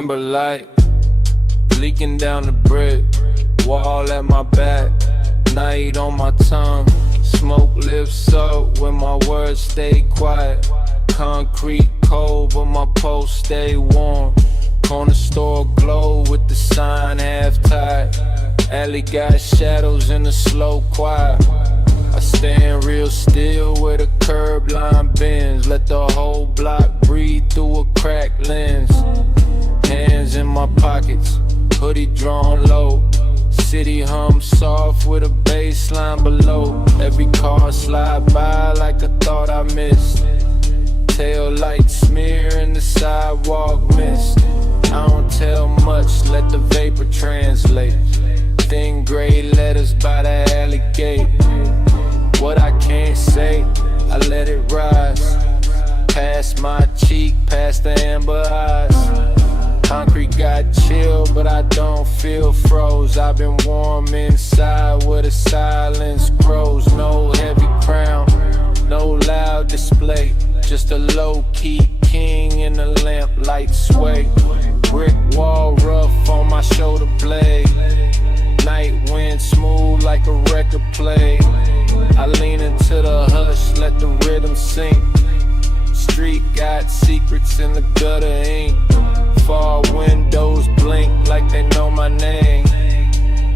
Amber light leaking down the brick wall at my back, night on my tongue. Smoke lifts up when my words stay quiet. Concrete cold but my pulse stay warm. Corner store glow with the sign half tied. Alley got shadows in the slow quiet. I stand real still with a curb line bends. Let the whole block breathe through a cracked lens. Hands in my pockets, hoodie drawn low. City hum soft with a bass line below. Every car slide by like I thought I missed. Tail light smear in the sidewalk mist. I don't tell much, let the vapor translate. Thin gray letters by the alley gate. What I can't say, I let it rise. Past my cheek, past the amber eyes. Concrete got chill, but I don't feel froze. I've been warm inside where the silence grows. No heavy crown, no loud display. Just a low-key king in the lamplight sway. Brick wall rough on my shoulder blade. Night wind smooth like a record play. I lean into the hush, let the rhythm sink. Street got secrets in the gutter ink. Far windows blink like they know my name,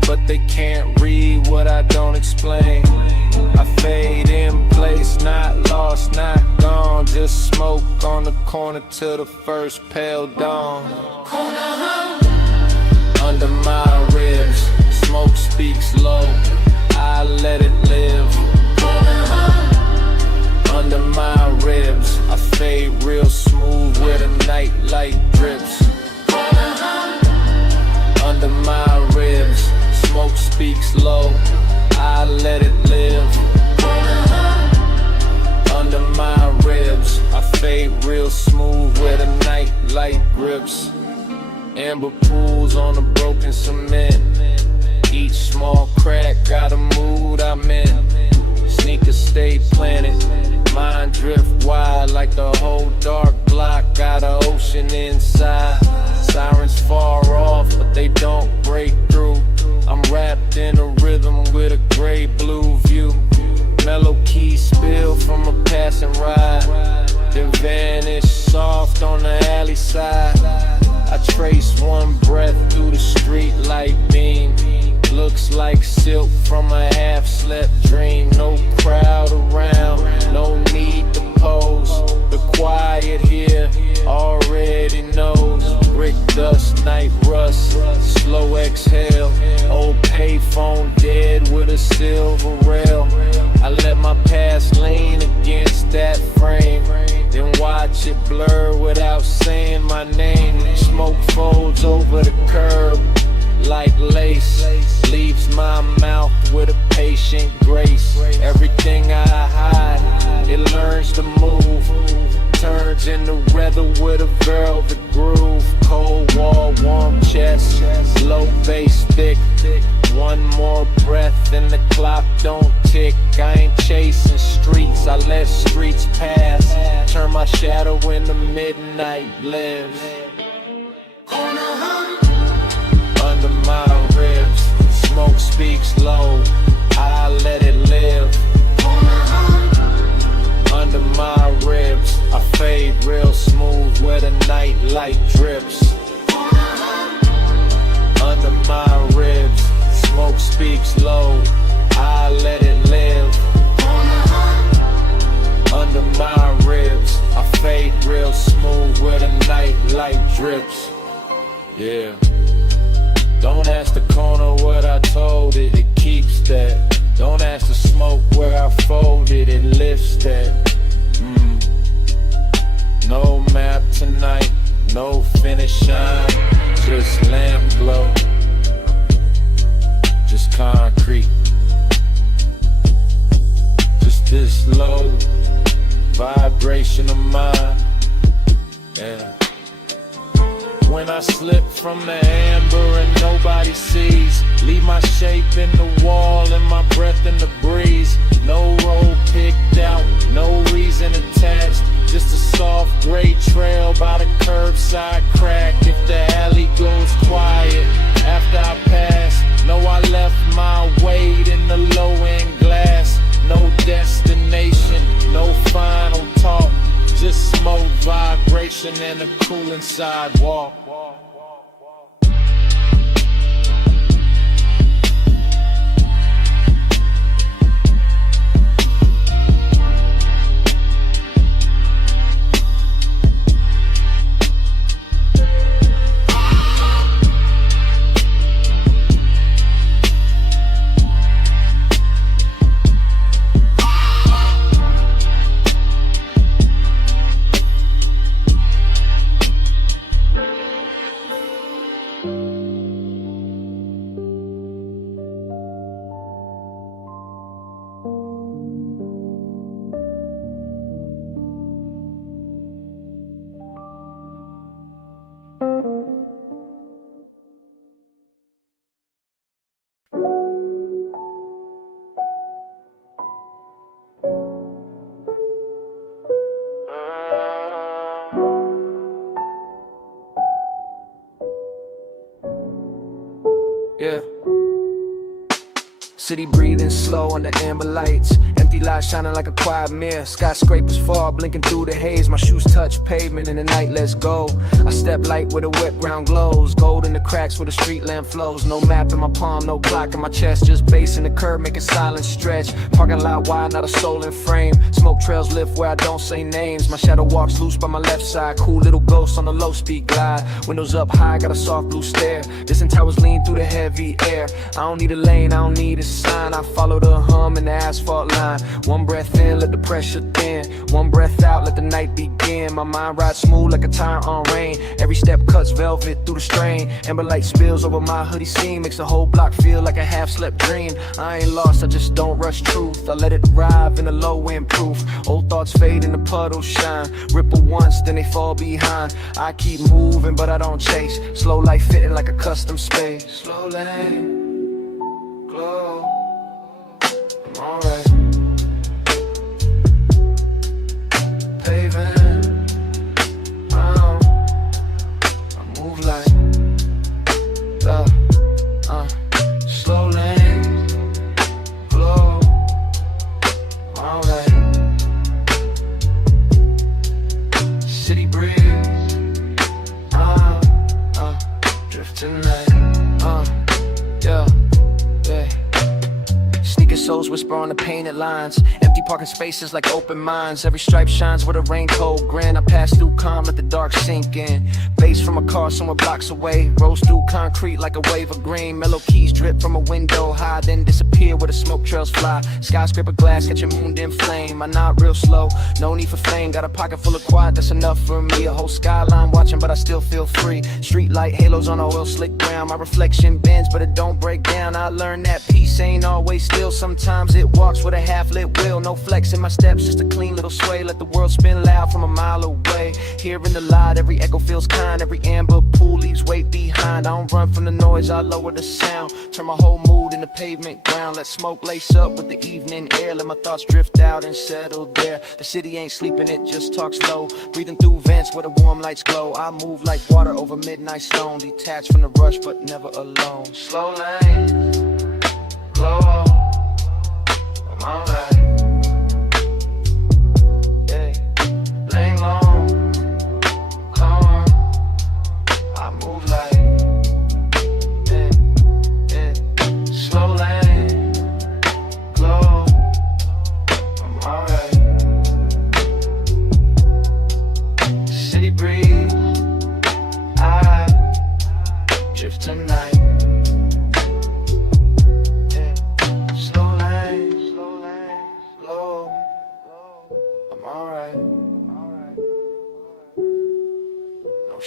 but they can't read what I don't explain. I fade in place, not lost, not gone. Just smoke on the corner till the first pale dawn. Under my ribs, smoke speaks low. I let it live. Under my ribs, I fade real smooth where the night light drips. Under my ribs, smoke speaks low. I let it live. Under my ribs, I fade real smooth where the night light grips. Amber pools on the broken cement. Each small crack got a mood I'm in. Sneakers stay planted. Mind drift wide like the whole dark block got an ocean inside. Sirens far off, but they don't break through. I'm wrapped in a rhythm with a gray blue view. Mellow keys spill from a passing ride, then vanish soft on the alley side. I trace one breath through the street light beam. Looks like silk from a half-slept dream. No crowd around, no need to pose. The quiet here already knows. Brick dust, night rust, slow exhale. Old payphone dead with a silver rail. I let my past lean against that frame, then watch it blur without saying my name. Smoke folds over the curb like lace. Leaves my mouth with a patient grace. Everything I hide, it learns to move. Turns into leather with a velvet groove. Cold wall, warm chest, low bass thick. One more breath and the clock don't tick. I ain't chasing streets, I let streets pass. Turn my shadow into midnight bliss. Under my ribs, smoke speaks low, I let it live. Under my ribs, I fade real smooth where the night light drips. Under my ribs, smoke speaks low, I let it live. Under my ribs, I fade real smooth where the night light drips. Yeah. Don't ask the corner what I told it, it keeps that. Don't ask the smoke where I folded, it lifts that. No map tonight, no finish line, just lamp glow, just concrete. Just this low vibration of mine. And when I slip from the amber and nobody sees, leave my shape in the wall and my breath in the breeze. No road picked out, no reason attached, just a soft gray trail by the curbside crack. If the Yeah. City breathing slow under amber lights. Empty lights shining like a quiet mirror. Skyscrapers fall, blinking through the haze. My shoes touch pavement in the night, let's go. I step light where the wet ground glows. Gold in the cracks where the street lamp flows. No map in my palm, no clock in my chest. Just bass in the curb, making silent stretch. Parking lot wide, not a soul in frame. Smoke trails lift where I don't say names. My shadow walks loose by my left side. Cool little ghost on a low speed glide. Windows up high, got a soft blue stare. Distant towers lean through the heavy air. I don't need a lane, I don't need a sign. I follow the hum in the asphalt line. One breath in, let the pressure thin. One breath out, let the night begin. My mind rides smooth like a tire on rain. Every step cuts velvet through the strain. Amber light spills over my hoodie seam. Makes the whole block feel like a half-slept dream. I ain't lost, I just don't rush truth. I let it arrive in a low-end proof. Old thoughts fade and the puddles shine. Ripple once, then they fall behind. I keep moving, but I don't chase. Slow life fitting like a custom space. Slow lane, glow. I'm alright. Paving, I move like slow lane, glow. Alright. City breeze, drifting like, yeah. Sneaker soles whisper on the painted lines. Empty parking spaces like open minds. Every stripe shines with a raincoat grin. I pass through calm, let the dark sink in. Bass from a car somewhere blocks away. Rolls through concrete like a wave of grain. Mellow keys drip from a window high, then disappear where the smoke trails fly. Skyscraper glass catching moon in flame. I nod real slow, no need for fame. Got a pocket full of quiet, that's enough for me. A whole skyline watching, but I still feel free. Street light halos on a oil slick ground. My reflection bends, but it don't break down. I learned that peace ain't always still. Sometimes it walks with a half-lit wheel. No flex in my steps, just a clean little sway. Let the world spin loud from a mile away. Hearing the light, every echo feels kind. Every amber pool leaves weight behind. I don't run from the noise, I lower the sound. Turn my whole mood into pavement ground. Let smoke lace up with the evening air. Let my thoughts drift out and settle there. The city ain't sleeping, it just talks slow. Breathing through vents where the warm lights glow. I move like water over midnight stone. Detached from the rush, but never alone. Slow lane, glow. I'm alright.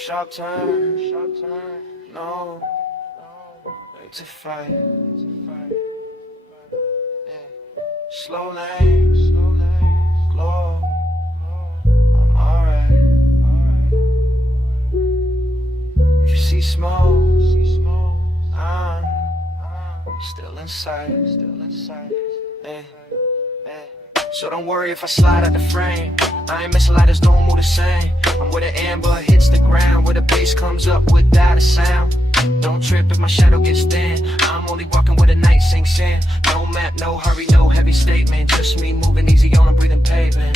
Sharp turn, no need to fight. Slow lane, glow. I'm alright. If you see smoke, I'm still inside. Hey. So don't worry if I slide out the frame. I ain't missing lighters, don't move the same. I'm where the amber hits the ground, where the bass comes up without a sound. Don't trip if my shadow gets thin. I'm only walking where the night sinks in. No map, no hurry, no heavy statement. Just me moving easy on a breathing pavement.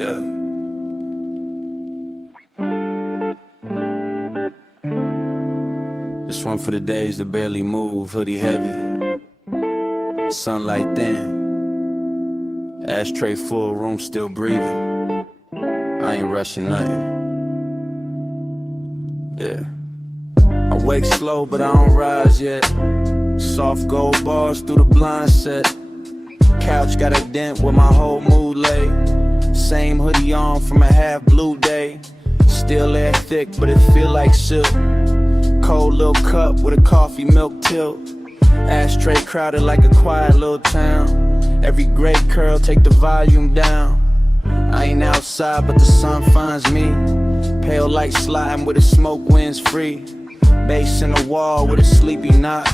Yeah. This one for the days that barely move, hoodie heavy, sunlight thin, ashtray full, room still breathing. I ain't rushing nothing. Yeah. I wake slow, but I don't rise yet. Soft gold bars through the blind set. Couch got a dent where my whole mood lay. Same hoodie on from a half blue day. Still air thick, but it feel like silk. Cold little cup with a coffee milk tilt. Ashtray crowded like a quiet little town. Every gray curl take the volume down. I ain't outside, but the sun finds me. Pale light sliding with the smoke winds free. Bass in the wall with a sleepy knot.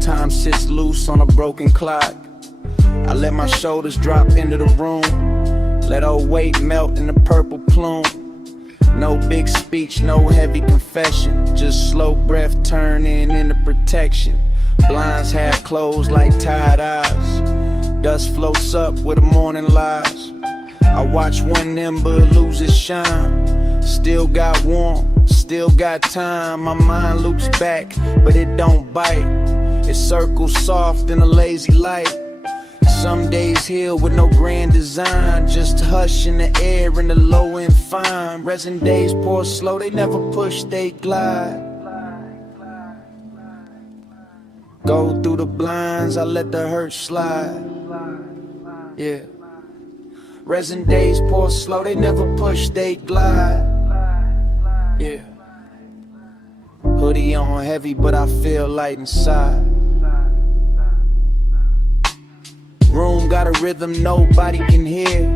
Time sits loose on a broken clock. I let my shoulders drop into the room. Let old weight melt in the purple plume. No big speech, no heavy confession. Just slow breath turning into protection. Blinds half closed like tired eyes. Dust floats up where the morning lies. I watch one ember lose its shine. Still got warmth, still got time. My mind loops back, but it don't bite. It circles soft in a lazy light. Some days heal with no grand design. Just hush in the air and the low and fine. Resin days pour slow, they never push, they glide. Go through the blinds, I let the hurt slide. Yeah. Resin days pour slow, they never push, they glide. Yeah. Hoodie on heavy, but I feel light inside. Room got a rhythm nobody can hear.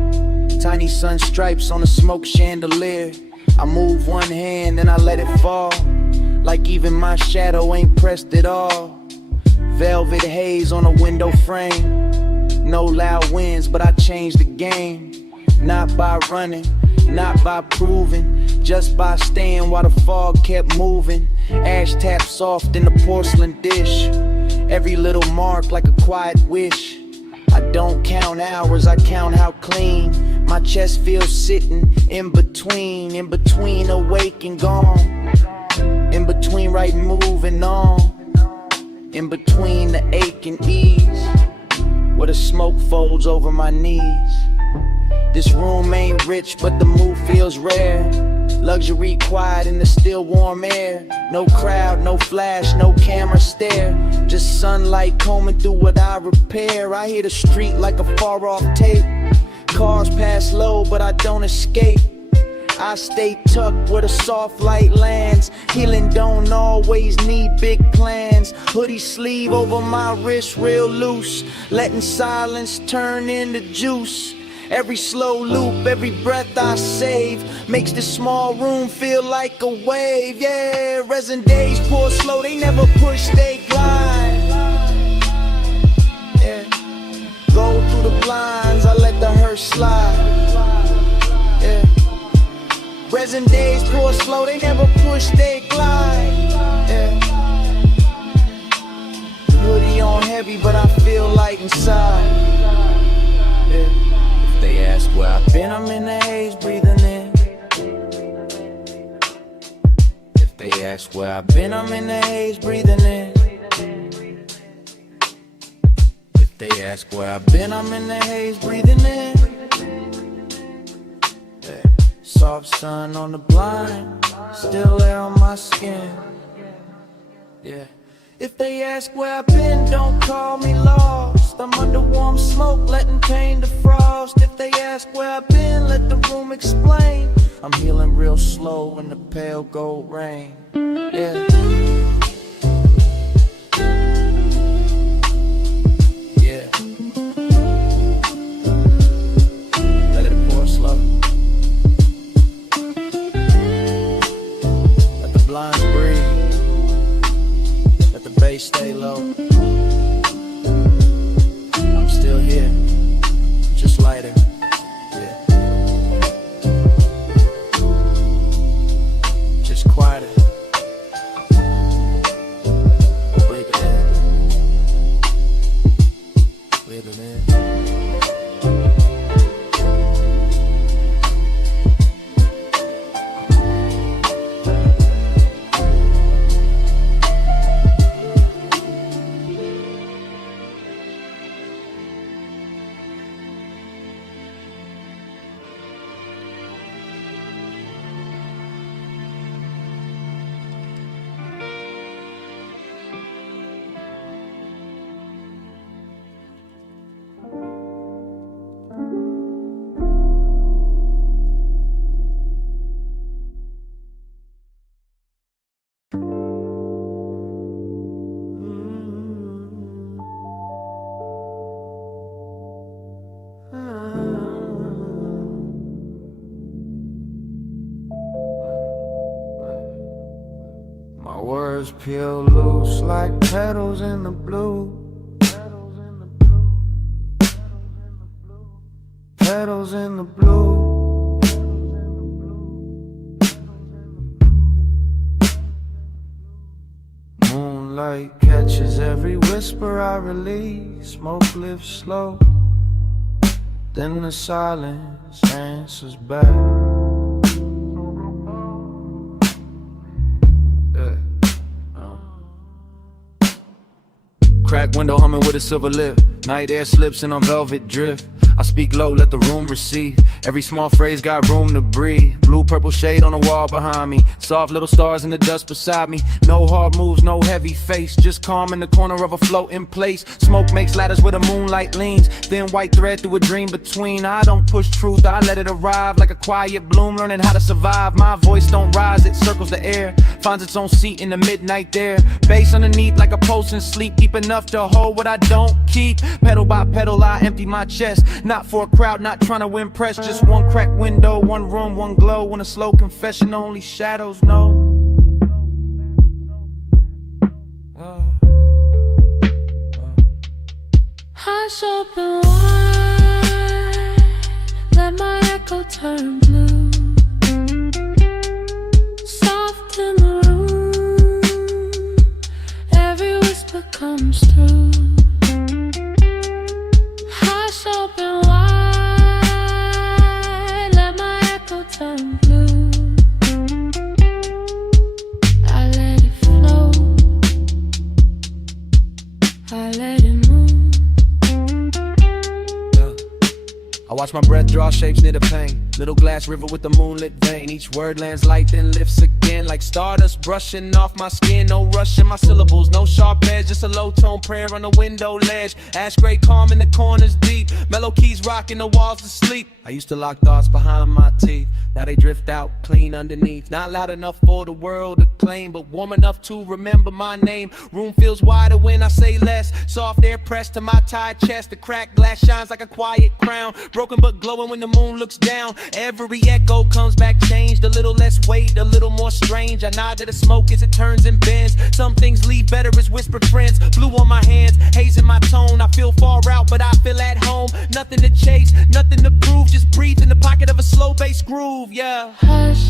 Tiny sun stripes on a smoke chandelier. I move one hand and I let it fall. Like even my shadow ain't pressed at all. Velvet haze on a window frame. No loud winds, but I changed the game. Not by running, not by proving, just by staying while the fog kept moving. Ash tapped soft in the porcelain dish. Every little mark like a quiet wish. I don't count hours, I count how clean my chest feels sitting in between awake and gone. In between right moving on. In between the ache and ease. Where the smoke folds over my knees. This room ain't rich, but the mood feels rare. Luxury quiet in the still warm air. No crowd, no flash, no camera stare. Just sunlight combing through what I repair. I hear the street like a far off tape. Cars pass low, but I don't escape. I stay tucked where the soft light lands. Healing don't always need big plans. Hoodie sleeve over my wrist real loose. Letting silence turn into juice. Every slow loop, every breath I save makes this small room feel like a wave. Yeah, resin days pour slow, they never push, they glide. Yeah, go through the blinds, I let the hurt slide. Yeah, resin days pour slow, they never push, they glide. Yeah, hoodie on heavy, but I feel light inside. Yeah. They ask where I've been, I'm in the haze, breathing in. If they ask where I've been, I'm in the haze, breathing in. If they ask where I've been, I'm in the haze, breathing in. Yeah. Soft sun on the blind, still air on my skin. Yeah. If they ask where I've been, don't call me lost. I'm under warm smoke, letting pain defrost. If they ask where I've been, let the room explain. I'm healing real slow in the pale gold rain. Yeah. Yeah. Let it pour slow. Let the blinds breathe. Let the bass stay low. I'm still here, just lighter. Yeah. Just quieter. waters peel loose like petals in the blue. Petals in the blue. Moonlight catches every whisper I release. Smoke lifts slow, then the silence answers back. Crack window humming with a silver lip. Night air slips in on velvet drift. I speak low, let the room receive. Every small phrase got room to breathe. Blue purple shade on the wall behind me. Soft little stars in the dust beside me. No hard moves, no heavy face. Just calm in the corner of a floating place. Smoke makes ladders where the moonlight leans. Thin white thread through a dream between. I don't push truth, I let it arrive. Like a quiet bloom, learning how to survive. My voice don't rise, it circles the air. Finds its own seat in the midnight there. Bass underneath like a pulse in sleep. Deep enough to hold what I don't keep. Pedal by pedal, I empty my chest. Not for a crowd, not trying to impress. Just one cracked window, one room, one glow. When a slow confession only shadows know. Hush open wide, let my echo turn blue. Soft in the room, every whisper comes through. Hush open wide, let my echo turn blue. I let it flow, I let it move. I watch my breath draw shapes near the pain. Little glass river with the moonlit vein. Each word lands light then lifts again. Like stardust brushing off my skin. No rush in my syllables, no sharp edge. Just a low tone prayer on the window ledge. Ash gray calm in the corners deep. Mellow keys rocking the walls to sleep. I used to lock thoughts behind my teeth. Now they drift out clean underneath. Not loud enough for the world to claim, but warm enough to remember my name. Room feels wider when I say less. Soft air pressed to my tired chest. The cracked glass shines like a quiet crown. Broken but glowing when the moon looks down. Every echo comes back changed. A little less weight, a little more strange. I nod to the smoke as it turns and bends. Some things leave better as whispered friends. Blue on my hands, haze in my tone. I feel far out, but I feel at home. Nothing to chase, nothing to prove. Just breathe in the pocket of a slow bass groove, yeah. Hush,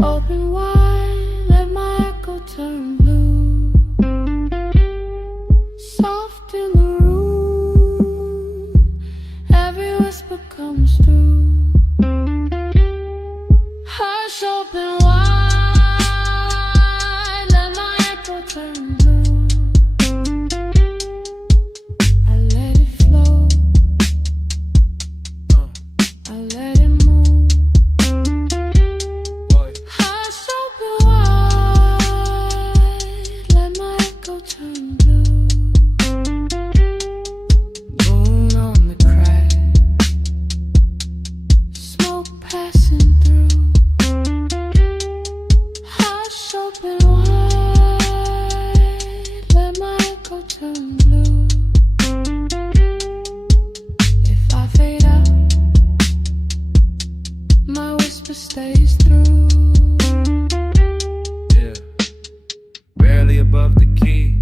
open wide, let my echo turn blue. Soft in the room, every whisper comes through. Hush, open wide, let my echo turn blue. I let it flow, I let it move. Hush, open wide, let my echo turn blue. Moon on the crack, smoke passing through. Hush, open wide, let my echo turn blue. If I fade out, my whisper stays through. Yeah. Barely above the keys,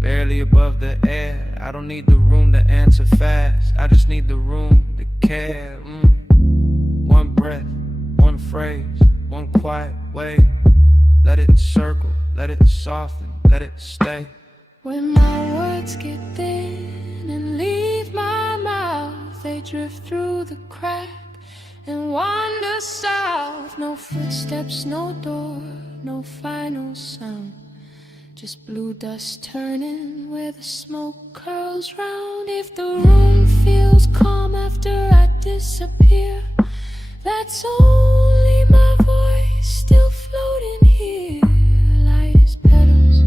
barely above the air. I don't need the room to answer fast. I just need the room to care. One breath, one phrase, one quiet way. Let it circle, let it soften, let it stay. When my words get thin and leave my mouth, they drift through the crack and wander south. No footsteps, no door, no final sound. Just blue dust turning where the smoke curls round. If the room feels calm after I disappear, that's only my voice still floating here. Light as petals,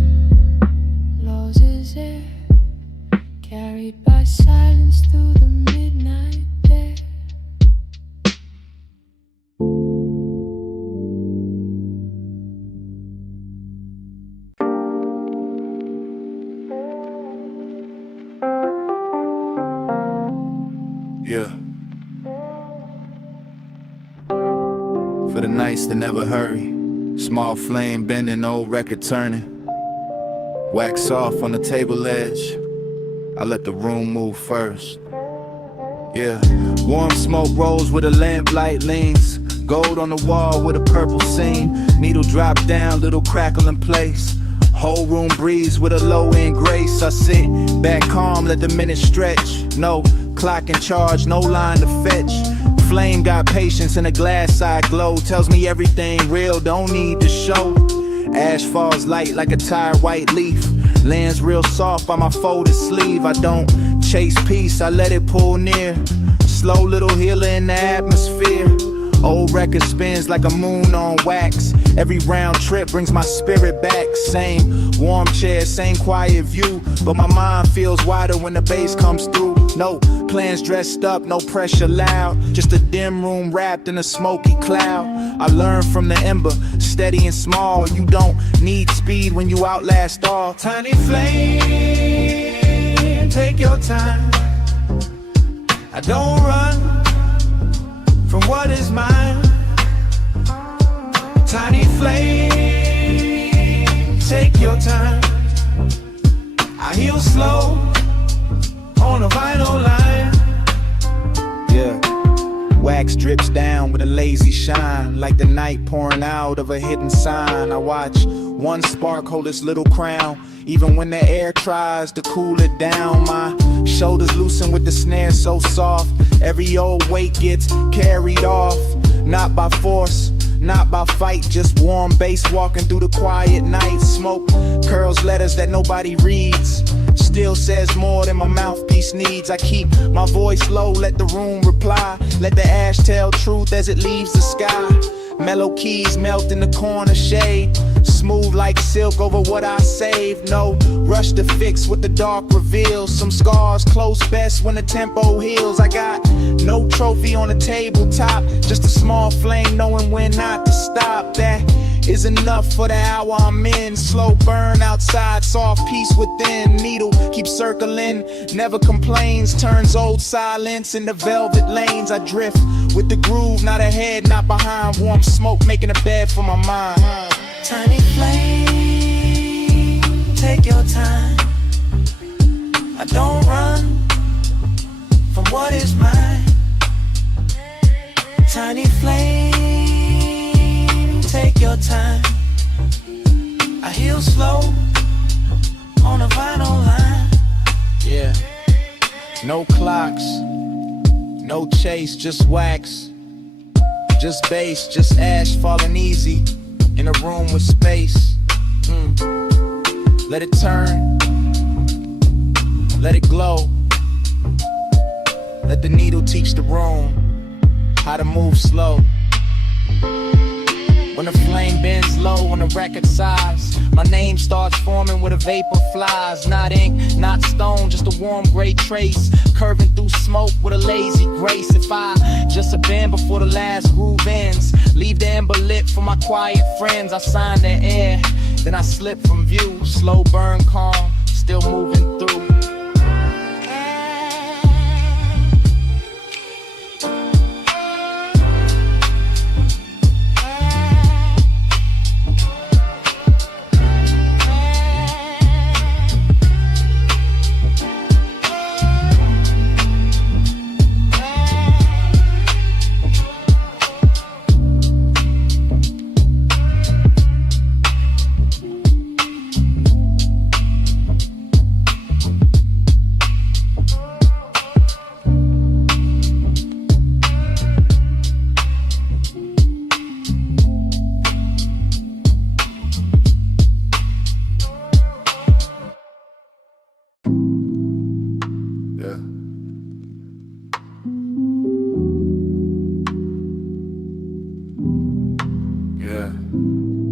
lows as air, carried by silence through the midnight air. Yeah. For the nights that never hurry, small flame bending, old record turning. Wax off on the table edge. I let the room move first. Yeah, warm smoke rolls where the lamplight leans. Gold on the wall with a purple seam. Needle drop down, little crackle in place. Whole room breeze with a low end grace. I sit back calm, let the minutes stretch. No clock in charge, no line to fetch. Flame got patience and a glass eye glow. Tells me everything real, don't need to show. Ash falls light like a tired white leaf. Lands real soft on my folded sleeve. I don't chase peace, I let it pull near. Slow little healer in the atmosphere. Old record spins like a moon on wax. Every round trip brings my spirit back. Same warm chair, same quiet view. But my mind feels wider when the bass comes through. No plans dressed up, no pressure loud. Just a dim room wrapped in a smoky cloud. I learned from the ember, steady and small. You don't need speed when you outlast all. Tiny flame, take your time. I don't run from what is mine. Tiny flame, take your time. I heal slow on a vinyl line. Yeah, wax drips down with a lazy shine, like the night pouring out of a hidden sign. I watch one spark hold its little crown, even when the air tries to cool it down. My shoulders loosen with the snare so soft. Every old weight gets carried off. Not by force, not by fight, just warm bass walking through the quiet night. Smoke curls letters that nobody reads. Still says more than my mouthpiece needs. I keep my voice low, let the room reply. Let the ash tell truth as it leaves the sky. Mellow keys melt in the corner shade. Smooth like silk over what I saved. No rush to fix what the dark reveals. Some scars close best when the tempo heals. I got no trophy on the tabletop, just a small flame knowing when not to stop. That is enough for the hour I'm in. Slow burn outside, soft peace within. Needle keeps circling, never complains. Turns old silence into velvet lanes. I drift with the groove, not ahead, not behind. Warm smoke making a bed for my mind. Tiny flame, take your time. I don't run from what is mine. Tiny flame, take your time. I heal slow on a vinyl line. Yeah, no clocks, no chase, just wax. Just bass, just ash falling easy in a room with space. Let it turn, let it glow. Let the needle teach the room how to move slow. When the flame bends low on the record size, my name starts forming where the vapor flies. Not ink, not stone, just a warm gray trace, curving through smoke with a lazy grace. If I just bend before the last groove ends, leave the ember lit for my quiet friends. I sign the air, then I slip from view. Slow burn calm, still moving through.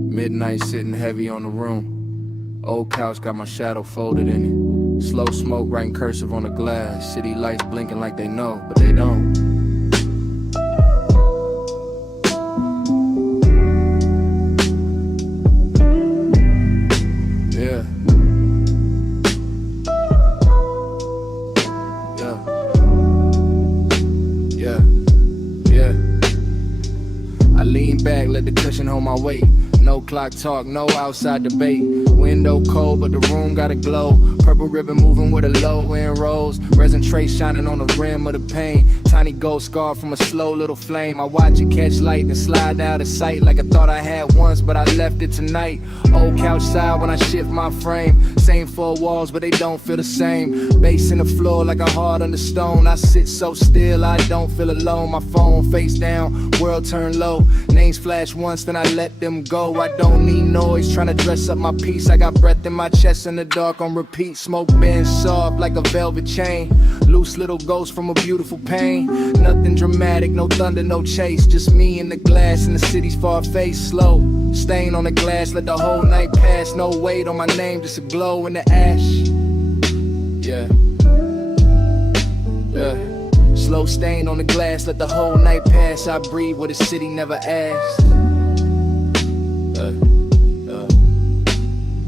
Midnight sitting heavy on the room. Old couch got my shadow folded in it. Slow smoke writing cursive on the glass. City lights blinking like they know, but they don't. Yeah. Yeah. I lean back, let the cushion hold my weight. No clock talk, no outside debate. Window cold, but the room got a glow. Purple ribbon moving with a low end rose. Resin tray shining on the rim of the pain. Tiny gold scar from a slow little flame. I watch it catch light and slide out of sight like I thought I had once, but I left it tonight. Old couch side when I shift my frame. Same four walls, but they don't feel the same. Bass in the floor like a heart under stone. I sit so still, I don't feel alone. My phone face down, world turn low. Names flash once, then I let them go. I don't need noise, trying to dress up my peace. I got breath in my chest in the dark on repeat. Smoke bends soft like a velvet chain. Loose little ghost from a beautiful pain. Nothing dramatic, no thunder, no chase. Just me and the glass in the city's far face. Slow, stain on the glass, let the whole night pass. No weight on my name, just a glow in the ash. Yeah. Yeah. Slow stain on the glass, let the whole night pass. I breathe what the city never asked.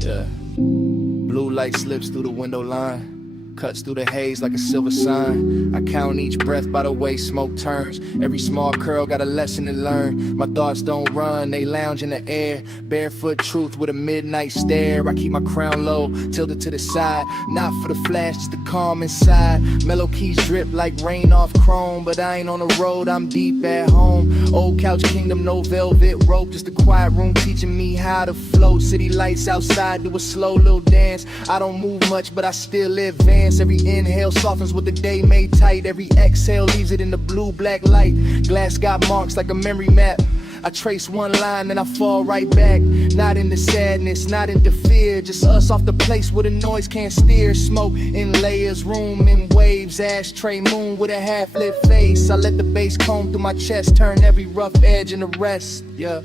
Yeah. Blue light slips through the window line, cuts through the haze like a silver sign. I count each breath by the way smoke turns. Every small curl got a lesson to learn. My thoughts don't run, they lounge in the air. Barefoot truth with a midnight stare. I keep my crown low, tilted to the side. Not for the flash, just the calm inside. Mellow keys drip like rain off chrome. But I ain't on the road, I'm deep at home. Old couch kingdom, no velvet rope. Just a quiet room teaching me how to float. City lights outside, do a slow little dance. I don't move much, but I still advance. Every inhale softens what the day made tight. Every exhale leaves it in the blue-black light. Glass got marks like a memory map. I trace one line, then I fall right back. Not into sadness, not into fear. Just us off the place where the noise can't steer. Smoke in layers, room in waves. Ashtray moon with a half-lit face. I let the bass comb through my chest, turn every rough edge into rest. Yeah.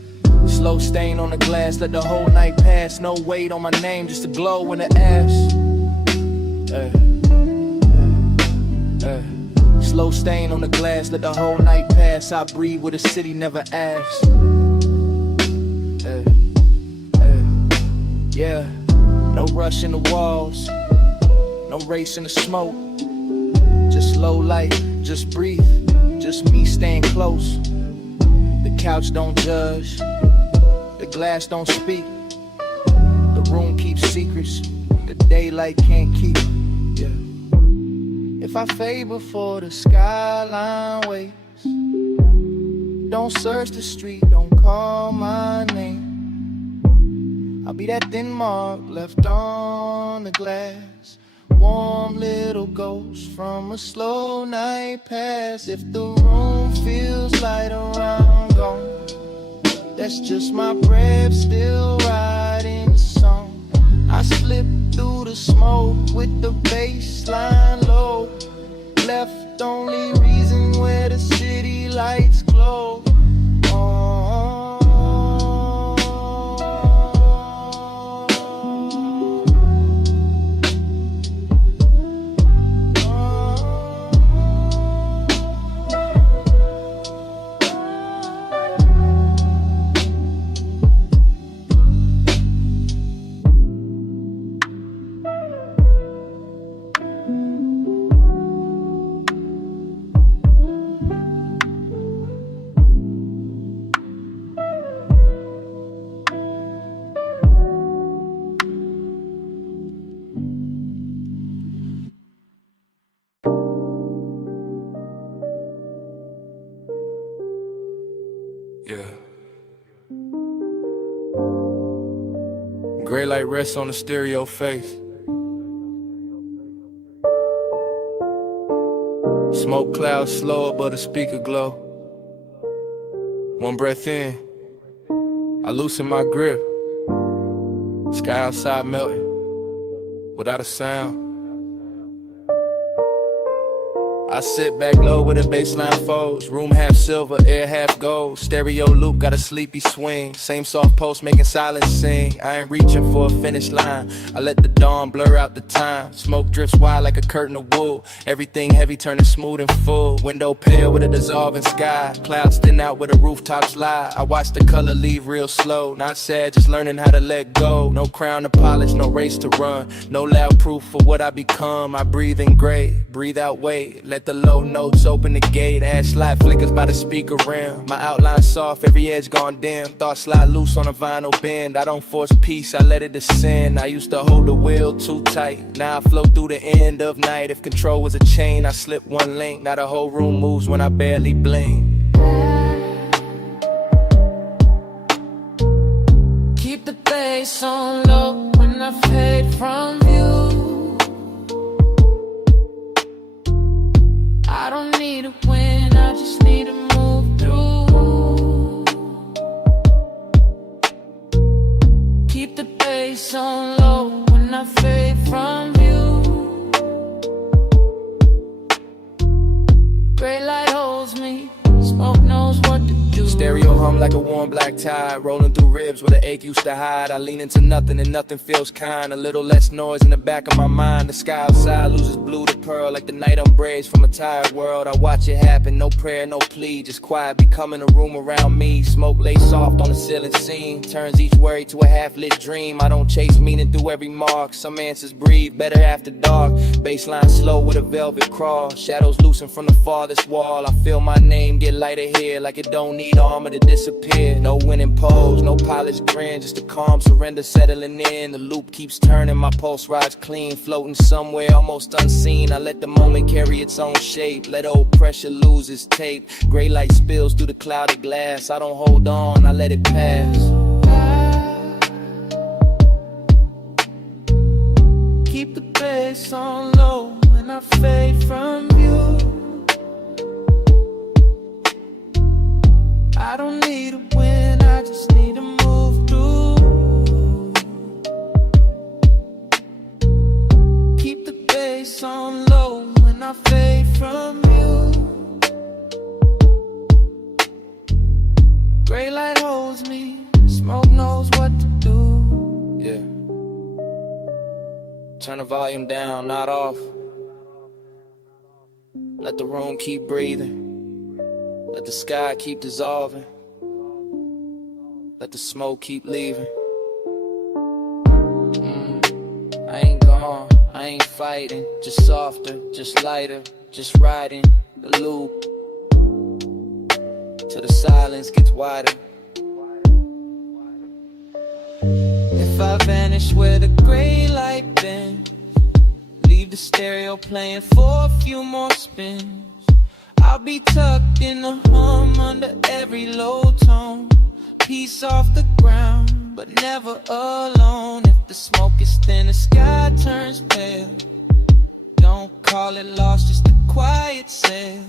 Slow stain on the glass, let the whole night pass. No weight on my name, just a glow in the ash. Slow stain on the glass, let the whole night pass. I breathe what the city never asked. Yeah, no rush in the walls, no race in the smoke. Just low light, just breathe, just me staying close. The couch don't judge, the glass don't speak. The room keeps secrets, the daylight can't keep. Yeah. If I fade before the skyline waits, don't search the street, don't call my name. I'll be that thin mark left on the glass, warm little ghost from a slow night pass. If the room feels light around gone, that's just my breath still riding the song. I slip through the smoke with the baseline low. Left only reason where the city lights glow. Gray light rests on the stereo face. Smoke clouds slower, but a speaker glow. One breath in, I loosen my grip. Sky outside melting, without a sound. I sit back low where the baseline folds. Room half silver, air half gold. Stereo loop got a sleepy swing. Same soft post making silence sing. I ain't reaching for a finish line. I let the dawn blur out the time. Smoke drifts wide like a curtain of wool. Everything heavy turning smooth and full. Window pale with a dissolving sky. Clouds thin out where the rooftops lie. I watch the color leave real slow. Not sad, just learning how to let go. No crown to polish, no race to run. No loud proof for what I become. I breathe in gray, breathe out weight. Let Let the low notes open the gate. Ash light flickers by the speaker rim. My outline soft, every edge gone dim. Thoughts slide loose on a vinyl bend. I don't force peace, I let it descend. I used to hold the wheel too tight. Now I flow through the end of night. If control was a chain, I slip one link. Now the whole room moves when I barely blink. Keep the bass on low when I fade from view. I don't need a win, I just need to move through. Keep the bass on low when I fade from view. Gray light holds me, smoke knows what to do. Stereo hum like a warm black tide, rolling through ribs where the ache used to hide. I lean into nothing and nothing feels kind. A little less noise in the back of my mind. The sky outside loses blue to pearl like the night umbrage from a tired world. I watch it happen, no prayer, no plea, just quiet becoming a room around me. Smoke lay soft on the ceiling scene, turns each worry to a half-lit dream. I don't chase meaning through every mark. Some answers breathe better after dark. Baseline slow with a velvet crawl. Shadows loosen from the farthest wall. I feel my name get lighter here, like it don't need armor to disappear. No winning pose, no polished grin, just a calm surrender settling in. The loop keeps turning, my pulse rides clean, floating somewhere almost unseen. I let the moment carry its own shape, let old pressure lose its tape. Gray light spills through the cloud of glass. I don't hold on, I let it pass. Keep the bass on low when I fade from view. I don't need a win, I just need to move through. Keep the bass on low when I fade from you. Gray light holds me, smoke knows what to do. Yeah. Turn the volume down, not off. Let the room keep breathing. Let the sky keep dissolving. Let the smoke keep leaving. I ain't gone, I ain't fighting. Just softer, just lighter, just riding the loop till the silence gets wider. If I vanish where the gray light bends, leave the stereo playing for a few more spins, I'll be tucked in the hum under every low tone. Peace off the ground, but never alone. If the smoke is thin, the sky turns pale. Don't call it lost, just a quiet sail.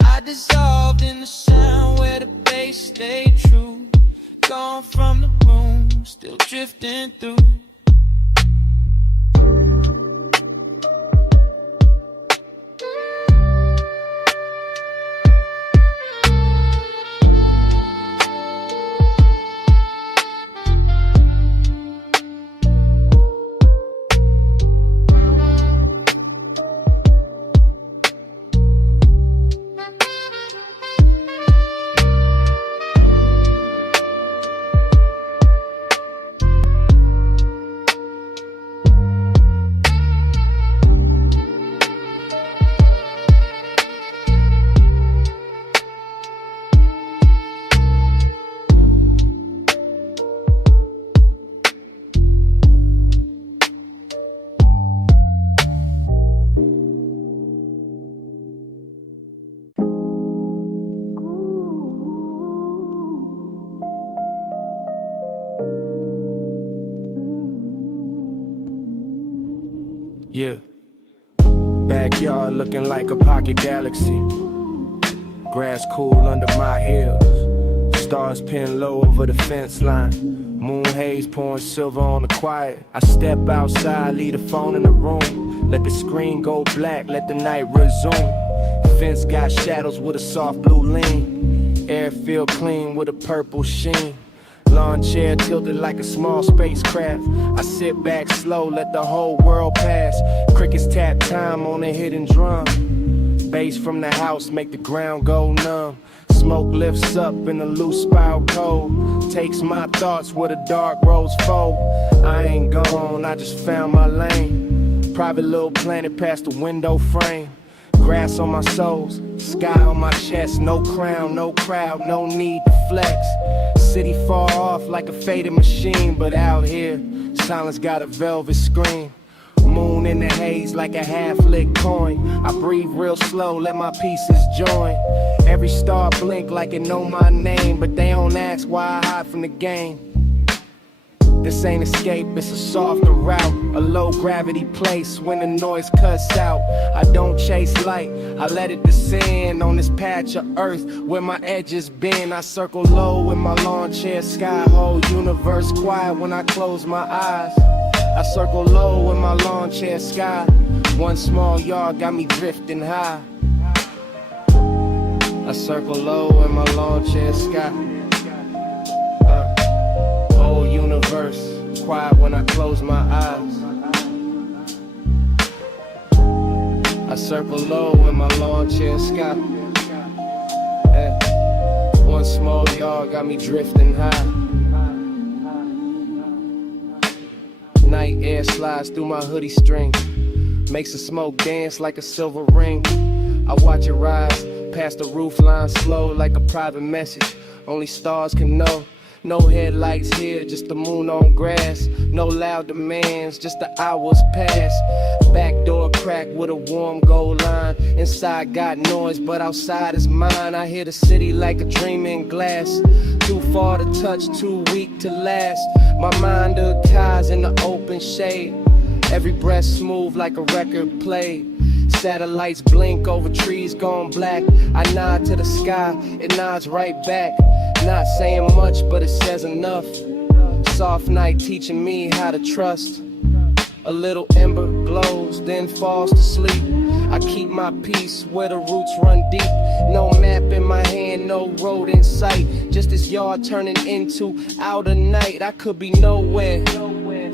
I dissolved in the sound where the bass stayed true. Gone from the room, still drifting through. Yeah. Backyard looking like a pocket galaxy. Grass cool under my heels. Stars pinned low over the fence line. Moon haze pouring silver on the quiet. I step outside, leave the phone in the room. Let the screen go black, let the night resume. Fence got shadows with a soft blue lean. Air feel clean with a purple sheen. Lawn chair tilted like a small spacecraft. I sit back slow, let the whole world pass. Crickets tap time on a hidden drum. Bass from the house make the ground go numb. Smoke lifts up in the loose spiral cold. Takes my thoughts where the dark roads fold. I ain't gone, I just found my lane. Private little planet past the window frame. grass on my soles, sky on my chest. No crown, no crowd, no need to flex. City far off like a faded machine, but out here, silence got a velvet screen. Moon in the haze like a half-lit coin. I breathe real slow, let my pieces join. Every star blink like it know my name, but they don't ask why I hide from the game. This ain't escape, it's a softer route, a low gravity place when the noise cuts out. I don't chase light, I let it descend on this patch of earth where my edges bend. I circle low with my lawn chair sky, whole universe quiet when I close my eyes. I circle low with my lawn chair sky, one small yard got me drifting high. I circle low with my lawn chair sky. Whole universe, quiet when I close my eyes. I circle low in my lawn chair sky. Yeah. One small yard got me drifting high. Night air slides through my hoodie string, makes the smoke dance like a silver ring. I watch it rise past the roof line slow like a private message only stars can know. No headlights here, just the moon on grass. No loud demands, just the hours pass. Back door crack with a warm gold line. Inside got noise, but outside is mine. I hear the city like a dream in glass. Too far to touch, too weak to last. My mind archives in the open shade. Every breath smooth like a record played. Satellites blink over trees gone black. I nod to the sky, it nods right back. Not saying much, but it says enough. Soft night teaching me how to trust. A little ember glows, then falls to sleep. I keep my peace where the roots run deep. No map in my hand, no road in sight. Just this yard turning into outer night. I could be nowhere,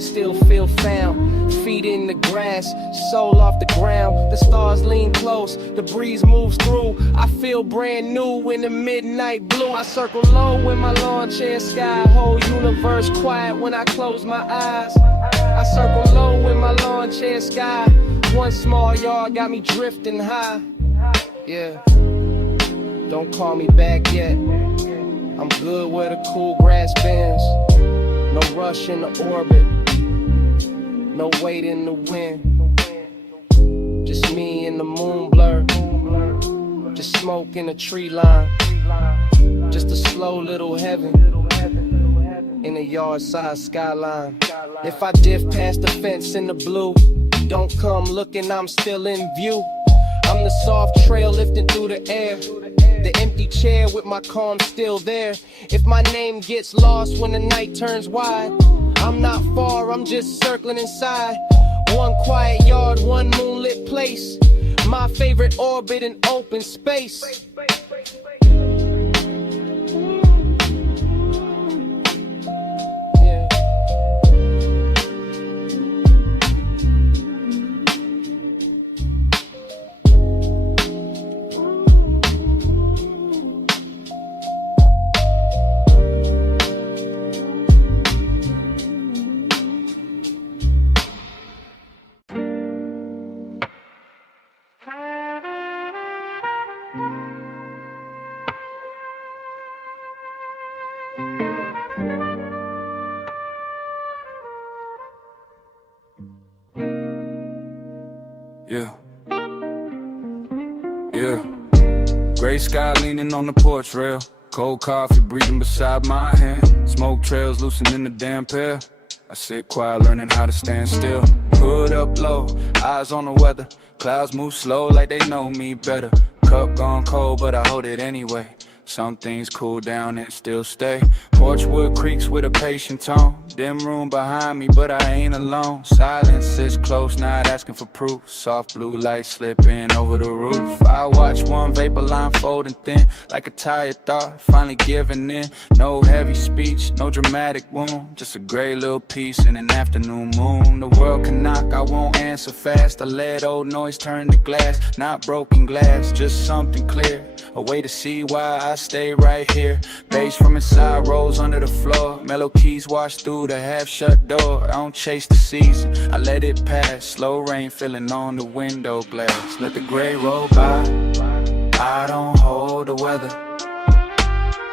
still feel found. Feet in the grass, soul off the ground. The stars lean close, the breeze moves through. I feel brand new in the midnight blue. I circle low in my lawn chair sky. Whole universe quiet when I close my eyes. I circle low in my lawn chair sky. One small yard got me drifting high. Yeah, don't call me back yet. I'm good where the cool grass bends. No rush in the orbit, no weight in the wind. Just me and the moon blur. Just smoke in a tree line. Just a slow little heaven in a yard side skyline. If I diff past the fence in the blue, don't come looking, I'm still in view. I'm the soft trail lifting through the air. The empty chair with my calm still there. If my name gets lost when the night turns wide, I'm not far, I'm just circling inside. One quiet yard, one moonlit place. My favorite orbit in open space. Yeah. Gray sky leaning on the porch rail. Cold coffee breathing beside my hand. Smoke trails loosening the damp air. I sit quiet learning how to stand still. Hood up low, eyes on the weather. Clouds move slow like they know me better. Cup gone cold but I hold it anyway. Some things cool down and still stay. Porchwood creaks with a patient tone. Dim room behind me, but I ain't alone. Silence is close, not asking for proof. Soft blue light slipping over the roof. I watch one vapor line folding thin, like a tired thought, finally giving in. No heavy speech, no dramatic wound. Just a gray little piece in an afternoon moon. The world can knock, I won't answer fast. I let old noise turn to glass, not broken glass, just something clear. a way to see why I stay right here. Bass from inside rolls under the floor, mellow keys wash through the half-shut door. I don't chase the season, I let it pass. Slow rain filling on the window glass. Let the gray roll by, I don't hold the weather.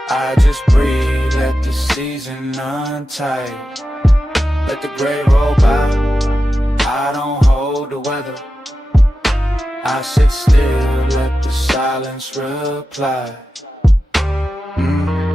I just breathe, let the season untie. Let the gray roll by, I don't hold the weather. I sit still, let the silence reply.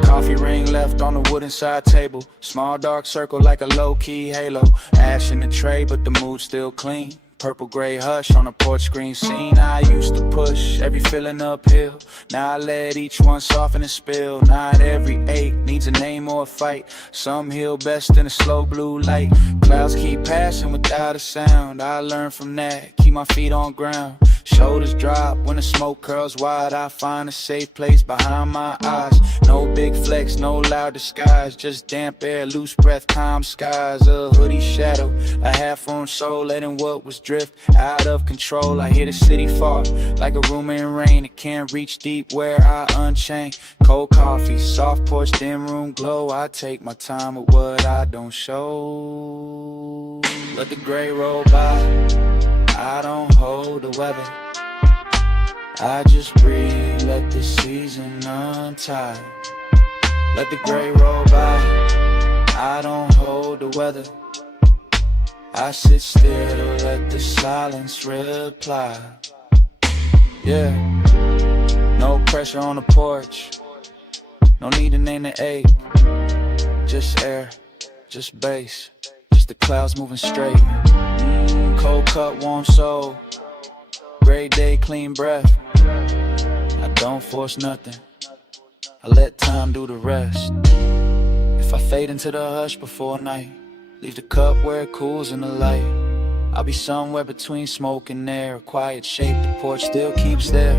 Coffee ring left on the wooden side table. Small dark circle like a low-key halo. Ash in the tray, but the mood's still clean. Purple gray hush on a porch screen scene. I used to push every feeling uphill. Now I let each one soften and spill. Not every ache needs a name or a fight. Some heal best in a slow blue light. Clouds keep passing without a sound. I learned from that, keep my feet on ground. Shoulders drop when the smoke curls wide. I find a safe place behind my eyes. No big flex, no loud disguise. Just damp air, loose breath, calm skies. A hoodie shadow, a half-formed soul, letting what was drift out of control. I hear the city fall like a room in rain. It can't reach deep where I unchain. Cold coffee, soft porch, dim room glow. I take my time with what I don't show. Let the gray roll by, I don't hold the weather. I just breathe, let the season untie. Let the gray roll by, I don't hold the weather. I sit still, let the silence reply. Yeah, no pressure on the porch. No need to name the ache. Just air, just bass, just the clouds moving straight. Cold cup, warm soul. Gray day, clean breath. I don't force nothing, I let time do the rest. If I fade into the hush before night, leave the cup where it cools in the light. I'll be somewhere between smoke and air. A quiet shape, the porch still keeps there.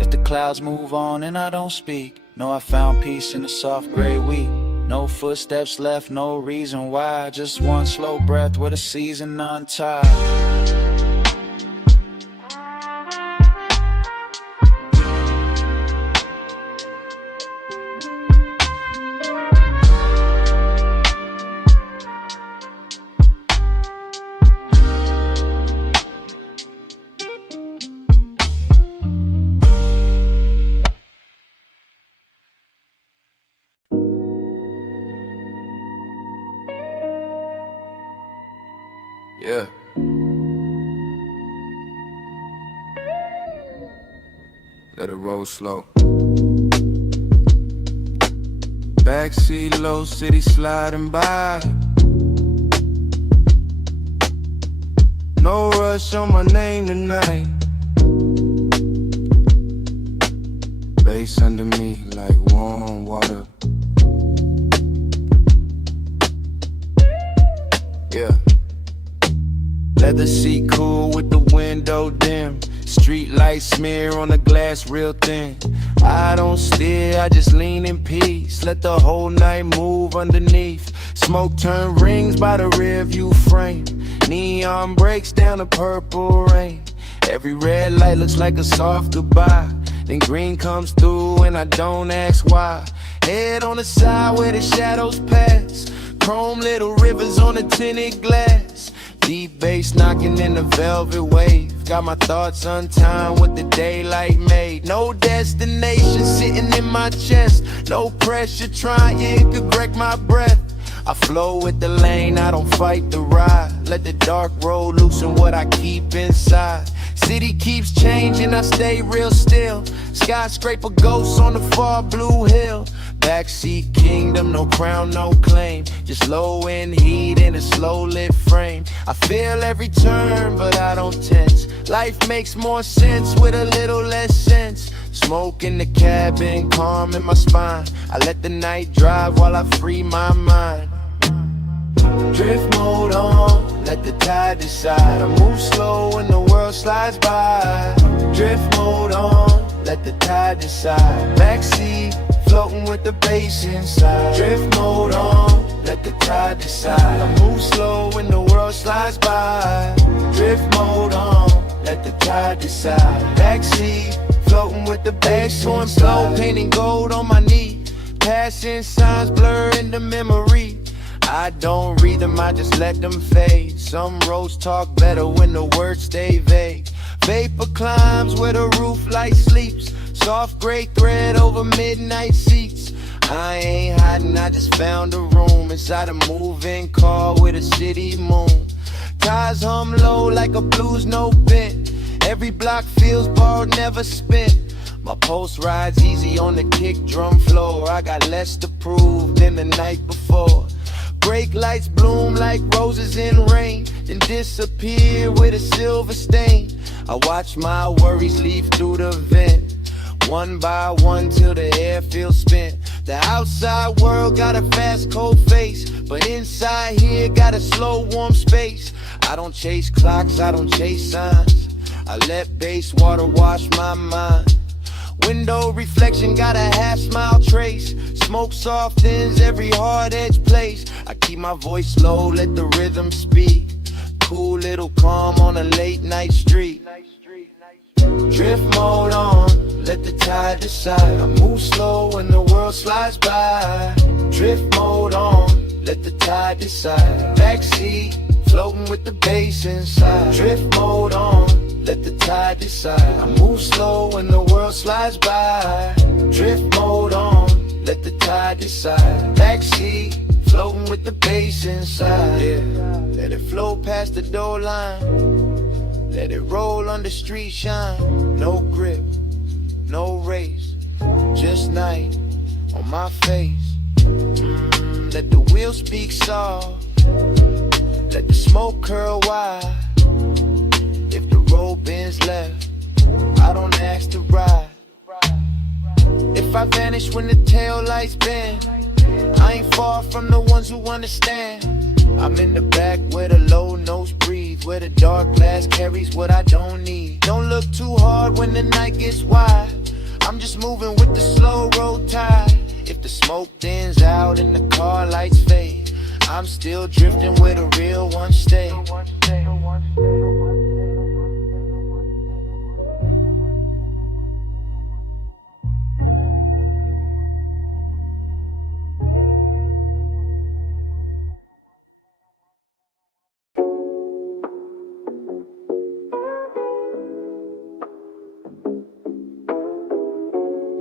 If the clouds move on and I don't speak, know I found peace in the soft gray wheat. No footsteps left, no reason why. Just one slow breath with a season untied. Yeah. Let it roll slow. Backseat low, city sliding by. No rush on my name tonight. Bass under me like warm water. Yeah. Leather seat cool with the window dim. Street light smear on the glass real thin. I don't steer, I just lean in peace. Let the whole night move underneath. Smoke turn rings by the rear view frame. Neon breaks down the purple rain. Every red light looks like a soft goodbye. Then green comes through and I don't ask why. Head on the side where the shadows pass. Chrome little rivers on the tinted glass. Deep bass knocking in the velvet wave. Got my thoughts untimed with the daylight made. No destination sitting in my chest. No pressure trying to wreck my breath. I flow with the lane, I don't fight the ride. Let the dark road loosen what I keep inside. City keeps changing, I stay real still. Skyscraper ghosts on the far blue hill. Backseat kingdom, no crown, no claim. Just low end heat in a slow lit frame. I feel every turn, but I don't tense. Life makes more sense with a little less sense. Smoke in the cabin, calm in my spine. I let the night drive while I free my mind. Drift mode on, let the tide decide. I move slow when the world slides by. Drift mode on, let the tide decide. Backseat, floating with the bass inside. Drift mode on, let the tide decide. I move slow when the world slides by. Drift mode on, let the tide decide. Backseat, floating with the bass on slow, painting gold on my knee. Passing signs blur in the memory. I don't read them, I just let them fade. Some roads talk better when the words stay vague. Vapor climbs where the roof light sleeps. Soft gray thread over midnight seats. I ain't hiding, I just found a room inside a moving car with a city moon. Tires hum low like a blues note bent. Every block feels borrowed, never spent. My pulse rides easy on the kick drum floor. I got less to prove than the night before. Brake lights bloom like roses in rain, then disappear with a silver stain. I watch my worries leave through the vent, one by one till the air feels spent. The outside world got a fast cold face, but inside here got a slow warm space. I don't chase clocks, I don't chase signs. I let base water wash my mind. Window reflection got a half smile trace. Smoke softens every hard edge place. I keep my voice low, let the rhythm speak. Cool little calm on a late night street. Drift mode on, let the tide decide. I move slow when the world slides by. Drift mode on, let the tide decide. Backseat, floating with the bass inside. Drift mode on, let the tide decide. I move slow when the world slides by. Drift mode on, let the tide decide. Backseat, floating with the bass inside. Yeah. Let it flow past the door line. Let it roll on the street shine. No grip, no race, just night on my face. Let the wheels speak soft. Let the smoke curl wide. If the road bends left, I don't ask to ride. If I vanish when the tail lights bend, I ain't far from the ones who understand. I'm in the back where the low notes breathe, where the dark glass carries what I don't need. Don't look too hard when the night gets wide. I'm just moving with the slow road tide. If the smoke thins out and the car lights fade, I'm still drifting where the real ones stay.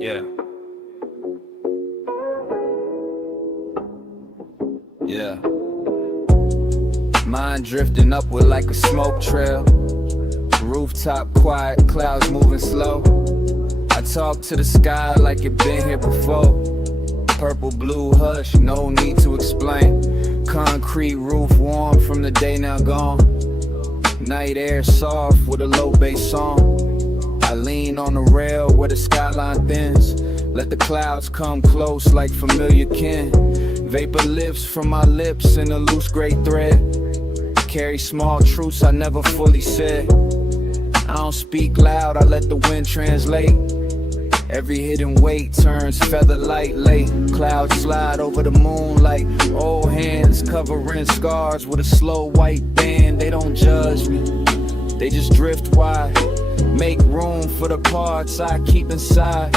Yeah. Yeah. Mind drifting upward like a smoke trail. Rooftop quiet, clouds moving slow. I talk to the sky like it been here before. Purple, blue, hush, no need to explain. Concrete roof warm from the day now gone. Night air soft with a low bass song. I lean on the rail where the skyline thins. Let the clouds come close like familiar kin. Vapor lifts from my lips in a loose gray thread. Carry small truths I never fully said. I don't speak loud, I let the wind translate. Every hidden weight turns feather light late. Clouds slide over the moon like old hands covering scars with a slow white band. They don't judge me, they just drift wide. Make room for the parts I keep inside.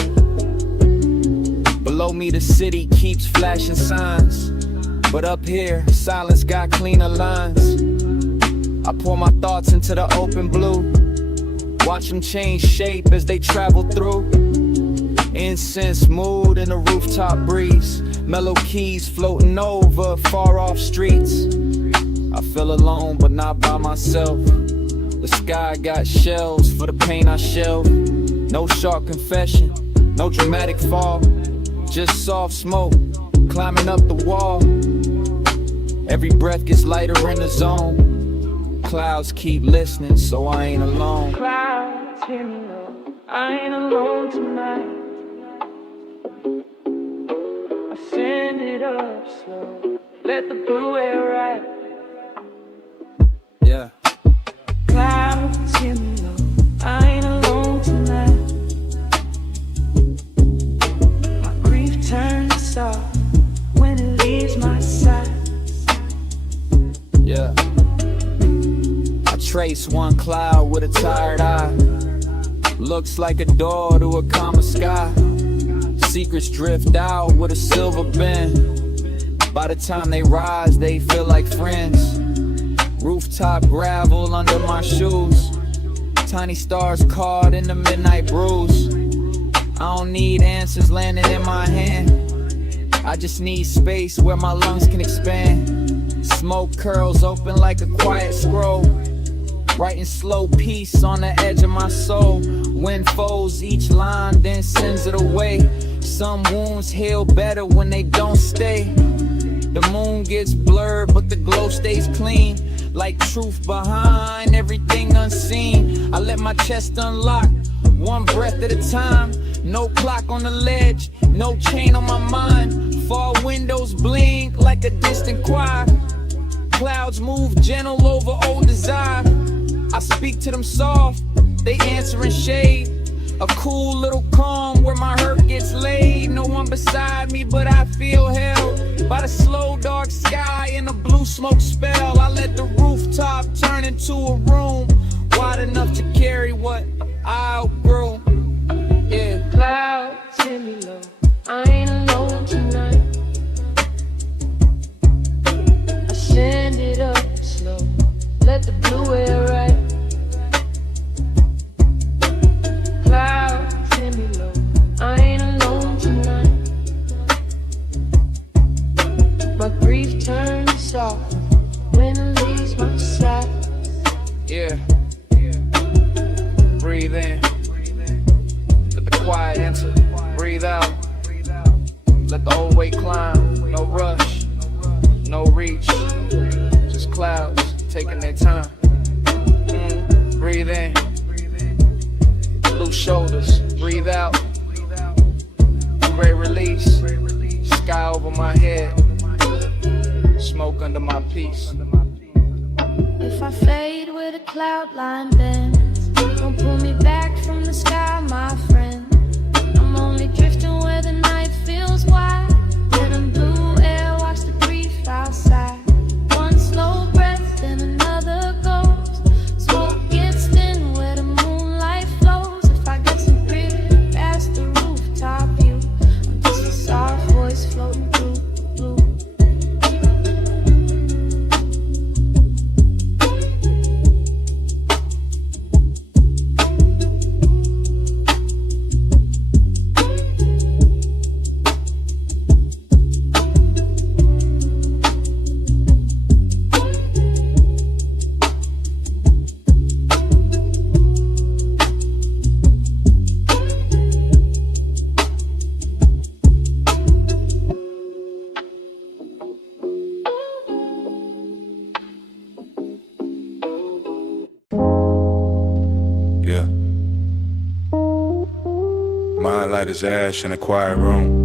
Below me the city keeps flashing signs, but up here silence got cleaner lines. I pour my thoughts into the open blue, watch them change shape as they travel through. Incense mood in the rooftop breeze, mellow keys floating over far off streets. I feel alone but not by myself. The sky got shells for the pain I shelve. No sharp confession, no dramatic fall, just soft smoke climbing up the wall. Every breath gets lighter in the zone. Clouds keep listening, so I ain't alone. Clouds hear me low, I ain't alone tonight. I send it up slow, let the blue air ride. Yeah. Clouds hear me low, I ain't alone tonight. My grief turns soft when it leaves my side. Yeah. I trace one cloud with a tired eye. looks like a door to a calmer sky. Secrets drift out with a silver bin. By the time they rise, they feel like friends. Rooftop gravel under my shoes. Tiny stars caught in the midnight breeze. I don't need answers landing in my hand. I just need space where my lungs can expand. Smoke curls open like a quiet scroll. Writing slow peace on the edge of my soul. Wind folds each line, then sends it away. Some wounds heal better when they don't stay. The moon gets blurred, but the glow stays clean. Like truth behind everything unseen. I let my chest unlock, one breath at a time. No clock on the ledge, no chain on my mind. Fall windows blink like a distant choir. Clouds move gentle over old desire. I speak to them soft, they answer in shade. A cool little calm where my hurt gets laid. No one beside me, but I feel held by the slow dark sky and the blue smoke spell. I let the rooftop turn into a room wide enough to carry what I outgrow. Yeah. Clouds in me low, I ain't alone tonight. I send it up slow, let the blue air right. Clouds in me low, I ain't alone tonight. But grief turns soft when it leaves my side. Yeah. Breathe in. Let the quiet enter. Breathe out. Let the old weight climb. No rush. No reach. Just clouds taking their time. Breathe in. Loose shoulders. Breathe out. Great release. Sky over my head. Smoke under my piece. If I fade with a cloud line bend, don't pull me back from the sky, my friend. I'm only drifting where the night feels wide. In the blue air, watch the breeze outside. One slow breath, then another goes. Smoke gets thin where the moonlight flows. If I get some pretty past the rooftop view, just a soft voice floating through the blue. Yeah. Mind light as ash in a quiet room.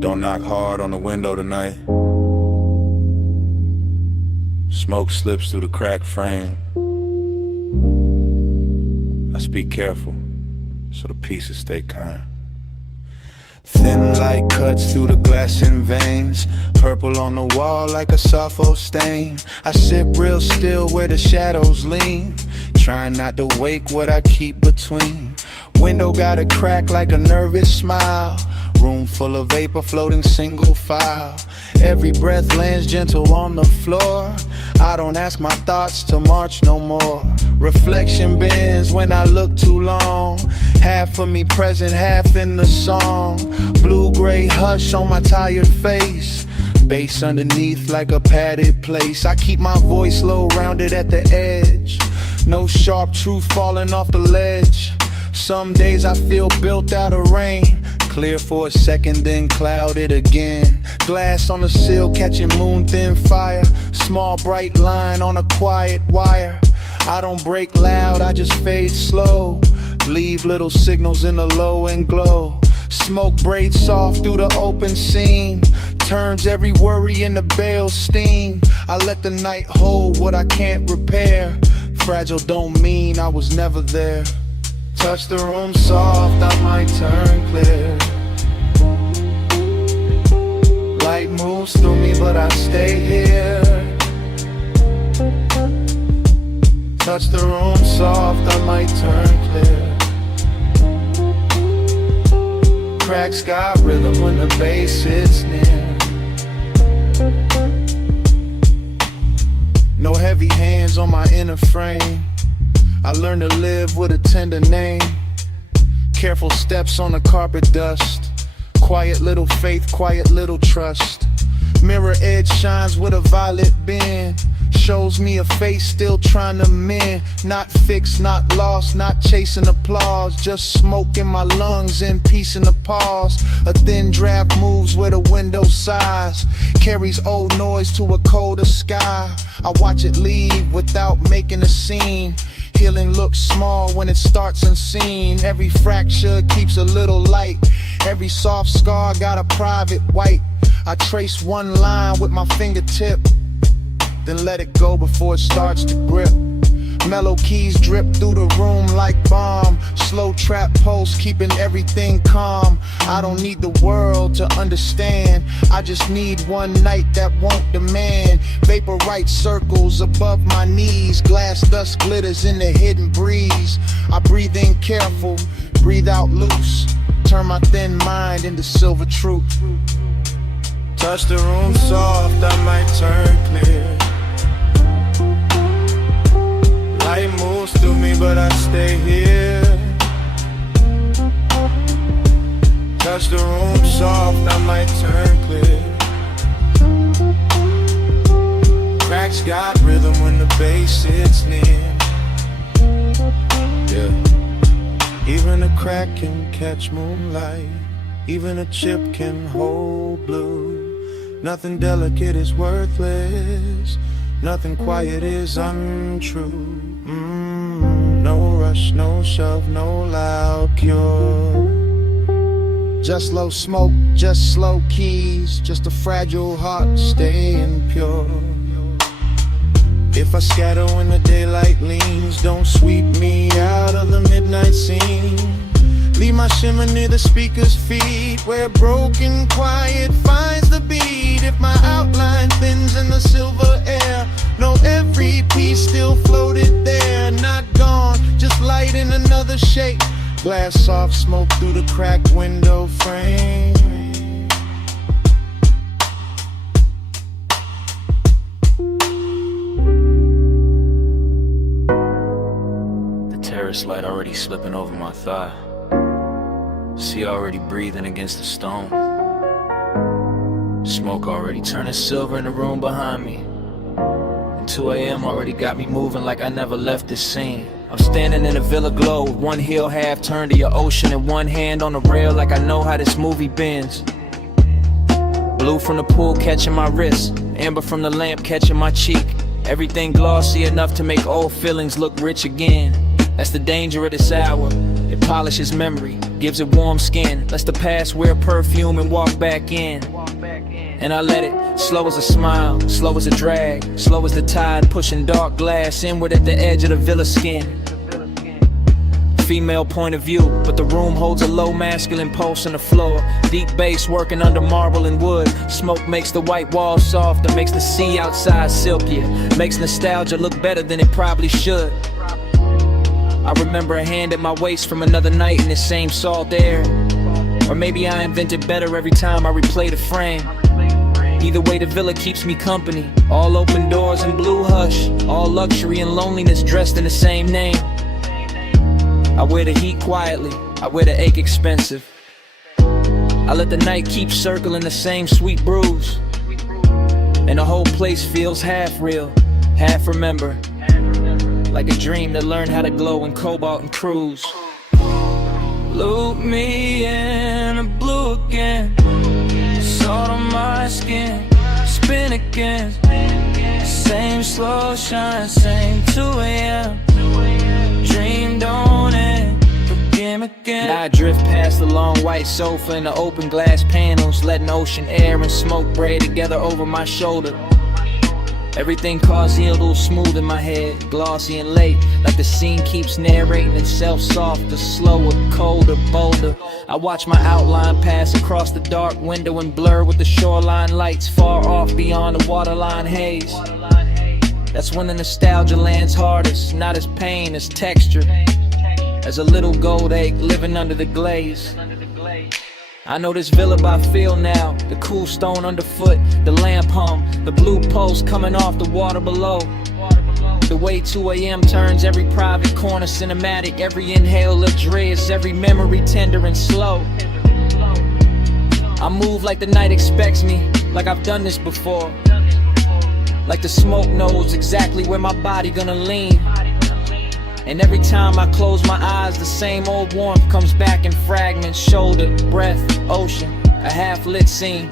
Don't knock hard on the window tonight. Smoke slips through the cracked frame. I speak careful, so the pieces stay kind. Thin light cuts through the glass in veins. Purple on the wall like a Sappho stain. I sit real still where the shadows lean, trying not to wake what I keep between. Window got a crack like a nervous smile. Room full of vapor floating single file. Every breath lands gentle on the floor. I don't ask my thoughts to march no more. Reflection bends when I look too long. Half of me present, half in the song. Blue-gray hush on my tired face. Bass underneath like a padded place. I keep my voice low, rounded at the edge. No sharp truth falling off the ledge. Some days I feel built out of rain. Clear for a second, then clouded again. Glass on the sill catching moon-thin fire. Small bright line on a quiet wire. I don't break loud, I just fade slow. Leave little signals in the low and glow. Smoke braids soft through the open seam. Turns every worry into bale steam. I let the night hold what I can't repair. Fragile don't mean I was never there. Touch the room soft, I might turn clear. Light moves through me, but I stay here. Touch the room Tracks got rhythm when the bass hits near. No heavy hands on my inner frame. I learned to live with a tender name. Careful steps on the carpet dust. Quiet little faith, quiet little trust. Mirror edge shines with a violet bend. Shows me a face still trying to mend. Not fixed, not lost, not chasing applause. Just smoke in my lungs and peace in the pause. A thin draft moves where the window sighs. Carries old noise to a colder sky. I watch it leave without making a scene. Healing looks small when it starts unseen. Every fracture keeps a little light. Every soft scar got a private white. I trace one line with my fingertip, then let it go before it starts to grip. Mellow keys drip through the room like balm. Slow trap pulse keeping everything calm. I don't need the world to understand. I just need one night that won't demand. Vaporite circles above my knees. Glass dust glitters in the hidden breeze. I breathe in careful, breathe out loose. Turn my thin mind into silver truth. Touch the room soft, I might turn clear. Light moves through me, but I stay here. Touch the room soft, I might turn clear. Tracks got rhythm when the bass hits near. Yeah. Even a crack can catch moonlight. Even a chip can hold blue. Nothing delicate is worthless. Nothing quiet is untrue. No rush, no shove, no loud cure. Just low smoke, just slow keys. Just a fragile heart staying pure. If I scatter when the daylight leans, don't sweep me out of the midnight scene. Leave my shimmer near the speaker's feet, where broken quiet finds the beat. If my outline thins in the silver air, know every piece still floated there. Not gone, just light in another shape. Glass soft smoke through the cracked window frame. The terrace light already slipping over my thigh. Sea already breathing against the stone. Smoke already turning silver in the room behind me. And 2 a.m. already got me moving like I never left this scene. I'm standing in a villa glow with one heel half turned to your ocean and one hand on the rail like I know how this movie bends. Blue from the pool catching my wrist, amber from the lamp catching my cheek. Everything glossy enough to make old feelings look rich again. That's the danger of this hour. It polishes memory, gives it warm skin, lets the past wear perfume and walk back in. And I let it, slow as a smile, slow as a drag, slow as the tide pushing dark glass inward at the edge of the villa skin. Female point of view, but the room holds a low masculine pulse on the floor. Deep bass working under marble and wood. Smoke makes the white walls soft and makes the sea outside silkier. Makes nostalgia look better than it probably should. I remember a hand at my waist from another night in this same salt air. Or maybe I invent it better every time I replay the frame. Either way, the villa keeps me company. All open doors and blue hush. All luxury and loneliness dressed in the same name. I wear the heat quietly, I wear the ache expensive. I let the night keep circling the same sweet brews. And the whole place feels half real, half remember. Like a dream that learned how to glow in cobalt and cruise. Loop me in a blue again. Salt on my skin, spin again. Same slow shine, same 2 a.m. Dream don't end, again. Now I drift past the long white sofa and the open glass panels, letting ocean air and smoke braid together over my shoulder. Everything causey a little smooth in my head, glossy and late, like the scene keeps narrating itself softer, slower, colder, bolder. I watch my outline pass across the dark window and blur with the shoreline lights far off beyond the waterline haze. That's when the nostalgia lands hardest, not as pain as texture, as a little gold egg living under the glaze. I know this villa by feel now. The cool stone underfoot, the lamp hum, the blue post coming off the water below. The way 2 a.m. turns every private corner cinematic. Every inhale luxurious, every memory tender and slow. I move like the night expects me, like I've done this before. Like the smoke knows exactly where my body gonna lean. And every time I close my eyes, the same old warmth comes back in fragments. Shoulder, breath, ocean, a half-lit scene.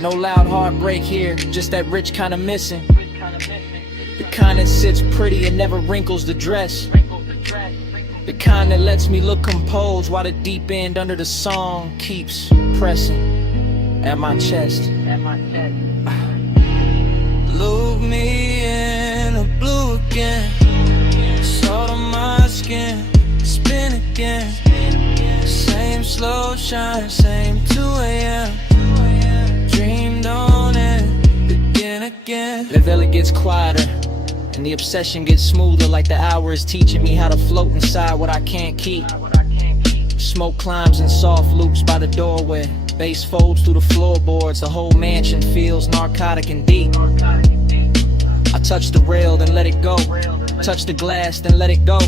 No loud heartbreak here, just that rich kind of missing. The kind that sits pretty and never wrinkles the dress. The kind that lets me look composed while the deep end under the song keeps pressing at my chest. Look me in the blue again. Salt on my skin, spin again. Same slow shine, same 2 a.m. Dream don't end, begin again. The villa gets quieter and the obsession gets smoother, like the hour is teaching me how to float inside what I can't keep. Smoke climbs in soft loops by the doorway. Bass folds through the floorboards. The whole mansion feels narcotic and deep. I touch the rail, then let it go. Touch the glass, then let it go.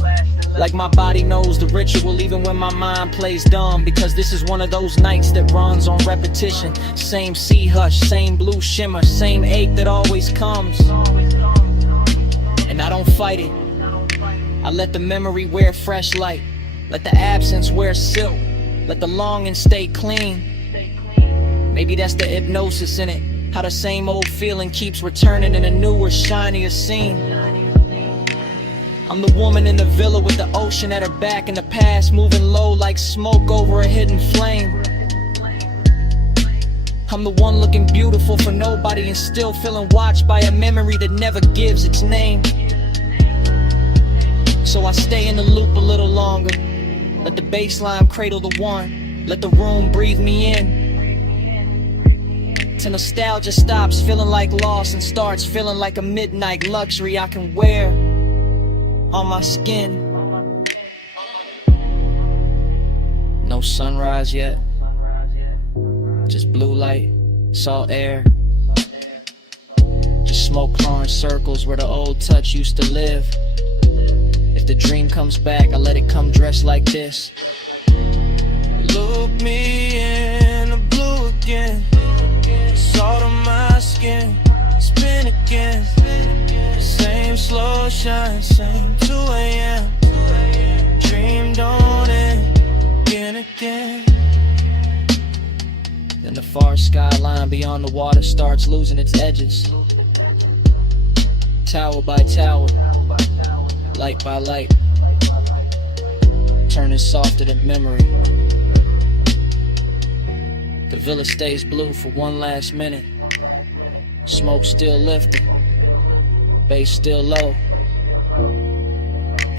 Like my body knows the ritual even when my mind plays dumb. Because this is one of those nights that runs on repetition. Same sea hush, same blue shimmer, same ache that always comes. And I don't fight it. I let the memory wear fresh light. Let the absence wear silk. Let the longing stay clean. Maybe that's the hypnosis in it. How the same old feeling keeps returning in a newer, shinier scene. I'm the woman in the villa with the ocean at her back, and the past moving low like smoke over a hidden flame. I'm the one looking beautiful for nobody and still feeling watched by a memory that never gives its name. So I stay in the loop a little longer. Let the bassline cradle the one. Let the room breathe me in. Till nostalgia stops feeling like loss and starts feeling like a midnight luxury I can wear on my skin. No sunrise yet. Just blue light, salt air. Just smoke blowing circles where the old touch used to live. If the dream comes back, I let it come dressed like this. Look me in the blue again. Salt on my skin, spin again. Same slow shine, same 2 a.m. Dream don't end, begin again. And the far skyline beyond the water starts losing its edges. Tower by tower, light by light, turning softer than memory. The villa stays blue for one last minute. Smoke still lifting, bass still low,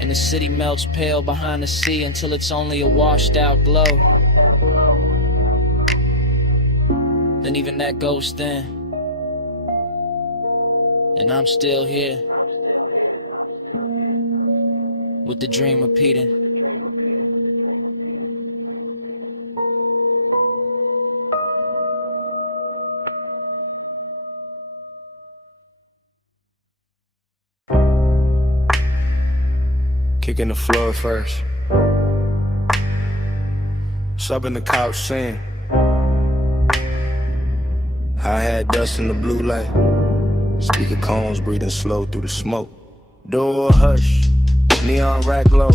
and the city melts pale behind the sea until it's only a washed out glow. Then even that goes thin, and I'm still here, with the dream repeating. Kicking the floor first. Subbing the couch saying hi-hat dust in the blue light. Speaker cones breathing slow through the smoke. Door hush, neon rack low.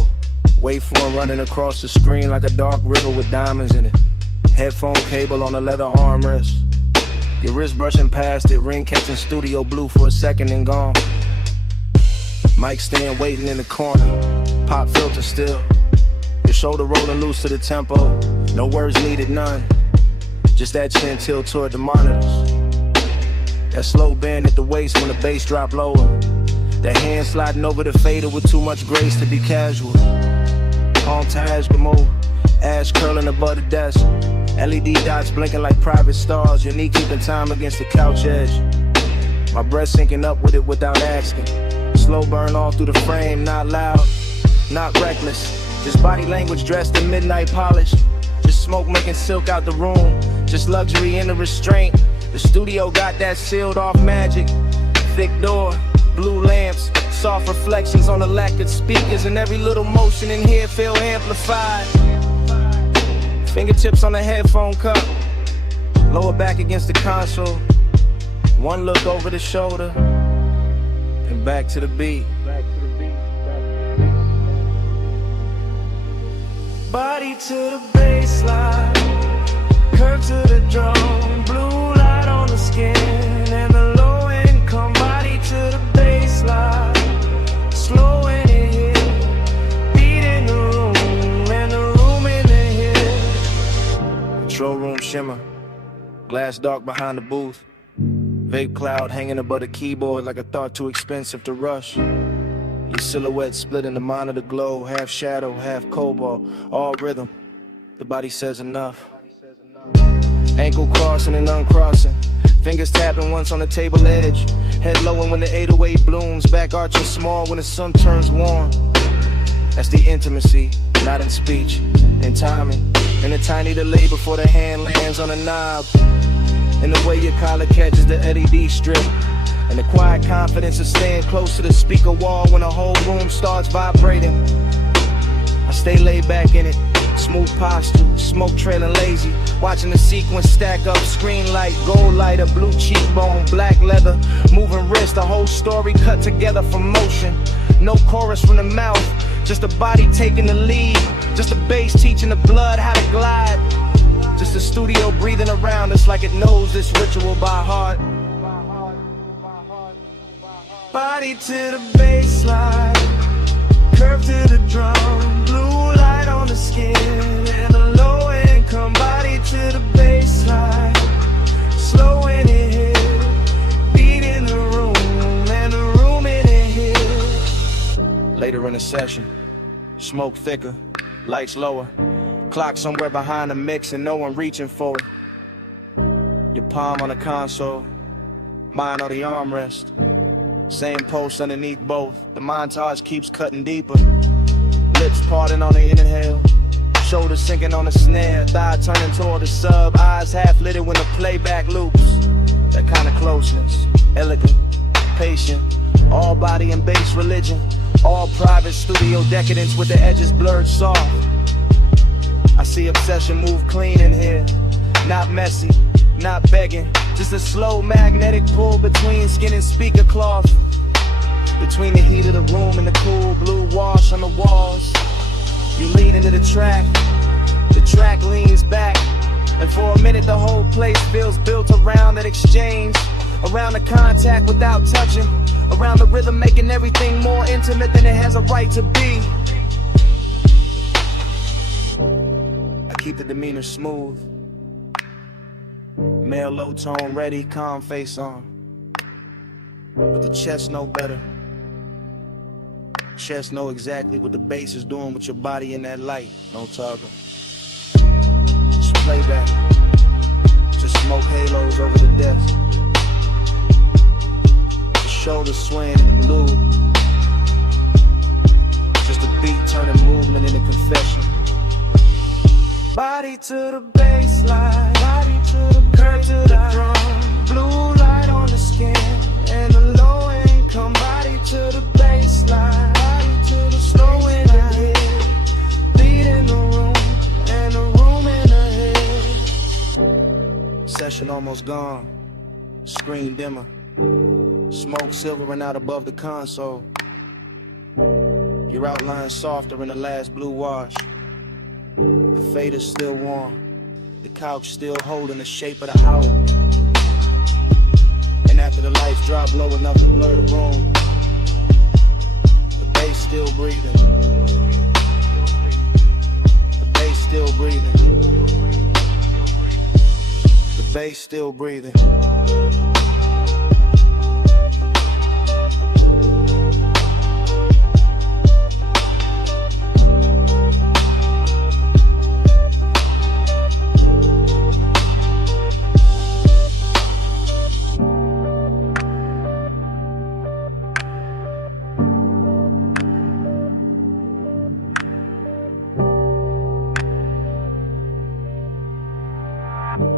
Waveform running across the screen like a dark river with diamonds in it. Headphone cable on a leather armrest. Your wrist brushing past it, ring catching studio blue for a second and gone. Mic stand waiting in the corner, pop filter still. Your shoulder rolling loose to the tempo, no words needed, none. Just that chin tilt toward the monitors. That slow bend at the waist when the bass drop lower. That hand sliding over the fader with too much grace to be casual. Palm to Ashgamo, ash curling above the desk. LED dots blinking like private stars, your knee keeping time against the couch edge. My breath syncing up with it without asking. Slow burn off through the frame, not loud, not reckless. Just body language dressed in midnight polish. Just smoke making silk out the room. Just luxury in the restraint. The studio got that sealed off magic. Thick door, blue lamps, soft reflections on the lacquered speakers, and every little motion in here feel amplified. Fingertips on the headphone cup, lower back against the console. One look over the shoulder, and back to the beat. Body to the baseline, curve to the drum, blue light on the skin, and the low end come. Body to the baseline, slow in it hit, beat in the room, and the room in the hit. Control room shimmer, glass dark behind the booth. Vape cloud hanging above the keyboard like a thought too expensive to rush. Your silhouette split in the monitor glow, half shadow, half cobalt, all rhythm. The body says enough. Ankle crossing and uncrossing, fingers tapping once on the table edge. Head lowering when the 808 blooms, back arching small when the sun turns warm. That's the intimacy, not in speech, in timing, and a tiny delay before the hand lands on the knob. In the way your collar catches the LED strip, and the quiet confidence of staying close to the speaker wall when the whole room starts vibrating. I stay laid back in it, smooth posture, smoke trailing lazy, watching the sequence stack up, screen light, gold light, a blue cheekbone, black leather, moving wrist, the whole story cut together from motion. No chorus from the mouth, just the body taking the lead, just the bass teaching the blood how to glide. Just the studio breathing around us like it knows this ritual by heart. Body to the baseline, curve to the drum, blue light on the skin, and the low end come. Body to the baseline, slow in it hit, beat in the room, and the room in it hit. Later in the session, smoke thicker, lights lower, clock somewhere behind the mix and no one reaching for it. Your palm on the console, mine on the armrest. Same pulse underneath both, the montage keeps cutting deeper. Lips parting on the inhale, shoulders sinking on the snare, thigh turning toward the sub, eyes half lit when the playback loops. That kind of closeness, elegant, patient, all body and bass religion, all private studio decadence with the edges blurred soft. I see obsession move clean in here, not messy, not begging, just a slow magnetic pull between skin and speaker cloth, between the heat of the room and the cool blue wash on the walls. You lean into the track leans back, and for a minute the whole place feels built around that exchange, around the contact without touching, around the rhythm making everything more intimate than it has a right to be. I keep the demeanor smooth, male low tone ready, calm face on, but the chest know better. Chest know exactly what the bass is doing with your body in that light. I'm talking. Just play back, just smoke halos over the desk, shoulder swaying and move, just a beat turning movement into confession. Body to the baseline, curve to the drum, blue light on the skin, and the low end come. Body to the baseline, slow in the head, beat in the room, and the room in the head. Session almost gone, screen dimmer, smoke silvering out above the console. Your outline softer in the last blue wash. The fader's still warm, the couch still holding the shape of the hour. And after the lights drop low enough to blur the room, the bass still breathing. The bass still breathing. The bass still breathing. Cabana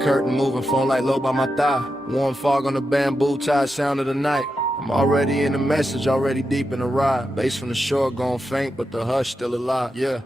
curtain moving, phone light low by my thigh. Warm fog on the bamboo tie, sound of the night. I'm already in the message, already deep in the ride. Bass from the shore gone faint, but the hush still alive, yeah.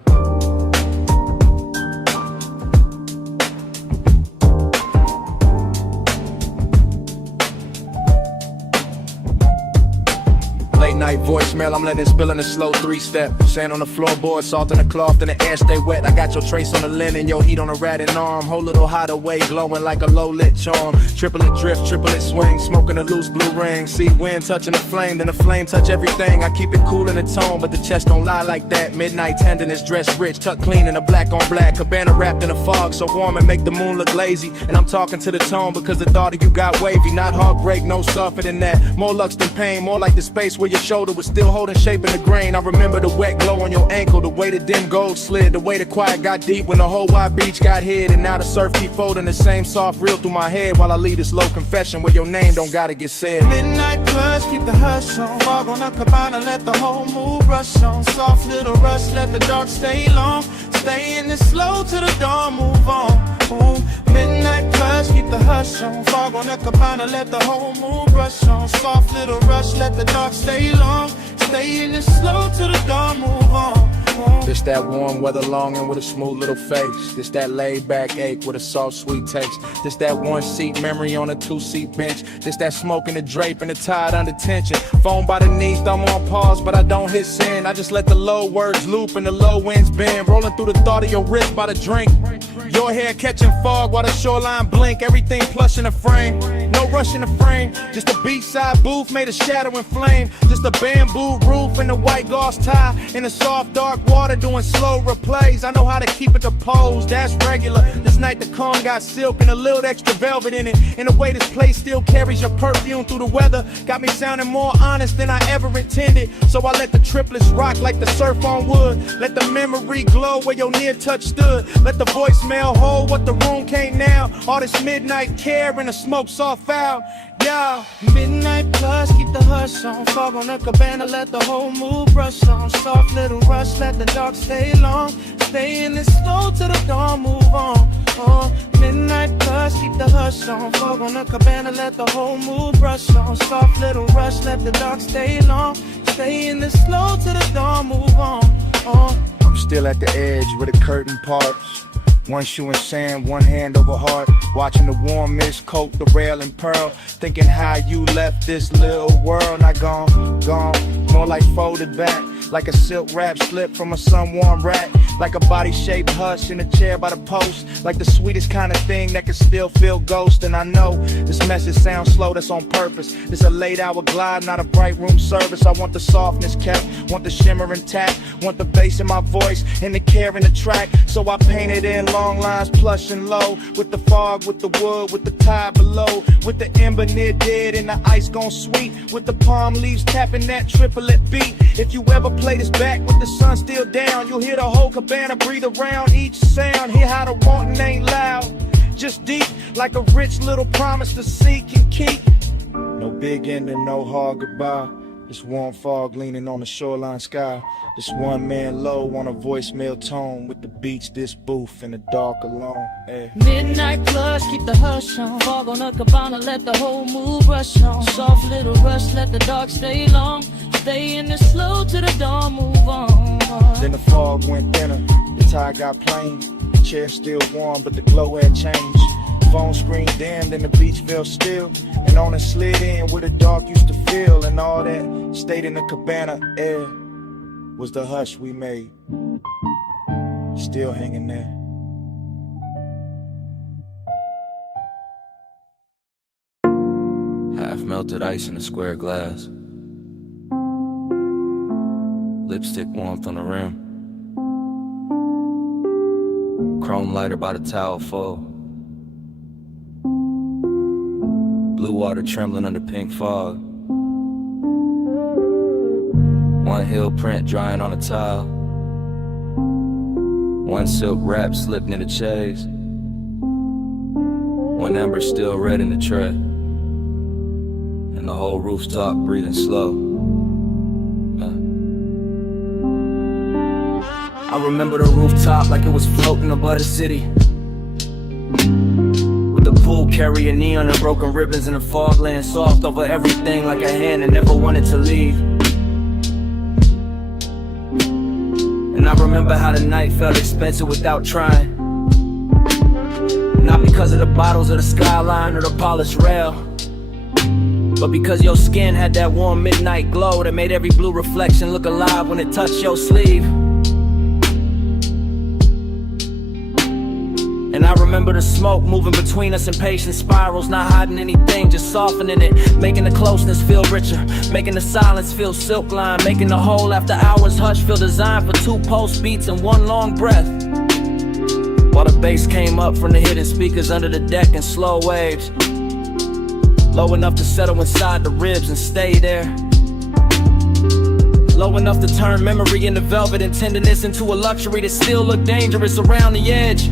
Night voicemail, I'm letting it spill in a slow 3-step. Sand on the floorboard, salt in the cloth, and the air stay wet. I got your trace on the linen, your heat on the ratted arm. Whole little hideaway, glowing like a low-lit charm. Triplet drift, triplet swing, smoking a loose blue ring. See wind touching the flame, then the flame touch everything. I keep it cool in the tone, but the chest don't lie like that. Midnight tenderness, dressed rich, tucked clean in a black on black. Cabana wrapped in a fog, so warm and make the moon look lazy. And I'm talking to the tone because the thought of you got wavy. Not heartbreak, no softer than that. More lux than pain, more like the space where your shoulder was still holding shape in the grain. I remember the wet glow on your ankle, the way the dim gold slid, the way the quiet got deep when the whole wide beach got hid. And now the surf keep folding the same soft reel through my head while I leave this low confession where your name don't gotta get said. Midnight plush, keep the hush on. Fog on the cabana, let the whole mood rush on. Soft little rush, let the dark stay long. Stay in it slow till the dawn, move on. Ooh. Midnight plush, keep the hush on. Fog on the cabana, let the whole mood rush on. Soft little rush, let the dark stay long. Stay in it slow till the dawn, move on. This that warm weather longing with a smooth little face. This that laid back ache with a soft sweet taste. This that one seat memory on a 2-seat bench. This that smoke in the drape and the tide under tension. Phone by the knee, thumb on pause, but I don't hit send. I just let the low words loop and the low winds bend. Rolling through the thought of your wrist by the drink. Your hair catching fog while the shoreline blink. Everything plush in the frame, no rush in the frame. Just a beachside booth made of shadow and flame. Just a bamboo roof and a white gauze tie. In the soft dark water doing slow replays. I know how to keep it composed, that's regular. This night the calm got silk and a little extra velvet in it. In a way this place still carries your perfume through the weather. Got me sounding more honest than I ever intended. So I let the triplets rock like the surf on wood. Let the memory glow where your near touch stood. Let the voicemail hold what the room can't now. All this midnight care and the smoke soft foul. Yeah. Midnight plush, keep the hush on. Fog on the cabana, let the whole mood rush on. Soft little rush, let the dark stay long. Stay in it slow till the dawn, move on. Oh, midnight plush, keep the hush on. Fog on the cabana, let the whole mood rush on. Soft little rush, let the dark stay long. Stay in it slow till the dawn, move on. Oh. I'm still at the edge where the curtain parts. One shoe in sand, one hand over heart. Watching the warm mist coat the rail and pearl. Thinking how you left this little world. Not gone, more like folded back. Like a silk wrap slip from a sun-warm rack. Like a body-shaped hush in a chair by the post. Like the sweetest kind of thing that can still feel ghost. And I know this message sounds slow, that's on purpose. It's a late-hour glide, not a bright room service. I want the softness kept, want the shimmer intact. Want the bass in my voice and the care in the track. So I painted in long lines, plush and low. With the fog, with the wood, with the tide below. With the ember near dead and the ice gone sweet. With the palm leaves tapping that triplet beat. If you ever play this back with the sun still down, you'll hear the whole cabana breathe around each sound. Hear how the wanting ain't loud, just deep, like a rich little promise to seek and keep. No big ending, no hard goodbye. This warm fog leaning on the shoreline sky. This one man low on a voicemail tone. With the beach, this booth in the dark alone. Hey. Midnight plush, keep the hush on. Fog on the cabana, let the whole mood rush on. Soft little rush, let the dark stay long. Stay in the slow till the dawn, move on. Then the fog went thinner, the tide got plain. The chair still warm, but the glow had changed. Phone screen dimmed and the beach felt still. And on it slid in where the dark used to feel. And all that stayed in the cabana air was the hush we made. Still hanging there. Half melted ice in a square glass. Lipstick warmth on the rim. Chrome lighter by the towel full. Blue water trembling under pink fog. One heel print drying on a tile. One silk wrap slipped in the chase. One ember still red in the tray. And the whole rooftop breathing slow. I remember the rooftop like it was floating above the city. With the pool carrying neon and broken ribbons and the fog laying soft over everything like a hand that never wanted to leave. And I remember how the night felt expensive without trying. Not because of the bottles or the skyline or the polished rail, but because your skin had that warm midnight glow that made every blue reflection look alive when it touched your sleeve. And I remember the smoke moving between us in patient spirals, not hiding anything, just softening it, making the closeness feel richer, making the silence feel silk line, making the whole after hours hush feel designed for 2 pulse beats and 1 long breath. While the bass came up from the hidden speakers under the deck in slow waves, low enough to settle inside the ribs and stay there, low enough to turn memory into velvet and tenderness into a luxury that still look dangerous around the edge.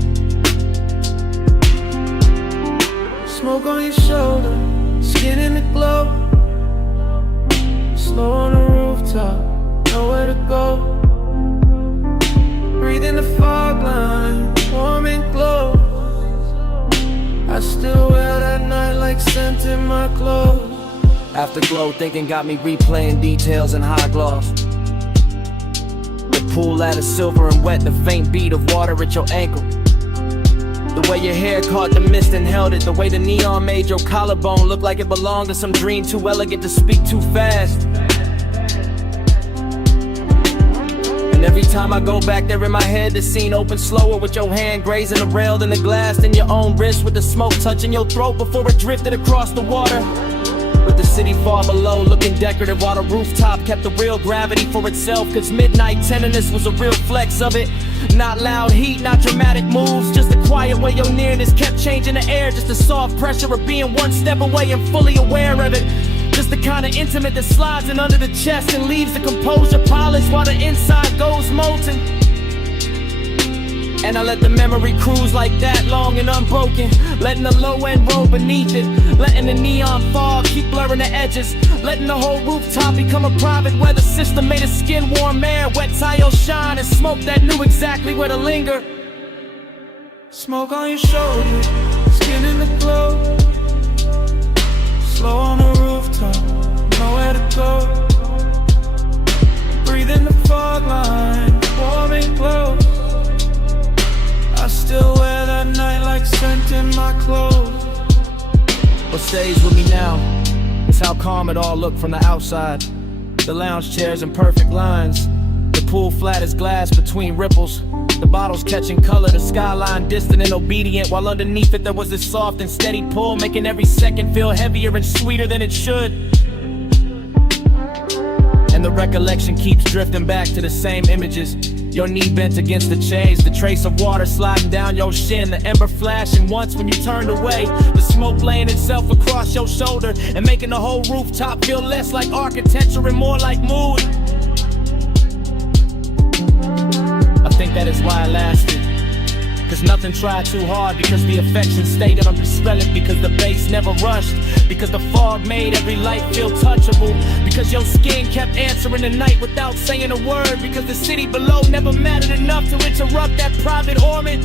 Smoke on your shoulder, skin in the glow. Slow on the rooftop, nowhere to go. Breathe in the fog line, warm and close. I still wear that night like scent in my clothes. Afterglow thinking got me replaying details in high gloss. The pool ladder silver and wet, the faint beat of water at your ankle. The way your hair caught the mist and held it, the way the neon made your collarbone look like it belonged to some dream too elegant to speak too fast. And every time I go back there in my head, the scene opens slower with your hand grazing the rail and the glass in your own wrist, with the smoke touching your throat before it drifted across the water. With the city far below looking decorative while the rooftop kept the real gravity for itself, cause midnight tenderness was a real flex of it. Not loud heat, not dramatic moves, just a quiet way your nearness kept changing the air. Just the soft pressure of being one step away and fully aware of it. Just the kind of intimate that slides in under the chest and leaves the composure polished while the inside goes molten. And I let the memory cruise like that, long and unbroken, letting the low end roll beneath it, letting the neon fog keep blurring the edges, letting the whole rooftop become a private weather system made of skin warm air, wet tile shine and smoke that knew exactly where to linger. Smoke on your shoulder, skin in the glow. Slow on the rooftop, nowhere to go. Breathe in the fog line, warm and close. I still wear that night like scent in my clothes. What stays with me now is how calm it all looked from the outside. The lounge chairs in perfect lines, the pool flat as glass between ripples, the bottles catching color, the skyline distant and obedient, while underneath it there was this soft and steady pull, making every second feel heavier and sweeter than it should. And the recollection keeps drifting back to the same images. Your knee bent against the chains, the trace of water sliding down your shin, the ember flashing once when you turned away, the smoke laying itself across your shoulder and making the whole rooftop feel less like architecture and more like mood. I think that is why I lasted, cause nothing tried too hard, because the affection stayed that I'm dispelling, because the bass never rushed, because the fog made every light feel touchable, because your skin kept answering the night without saying a word, because the city below never mattered enough to interrupt that private orbit.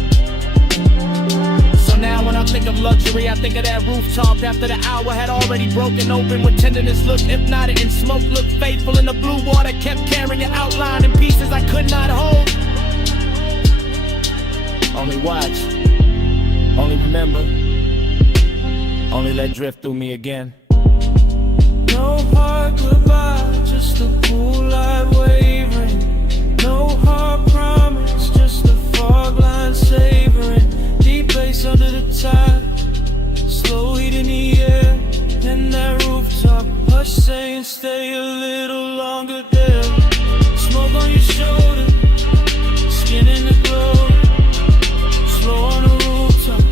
So now when I think of luxury, I think of that rooftop after the hour had already broken open, when tenderness looked hypnotic and smoke looked faithful, and the blue water kept carrying your outline in pieces I could not hold. Only watch, only remember, only let drift through me again. No hard goodbye, just a cool light wavering. No hard promise, just a fog line savoring. Deep bass under the tide, slow heat in the air. And that rooftop, us saying stay a little longer there. Smoke on your shoulder, skin in the glow. Slow on the rooftop,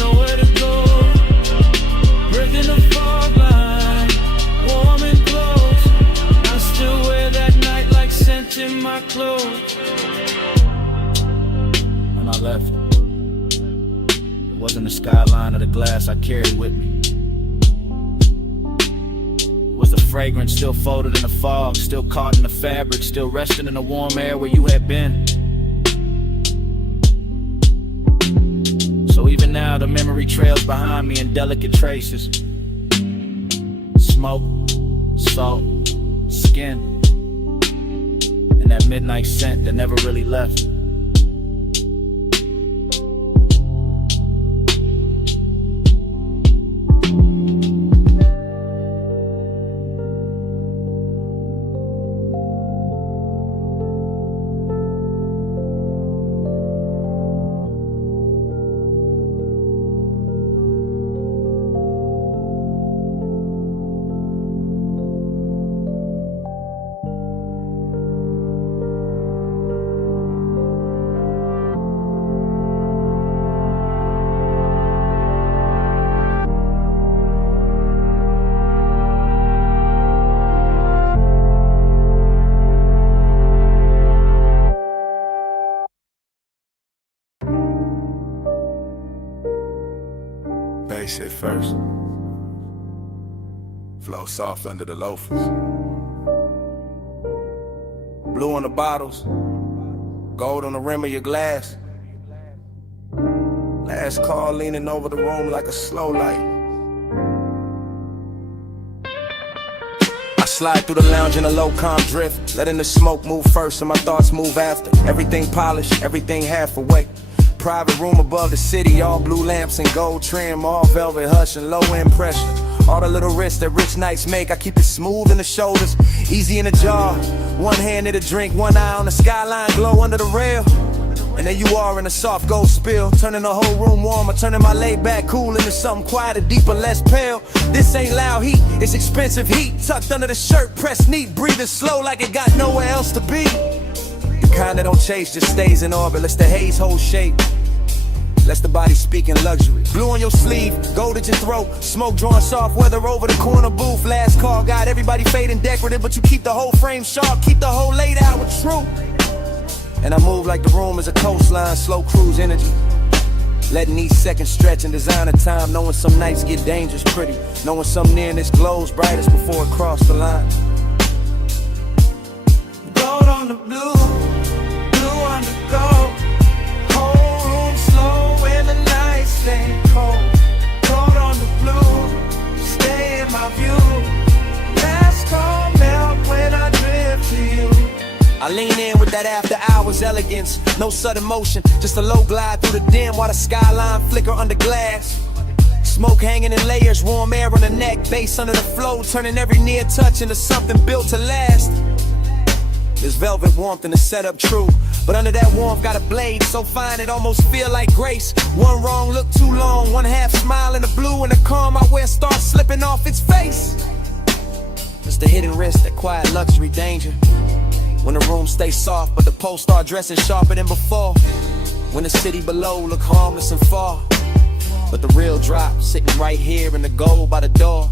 nowhere to go. Breath in the fog line, warm and close. I still wear that night like scent in my clothes. glass I carried with me? Was the fragrance still folded in the fog, still caught in the fabric, still resting in the warm air where you had been? So even now the memory trails behind me in delicate traces. Smoke, salt, skin, and that midnight scent that never really left. Bass hit first. Flow soft under the loafers. Blue on the bottles. Gold on the rim of your glass. Last call leaning over the room like a slow light. I slide through the lounge in a low-com drift, letting the smoke move first and my thoughts move after. Everything polished, everything half awake. Private room above the city, all blue lamps and gold trim, all velvet hush and low end pressure. All the little risks that rich nights make, I keep it smooth in the shoulders, easy in the jaw. One hand in the drink, one eye on the skyline, glow under the rail. And there you are in a soft gold spill, turning the whole room warmer, turning my laid back cool into something quieter, deeper, less pale. This ain't loud heat, it's expensive heat, tucked under the shirt, pressed neat, breathing slow like it got nowhere else to be. The kind that don't chase, just stays in orbit, lets the haze hold shape, lets the body speak in luxury. Blue on your sleeve, gold at your throat, smoke drawing soft weather over the corner booth. Last call, got everybody fading decorative, but you keep the whole frame sharp, keep the whole laid out with truth. And I move like the room is a coastline, slow cruise energy, letting each second stretch in designer time, knowing some nights get dangerous pretty, knowing some nearness glows brightest before it crossed the line. Gold on the blue, blue on the gold. Whole room slow and the lights stay cold. Gold on the blue, stay in my view. Last call out when I drift to you. I lean in with that after hours elegance, no sudden motion, just a low glide through the dim while the skyline flicker under glass. Smoke hanging in layers, warm air on the neck, bass under the flow, turning every near touch into something built to last. There's velvet warmth in the setup, true, but under that warmth got a blade so fine it almost feel like grace. One wrong look too long, one half smile in the blue, and the calm I wear starts slipping off its face. It's the hidden risk, that quiet luxury danger. When the room stays soft, but the posts start dressing sharper than before. When the city below look harmless and far, but the real drop sitting right here in the gold by the door.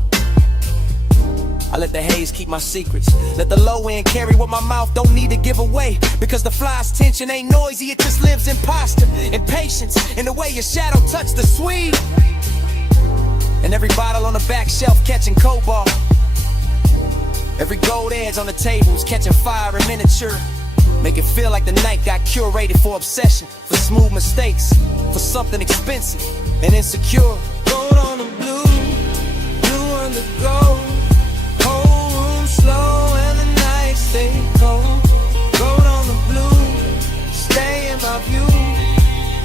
I let the haze keep my secrets, let the low end carry what my mouth don't need to give away. Because the fly's tension ain't noisy, it just lives in posture, in patience, in the way your shadow touched the sweet. And every bottle on the back shelf catching cobalt. Every gold edge on the tables catching fire in miniature. Make it feel like the night got curated for obsession, for smooth mistakes, for something expensive and insecure. Gold on the blue, blue on the gold. Whole room slow and the night stay cold. Gold on the blue, stay in my view.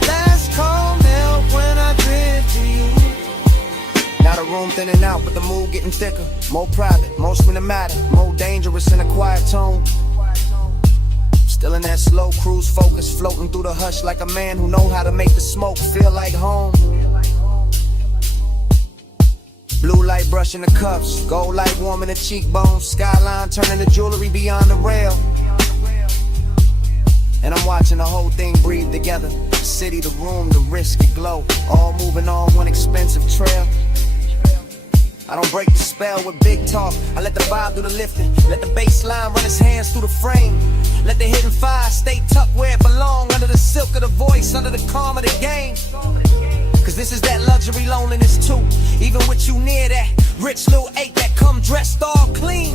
Last call out when I drift to you. Now the room thinning out, but the mood getting thicker. More private, more cinematic, more dangerous in a quiet tone. Still in that slow cruise focus, floating through the hush like a man who know how to make the smoke feel like home. Blue light brushing the cups, gold light warming the cheekbones, skyline turning the jewelry beyond the rail. And I'm watching the whole thing breathe together. The city, the room, the risk, the glow, all moving on one expensive trail. I don't break the spell with big talk, I let the vibe do the lifting. Let the bass line run its hands through the frame. Let the hidden fire stay tucked where it belongs, under the silk of the voice, under the calm of the game. Cause this is that luxury loneliness too. Even with you near that rich little ape that come dressed all clean.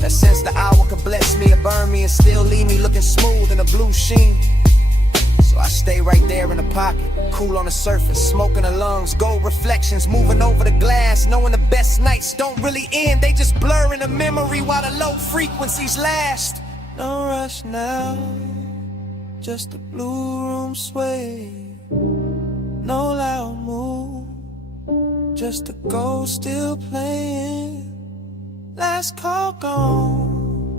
That since the hour could bless me and burn me and still leave me looking smooth in a blue sheen. So I stay right there in the pocket, cool on the surface, smoking the lungs, gold reflections, moving over the glass, knowing the best nights don't really end, they just blur in the memory while the low frequencies last. No rush now, just the blue room sway. No loud move, just a ghost still playing. Last call gone,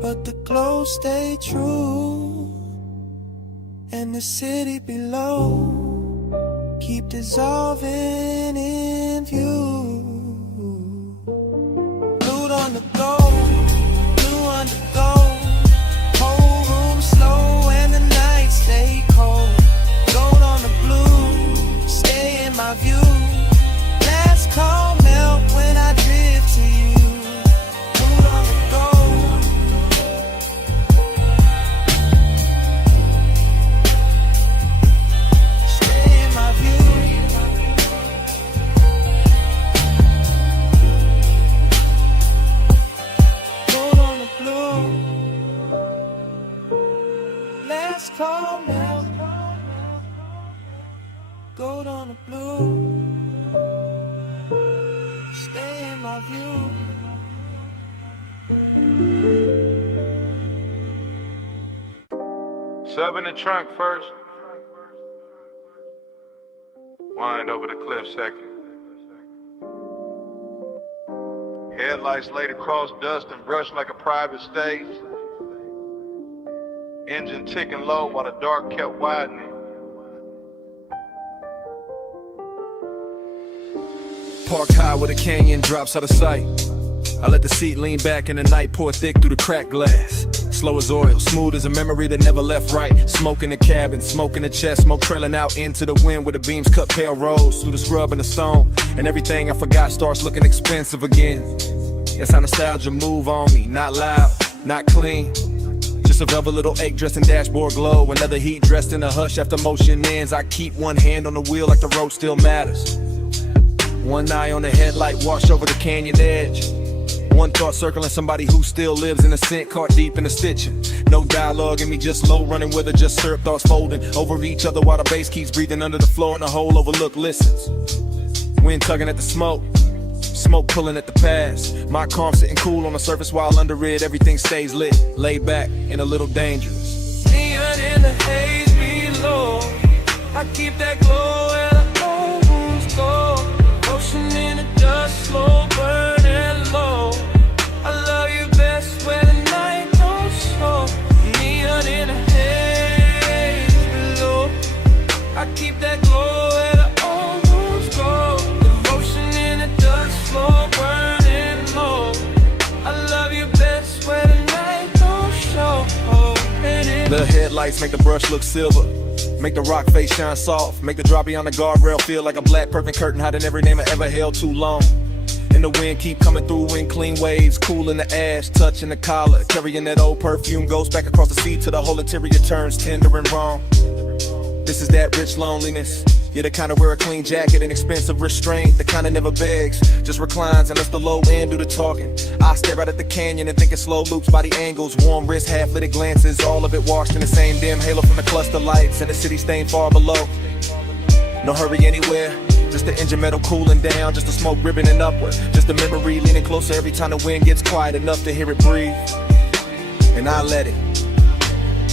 but the glow stay true. And the city below keep dissolving in view. Glued on the door, you on the go. Whole room slow and the nights stay cold. Gold on the blue, stay in my view. Last call now when I drift to you. Glued on the door. Sub in the trunk first. Wind over the cliff second. Headlights laid across dust and brushed like a private stage. Engine ticking low while the dark kept widening. Park high where the canyon drops out of sight. I let the seat lean back and the night pour thick through the cracked glass. Slow as oil, smooth as a memory that never left right. Smoke in the cabin, smoke in the chest, smoke trailing out into the wind where the beams cut pale rose through the scrub and the stone. And everything I forgot starts looking expensive again. That's how nostalgia move on me, not loud, not clean. Just a velvet little ache dressed in dashboard glow. Another heat dressed in a hush after motion ends. I keep one hand on the wheel like the road still matters. One eye on the headlight, washed over the canyon edge. One thought circling somebody who still lives in a scent, caught deep in the stitching. No dialogue in me, just low running with her, just syrup thoughts folding over each other while the bass keeps breathing under the floor and the whole overlook listens. Wind tugging at the smoke, smoke pulling at the past. My calm sitting cool on the surface while under it everything stays lit, laid back and a little dangerous. Even in the haze below, I keep that glow and I almost go. Ocean in the dust, slow burning low. I love you best when the night goes slow. Neon in the haze below, I keep that glow and I almost go. Devotion in the dust, slow burning low. I love you best when the night goes slow. The headlights make the brush look silver, make the rock face shine soft, make the drop beyond the guardrail feel like a black perfect curtain hiding every name I ever held too long. And the wind keep coming through in clean waves, cool in the ash, touching the collar, carrying that old perfume, goes back across the sea till the whole interior turns tender and wrong. This is that rich loneliness. You're the kind of wear a clean jacket and expensive restraint, the kind of never begs, just reclines and lets the low end do the talking. I stare out at the canyon and think in slow loops, body angles, warm wrists, half-lit glances, all of it washed in the same dim halo from the cluster lights and the city staying far below. No hurry anywhere, just the engine metal cooling down, just the smoke ribboning upward, just the memory leaning closer every time the wind gets quiet enough to hear it breathe. And I let it.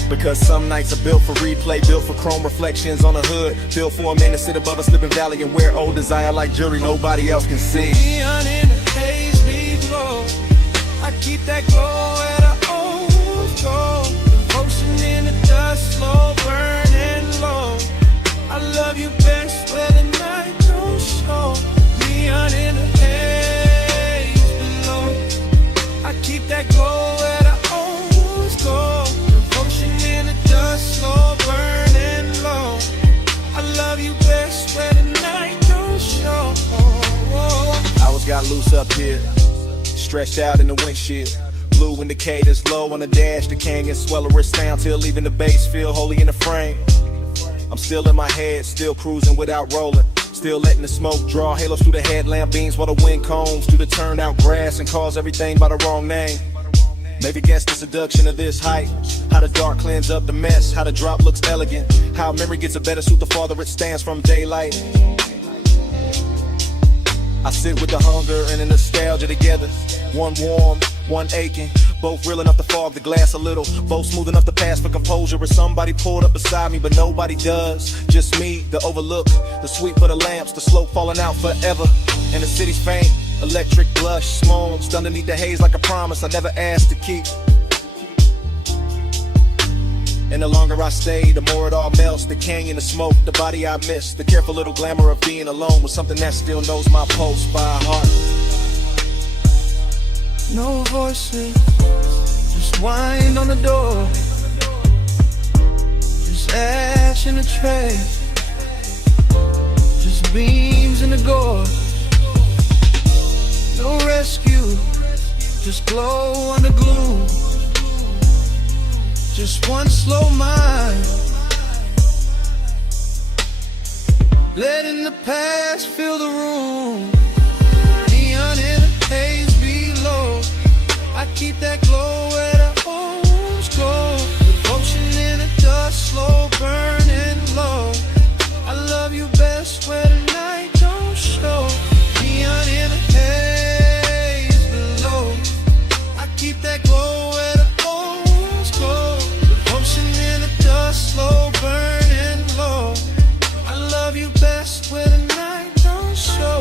Because some nights are built for replay, built for chrome reflections on the hood, built for a man to sit above a slipping valley and wear old desire like jewelry nobody else can see. Neon in the haze below, I keep that glow and I almost go. Ocean in the dust, slow burning low. I love you best when the night goes slow. Neon in the haze below, I keep that glow and I almost go. Got loose up here, stretched out in the windshield. Blue indicators low on the dash, the canyon swell a wrist down till leaving the base feel holy in the frame. I'm still in my head, still cruising without rolling. Still letting the smoke draw halos through the headlamp beams while the wind combs through the turned out grass and calls everything by the wrong name. Maybe guess the seduction of this height. How the dark cleans up the mess, how the drop looks elegant, how memory gets a better suit the farther it stands from daylight. I sit with the hunger and the nostalgia together. One warm, one aching, both real enough to fog the glass a little, both smooth enough to pass for composure. Or somebody pulled up beside me, but nobody does. Just me, the overlook, the sweep of the lamps, the slope falling out forever. And the city's faint, electric blush, smokes underneath the haze like a promise I never asked to keep. And the longer I stay, the more it all melts. The canyon, the smoke, the body I miss, the careful little glamour of being alone with something that still knows my pulse by heart. No voices, just wind on the door, just ash in a tray, just beams in the gore. No rescue, just glow on the gloom. Just one slow mind, letting the past fill the room. Neon in the haze below, I keep that glow where the homes glow. Devotion in the dust, slow burning low. I love you best when the night don't show. Neon in the haze below, I keep that glow where the homes glow. Devotion in the dust, slow burning low. I love you best when the night don't show.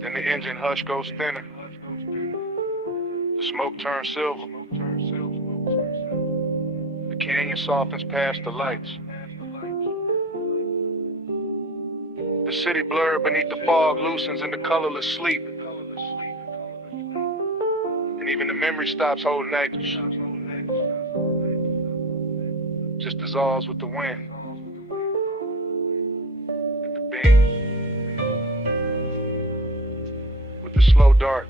Then the engine hush goes thinner. The smoke turns silver. The canyon softens past the lights. The city blurred beneath the fog loosens in the colorless sleep. And even the memory stops holding anchors. Just dissolves with the wind. And the beam. With the slow dark.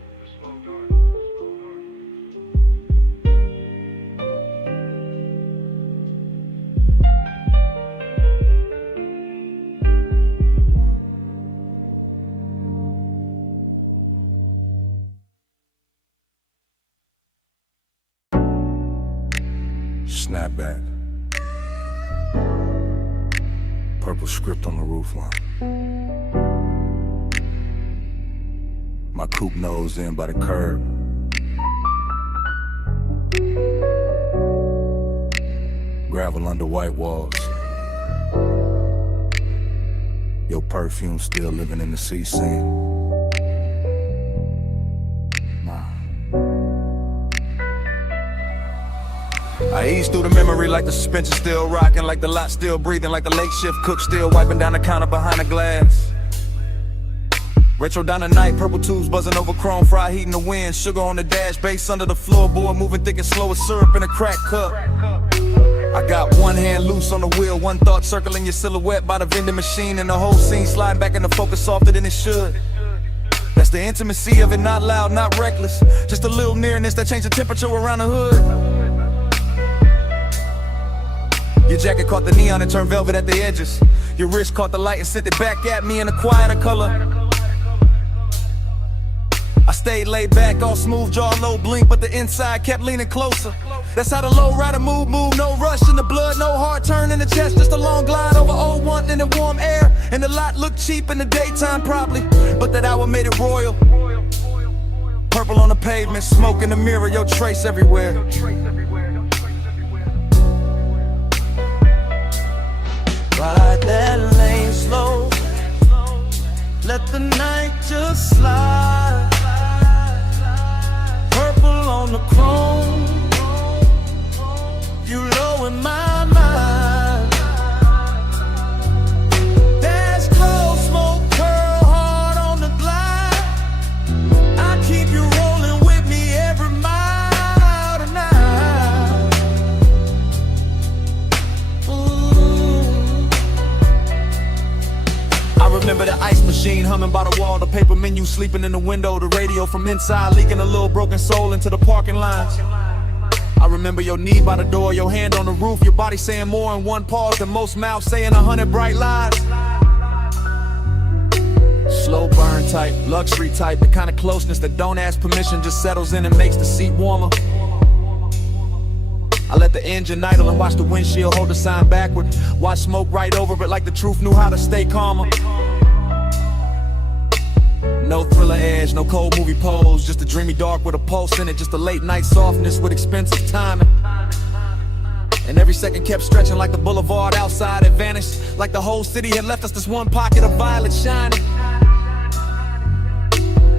Snapback. Purple script on the roofline. My coupe nose in by the curb. Gravel under white walls. Your perfume still living in the sea scene. I ease through the memory like the suspension still rocking, like the lot still breathing, like the late shift cook still wiping down the counter behind the glass. Retro down the night, purple tubes buzzing over chrome, fry heat in the wind, sugar on the dash, bass under the floorboard, moving thick and slow as syrup in a crack cup. I got one hand loose on the wheel, one thought circling your silhouette by the vending machine, and the whole scene sliding back into focus softer than it should. That's the intimacy of it, not loud, not reckless, just a little nearness that changed the temperature around the hood. Your jacket caught the neon and turned velvet at the edges. Your wrist caught the light and sent it back at me in a quieter color. I stayed laid back on smooth jaw, low blink, but the inside kept leaning closer. That's how the low rider move, no rush in the blood, no hard turn in the chest, just a long glide over 01 in the warm air. And the lot looked cheap in the daytime probably, but that hour made it royal. Purple on the pavement, smoke in the mirror, your trace everywhere. Ride that lane slow, let the night just slide. Purple on the chrome, you low in my mind. There's cold smoke, pearl hard on the glide. I keep you rolling with me every mile tonight. I remember the ice machine humming by the wall, the paper menu sleeping in the window, the radio from inside leaking a little broken soul into the parking lines. I remember your knee by the door, your hand on the roof, your body saying more in one pause than most mouths saying 100 bright lies. Slow burn type, luxury type, the kind of closeness that don't ask permission, just settles in and makes the seat warmer. I let the engine idle and watch the windshield hold the sign backward. Watch smoke right over it like the truth knew how to stay calmer. No thriller edge, no cold movie pose, just a dreamy dark with a pulse in it, just a late night softness with expensive timing. And every second kept stretching like the boulevard outside had vanished, like the whole city had left us this one pocket of violet shining.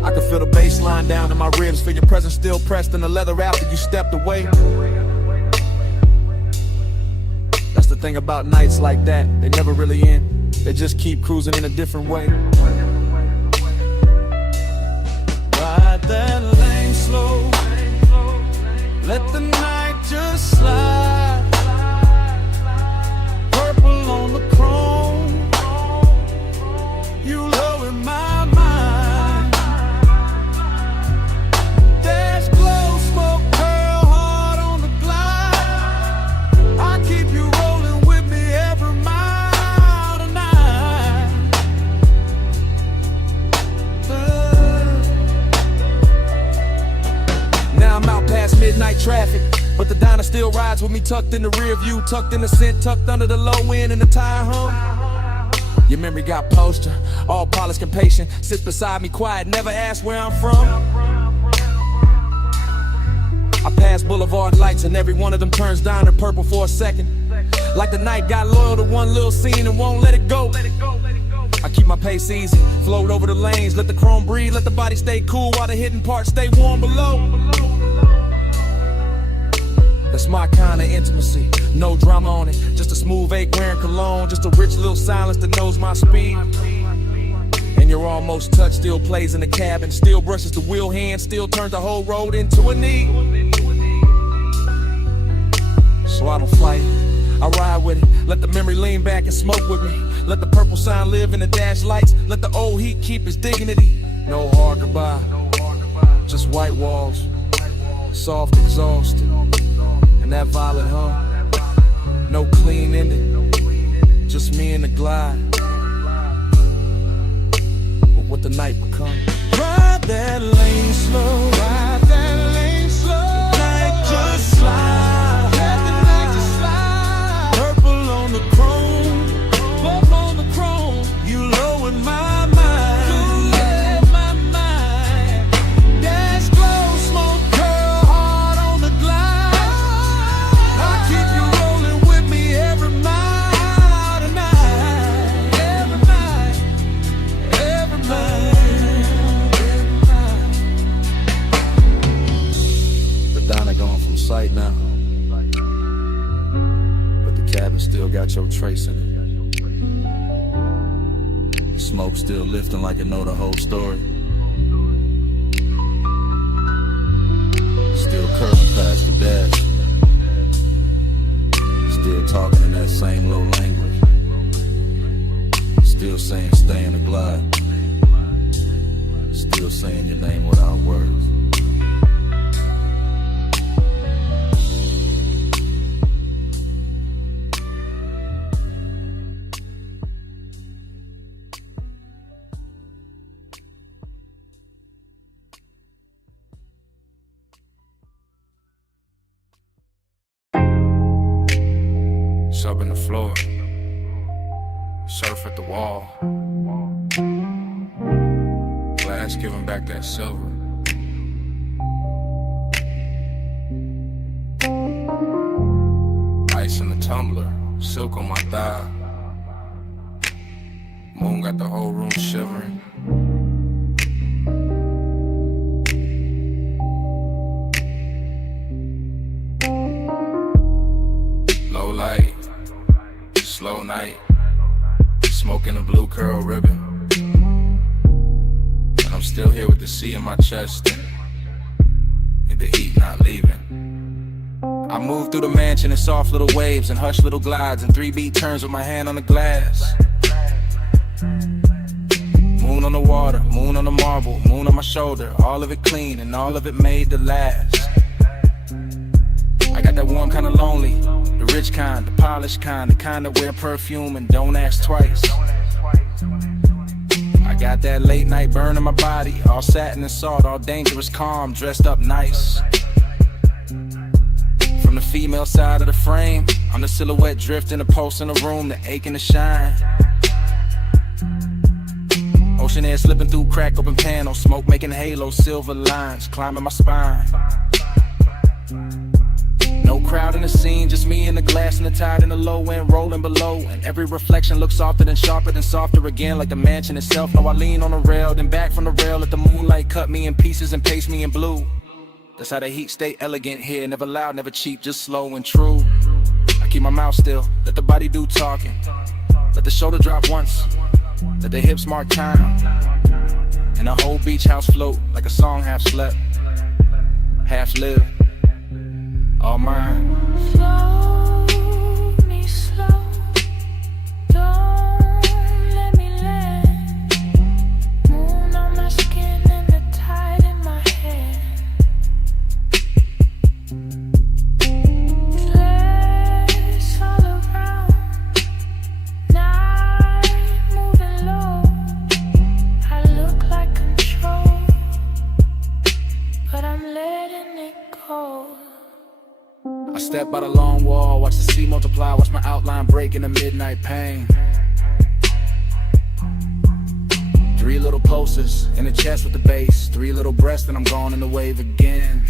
I could feel the bass line down in my ribs, feel your presence still pressed in the leather after you stepped away. That's the thing about nights like that, they never really end, they just keep cruising in a different way. Ride that lane slow, let the night just slide. Purple on the chrome, you low in my mind. There's glow, smoke, pearl, heart on the glide. I keep you rolling with me every mile tonight. Now I'm out past midnight traffic, but the diner still rides with me tucked in the rear view, tucked in the scent, tucked under the low end and the tire hum. Your memory got poster, all polished and patient, sits beside me quiet, never asked where I'm from. I pass boulevard lights and every one of them turns down to purple for a second, like the night got loyal to one little scene and won't let it go. I keep my pace easy, float over the lanes, let the chrome breathe, let the body stay cool while the hidden parts stay warm below. That's my kind of intimacy, no drama on it, just a smooth ache wearing cologne, just a rich little silence that knows my speed. And your almost touch still plays in the cabin, still brushes the wheel hand, still turns the whole road into a knee. So I don't fight it, I ride with it, let the memory lean back and smoke with me. Let the purple sign live in the dash lights, let the old heat keep its dignity. No hard goodbye, just white walls, soft exhaust, and that violet hum. No clean in it, just me and the glide. But what the night become. Ride that lane slow, ride that lane slow. Night just slide, let the night just slide. Purple on the chrome, purple on the chrome. You low in my mind, yeah, my mind. Dash glow, smoke, pearl, heart on the glide. I keep you rolling with me every mile tonight, every mile, every mile. The diner gone from sight now, but the cabin still got your trace in it. The smoke still lifting like you know the whole story. Still curves past the dash, still talking in that same little language, still saying stay in the glide, still saying your name without words. Sub in the floor, surf at the wall, glass giving back that silver. Ice in the tumbler, silk on my thigh. Moon got the whole room shivering. Low light, slow night, smoking a blue curl ribbon. And I'm still here with the sea in my chest and the heat not leaving. I move through the mansion in soft little waves and hush little glides and 3-beat turns with my hand on the glass. Moon on the water, moon on the marble, moon on my shoulder, all of it clean and all of it made to last. I got I'm kinda lonely, the rich kind, the polished kind, the kind that wear perfume and don't ask twice. I got that late night burn in my body, all satin and salt, all dangerous calm, dressed up nice. From the female side of the frame, I'm the silhouette drifting, a pulse in the room, the ache and the shine. Ocean air slipping through crack open panels, smoke making halos, silver lines climbing my spine. No crowd in the scene, just me and the glass and the tide and the low end rolling below. And every reflection looks softer than sharper than softer again, like the mansion itself. Now I lean on the rail, then back from the rail, let the moonlight cut me in pieces and paste me in blue. That's how the heat stay elegant here, never loud, never cheap, just slow and true. I keep my mouth still, let the body do talking. Let the shoulder drop once, let the hips mark time. And the whole beach house float like a song half slept, half lived, all mine. Hold me slow, don't let me land. Moon on my skin and the tide in my hair. Flares all around, night moving low. I look like control, but I'm letting it go. I step by the long wall, watch the sea multiply, watch my outline break in the midnight pain. 3 little pulses in the chest with the bass, 3 little breaths and I'm gone in the wave again.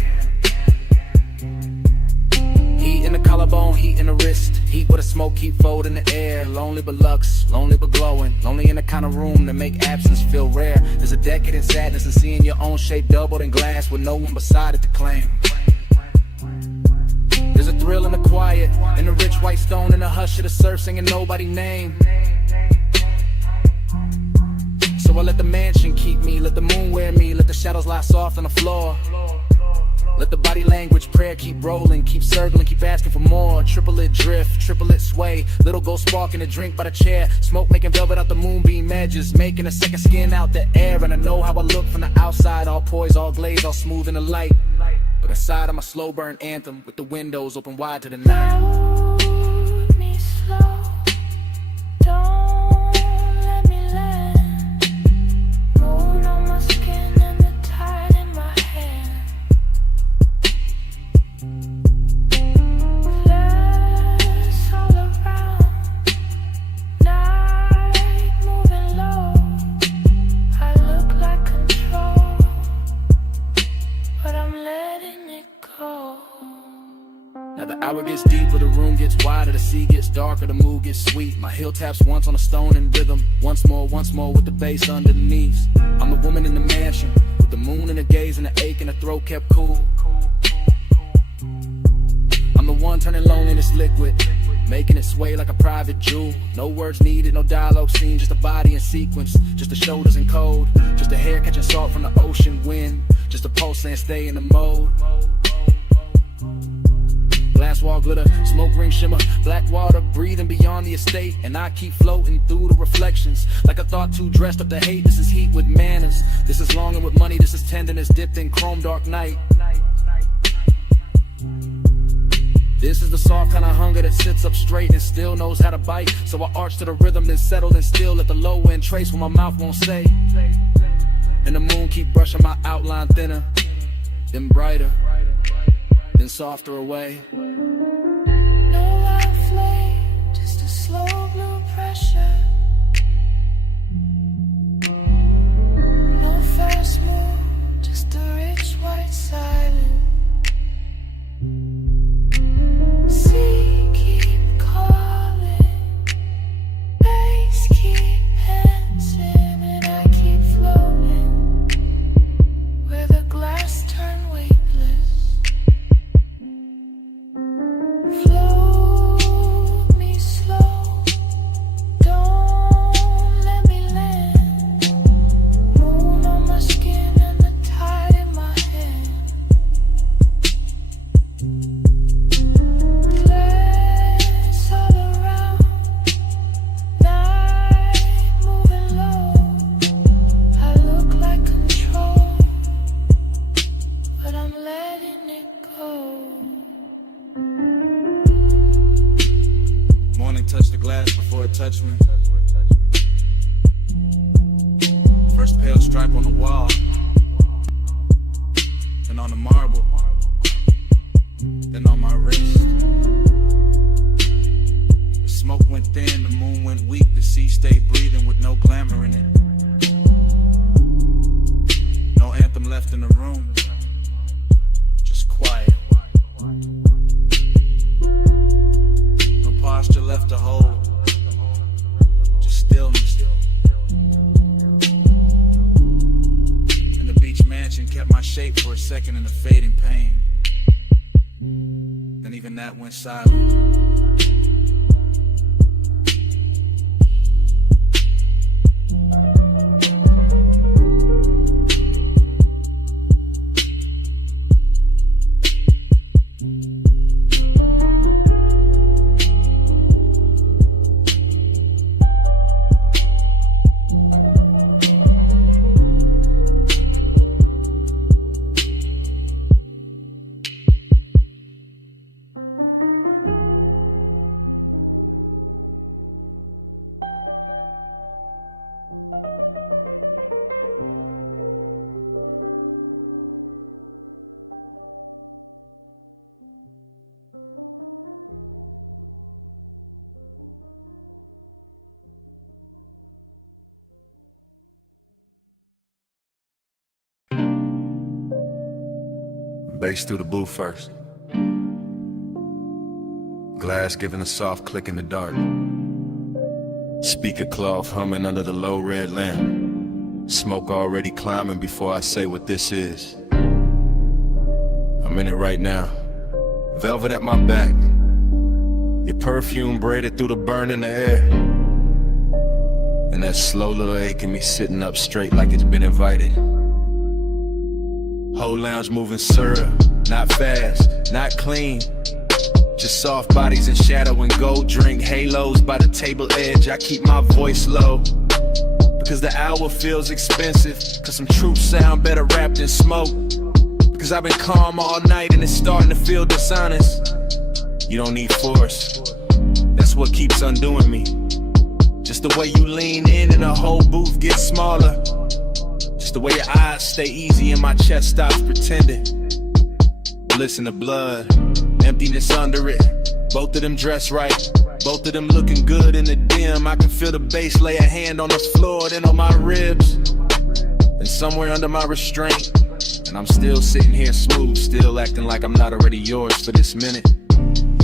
Heat in the collarbone, heat in the wrist, heat with a smoke keep fold in the air. Lonely but lux, lonely but glowing, lonely in the kind of room that make absence feel rare. There's a decadent sadness in seeing your own shape doubled in glass with no one beside it to claim. There's a thrill in the quiet, in the rich white stone, in the hush of the surf singing nobody's name. So I let the mansion keep me, let the moon wear me, let the shadows lie soft on the floor. Let the body language prayer keep rolling, keep circling, keep asking for more. Triplet drift, triplet sway, little gold spark in a drink by the chair. Smoke making velvet out the moonbeam edges, making a second skin out the air. And I know how I look from the outside, all poised, all glazed, all smooth in the light. But aside I'm a slow burn anthem with the windows open wide to the night. Hold me slow, don't let me land. Moon on my skin and the tide in my hair. Flares all around, night moving low. I look like control, but I'm letting it go. Now the hour gets deeper, the room gets wider, the sea gets darker, the mood gets sweet. My heel taps once on a stone in rhythm, once more with the bass underneath. I'm the woman in the mansion, with the moon in the gaze and the ache and the throat kept cool. I'm the one turning low in this liquid, making it sway like a private jewel. No words needed, no dialogue seen, just a body in sequence, just the shoulders in code, just a hair catching salt from the ocean wind, just a pulse saying stay in the mode. Glass wall glitter, smoke ring shimmer, black water breathing beyond the estate. And I keep floating through the reflections, like a thought too dressed up to hate. This is heat with manners, this is longing with money, this is tenderness dipped in chrome dark night. This is the soft kind of hunger that sits up straight and still knows how to bite. So I arch to the rhythm, then settle and still let the low end trace what my mouth won't say. Then the moon keep brushing my outline thinner, then brighter, then softer away. No loud flame, just a slow blue pressure. No first move, just a rich white silence. Sea keep calling, bass keep dancing, and I keep floating where the glass turned weightless. touch me. First pale stripe on the wall, then on the marble, then on my wrist. Smoke went thin, the moon went weak, the sea stayed breathing with no glamour in it. No anthem left in the room, just quiet. No posture left to hold, just stillness. And the beach mansion kept my shape for a second in the fading pain. Then even that went silent. Bass through the booth first. Glass giving a soft click in the dark. Speaker cloth humming under the low red lamp. Smoke already climbing before I say what this is. I'm in it right now. Velvet at my back. Your perfume braided through the burn in the air. And that slow little ache in me sitting up straight like it's been invited. Whole lounge moving syrup, not fast, not clean. Just soft bodies in shadow and gold drink halos by the table edge. I keep my voice low, because the hour feels expensive. Cause some truth sound better wrapped in smoke. Cause I've been calm all night and it's starting to feel dishonest. You don't need force, that's what keeps undoing me. Just the way you lean in and the whole booth gets smaller. Just the way your eyes stay easy and my chest stops pretending. Listen to blood, emptiness under it. Both of them dressed right, both of them looking good in the dim. I can feel the bass lay a hand on the floor, then on my ribs, and somewhere under my restraint. And I'm still sitting here smooth, still acting like I'm not already yours for this minute.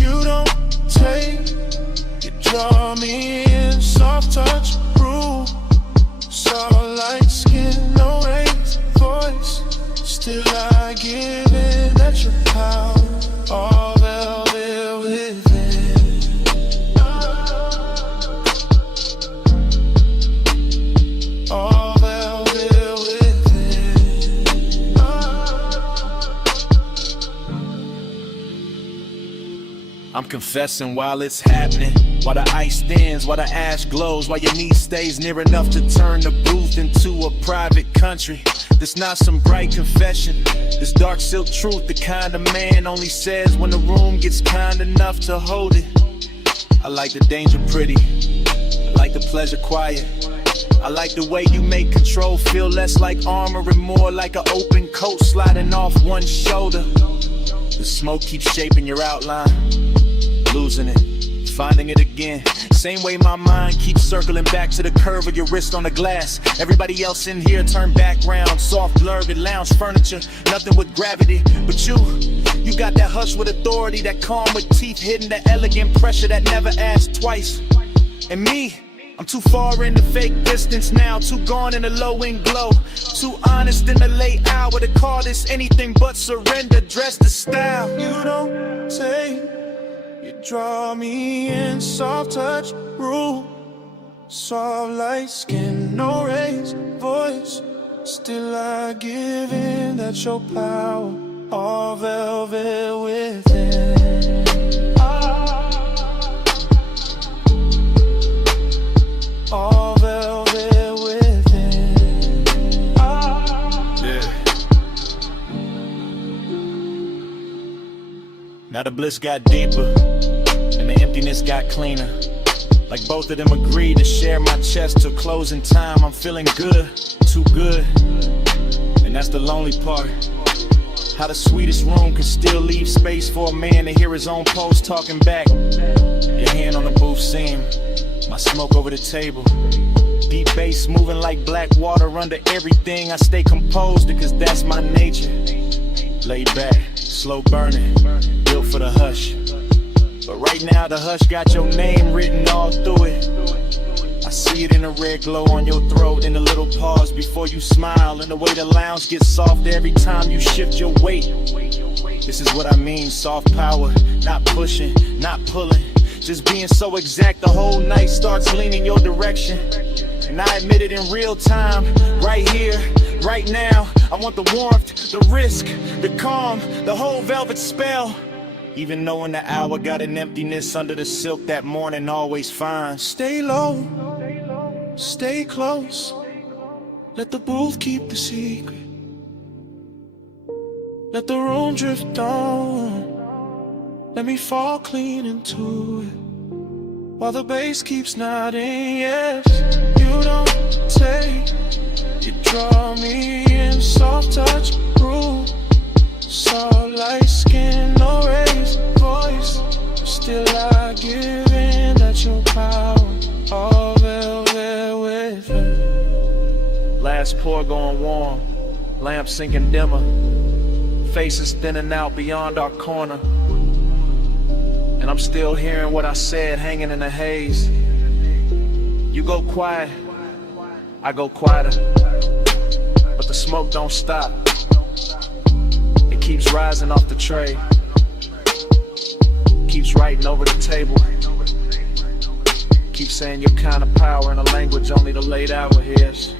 You don't take, you draw me in, soft touch, rule. Soft like skin, no raised voice. Still I give it at your power, all velvet within. All velvet within. I'm confessing while it's happening, while the ice thins, while the ash glows, while your knee stays near enough to turn the booth into a private country. This not some bright confession, this dark silk truth, the kind of man only says when the room gets kind enough to hold it. I like the danger pretty, I like the pleasure quiet. I like the way you make control feel less like armor and more like an open coat sliding off one shoulder. The smoke keeps shaping your outline, losing it, finding it again. Same way my mind keeps circling back to the curve of your wrist on the glass. Everybody else in here turn background, soft blurred lounge furniture, nothing with gravity. But you got that hush with authority, that calm with teeth hidden, that elegant pressure that never asks twice. And me, I'm too far in the fake distance now, too gone in the low end glow, too honest in the late hour to call this anything but surrender. Dress the style. You don't take, you draw me in, soft touch, rule. Soft like skin, no raised voice. Still I give in, that's your power, all velvet within. All velvet within. Yeah. Now the bliss got deeper and the emptiness got cleaner. Like both of them agreed to share my chest till closing time. I'm feeling good, too good. And that's the lonely part. How the sweetest room can still leave space for a man to hear his own post talking back. Your hand on the booth seam, my smoke over the table. Deep bass moving like black water under everything. I stay composed because that's my nature. Laid back, slow burning, built for the hush. But right now the hush got your name written all through it. I see it in the red glow on your throat, in the little pause before you smile, and the way the lounge gets softer every time you shift your weight. This is what I mean, soft power, not pushing, not pulling, just being so exact the whole night starts leaning your direction. And I admit it in real time, right here, right now. I want the warmth, the risk, the calm, the whole velvet spell. Even knowing the hour got an emptiness under the silk, that morning always fine. Stay low, stay close, let the booth keep the secret. Let the room drift on, let me fall clean into it. While the bass keeps nodding, yes. You don't take, you draw me in, soft touch, groove. So light skin, no raised voice, still I give in that your power, all velvet with it. Last pour going warm, lamp sinking dimmer, faces thinning out beyond our corner. And I'm still hearing what I said hanging in the haze. You go quiet, I go quieter, but the smoke don't stop. It keeps rising off the tray, keeps writing over the table, keeps saying your kind of power in a language only the late hour hears.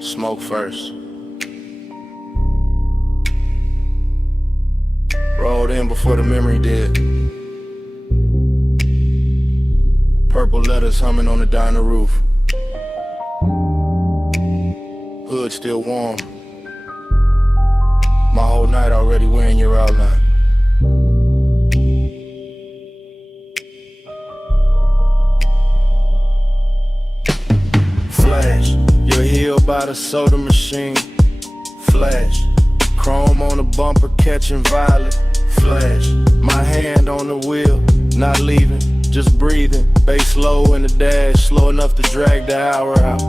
Smoke first. Rolled in before the memory did. Purple letters humming on the diner roof. Hood still warm. My whole night already wearing your outline. Flash. You're healed by the soda machine. Flash. Chrome on the bumper catching violet. Flash. My hand on the wheel, not leaving, just breathing. Bass low in the dash, slow enough to drag the hour out.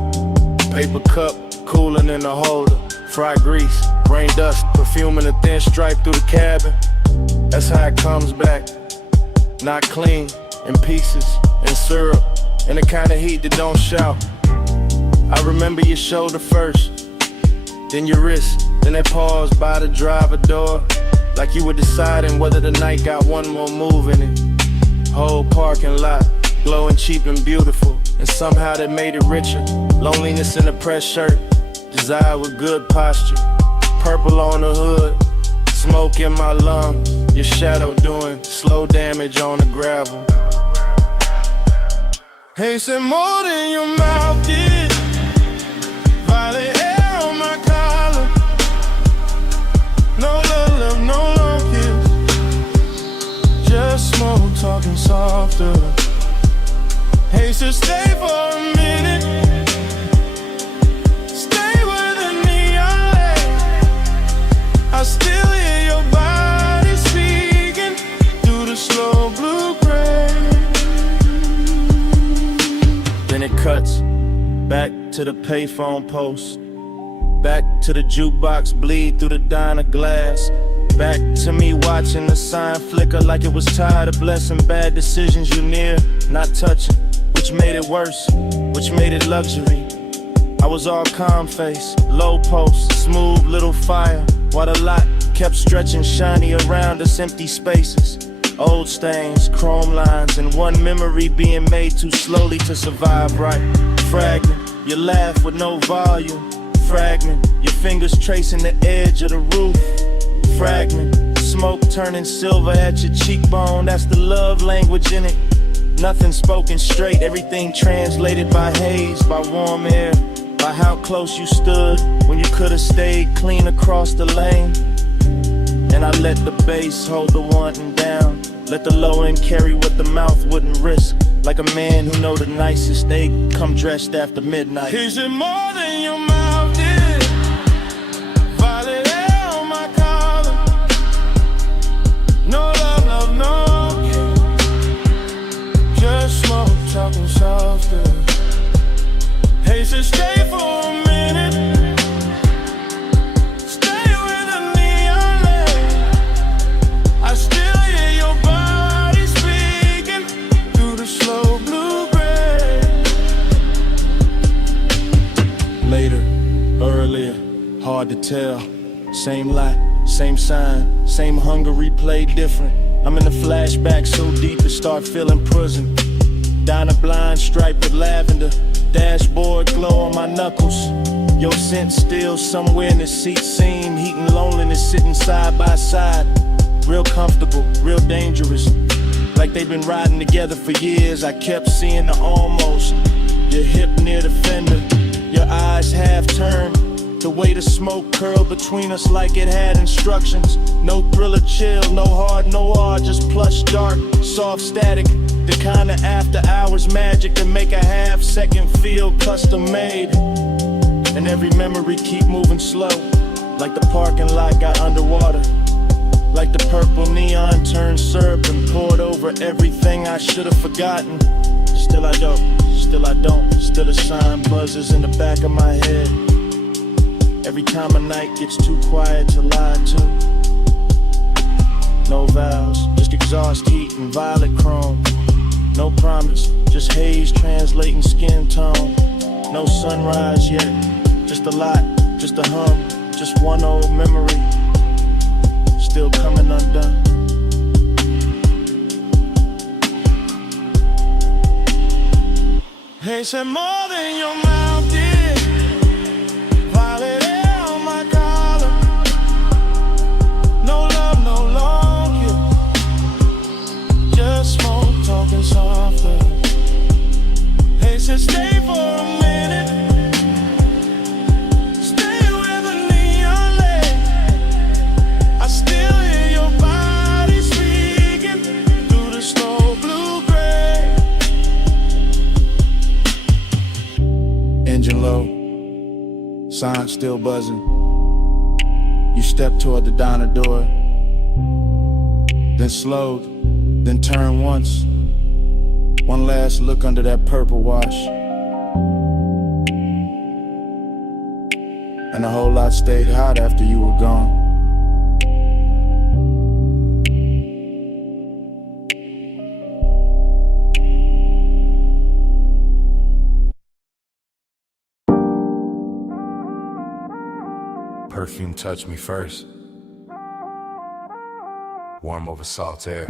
Paper cup, cooling in the holder. Fried grease, rain dust, perfume in a thin stripe through the cabin. That's how it comes back. Not clean, in pieces, in syrup, in the kind of heat that don't shout. I remember your shoulder first, then your wrist, then that pause by the driver door. Like you were deciding whether the night got one more move in it. Whole parking lot, glowing cheap and beautiful, and somehow that made it richer. Loneliness in a pressed shirt, desire with good posture. Purple on the hood, smoke in my lungs. Your shadow doing slow damage on the gravel. Hey, said more than your mouth did. Violet hair on my collar. No love, no long kiss. Just smoke talking softer. Hey, so stay for a minute. Stay with the neon. I still hear your body speaking through the slow blue-gray. Then it cuts back to the payphone post, back to the jukebox bleed through the diner glass, back to me watching the sign flicker like it was tired of blessing bad decisions you near, not touching, which made it worse, which made it luxury. I was all calm face, low post, smooth little fire, while the lot kept stretching shiny around us, empty spaces. Old stains, chrome lines, and one memory being made too slowly to survive right. Fragment, you laugh with no volume. Fragment, your fingers tracing the edge of the roof. Fragment, smoke turning silver at your cheekbone. That's the love language in it. Nothing spoken straight, everything translated by haze, by warm air, by how close you stood when you could have stayed clean across the lane. And I let the bass hold the wanting down, let the low end carry what the mouth wouldn't risk. Like a man who know the nicest, they come dressed after midnight. Is it more than your mouth did? Violet hair on my collar. No love, love, no. Just smoke, talking softer. Hey, so stay for a minute. Stay with a neon light. I still hear your body speaking through the slow blue gray. Later, earlier, hard to tell. Same light, same sign, same hunger replayed different. I'm in the flashback so deep it start feeling prison. Down a blind stripe with lavender, dashboard glow on my knuckles. Your scent still somewhere in the seat seam, heat and loneliness sitting side by side. Real comfortable, real dangerous. Like they've been riding together for years. I kept seeing the almost. Your hip near the fender, your eyes half turned. The way the smoke curled between us like it had instructions. No thriller chill, no hard noir, just plush dark, soft static. The kind of after hours magic that make a half second feel custom made. And every memory keep moving slow, like the parking lot got underwater. Like the purple neon turned syrup and poured over everything I should have forgotten. Still I don't, still a sign buzzes in the back of my head. Every time a night gets too quiet to lie to. No vows, just exhaust heat and violet chrome. No promise, just haze translating skin tone. No sunrise yet, just a lot, just a hum, just one old memory. Still coming undone. Hey, said more than your mouth did. Violet hair on my collar. No love, no long kiss. Just smoke, talking softer. Hey, said stay for a minute. Stay with a neon light. I still hear your body speaking through the slow blue gray. Engine low, sign still buzzing. You step toward the diner door, then slowed, then turn once. One last look under that purple wash, and a whole lot stayed hot after you were gone. Perfume touched me first. Warm over salt air.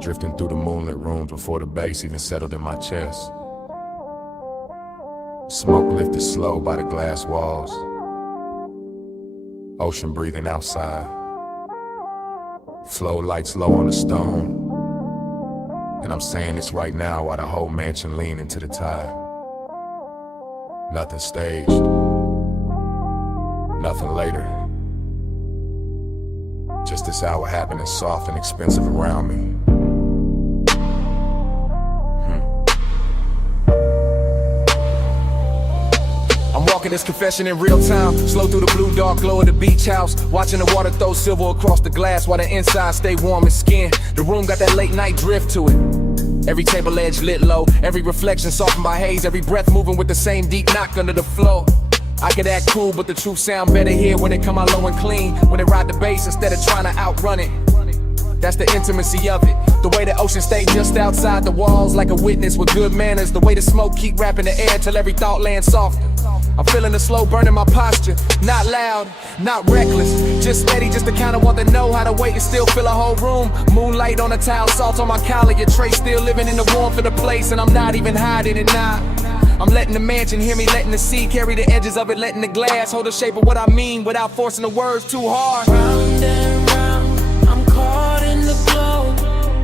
Drifting through the moonlit rooms before the bass even settled in my chest. Smoke lifted slow by the glass walls. Ocean breathing outside. Flow lights low on the stone. And I'm saying this right now while the whole mansion lean into the tide. Nothing staged. Nothing later. Just this hour happening soft and expensive around me. I'm walking this confession in real time. Slow through the blue dark glow of the beach house. Watching the water throw silver across the glass while the inside stay warm and skin. The room got that late night drift to it. Every table edge lit low. Every reflection softened by haze. Every breath moving with the same deep knock under the flow. I could act cool, but the truth sound better here when it come out low and clean. When it ride the bass instead of trying to outrun it. That's the intimacy of it. The way the ocean stay just outside the walls like a witness with good manners. The way the smoke keep wrapping the air till every thought lands soft. I'm feeling the slow burn in my posture. Not loud, not reckless. Just steady, just the kind of one that know how to wait and still fill a whole room. Moonlight on a towel, salt on my collar. Your tray still living in the warmth of the place, and I'm not even hiding it now. I'm letting the mansion hear me, letting the sea carry the edges of it, letting the glass hold the shape of what I mean without forcing the words too hard. Round and round, I'm caught in the glow.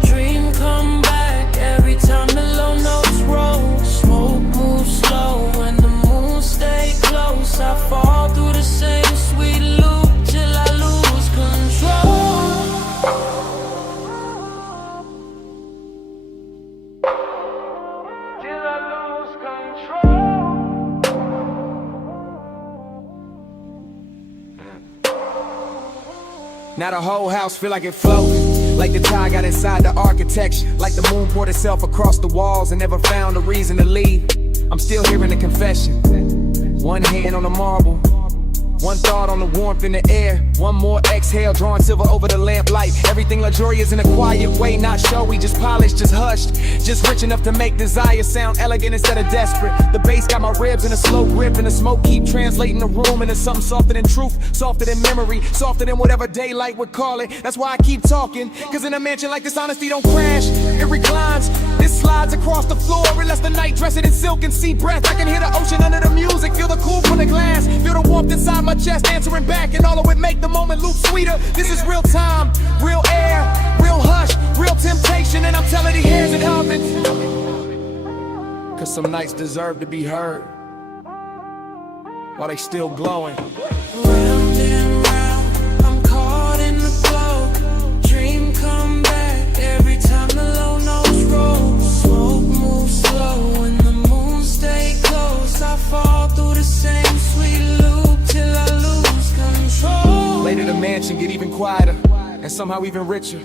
Dream come back every time the low notes roll. Smoke moves slow when the moon stay close. I fall through the same sweet loop till I lose control. Till I lose control. Now the whole house feel like it floating, like the tide got inside the architecture, like the moon poured itself across the walls and never found a reason to leave. I'm still hearing the confession. One hand on the marble, one thought on the warmth in the air. One more exhale, drawing silver over the lamplight. Everything luxurious in a quiet way, not showy, just polished, just hushed. Just rich enough to make desire sound elegant instead of desperate. The bass got my ribs in a slow grip, and the smoke keep translating the room into something softer than truth, softer than memory, softer than whatever daylight would call it. That's why I keep talking, cause in a mansion like this, honesty don't crash, it reclines. This slides across the floor, unless the night dress it in silk and sea breath. I can hear the ocean under the music, feel the cool from the glass, feel the warmth inside my chest answering back, and all of it make the moment loop sweeter. This is real time, real air, real hush, real temptation, and I'm telling the airs it happens. Cause some nights deserve to be heard while they still glowing. Round and round, I'm caught in the glow. Dream come back every time the low notes roll. Smoke moves slow and the moon stay close. I fall through the same sweet loop till I lose control. Later the mansion get even quieter, and somehow even richer.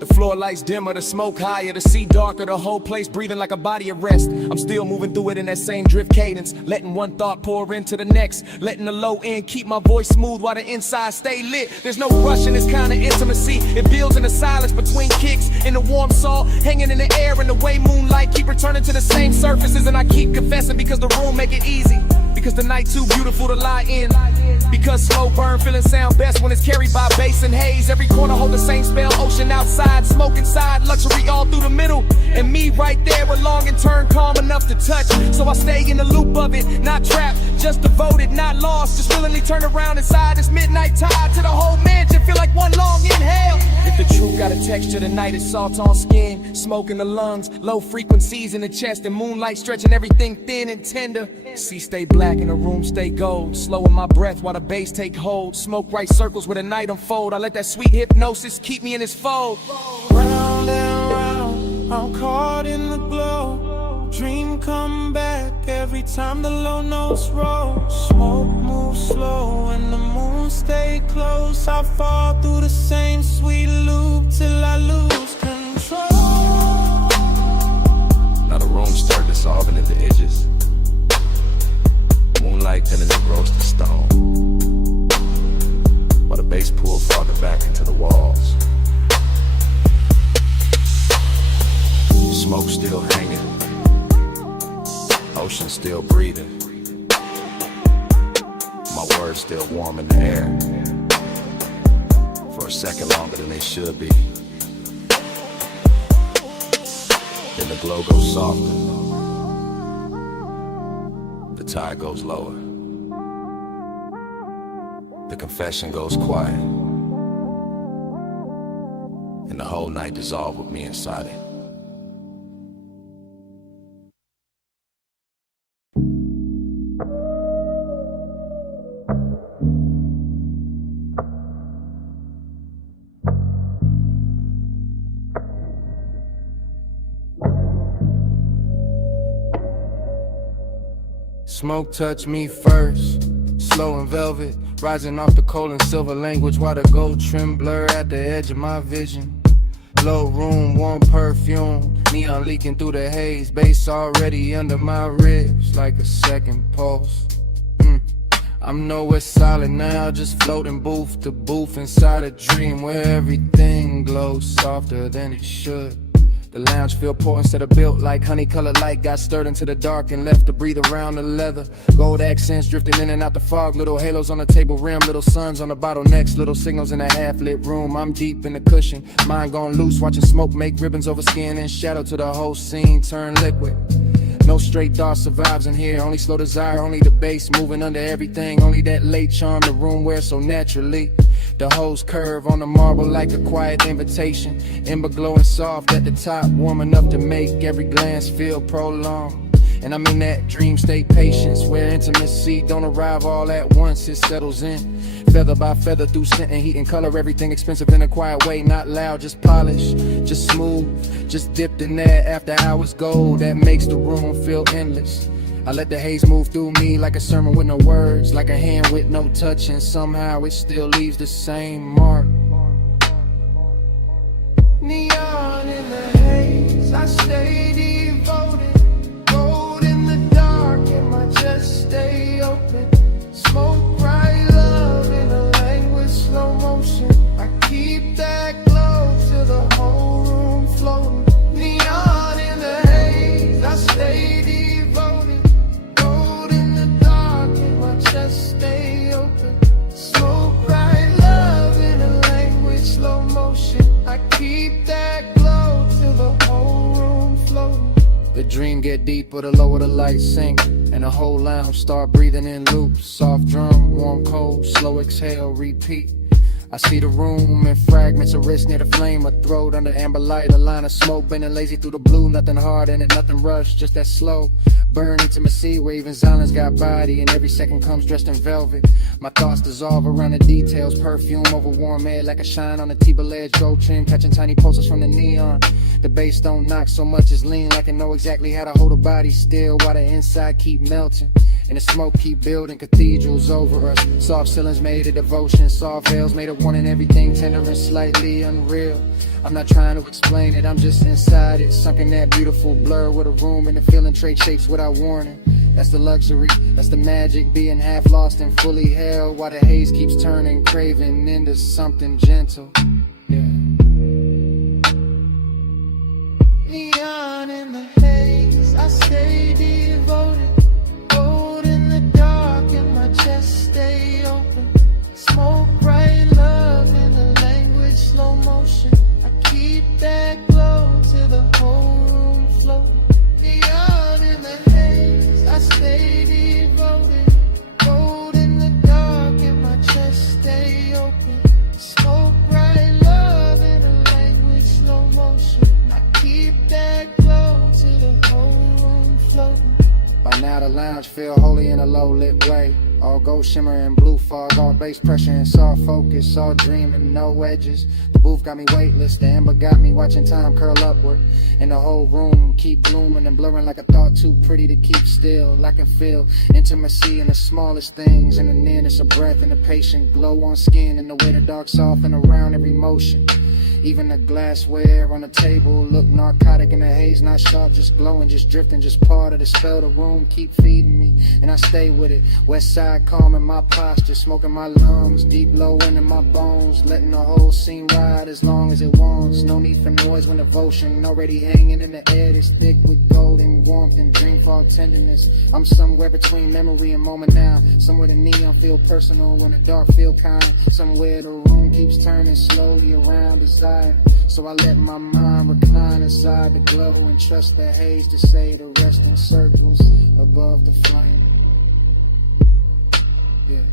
The floor lights dimmer, the smoke higher, the sea darker, the whole place breathing like a body at rest. I'm still moving through it in that same drift cadence, letting one thought pour into the next, letting the low end keep my voice smooth while the inside stay lit. There's no rush in this kind of intimacy. It builds in the silence between kicks, in the warm salt hanging in the air, and the way moonlight keep returning to the same surfaces. And I keep confessing because the room make it easy, because the night too beautiful to lie in, because slow burn feeling sound best when it's carried by bass and haze. Every corner hold the same spell, ocean outside, smoke inside, luxury all through the middle, and me right there with long and turn calm enough to touch. So I stay in the loop of it, not trapped, just devoted, not lost, just willingly turn around inside this midnight tide to the whole mansion, feel like one long inhale. If the truth got a texture, the night is salt on skin, smoke in the lungs, low frequencies in the chest, and moonlight stretching everything thin and tender. Sea stay black and the room stay gold, slowing my breath while the bass take hold. Smoke right circles where the night unfold. I let that sweet hypnosis keep me in its fold. Round and round, I'm caught in the glow. Dream come back every time the low notes roll. Smoke moves slow and the moon stay close. I fall through the same sweet loop till I lose control. Now the room start dissolving into edges. Moonlight turning to roasted stone, while the bass pulls farther back into the walls. Smoke still hanging, ocean still breathing, my words still warm in the air, for a second longer than they should be. Then the glow goes softer, the tide goes lower, the confession goes quiet, and the whole night dissolved with me inside it. Smoke touch me first, slow and velvet, rising off the coal and silver language, while the gold trim blur at the edge of my vision. Low room, warm perfume, neon leaking through the haze, bass already under my ribs like a second pulse. I'm nowhere solid now, just floating booth to booth inside a dream where everything glows softer than it should. The lounge feel poor instead of built like honey colored light got stirred into the dark and left to breathe around the leather. Gold accents drifting in and out the fog, little halos on the table rim, little suns on the bottlenecks, little signals in a half-lit room. I'm deep in the cushion, mind gone loose, watching smoke make ribbons over skin and shadow to the whole scene turn liquid. No straight thought survives in here. Only slow desire, only the bass moving under everything. Only that late charm the room wears so naturally. The hose curve on the marble like a quiet invitation. Ember glowing soft at the top, warm enough to make every glance feel prolonged. And I'm in that dream state patience, where intimacy don't arrive all at once, it settles in. Feather by feather through scent and heat and color, everything expensive in a quiet way, not loud, just polished, just smooth, just dipped in that after hours gold that makes the room feel endless. I let the haze move through me like a sermon with no words, like a hand with no touch, and somehow it still leaves the same mark. Neon in the haze, I stay devoted. Gold in the dark, and my chest stay open. Smoke right love in a language slow motion. I keep that glow till the whole room floating. Neon in the haze, I stay devoted. Gold in the dark, and my chest stay open. Smoke right love in a language slow motion. I keep that glow till the whole room floating. The dream get deeper the lower the lights sink, and the whole lounge start breathing in loops. Soft drum, warm cold, slow exhale, repeat. I see the room in fragments, a wrist near the flame, a throat under amber light, a line of smoke bending lazy through the blue. Nothing hard in it, nothing rushed, just that slow burn intimacy where even silence got body, and every second comes dressed in velvet. My thoughts dissolve around the details, perfume over warm air like a shine on the T-bill edge, gold trim catching tiny pulses from the neon. The bass don't knock so much as lean, like I know exactly how to hold a body still while the inside keep melting. And the smoke keep building cathedrals over us. Soft ceilings made of devotion, soft hells made of wanting everything tender and slightly unreal. I'm not trying to explain it, I'm just inside it, sunk in that beautiful blur with a room and the feeling trade shapes without warning. That's the luxury, that's the magic, being half lost and fully held while the haze keeps turning, craving into something gentle. Yeah. Neon in the haze, I stay devoted. Gold in the dark, and my chest stay open. Smoke bright love in a language slow motion. I keep that glow till the whole room floating. Neon in the haze, I stay devoted. Gold in the dark, and my chest stay open. Smoke bright love in a language slow motion. I keep that glow till the whole room floating. By now the lounge feel holy in a low-lit way. All gold shimmer and blue fog, all bass pressure and soft focus, all dreaming, no edges. The booth got me weightless, the amber got me watching time curl upward. And the whole room keep blooming and blurring like a thought too pretty to keep still. I can feel intimacy in the smallest things, and the nearness of breath and the patient glow on skin, and the way the dark soften around every motion. Even the glassware on the table look narcotic in the haze, not sharp, just glowing, just drifting, just part of the spell. The room keep feeding me, and I stay with it. West side calm in my posture, smoking my lungs, deep low into my bones, letting the whole scene ride as long as it wants. No need for noise when devotion, when already hanging in the air that's thick with golden warmth and dream fog tenderness. I'm somewhere between memory and moment now, somewhere the neon feel personal, when the dark feel kind, somewhere the room keeps turning slowly around desire. So I let my mind recline inside the glow and trust the haze to say the rest in circles above the flame. Yeah.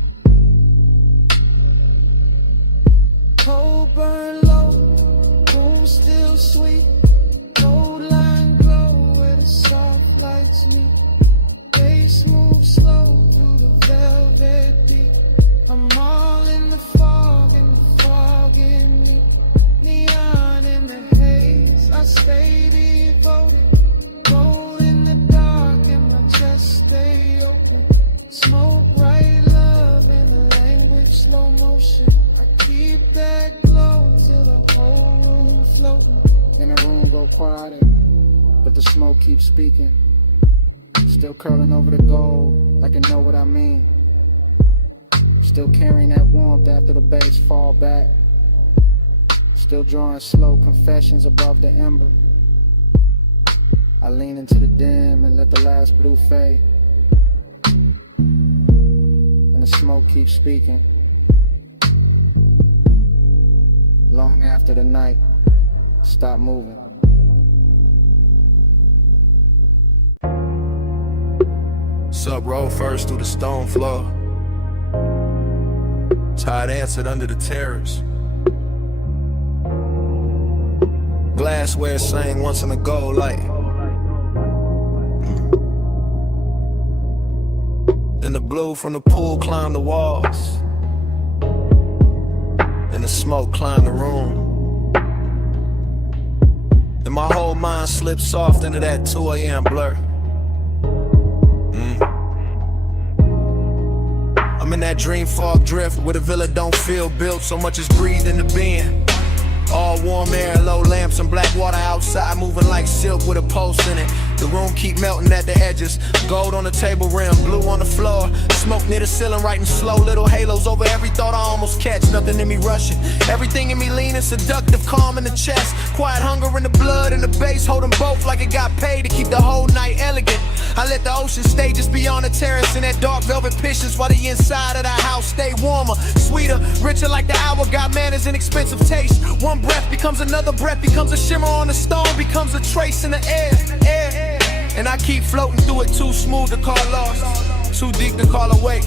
God answered under the terrace. Glassware sang once in a gold light. Then the blue from the pool climbed the walls, and the smoke climbed the room. Then my whole mind slipped soft into that 2 a.m. blur. I'm in that dream fog drift where the villa don't feel built, so much is breathed in the bin. All warm air, low lamps and black water outside, moving like silk with a pulse in it. The room keep melting at the edges, gold on the table rim, blue on the floor, smoke near the ceiling, writing slow, little halos over every thought I almost catch. Nothing in me rushing, everything in me leaning, seductive, calm in the chest, quiet hunger in the blood and the bass, holding both like it got paid to keep the whole night elegant. I let the ocean stay just beyond the terrace in that dark velvet pishes, while the inside of the house stay warmer, sweeter, richer like the hour, got manners and expensive taste. One breath becomes another breath, becomes a shimmer on the stone, becomes a trace in the air. And I keep floating through it, too smooth to call lost, too deep to call away.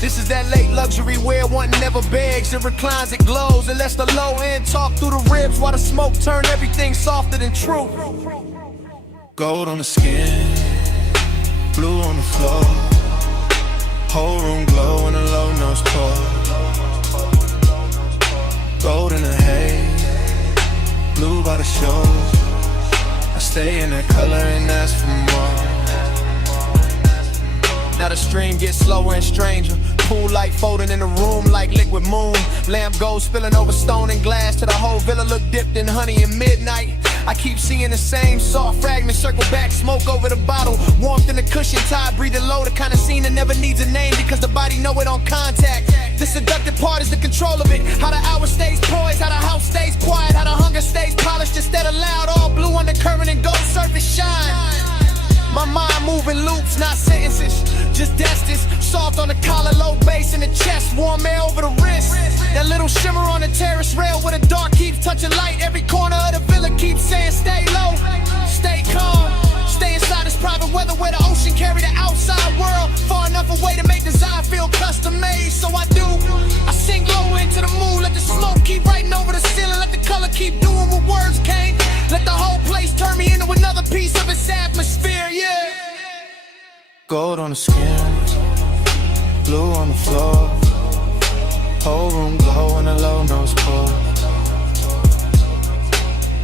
This is that late luxury where one never begs and reclines, it glows, and lets the low end talk through the ribs while the smoke turn everything softer than true. Gold on the skin, blue on the floor, whole room glow in a low nose pour. Gold in the haze, blue by the shore. I stay in that color and ask for more. Now the stream gets slower and stranger, pool light folding in the room like liquid moon. Lamp gold spilling over stone and glass till the whole villa look dipped in honey in midnight. I keep seeing the same soft fragments circle back, smoke over the bottle, warmth in the cushion, tide breathing low, the kind of scene that never needs a name because the body know it on contact. The seductive part is the control of it, how the hour stays poised, how the house stays quiet, how the hunger stays polished instead of loud, all blue undercurrent and gold surface shine. My mind moving loops, not sentences, just destines, soft on the collar, low bass in the chest, warm air over the wrist. That little shimmer on the terrace rail where the dark keeps touching light, every corner of the villa keeps saying stay low, stay calm, stay inside this private weather where the ocean carry the outside world, far enough away to make design feel custom made. So I do, I sing low into the moon, let the smoke keep writing over the ceiling, let the color keep doing what words can't, let the whole place turn me into another piece of its atmosphere, yeah. Gold on the skin, blue on the floor, whole room glow in a low nose pour.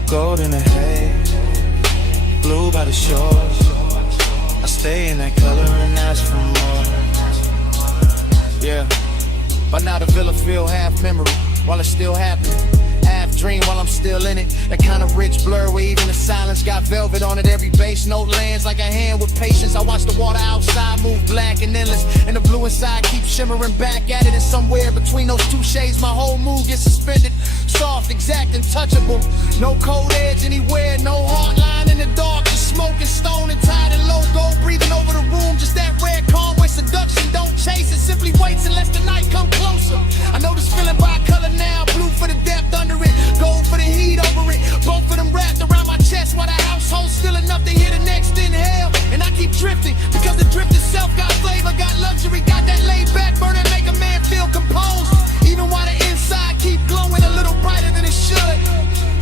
Gold in the haze, blue by the shore. I stay in that color and ask for more. Yeah, by now the villa feel half memory while it's still happening, half dream while I'm still in it. That kind of rich blur where even the silence got velvet on it. Every bass note lands like a hand with patience. I watch the water outside move black and endless, and the blue inside keeps shimmering back at it. And somewhere between those two shades my whole mood gets suspended. Soft, exact, and touchable. No cold edge anywhere, no hard line in the dark. Just smoking stone and tired and low gold breathing over the room. Just that red calm where seduction don't chase it, simply waits unless the night come closer. I know this feeling by color now, blue for the depth under it, gold for the heat over it. Both of them wrapped around my chest while the household's still enough to hear the next inhale. And I keep drifting because the drift itself got flavor, got luxury, got that laid back burn that make a man feel composed. Even while the inside keep glowing a little brighter than it should.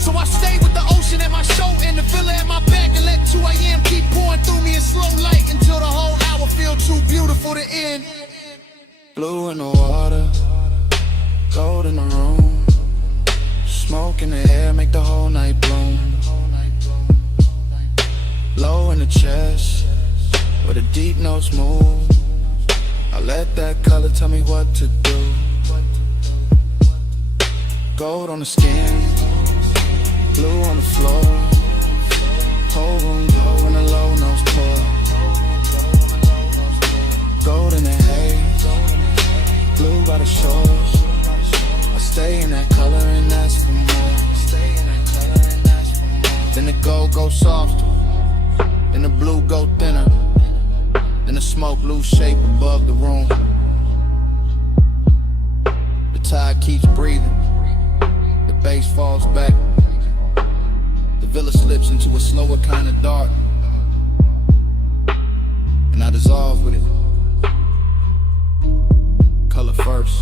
So I stay with the ocean in my show and the villa at my back, and let 2 a.m. keep pouring through me in slow light until the whole hour feel too beautiful to end. Blue in the water, gold in the room, smoke in the air make the whole night bloom. Low in the chest, where the deep notes move, I let that color tell me what to do. Gold on the skin, blue on the floor, gold on gold in a low nose pour. Gold in the haze, blue by the shore. I stay in that color and that's for more. Then the gold go softer, then the blue go thinner, then the smoke lose shape above the room. The tide keeps breathing, the bass falls back, the villa slips into a slower kind of dark, and I dissolve with it. Color first,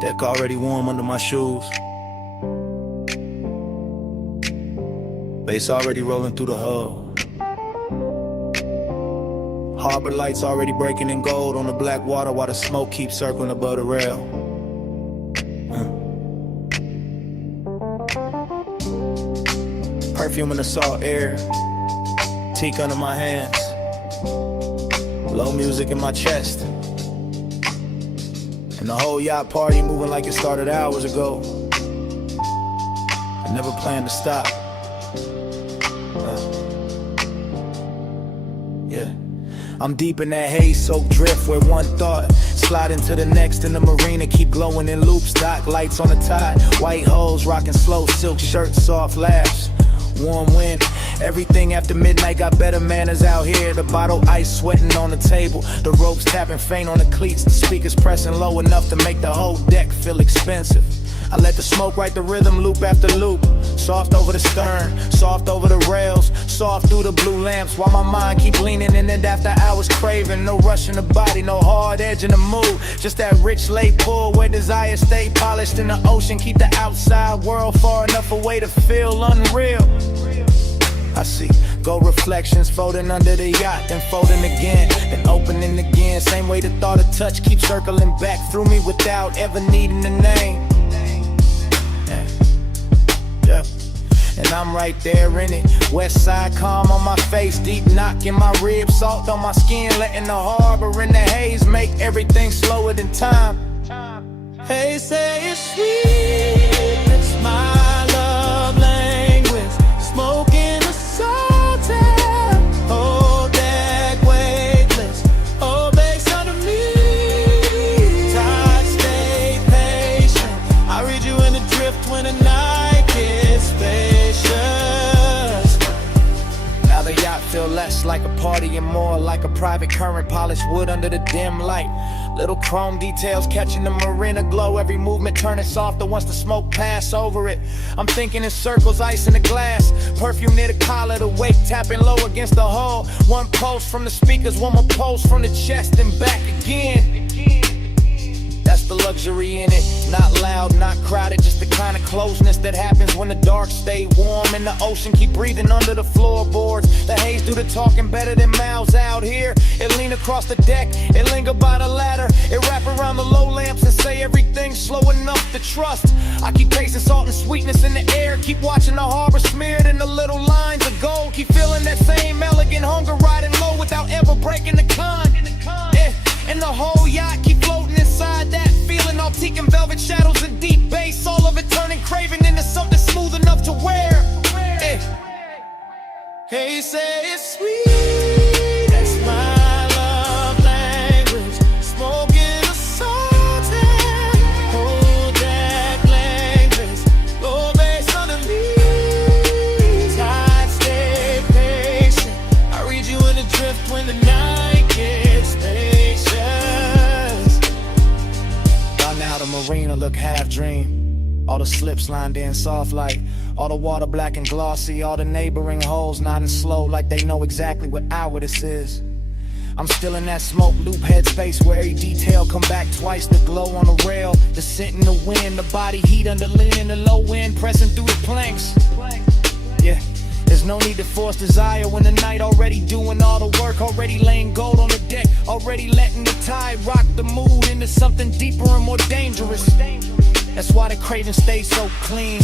Deck already warm under my shoes. Bass already rolling through the hull. Harbor lights already breaking in gold on the black water while the smoke keeps circling above the rail. Perfume in the salt air, teak under my hands, low music in my chest, and the whole yacht party moving like it started hours ago. I never planned to stop. Yeah, I'm deep in that haze-soaked drift where one thought slide into the next in the marina, keep glowing in loops, dock lights on the tide, white hoes rocking slow, silk shirts, soft laughs, warm wind. Everything after midnight got better manners out here. The bottle ice sweating on the table, the ropes tapping faint on the cleats, the speakers pressing low enough to make the whole deck feel expensive. I let the smoke write the rhythm loop after loop, soft over the stern, soft over the rails, soft through the blue lamps, while my mind keep leaning in it after hours craving. No rush in the body, no hard edge in the mood, just that rich late pull where desire stay polished in the ocean. Keep the outside world far enough away to feel unreal. I see gold reflections folding under the yacht, then folding again, then opening again. Same way the thought of touch keeps circling back through me without ever needing a name. Yeah. And I'm right there in it, west side calm on my face, deep knock in my ribs, salt on my skin, letting the harbor in the haze make everything slower than time. Hey, say it's sweet, it's my love language, smoking the salt air, hold that weightless, oh bass under me, time stay patient, I read you in the drift when the night gets spacious. Now the yacht feel less like a party and more like a private current, polished wood under the dim light. Little chrome details catching the marina glow, every movement turning softer once the smoke pass over it. I'm thinking in circles, ice in the glass, perfume near the collar, the weight tapping low against the hull. One pulse from the speakers, one more pulse from the chest and back again. That's the luxury in it, not loud, not crowded, just the kind of closeness that happens when the dark stay warm and the ocean keep breathing under the floorboards. The haze do the talking better than mouths out here. It lean across the deck, it linger by the ladder, it wrap around the low lamps and say everything slow enough to trust. I keep tasting salt and sweetness in the air, keep watching the harbor smeared in the little lines of gold, keep feeling that same elegant hunger riding low without ever breaking the con. Yeah. And the whole yacht keep floating inside that feeling, all teak and velvet shadows and deep bass, all of it turning craving into something smooth enough to wear. Hey, hey, say it's sweet, it's my love language, smoking the salt air, hold that blankness, low bass under me, time stay patient, I read you in the drift when the night gets spacious. Now the marina look half dream, all the slips lined in soft light, all the water black and glossy, all the neighboring holes nodding slow like they know exactly what hour this is. I'm still in that smoke loop headspace where every detail come back twice, the glow on the rail, the scent in the wind, the body heat under linen, the low wind pressing through the planks. Yeah, there's no need to force desire when the night already doing all the work, already laying gold on the deck, already letting the tide rock the mood into something deeper and more dangerous. That's why the craving stays so clean,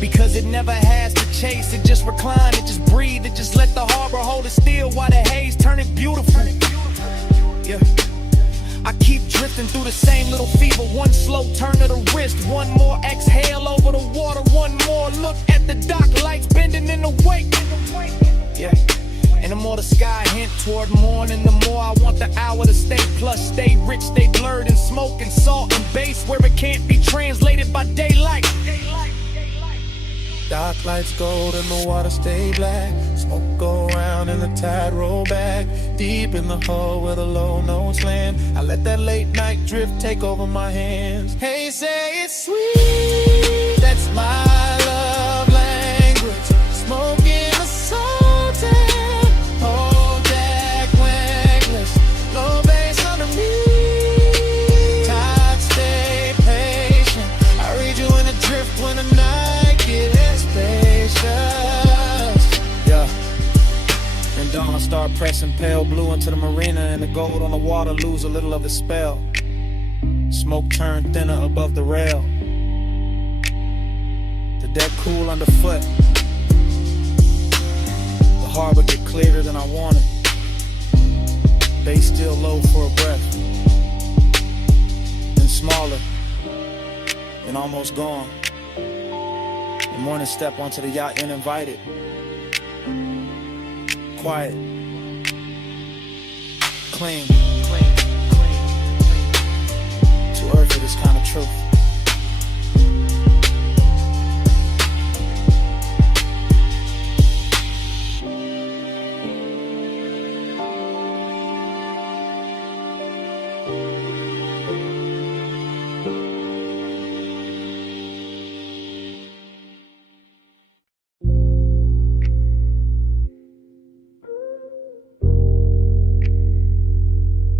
because it never has to chase, it just recline, it just breathe, it just let the harbor hold it still while the haze turn it beautiful. Yeah, I keep drifting through the same little fever, one slow turn of the wrist, one more exhale over the water, one more look at the dock lights bending in the wake. Yeah, and the more the sky hint toward morning, the more I want the hour to stay plus, stay rich, stay blurred in smoke and salt and bass where it can't be translated by daylight. Dark lights gold and the water stay black, smoke go round and the tide roll back, deep in the hull where the low notes land, I let that late night drift take over my hands. Hey, say it's sweet, that's my love language, smoking the salt air, hold that blankness, low bass under me, time stay patient. gold on the water lose a little of its spell. Smoke turned thinner above the rail. The deck cool underfoot. The harbor get clearer than I wanted. Bass still low for a breath. Then smaller. And almost gone. The morning step onto the yacht uninvited. Quiet. Clean. Too early for this kind of truth.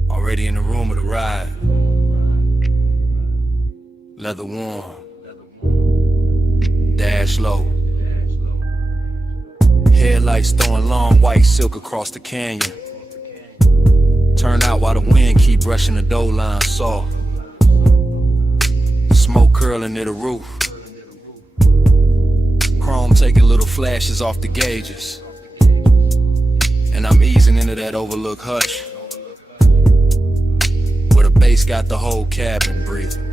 Already in the room of the ride. Leather warm. Dash low. Headlights throwing long white silk across the canyon. Turn out while the wind keep brushing the dough line soft. Smoke curling near the roof. Chrome taking little flashes off the gauges. And I'm easing into that overlook hush. Bass got the whole cabin breathing.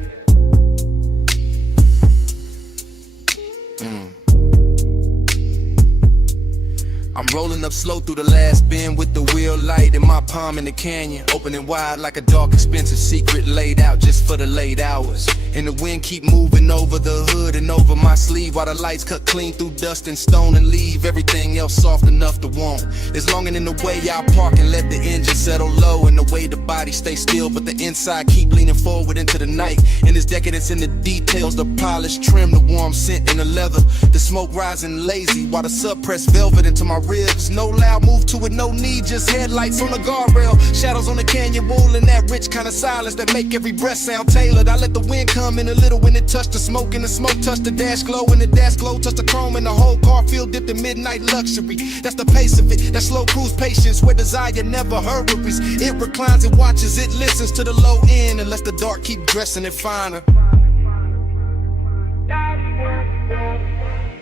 I'm rolling up slow through the last bend with the wheel light in my palm in the canyon. Opening wide like a dark, expensive secret laid out just for the late hours. And the wind keep moving over the hood and over my sleeve while the lights cut clean through dust and stone and leave everything else soft enough to want. It's longing in the way I park and let the engine settle low, and the way the body stay still but the inside keep leaning forward into the night. And this decadence in the details, the polished trim, the warm scent in the leather, the smoke rising lazy while the suppressed velvet into my ribs. No loud move to it, no need, just headlights on the guardrail, shadows on the canyon wall, and that rich kind of silence that make every breath sound tailored. I let the wind come in a little when it touched the smoke, and the smoke touched the dash glow, and the dash glow touched the chrome, and the whole car feel dipped in midnight luxury. That's the pace of it, that slow cruise patience where desire never hurries. It reclines, it watches, it listens to the low end, and lets the dark keep dressing it finer.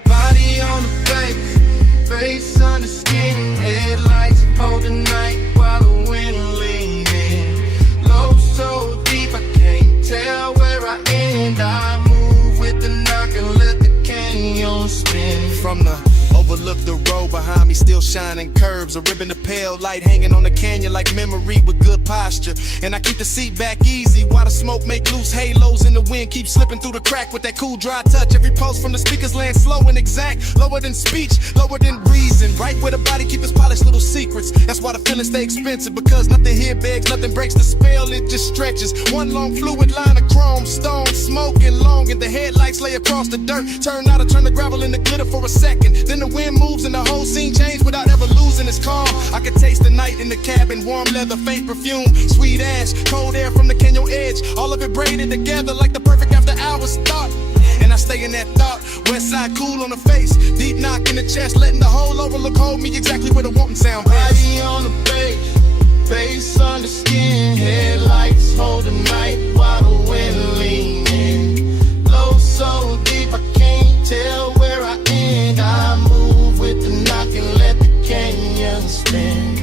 Body on the face, face under skin, headlights hold the night while the wind lean in. Low so deep I can't tell where I end. I move with the knock and let the canyon spin. From the overlook, the road behind me still shining curves, a ribbon of pale light hanging on the canyon like memory with good posture. And I keep the seat back easy while the smoke make loose halos in the wind keep slipping through the crack with that cool dry touch. Every pulse from the speakers land slow and exact, lower than speech, lower than breathing, right where the body keep its polished little secrets. That's why the feelings stay expensive, because nothing here begs, nothing breaks the spell, it just stretches. One long fluid line of chrome, stone, smoking long, and the headlights lay across the dirt. Turn out to turn the gravel into glitter for a second, then the wind moves and the whole scene changed without ever losing its calm. I could taste the night in the cabin, warm leather, faint perfume, sweet ash, cold air from the canyon edge, all of it braided together like the perfect after hours thought. And I stay in that thought, west side cool on the face, deep knock in the chest, letting the whole overlook hold me exactly where the wanting sound is. Body on the face, face under skin, headlights hold the night while the wind lean in. Low so deep I can't tell where I end. I move with the knock and let the canyon spin.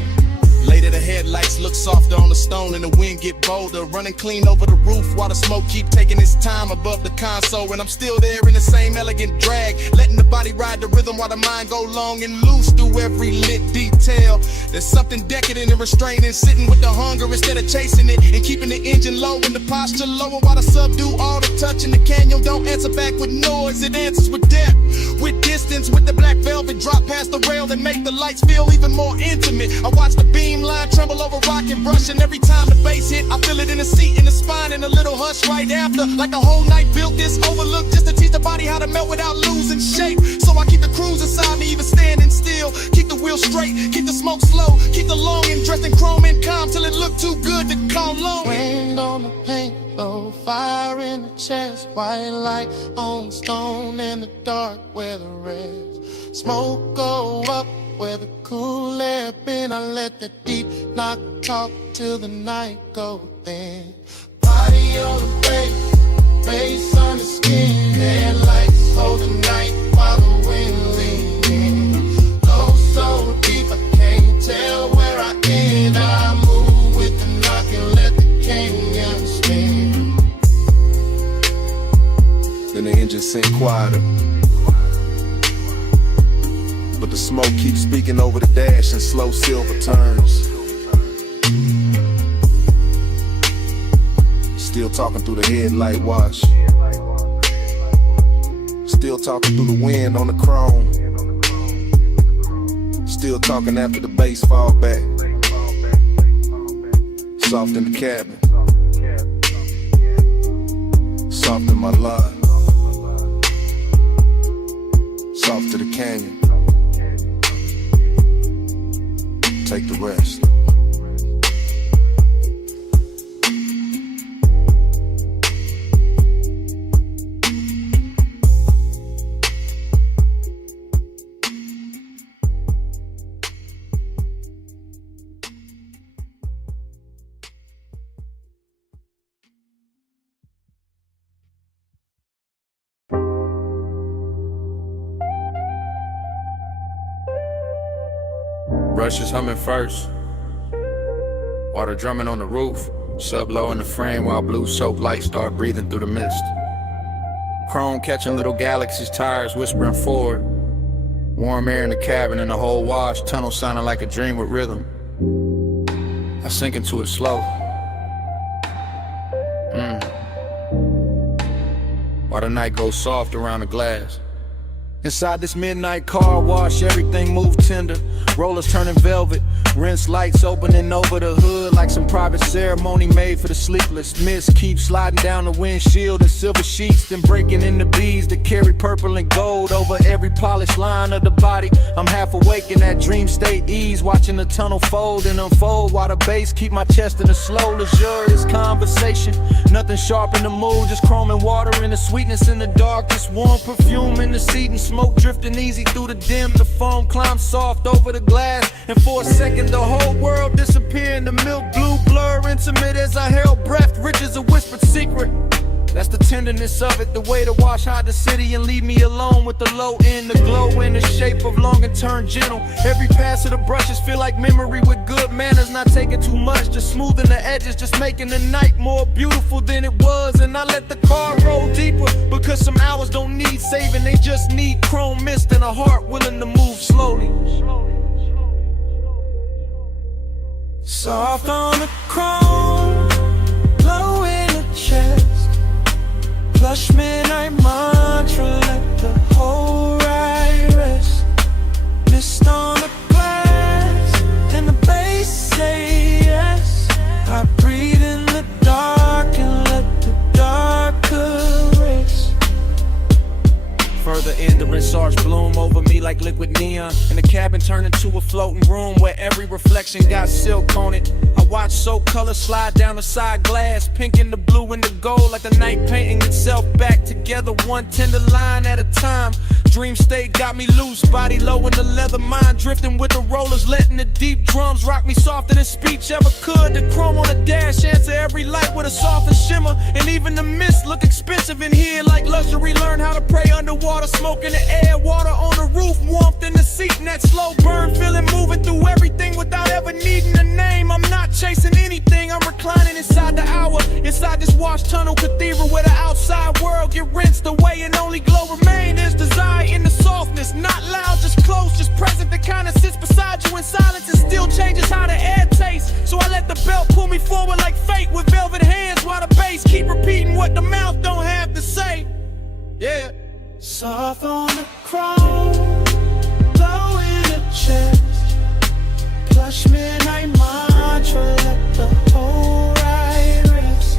Later the headlights look softer on the stone and the wind get bolder, running clean over the roof while the smoke keep taking its time above the console. And I'm still there in the same elegant drag, letting the body ride the rhythm while the mind go long and loose through every lit detail. There's something decadent and restraining, sitting with the hunger instead of chasing it, and keeping the engine low and the posture lower while the subdue all the touch in the canyon don't answer back with noise, it answers with depth, with distance, with the black velvet drop past the rail and make the lights feel even more intimate. I watch the beam line tremble over rock and brush, and every time the bass hit I feel it in the seat, in the spine, and a little hush right after, like a whole night built this overlook just to teach the body how to melt without losing shape. So I keep the cruise inside me even standing still, keep the wheel straight, keep the smoke slow, keep the longing dressed in chrome and calm till it look too good to call long. Rain on the paint, oh, fire in the chest, white light on the stone in the dark where the red smoke go up where the cool air been. I let the deep not talk till the night goes in. Body on the face, face on the skin. Headlights overnight while the wind leans. Oh, so deep I can't tell where I end. I move with the knock and let the canyon spin. Then the engine sink quieter, but the smoke keeps speaking over the dash in slow silver turns. Still talking through the headlight wash. Still talking through the wind on the chrome. Still talking after the bass fall back. Soft in the cabin. Soft in my love. Soft to the canyon. Take the rest. Brushes humming first, water drumming on the roof, sub low in the frame while blue soap lights start breathing through the mist. Chrome catching little galaxies, tires whispering forward. Warm air in the cabin and the whole wash, tunnel sounding like a dream with rhythm. I sink into it slow. While the night goes soft around the glass. Inside this midnight car wash, everything move tender. Rollers turning velvet, rinse lights opening over the hood like some private ceremony made for the sleepless. Mist keeps sliding down the windshield in silver sheets, then breaking into beads that carry purple and gold over every polished line of the body. I'm half awake in that dream state ease, watching the tunnel fold and unfold while the bass keep my chest in a slow, luxurious conversation. Nothing sharp in the mood, just chrome and water and the sweetness in the dark. Just warm perfume in the seat and smoke drifting easy through the dim. The foam climbs soft over the glass, and for a second the whole world disappeared in the milk blue blur, intimate as I held breath, rich as a whispered secret. That's the tenderness of it, the way to wash hide the city and leave me alone with the low end, the glow in the shape of long and turn gentle. Every pass of the brushes feel like memory with good manners, not taking too much, just smoothing the edges, just making the night more beautiful than it was. And I let the car roll deeper, because some hours don't need saving, they just need chrome mist and a heart willing to move slowly. Soft on the chrome, glow in the chest. Plush midnight mantra, let the whole ride rest. Mist on the glass, and the bass say yes. I breathe in the dark and let the dark caress. Further in, the rinse bloom over me like liquid neon, and the cabin turned into a floating room where every reflection got silk on it. I watch soap color slide down the side glass, pink and the blue and the gold, like the night painting itself back together, one tender line at a time. Dream state got me loose, body low in the leather, mind drifting with the rollers, letting the deep drums rock me softer than speech ever could. The chrome on the dash answer every light with a softer shimmer, and even the mist look expensive in here like luxury. Learn how to pray underwater, smoke in the air, water on the roof, warmth in the seat, and that slow burn feeling, moving through everything without ever needing a name. I'm not chasing anything, I'm reclining inside the hour, inside this wash tunnel cathedral where the outside world get rinsed away and only glow remain is desire in the softness, not loud, just close, just present, the kind that sits beside you in silence and still changes how the air tastes. So I let the belt pull me forward like fate with velvet hands, while the bass keep repeating what the mouth don't have to say. Yeah. Soft on the chrome, glow in the chest. Plush midnight mantra, let the whole ride rest.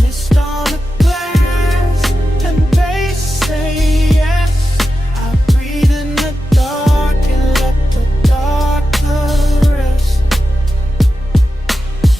Mist on the glass, and bass say yes. I breathe in the dark and let the dark caress.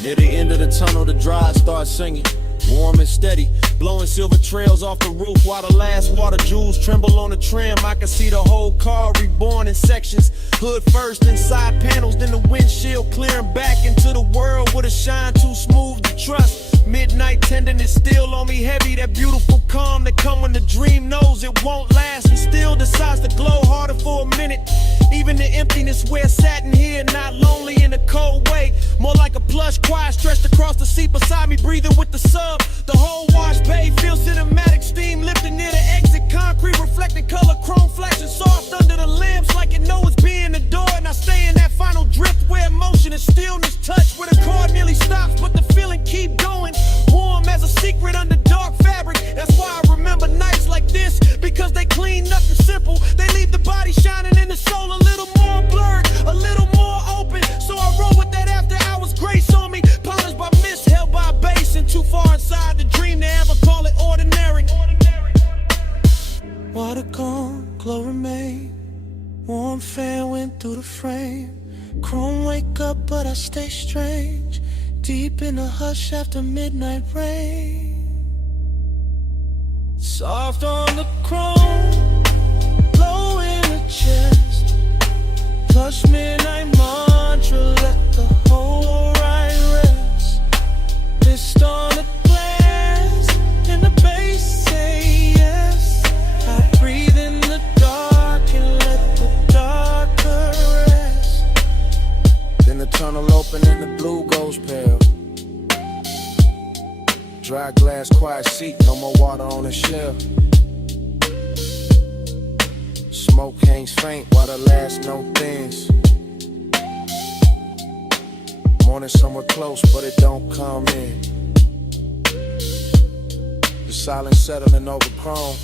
Near the end of the tunnel, the drive starts singing. warm and steady, blowing silver trails off the roof while the last water jewels tremble on the trim. I can see the whole car reborn in sections. Hood first, then side panels, then the windshield clearing back into the world with a shine too smooth to trust. Midnight tenderness still on me heavy, that beautiful calm that come when the dream knows it won't last and still decides to glow harder for a minute. Even the emptiness where satin here, not lonely in a cold way, more like a plush quiet stretched across the seat beside me, breathing with the sub. The whole wash bay feels cinematic, steam lifting near the exit, concrete reflecting color, chrome flashing soft under the lamps like it knows it's being adored. And I stay in that final drift where emotion and stillness touch, where the car nearly stops but the feeling keep going, warm as a secret under dark fabric. That's why I remember nights like this, because they clean nothing simple. They leave the body shining and the soul a little more blurred, a little more open. So I roll with that after hours grace on me, polished by mist, held by bass, and too far inside the dream to ever call it ordinary. Water gone, glow remain. Warm fan went through the frame. Chrome wake up, but I stay strange. Deep in the hush after midnight rain. Soft on the chrome, low in the chest. Plush midnight mantra, let the whole ride rest. Mist on the glass, and the bass say yes. I breathe in the dark and let the darker rest. Then the tunnel open and the blue goes pale. Dry glass, quiet seat, no more water on the shelf. Smoke hangs faint while the last note thins. Morning somewhere close, but it don't come in. The silence settling over chrome,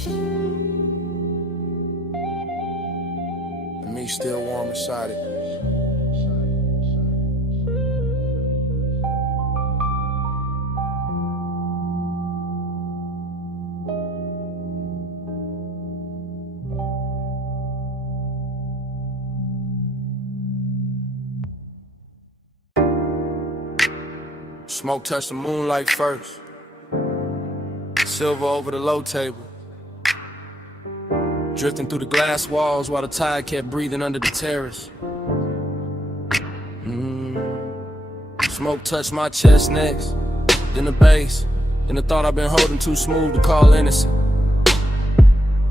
and me still warm inside it. Smoke touched the moonlight first. Silver over the low table. Drifting through the glass walls while the tide kept breathing under the terrace. Smoke touched my chest next, then the base, then the thought I've been holding too smooth to call innocent.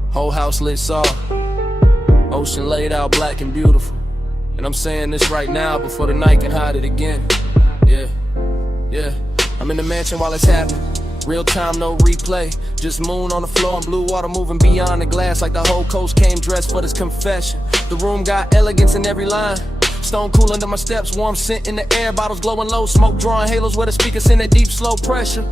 Whole house lit soft, ocean laid out black and beautiful. And I'm saying this right now before the night can hide it again. Yeah, I'm in the mansion while it's happening. Real time, no replay. Just moon on the floor and blue water moving beyond the glass, like the whole coast came dressed for this confession. The room got elegance in every line. Stone cool under my steps, warm scent in the air, bottles glowing low, smoke drawing halos where the speakers send that deep slow pressure.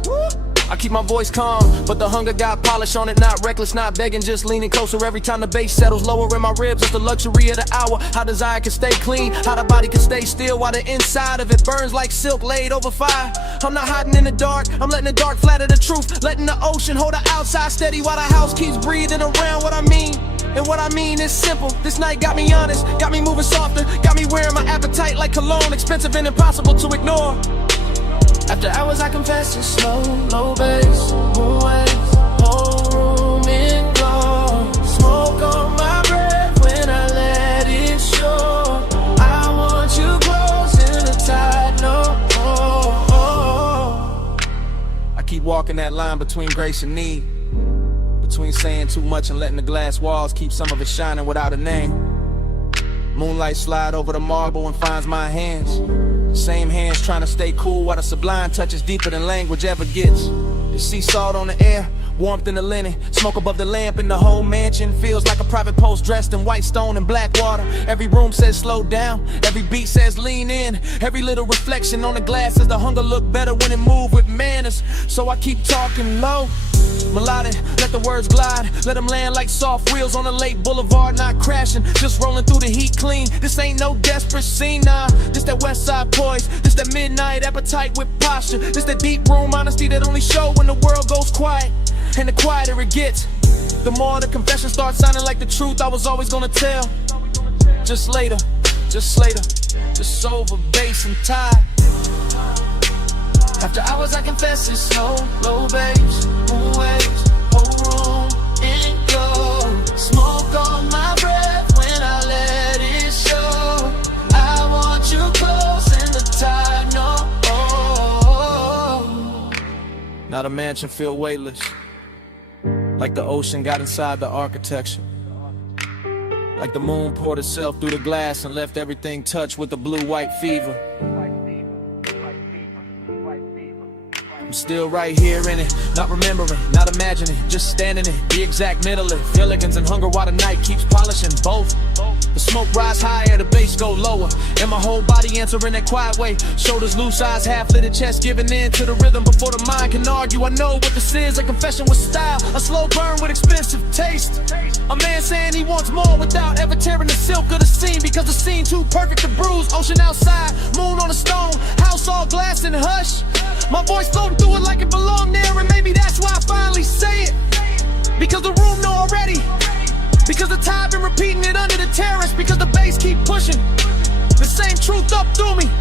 I keep my voice calm, but the hunger got polish on it, not reckless, not begging, just leaning closer every time the bass settles lower in my ribs. It's the luxury of the hour, how desire can stay clean, how the body can stay still while the inside of it burns like silk laid over fire. I'm not hiding in the dark, I'm letting the dark flatter the truth, letting the ocean hold the outside steady while the house keeps breathing around what I mean. And what I mean is simple, this night got me honest, got me moving softer, got me wearing my appetite like cologne, expensive and impossible to ignore. After hours I confess it's slow, low bass, always, no room indoors. Smoke on my breath when I let it show. I want you close in the tide, no. I keep walking that line between grace and need, between saying too much and letting the glass walls keep some of it shining without a name. Moonlight slide over the marble and finds my hands. Same hands trying to stay cool while the sublime touches deeper than language ever gets. The sea salt on the air, warmth in the linen, smoke above the lamp, and the whole mansion feels like a private post dressed in white stone and black water. Every room says slow down, every beat says lean in, every little reflection on the glass says the hunger look better when it move with manners. So I keep talking low, melodic, let the words glide, let them land like soft wheels on a late boulevard, not crashing, just rolling through the heat clean. This ain't no desperate scene, nah, this that west side poise, this that midnight appetite with posture, this that deep room honesty that only show when the world goes quiet. And the quieter it gets, the more the confession starts sounding like the truth I was always gonna tell. Just later, just over bass and tide. After hours I confess it's slow, low bass, moon waves, whole room in glow. Smoke on my breath when I let it show. I want you close and the time no. Now the mansion feel weightless, like the ocean got inside the architecture. Like the moon poured itself through the glass and left everything touched with a blue-white fever. I'm still right here in it, not remembering, not imagining, just standing in the exact middle of Gilligan's and hunger while the night keeps polishing both. The smoke rise higher, the bass go lower, and my whole body answering that quiet way. Shoulders loose, eyes half lit, chest giving in to the rhythm before the mind can argue. I know what this is, a confession with style, a slow burn with expensive taste. A man saying he wants more without ever tearing the silk of the scene, because the scene too perfect to bruise. Ocean outside, moon on the stone, house all glass and hush. My voice floating through it like it belonged there, and maybe that's why I finally say it. Because the room know already, because the time been repeating it under the terrace, because the bass keep pushing the same truth up through me.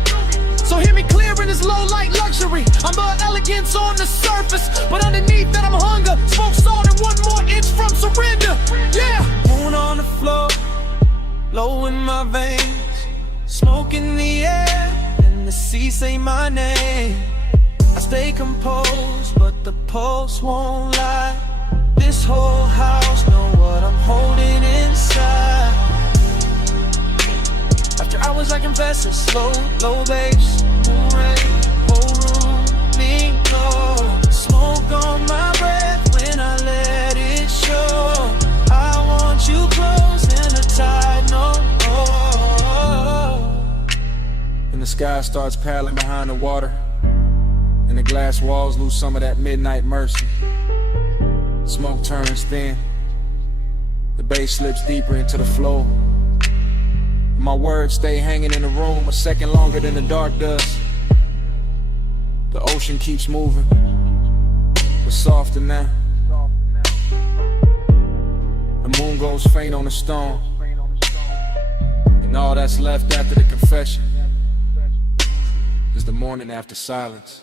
So hear me clear in this low light luxury. I'm the elegance on the surface, but underneath that I'm hunger. Smoke salt and 1 more inch from surrender. Yeah. Moon on the floor, low in my veins, smoke in the air, and the sea say my name. I stay composed, but the pulse won't lie. This whole house know what I'm holding inside. After hours I confess it's slow, low bass, smoke on my breath when I let it show. I want you close and the tide no more. And the sky starts paddling behind the water, and the glass walls lose some of that midnight mercy. Smoke turns thin, the bass slips deeper into the floor. My words stay hanging in the room a second longer than the dark does. The ocean keeps moving, it's softer now. The moon goes faint on the stone, and all that's left after the confession is the morning after silence.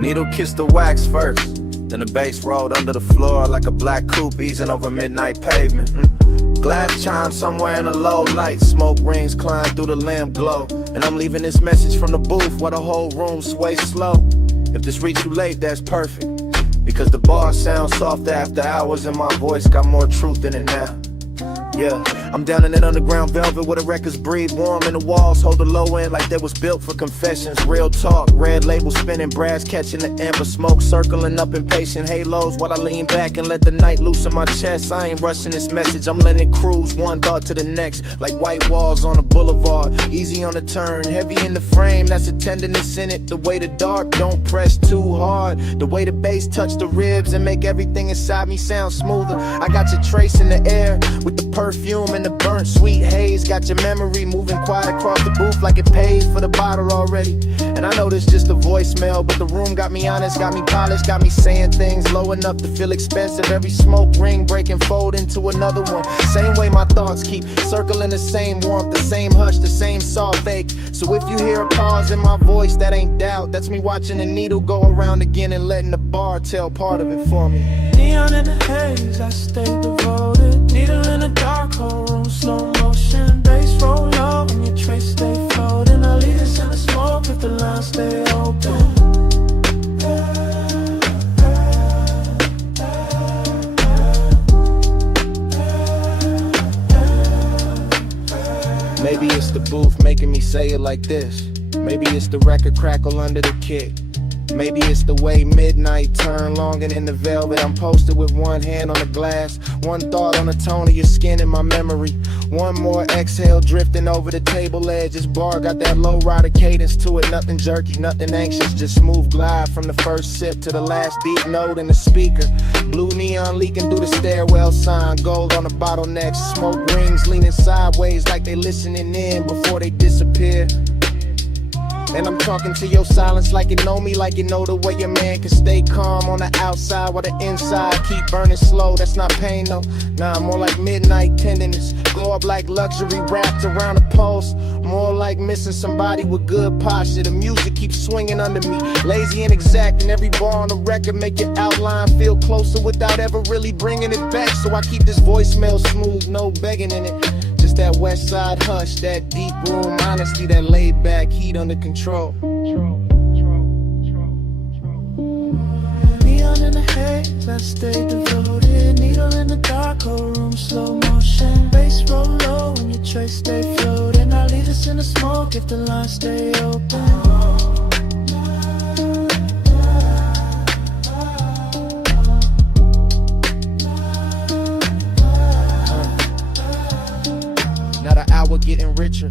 Needle kissed the wax first, then the bass rolled under the floor like a black coupe easing over midnight pavement. Glass chimes somewhere in the low light, smoke rings climb through the lamp glow, and I'm leaving this message from the booth while the whole room sways slow. If this reach you late, that's perfect, because the bar sounds soft after hours and my voice got more truth in it now. Yeah, I'm down in that underground velvet where the records breathe warm and the walls hold the low end like they was built for confessions. Real talk, red label spinning, brass catching the amber smoke, circling up impatient halos while I lean back and let the night loose in my chest. I ain't rushing this message, I'm letting it cruise one thought to the next, like white walls on a boulevard, easy on the turn, heavy in the frame, that's a tenderness in it. The way the dark don't press too hard, the way the bass touch the ribs and make everything inside me sound smoother. I got your trace in the air with the perfume and the burnt sweet haze. Got your memory moving quiet across the booth like it paid for the bottle already. And I know this just a voicemail, but the room got me honest, got me polished, got me saying things low enough to feel expensive. Every smoke ring break and fold into another one. Same way my thoughts keep circling the same warmth, the same hush, the same soft ache. So if you hear a pause in my voice, that ain't doubt. That's me watching the needle go around again and letting the bar tell part of it for me. Neon in the haze, I stay devoted. Needle in a dark hole room, slow motion. Bass roll out when your trace stay floating. I'll leave this in the smoke if the lines stay open. Maybe it's the booth making me say it like this. Maybe it's the record crackle under the kick. Maybe it's the way midnight turn longer than the velvet. I'm posted with one hand on the glass, One thought on the tone of your skin in my memory. One more exhale drifting over the table edge. This bar got that low rider cadence to it. Nothing jerky, nothing anxious, just smooth glide from the first sip to the last deep note in the speaker. Blue neon leaking through the stairwell sign. Gold on the bottleneck. Smoke rings leaning sideways like they listening in before they disappear. And I'm talking to your silence like you know me, like you know the way your man can stay calm on the outside while the inside keep burning slow. That's not pain though, nah, more like midnight tenderness. Go up like luxury wrapped around a pulse. More like missing somebody with good posture. The music keeps swinging under me, lazy and exact, and every bar on the record make your outline feel closer without ever really bringing it back. So I keep this voicemail smooth, no begging in it. Just that west side hush, that deep room honesty, that laid back heat under control. Neon in the haze, I stay devoted. Needle in the dark, whole room, slow motion. Bass roll low when your trace stay floating. I'll lead us in the smoke if the lines stay open. Hour getting richer,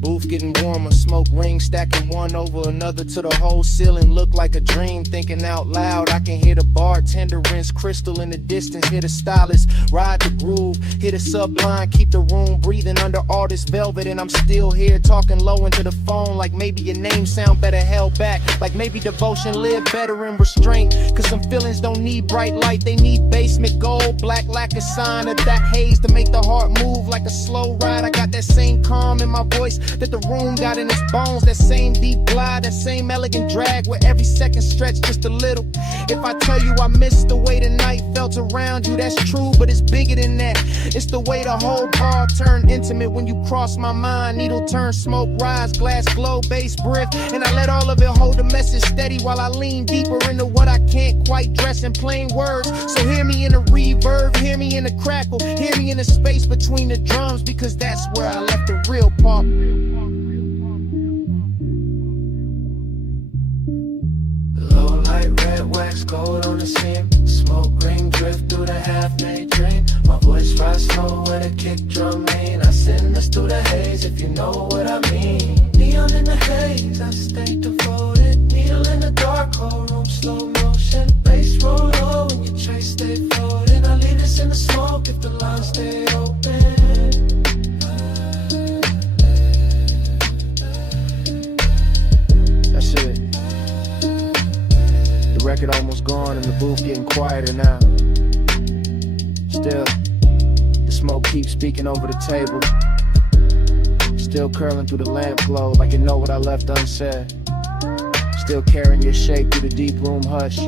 booth getting warmer, smoke rings stacking one over another to the whole ceiling look like a dream. Thinking out loud, I can hear the bartender rinse crystal in the distance, hear the stylist ride the groove, hear the subline keep the room breathing under all this velvet. And I'm still here talking low into the phone like maybe your name sound better held back, like maybe devotion live better in restraint. Cause some feelings don't need bright light, they need basement gold, black lacquer sign of that haze to make the heart move like a slow ride. I got that same calm in my voice that the room got in its bones, that same deep glide, that same elegant drag where every second stretch just a little. If I tell you I miss the way the night felt around you, that's true, but it's bigger than that. It's the way the whole bar turned intimate when you cross my mind. Needle turn, smoke rise, glass glow, bass brief, and I let all of it hold the message steady while I lean deeper into what I can't quite dress in plain words. So hear me in the reverb, hear me in the crackle, hear me in the space between the drums, because that's where I left the real part. Low light, red wax, gold on the seam. Smoke green drift through the half-day dream. My voice rides slow when the kick drum mean. I send this through the haze if you know what I mean. Neon in the haze, I stay devoted. Needle in the dark, whole room, slow motion. Bass roll low when your tracks stay floating. I leave this in the smoke if the lines stay open. That's it. The record almost gone and the booth getting quieter now. Still, the smoke keeps speaking over the table. Still curling through the lamp glow like you know what I left unsaid. Still carrying your shape through the deep room hush.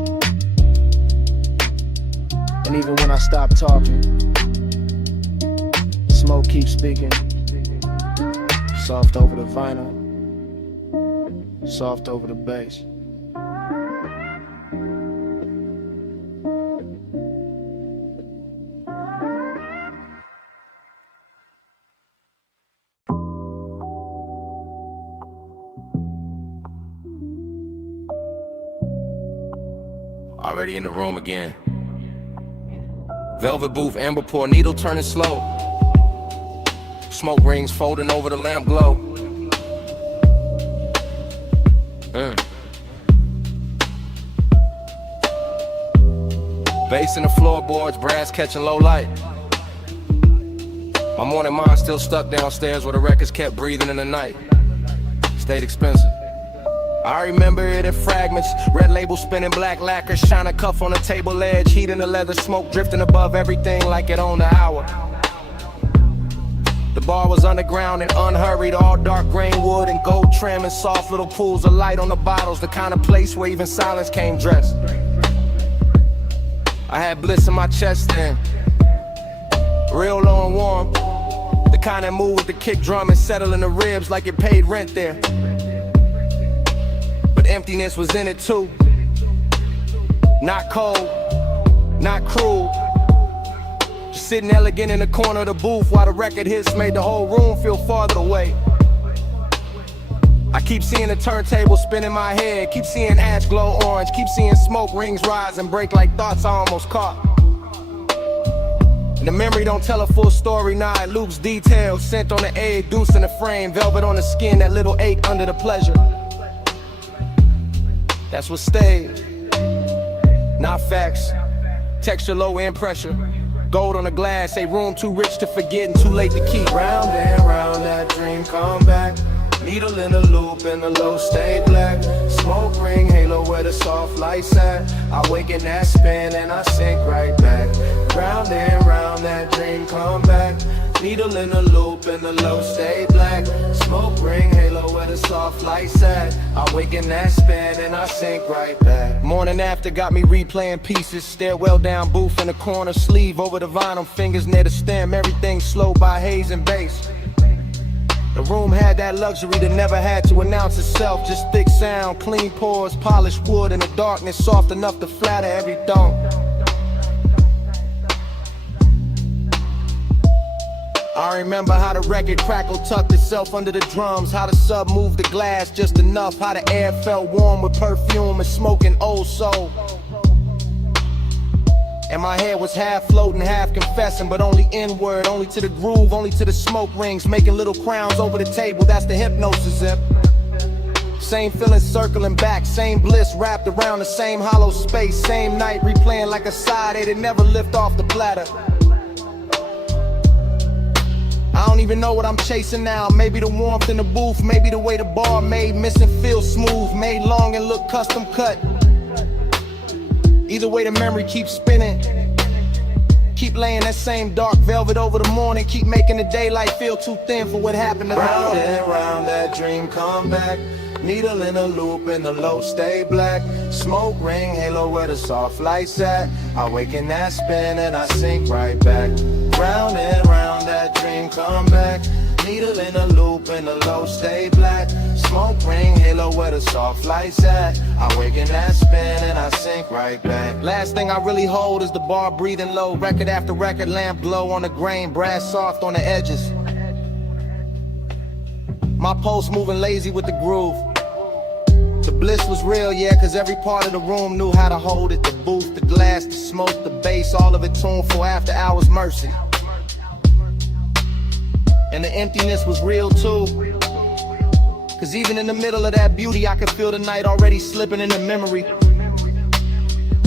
And even when I stop talking, smoke keeps speaking. Soft over the vinyl, soft over the bass. Already in the room again. Velvet booth, amber pour, needle turning slow. Smoke rings folding over the lamp glow. Bass in the floorboards, brass catching low light. My morning mind still stuck downstairs where the records kept breathing in the night. Stayed expensive. I remember it in fragments. Red label spinning, black lacquer, shine a cuff on the table edge, heat in the leather, smoke drifting above everything like it owned the hour. The bar was underground and unhurried, all dark grain wood and gold trim and soft little pools of light on the bottles, the kind of place where even silence came dressed. I had bliss in my chest then, real low and warm, the kind that moved with the kick drum and settle in the ribs like it paid rent there. Emptiness was in it too. Not cold, not cruel. Just sitting elegant in the corner of the booth while the record hits made the whole room feel farther away. I keep seeing the turntable spin in my head, keep seeing ash glow orange, keep seeing smoke rings rise and break like thoughts I almost caught. And The memory don't tell a full story, nah, it loops details. Scent on the egg, deuce in the frame, velvet on the skin, that little ache under the pleasure. That's what stayed, not facts. Texture low and pressure. Gold on the glass, a room too rich to forget and too late to keep. Round and round, that dream come back. Needle in the loop and the low stay black. Smoke ring, halo where the soft lights at. I wake in that spin and I sink right back. Round and round, that dream come back. Needle in the loop and the low stay black. Smoke ring, halo where the soft lights at. I wake in that spin and I sink right back. Morning after got me replaying pieces. Stairwell down, booth in the corner, sleeve over the vinyl, fingers near the stem. Everything slow by haze and bass. The room had that luxury that never had to announce itself. Just thick sound, clean pours, polished wood in the darkness, soft enough to flatter every thought. I remember how the record crackled, tucked itself under the drums. How the sub moved the glass just enough. How the air felt warm with perfume and smoking old soul. And my head was half floating, half confessing, but only inward, only to the groove, only to the smoke rings, making little crowns over the table. That's the hypnosis zip. Same feeling circling back, same bliss wrapped around the same hollow space. Same night replaying like a side A that never lift off the platter. I don't even know what I'm chasing now. Maybe the warmth in the booth, maybe the way the bar made missing feel smooth, made long and look custom cut. Either way the memory keeps spinning. Keep laying that same dark velvet over the morning. Keep making the daylight feel too thin for what happened to the round and round, that dream come back. Needle in a loop and the low stay black. Smoke ring, halo where the soft lights at. I wake in that spin and I sink right back. Round and round, that dream come back. Needle in a loop and the low stay black. Smoke ring, halo where the soft lights at. I wake in that spin and I sink right back. Last thing I really hold is the bar breathing low. Record after record, lamp glow on the grain, brass soft on the edges. My pulse moving lazy with the groove. The bliss was real, yeah, cause every part of the room knew how to hold it. The booth, the glass, the smoke, the bass, all of it tuned for after hours mercy. And the emptiness was real too. Cause even in the middle of that beauty, I could feel the night already slipping into memory.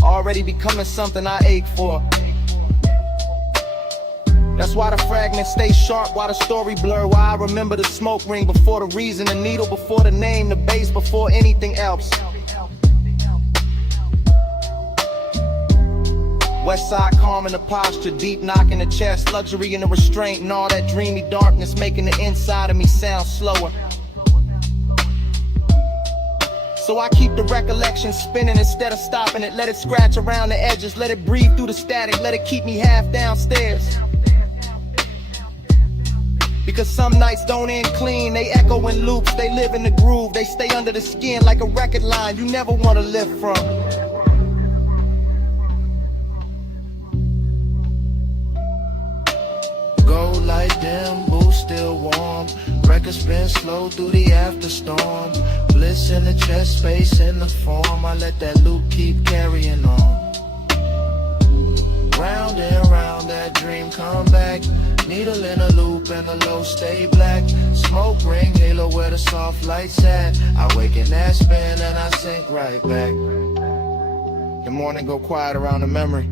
Already becoming something I ache for. That's why the fragments stay sharp, why the story blur. Why I remember the smoke ring before the reason, the needle before the name, the bass before anything else. West side calm in the posture, deep knock in the chest, luxury in the restraint, and all that dreamy darkness making the inside of me sound slower. So I keep the recollection spinning instead of stopping it. Let it scratch around the edges, let it breathe through the static, let it keep me half downstairs. Because some nights don't end clean, they echo in loops, they live in the groove, they stay under the skin like a record line you never want to live from. Go light dim, move still warm. Record spin slow through the afterstorm. Bliss in the chest, space in the form. I let that loop keep carrying on. Round and round, that dream come back. Needle in a loop and the low stay black. Smoke ring, halo where the soft lights at. I wake in that spin and I sink right back. The morning go quiet around the memory.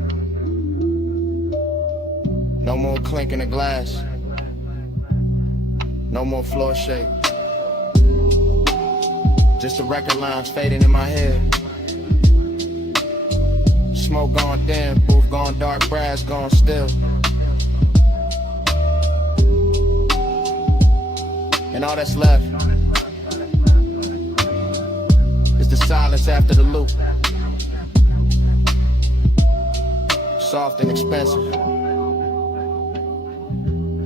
No more clinking the glass. No more floor shake. Just the record lines fading in my head. Smoke gone dim, booth gone dark, brass gone still. And all that's left is the silence after the loop. Soft and expensive.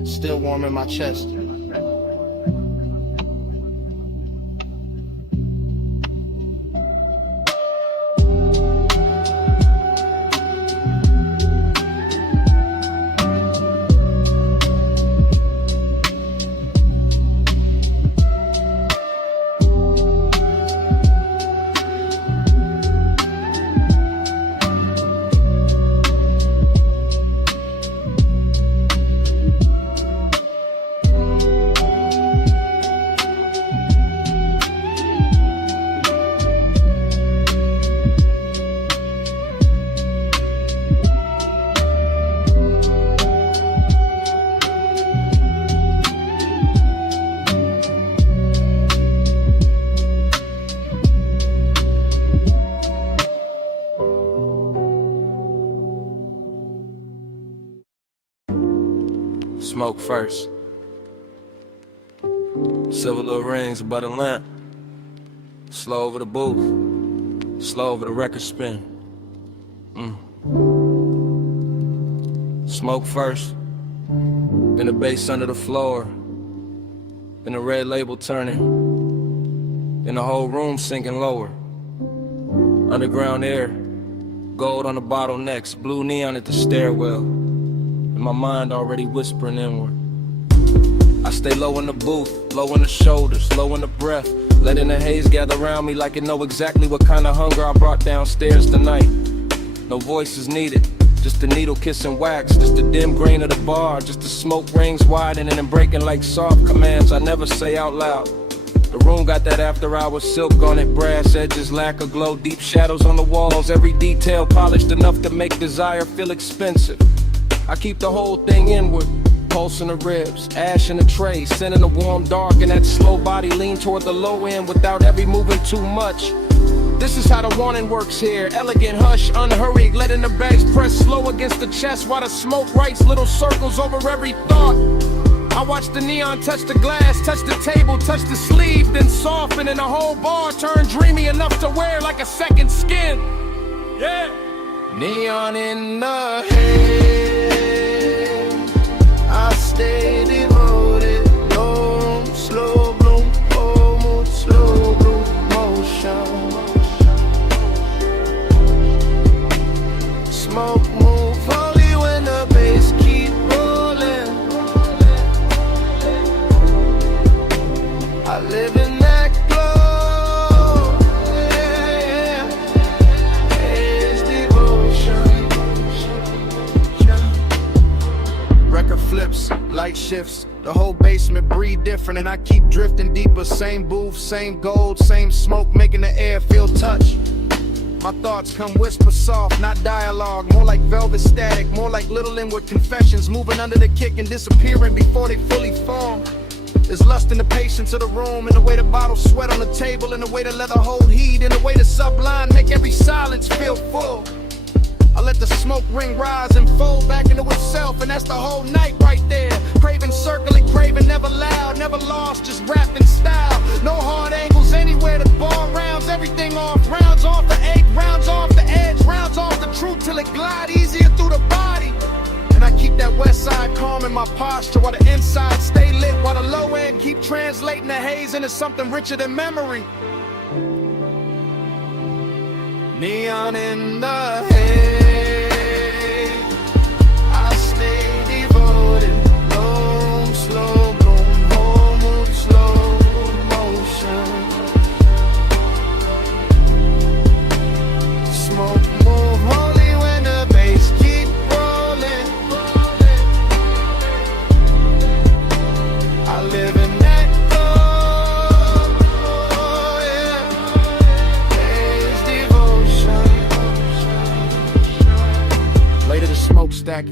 Still warm in my chest. Smoke first. Silver little rings above the lamp. Slow over the booth. Slow over the record spin. Smoke first. Then the bass under the floor. Then the red label turning. Then the whole room sinking lower. Underground air. Gold on the bottlenecks. Blue neon at the stairwell. And my mind already whispering inward. I stay low in the booth, low in the shoulders, low in the breath. Letting the haze gather around me like it know exactly what kind of hunger I brought downstairs tonight. No voices needed, just the needle kissing wax. Just the dim grain of the bar, just the smoke rings widening and breaking like soft commands I never say out loud. The room got that after hours silk on it, brass edges, lack of glow, deep shadows on the walls. Every detail polished enough to make desire feel expensive. I keep the whole thing inward. Pulse in the ribs, ash in the tray, sending the warm dark and that slow body lean toward the low end without every moving too much. This is how the warning works here. Elegant hush, unhurried, letting the bags press slow against the chest while the smoke writes little circles over every thought. I watch the neon touch the glass, touch the table, touch the sleeve, then soften and the whole bar turn dreamy enough to wear like a second skin. Yeah. Neon in the haze. I stay devoted, no slow bloom, oh, slow motion. Smoke move only when the bass keep rolling. I live in that glow, yeah, it's devotion. Record flips, light shifts, the whole basement breathe different, and I keep drifting deeper. Same booth, same gold, same smoke, making the air feel touch. My thoughts come whisper soft, not dialogue, more like velvet static, more like little inward confessions, moving under the kick and disappearing before they fully form. There's lust in the patience of the room, in the way the bottles sweat on the table, in the way the leather hold heat, in the way the sublime make every silence feel full. I let the smoke ring rise and fold back into itself, and that's the whole night right there. Craving, circling, craving, never loud, never lost, just wrapped in style. No hard angles anywhere, the bar rounds, everything off, rounds off the eight, rounds off the edge, rounds off the truth till it glide easier through the body. And I keep that west side calm in my posture while the inside stay lit, while the low end keep translating the haze into something richer than memory. Neon in the haze.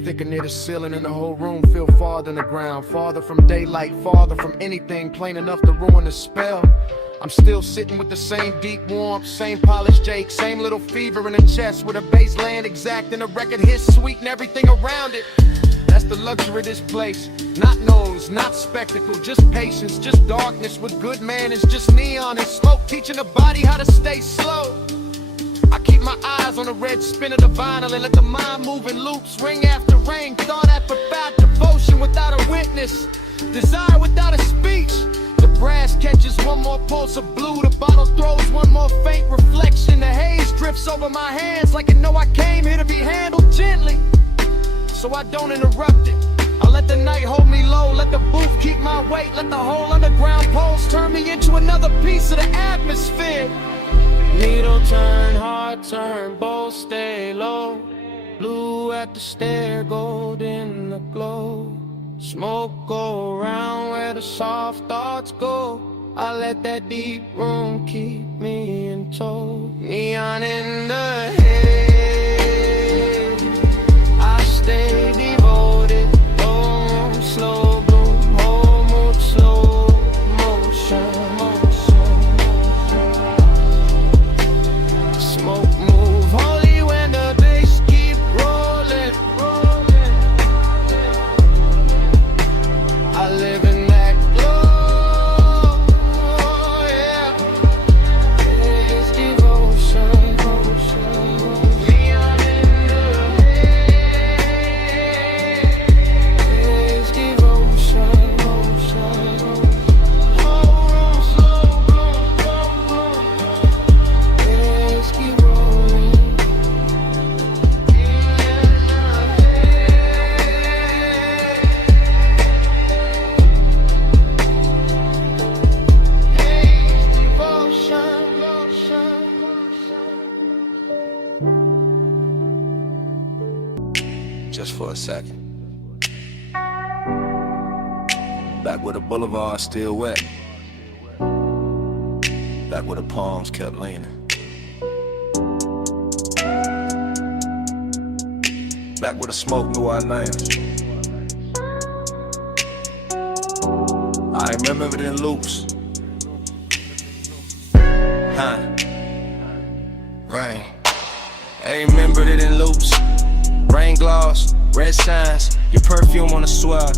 Thicker near the ceiling and the whole room feel farther than the ground, farther from daylight, farther from anything plain enough to ruin the spell. I'm still sitting with the same deep warmth, same polished Jake, same little fever in the chest with a bass laying exact and a record hit sweet and everything around it. That's the luxury of this place. Not noise, not spectacle, just patience, just darkness with good manners, just neon and smoke teaching the body how to stay slow. I keep my eyes on the red spin of the vinyl and let the mind move in loops, ring after ring, get all that profound devotion without a witness, desire without a speech. The brass catches one more pulse of blue, the bottle throws one more faint reflection, the haze drifts over my hands like it know I came here to be handled gently, so I don't interrupt it. I let the night hold me low, let the booth keep my weight, let the whole underground pulse turn me into another piece of the atmosphere. Needle turn, heart turn, both stay low. Blue at the stair, gold in the glow. Smoke go around where the soft thoughts go. I let that deep room keep me in tow. Neon in the haze. I stay devoted, low, slow, slow motion. Smoke move holy when the bass keep rolling. still wet. Back where the palms kept leaning. Back where the smoke knew our names. I remember it in loops. Rain. I remembered it in loops. Rain gloss, red signs, your perfume on the swell.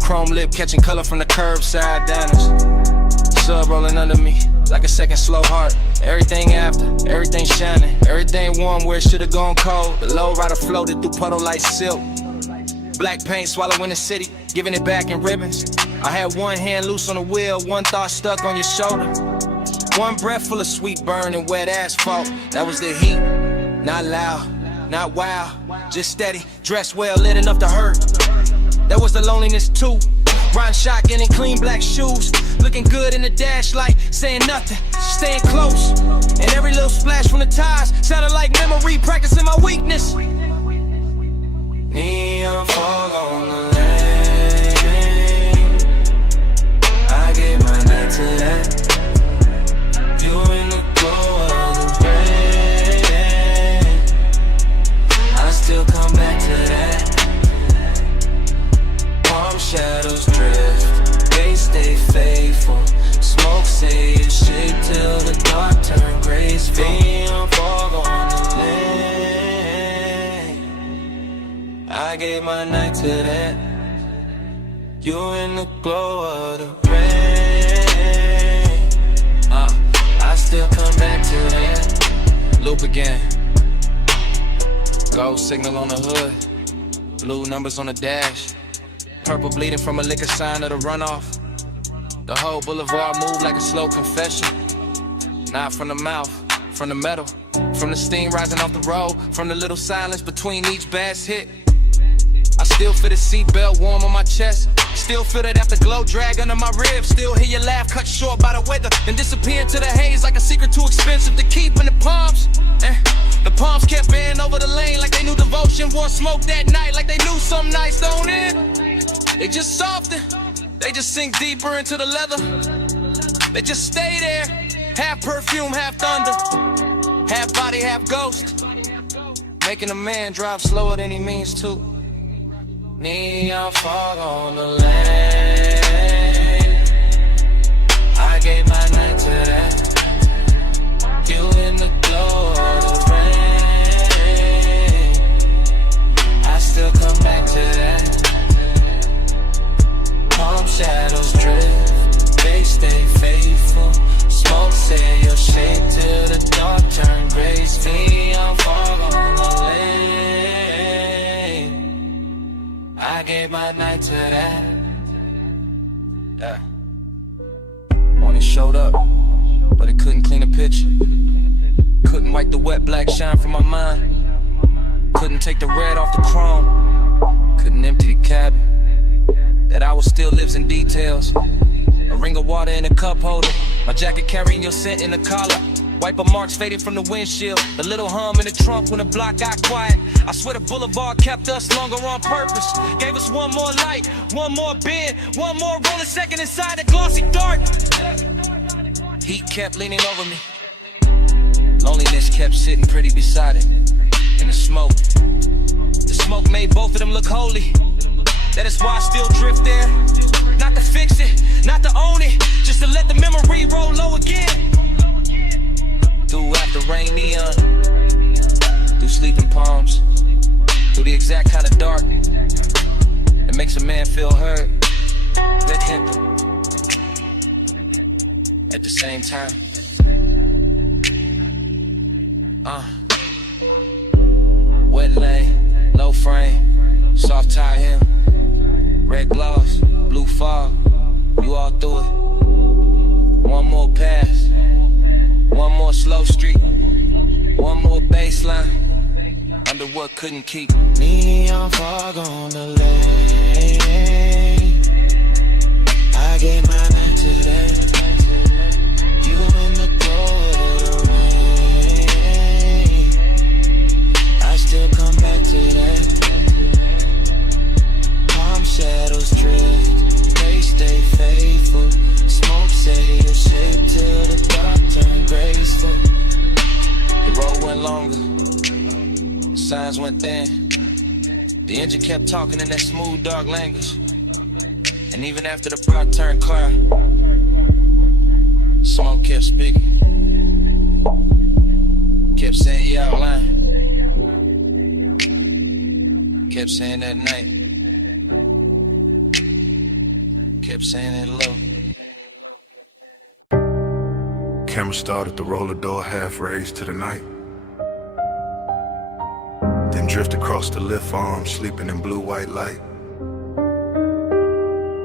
Chrome lip catching color from the curbside diners. Sub rolling under me like a second slow heart. Everything after, everything shining, everything warm where it should've gone cold. The low rider floated through puddle like silk. Black paint swallowing the city, giving it back in ribbons. I had one hand loose on the wheel, one thought stuck on your shoulder. One breath full of sweet burn and wet asphalt. That was the heat, not loud, not wild, just steady, dressed well, lit enough to hurt. That was the loneliness too. Riding shotgun in clean black shoes, looking good in the dash light, saying nothing, staying close. And every little splash from the tires sounded like memory, practicing my weakness. Neon fog on the lane, I gave my night to that. You in the glow of the rain, I still come back to that. Warm shadows drift, they stay faithful. Smoke say your shit till the dark turn graceful. Neon fog on the lane, I gave my night to that. You in the glow of the still come back to that. Loop again. Gold signal on the hood, blue numbers on the dash. Purple bleeding from a liquor sign of the runoff. The whole boulevard moved like a slow confession. Not from the mouth, from the metal, from the steam rising off the road, from the little silence between each bass hit. I still feel the seatbelt warm on my chest. Still feel that afterglow drag under my ribs. Still hear your laugh cut short by the weather, then disappear into the haze like a secret too expensive to keep in the palms. The palms kept bending over the lane like they knew devotion won't smoke that night, like they knew some nights don't end. They just soften, they just sink deeper into the leather. They just stay there, half perfume, half thunder, half body, half ghost, making a man drive slower than he means to. Neon fog on the lane, I gave my night to that. You in the glow of the rain, I still come back to that. Calm shadows drift, they stay faithful. Smoke say your shape till the dark turn graceful. Neon fog on the lane, I gave my night to that. When it showed up, but it couldn't clean a picture. Couldn't wipe the wet black shine from my mind. Couldn't take the red off the chrome. Couldn't empty the cabin. That hour still lives in details. A ring of water in a cup holder. My jacket carrying your scent in the collar. Wiper marks faded from the windshield. A little hum in the trunk when the block got quiet. I swear the boulevard kept us longer on purpose. Gave us one more light, one more bend, one more rolling second inside the glossy dark. Heat kept leaning over me. Loneliness kept sitting pretty beside it. In the smoke. The smoke made both of them look holy. That is why I still drift there. Not to fix it, not to own it, just to let the memory roll low again. Through after rain neon, through sleeping palms, through the exact kind of dark that makes a man feel heard, that him at the same time. Wet lane, low frame, soft tie hem, red gloss, blue fog, you all through it. One more pass, one more slow street, one more baseline, under what couldn't keep. Neon fog on the lane, I gave my night to that. You in the glow of the rain, I still come back to that. Calm shadows drift, they stay faithful. camera started to roll the door half raised to the night. Then drift across the lift arm, sleeping in blue-white light.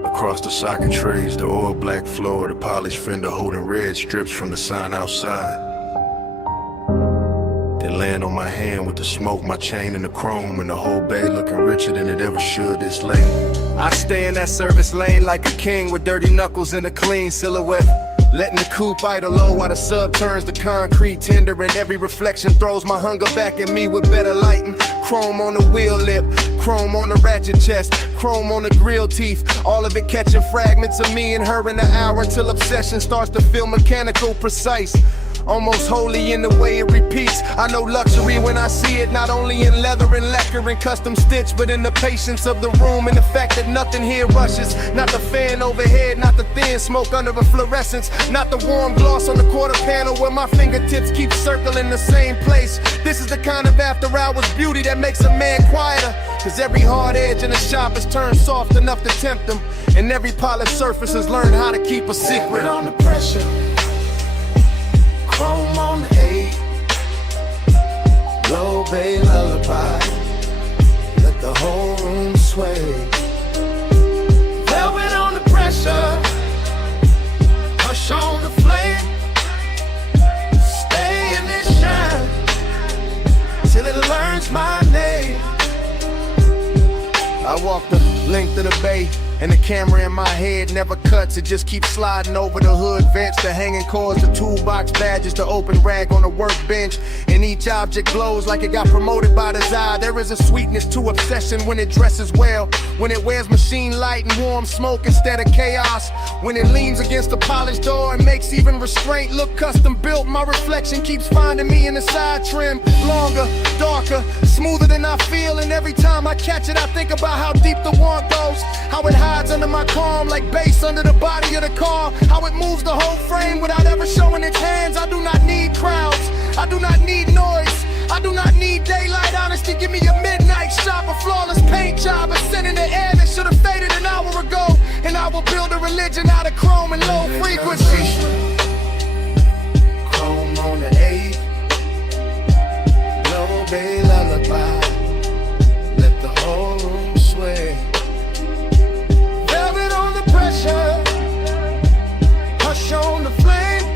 Across the socket trays, the oil black floor, the polished fender holding red strips from the sign outside. Then land on my hand with the smoke, my chain and the chrome, and the whole bay looking richer than it ever should this late. I stay in that service lane like a king with dirty knuckles and a clean silhouette. Letting the coupe idle low while the sub turns to concrete tender, and every reflection throws my hunger back at me with better lighting. Chrome on the wheel lip, chrome on the ratchet chest, chrome on the grill teeth, all of it catching fragments of me and her in the hour till obsession starts to feel mechanical, precise. Almost holy in the way it repeats. I know luxury when I see it, not only in leather and lacquer and custom stitch, but in the patience of the room and the fact that nothing here rushes. Not the fan overhead, not the thin smoke under a fluorescence, not the warm gloss on the quarter panel where my fingertips keep circling the same place. This is the kind of after hours beauty that makes a man quieter, cause every hard edge in the shop is turned soft enough to tempt him, and every polished surface has learned how to keep a secret. On the pressure, chrome on the 8, low bay lullaby, let the whole room sway. Velvet on the pressure, hush on the flame, stay in this shine till it learns my name. I walk the length of the bay, and the camera in my head never cuts. It just keeps sliding over the hood vents, the hanging cords, the toolbox badges, the open rag on the workbench. And each object glows like it got promoted by desire. There is a sweetness to obsession when it dresses well, when it wears machine light and warm smoke instead of chaos, when it leans against the polished door and makes even restraint look custom built. My reflection keeps finding me in the side trim, longer, darker, smoother than I feel. And every time I catch it, I think about how deep the want goes, how it hides under my calm like bass under the body of the car, how it moves the whole frame without ever showing its hands. I do not need crowds, I do not need noise, I do not need daylight honesty. Give me a midnight shot, a flawless paint job, a scent in the air that should have faded an hour ago, and I will build a religion out of chrome and low frequency. Chrome on the 8, low bay lullaby, let the whole room sway. Velvet on the pressure, hush on the flame,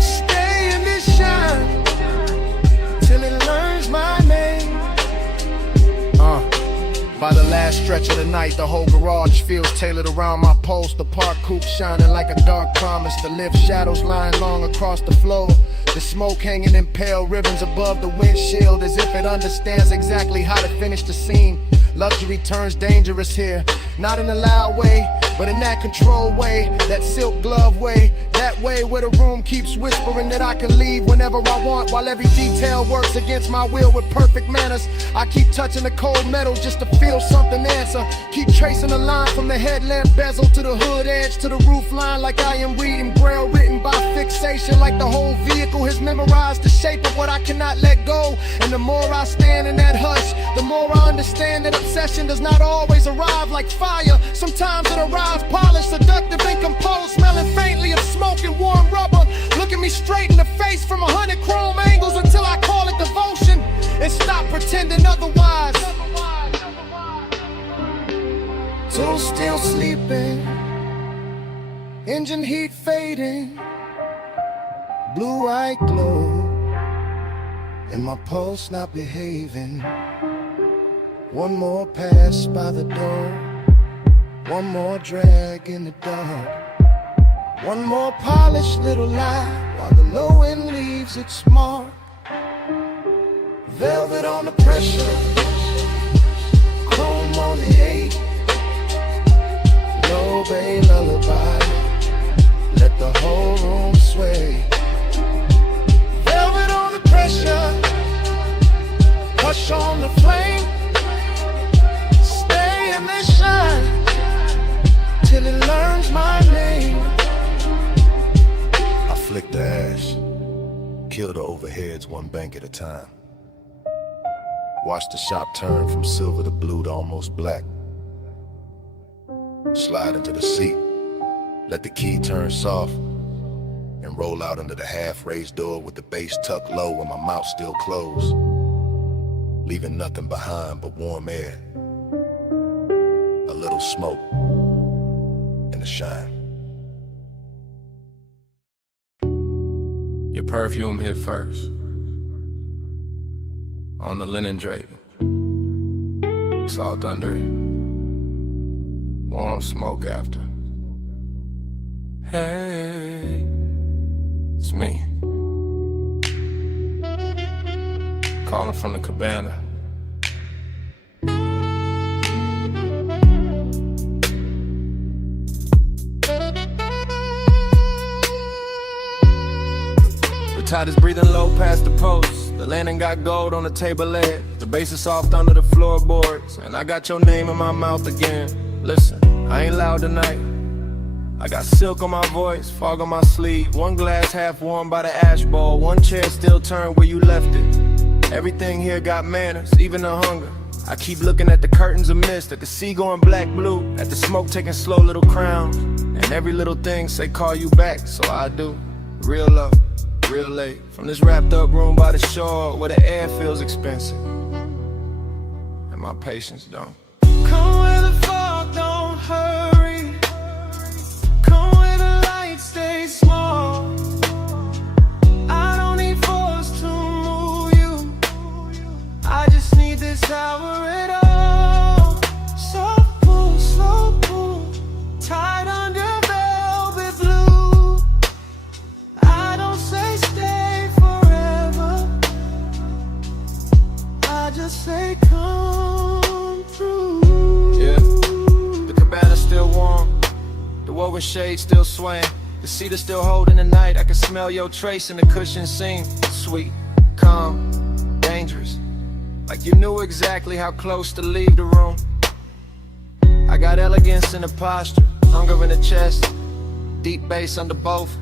stay in this shine till it learns my name. By the last stretch of the night, the whole garage feels tailored around my post. The park coupe shining like a dark promise. The lift shadows lying long across the floor. The smoke hanging in pale ribbons above the windshield, as if it understands exactly how to finish the scene. Luxury turns dangerous here, not in a loud way, but in that controlled way, that silk glove way, that way where the room keeps whispering that I can leave whenever I want, while every detail works against my will with perfect manners. I keep touching the cold metal just to feel something answer. Keep tracing a line from the headlamp bezel to the hood edge to the roof line, like I am reading braille written by fixation, like the whole vehicle has memorized the shape of what I cannot let go. And the more I stand in that hush, the more I understand that obsession does not always arrive like fire. Sometimes it arrives polished, seductive, and composed, smelling faintly of smoke and warm rubber, looking me straight in the face from 100 chrome angles until I call it devotion and stop pretending otherwise. So still sleeping, engine heat fading, blue-eyed glow, and my pulse not behaving. One more pass by the door, one more drag in the dark, one more polished little lie while the low end leaves its mark. Velvet on the pressure, chrome on the 8, low bay lullaby, let the whole room sway. Velvet on the pressure, hush on the flame, stay in the shine till it learns my name. I flick the ash, kill the overheads one bank at a time. Watch the shop turn from silver to blue to almost black. Slide into the seat, let the key turn soft, and roll out under the half-raised door with the bass tucked low and my mouth still closed, leaving nothing behind but warm air, a little smoke, and a shine. Your perfume hit first, on the linen drape, salt under it, warm smoke after. Hey, it's me, calling from the cabana. The tide is breathing low past the post. The landing got gold on the table leg. The bass is soft under the floorboards, and I got your name in my mouth again. Listen, I ain't loud tonight. I got silk on my voice, fog on my sleeve. One glass half warm by the ash bowl. One chair still turned where you left it. Everything here got manners, even the hunger. I keep looking at the curtains of mist, at the sea going black blue, at the smoke taking slow little crowns. And every little thing say call you back, so I do. Real love, real late. From this wrapped up room by the shore where the air feels expensive and my patience don't. Come where the fog don't hurry. Come where the lights stay small. I don't need force to move you. I just need this hour at all. Soft pull, slow pull, tied under velvet blue. I don't say stay forever. I just say come through. The cabana's still warm, the woven shade still swaying. The cedar's still holding the night. I can smell your trace in the cushion seam. Sweet, calm, dangerous, like you knew exactly how close to leave the room. I got elegance in the posture, hunger in the chest, deep bass under both,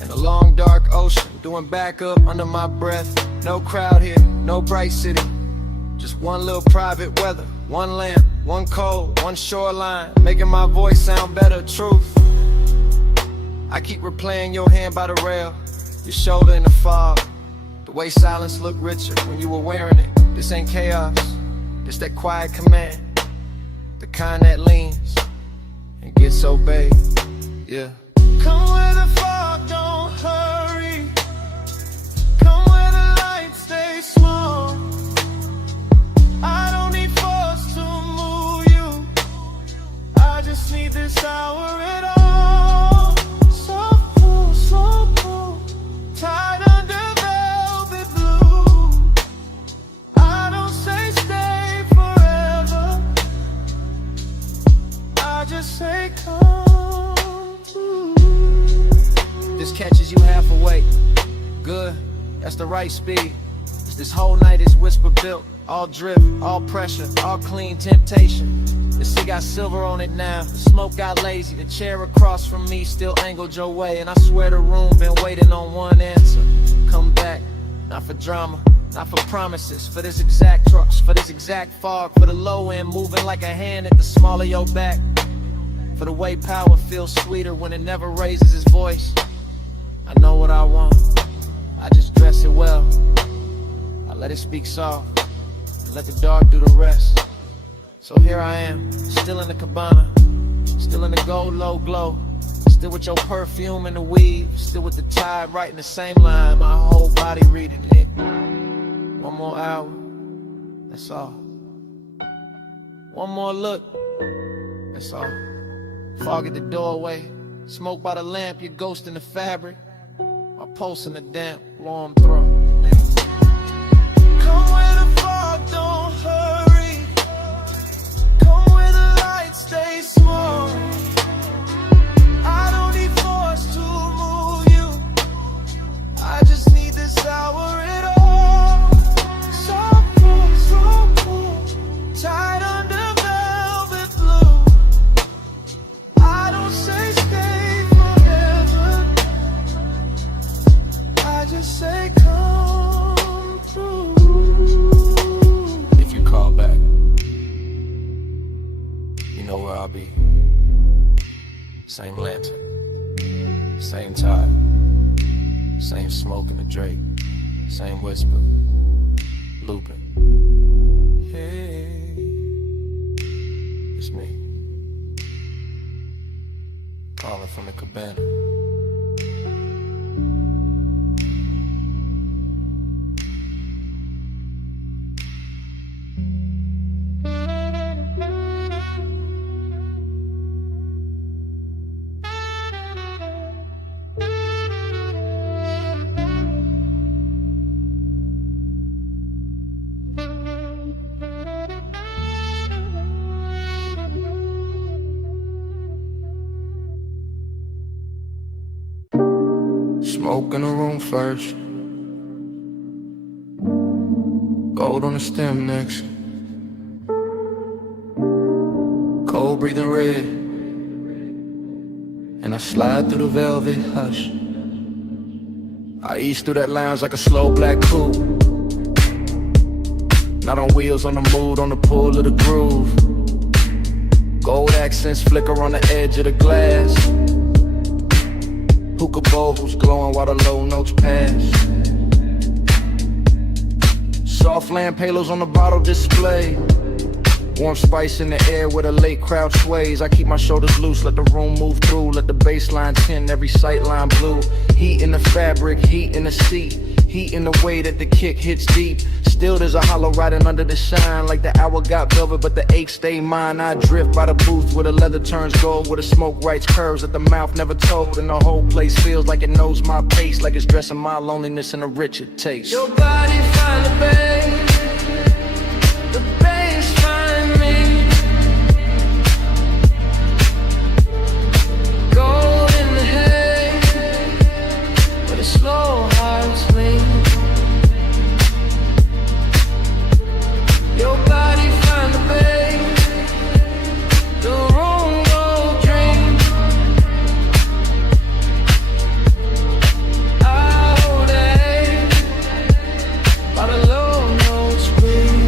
and a long dark ocean doing backup under my breath. No crowd here, no bright city, just one little private weather. One lamp, one cold, one shoreline, making my voice sound better. Truth, I keep replaying your hand by the rail, your shoulder in the fog, the way silence looked richer when you were wearing it. This ain't chaos, it's that quiet command, the kind that leans and gets obeyed. Yeah. Come where the fog don't hurry. Come where the lights stay slow. I don't need force to move you. I just need this hour at all. Soft pull, slow pull, tied under velvet blue. I don't say stay forever. I just say come through. This catches you half awake. Good, that's the right speed. This whole night is whisper built, all drip, all pressure, all clean temptation. The sea got silver on it now, the smoke got lazy. The chair across from me still angled your way, and I swear the room been waiting on one answer. Come back, not for drama, not for promises, for this exact trucks, for this exact fog, for the low end moving like a hand at the small of your back, for the way power feels sweeter when it never raises its voice. I know what I want, I just dress it well. I let it speak soft, and let the dark do the rest. So here I am, still in the cabana, still in the gold low glow, still with your perfume and the weed, still with the tide writing the same line, my whole body reading it. One more hour, that's all. One more look, that's all. Fog at the doorway, smoke by the lamp, your ghost in the fabric, my pulse in the damp, warm throat. Come where the fog don't hurry. Come where the lights stay small. I don't need force to move you. I just need this hour at all. Soft pull, slow pull, tied under velvet blue. I don't say stay forever. I just say come through. If you call back, you know where I'll be. Same lantern, same time. Same Smoke and the Drake, same whisper, looping. Hey, it's me, calling from the cabana. Smoke in the room first, gold on the stem next, cold breathing red, and I slide through the velvet hush. I ease through that lounge like a slow black coupe, not on wheels, on the mood, on the pull of the groove. Gold accents flicker on the edge of the glass. Hookah bowls glowing while the low notes pass. Soft lamp halos on the bottle display. Warm spice in the air where the late crowd sways. I keep my shoulders loose, let the room move through. Let the bass line tint, every sight line blue. Heat in the fabric, heat in the seat. Heat in the way that the kick hits deep. Still there's a hollow riding under the shine. Like the hour got velvet but the ache stay mine. I drift by the booth where the leather turns gold, where the smoke writes curves that the mouth never told. And the whole place feels like it knows my pace, like it's dressing my loneliness in a richer taste. Your body find the way, the bass find me. Gold in the haze, with a slow heart swing. Your body find the way, the room won't dream. I hold it, by the low notes ring.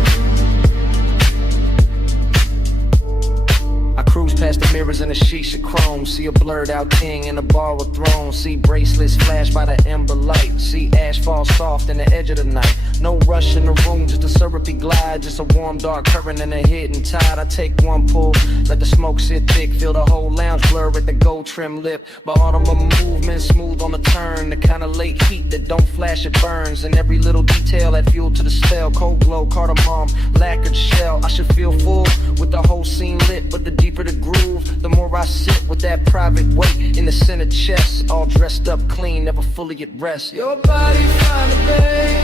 I cruise past the mirrors in the shisha chrome. See a blurred out king in a bar with thrones. See bracelets flash by the ember light. See ash fall soft in the edge of the night. No rush in the room, just a syrupy glide. Just a warm dark current and a hidden tide. I take one pull, let the smoke sit thick. Feel the whole lounge blur at the gold trim lip. But all of my movement smooth on the turn. The kind of late heat that don't flash, it burns. And every little detail add fuel to the spell. Cold glow, cardamom, lacquered shell. I should feel full with the whole scene lit. But the deeper the groove, the more I sit with that private weight in the center chest. All dressed up clean, never fully at rest. Your body find the way,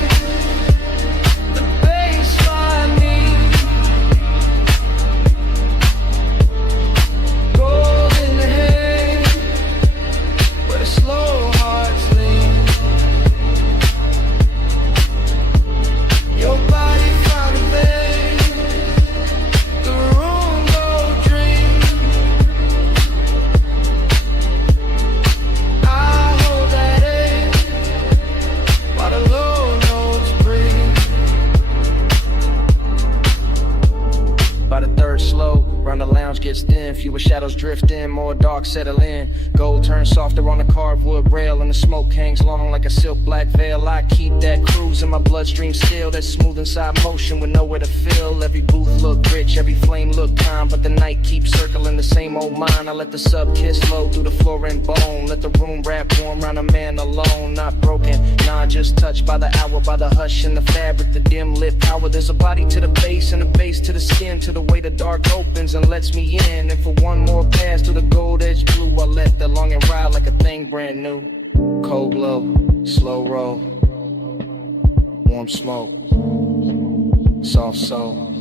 the bass find me. Gold in the haze, with a slow heart swing. Your body find the way, the room won't dream. I hold that edge, while the low notes breathe. By the third slow, round the lounge gets thin. Fewer shadows drift in, more dark settle in. Gold turns softer on the cardboard rail, and the smoke hangs long like a silk black veil. I keep that cruise in my bloodstream still. That smooth inside motion with nowhere to fill. Every booth look rich, every flame look calm, but the night keeps circling the same old line. I let the sub kiss flow through the floor and bone. Let the room wrap warm around a man alone. Not broken, nah, just touched by the hour, by the hush in the fabric, the dim lit power. There's a body to the base and a base to the skin, to the way the dark opens and lets me in. And for one more pass to the gold edge blue, I let the longing ride like a thing brand new. Cold glow, slow roll, warm smoke, soft soul.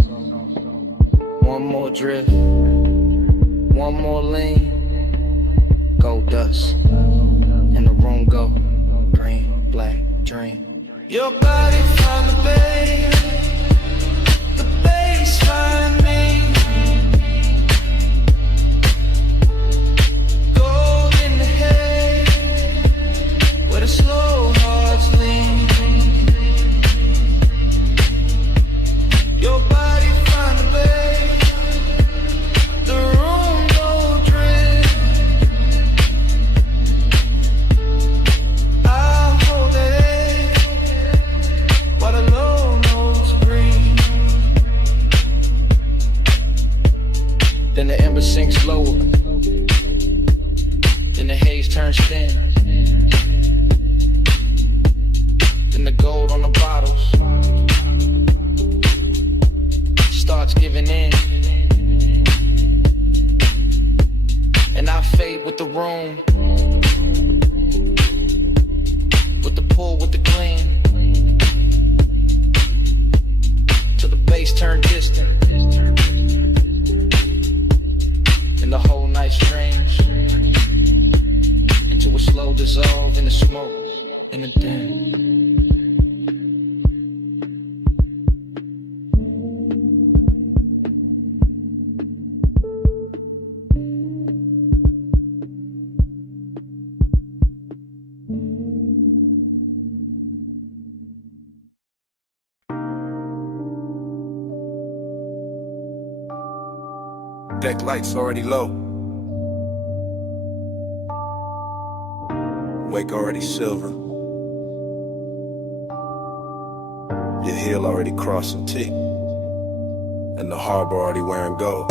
One more drift, one more lean. Gold dust, in the room go green, black, dream. Your body find the way, the bass find me. respect, lights already low. Wake already silver. Your heel already crossing T. And the harbor already wearing gold.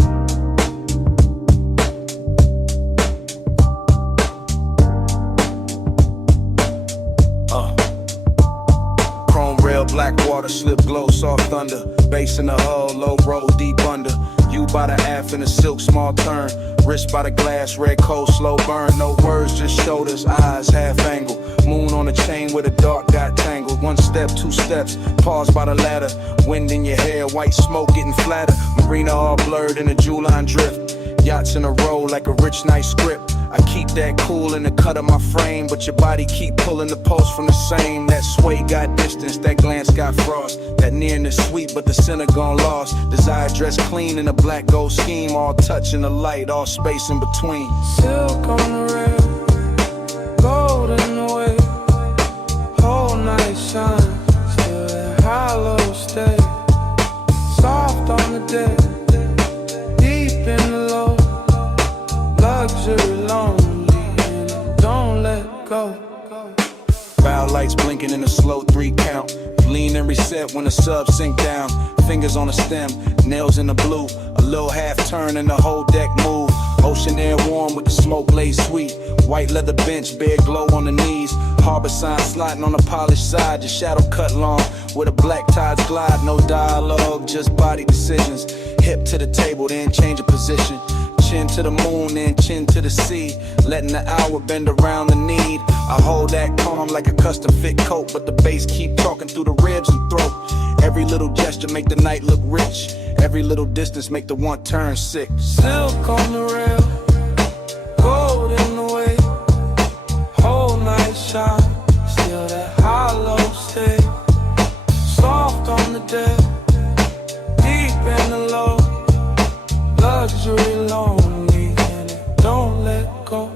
Chrome rail, black water, slip glow, soft thunder. Bass in the hull, low roll, deep under. You by the aft in a silk, small turn. Wrist by the glass, red coat, slow burn. No words, just shoulders, eyes, half angle. Moon on a chain where the dark got tangled. One step, two steps, pause by the ladder. Wind in your hair, white smoke getting flatter. Marina all blurred in a jewel line drift. Yachts in a row like a rich, nice script. I keep that cool in the cut of my frame, but your body keep pulling the post from the same. That sway got distance, that glance got frost. That nearness sweet, but the center gone lost. Desire dressed clean in a black gold scheme. All touch in the light, all space in between. Silk on the rail, gold in the way. Whole night shine, still that hollow stay. Soft on the deck, deep in the low. Luxury lonely, don't let go. Bow lights blinking in a slow 3 count. Lean and reset when the sub sink down. Fingers on the stem, nails in the blue. A little half turn and the whole deck move. Ocean air warm with the smoke laid sweet. White leather bench, bare glow on the knees. Harbor sign sliding on the polished side. Your shadow cut long where the black tides glide. No dialogue, just body decisions. Hip to the table, then change of position. Chin to the moon, then chin to the sea. Letting the hour bend around the need. I hold that calm like a custom fit coat, but the bass keep talking through the ribs and throat. Every little gesture make the night look rich. Every little distance make the one turn sick. Silk on the rail, gold in the way. Whole night shine, still that hollow stay. Soft on the deck, deep in the low. Luxury lonely, don't let go.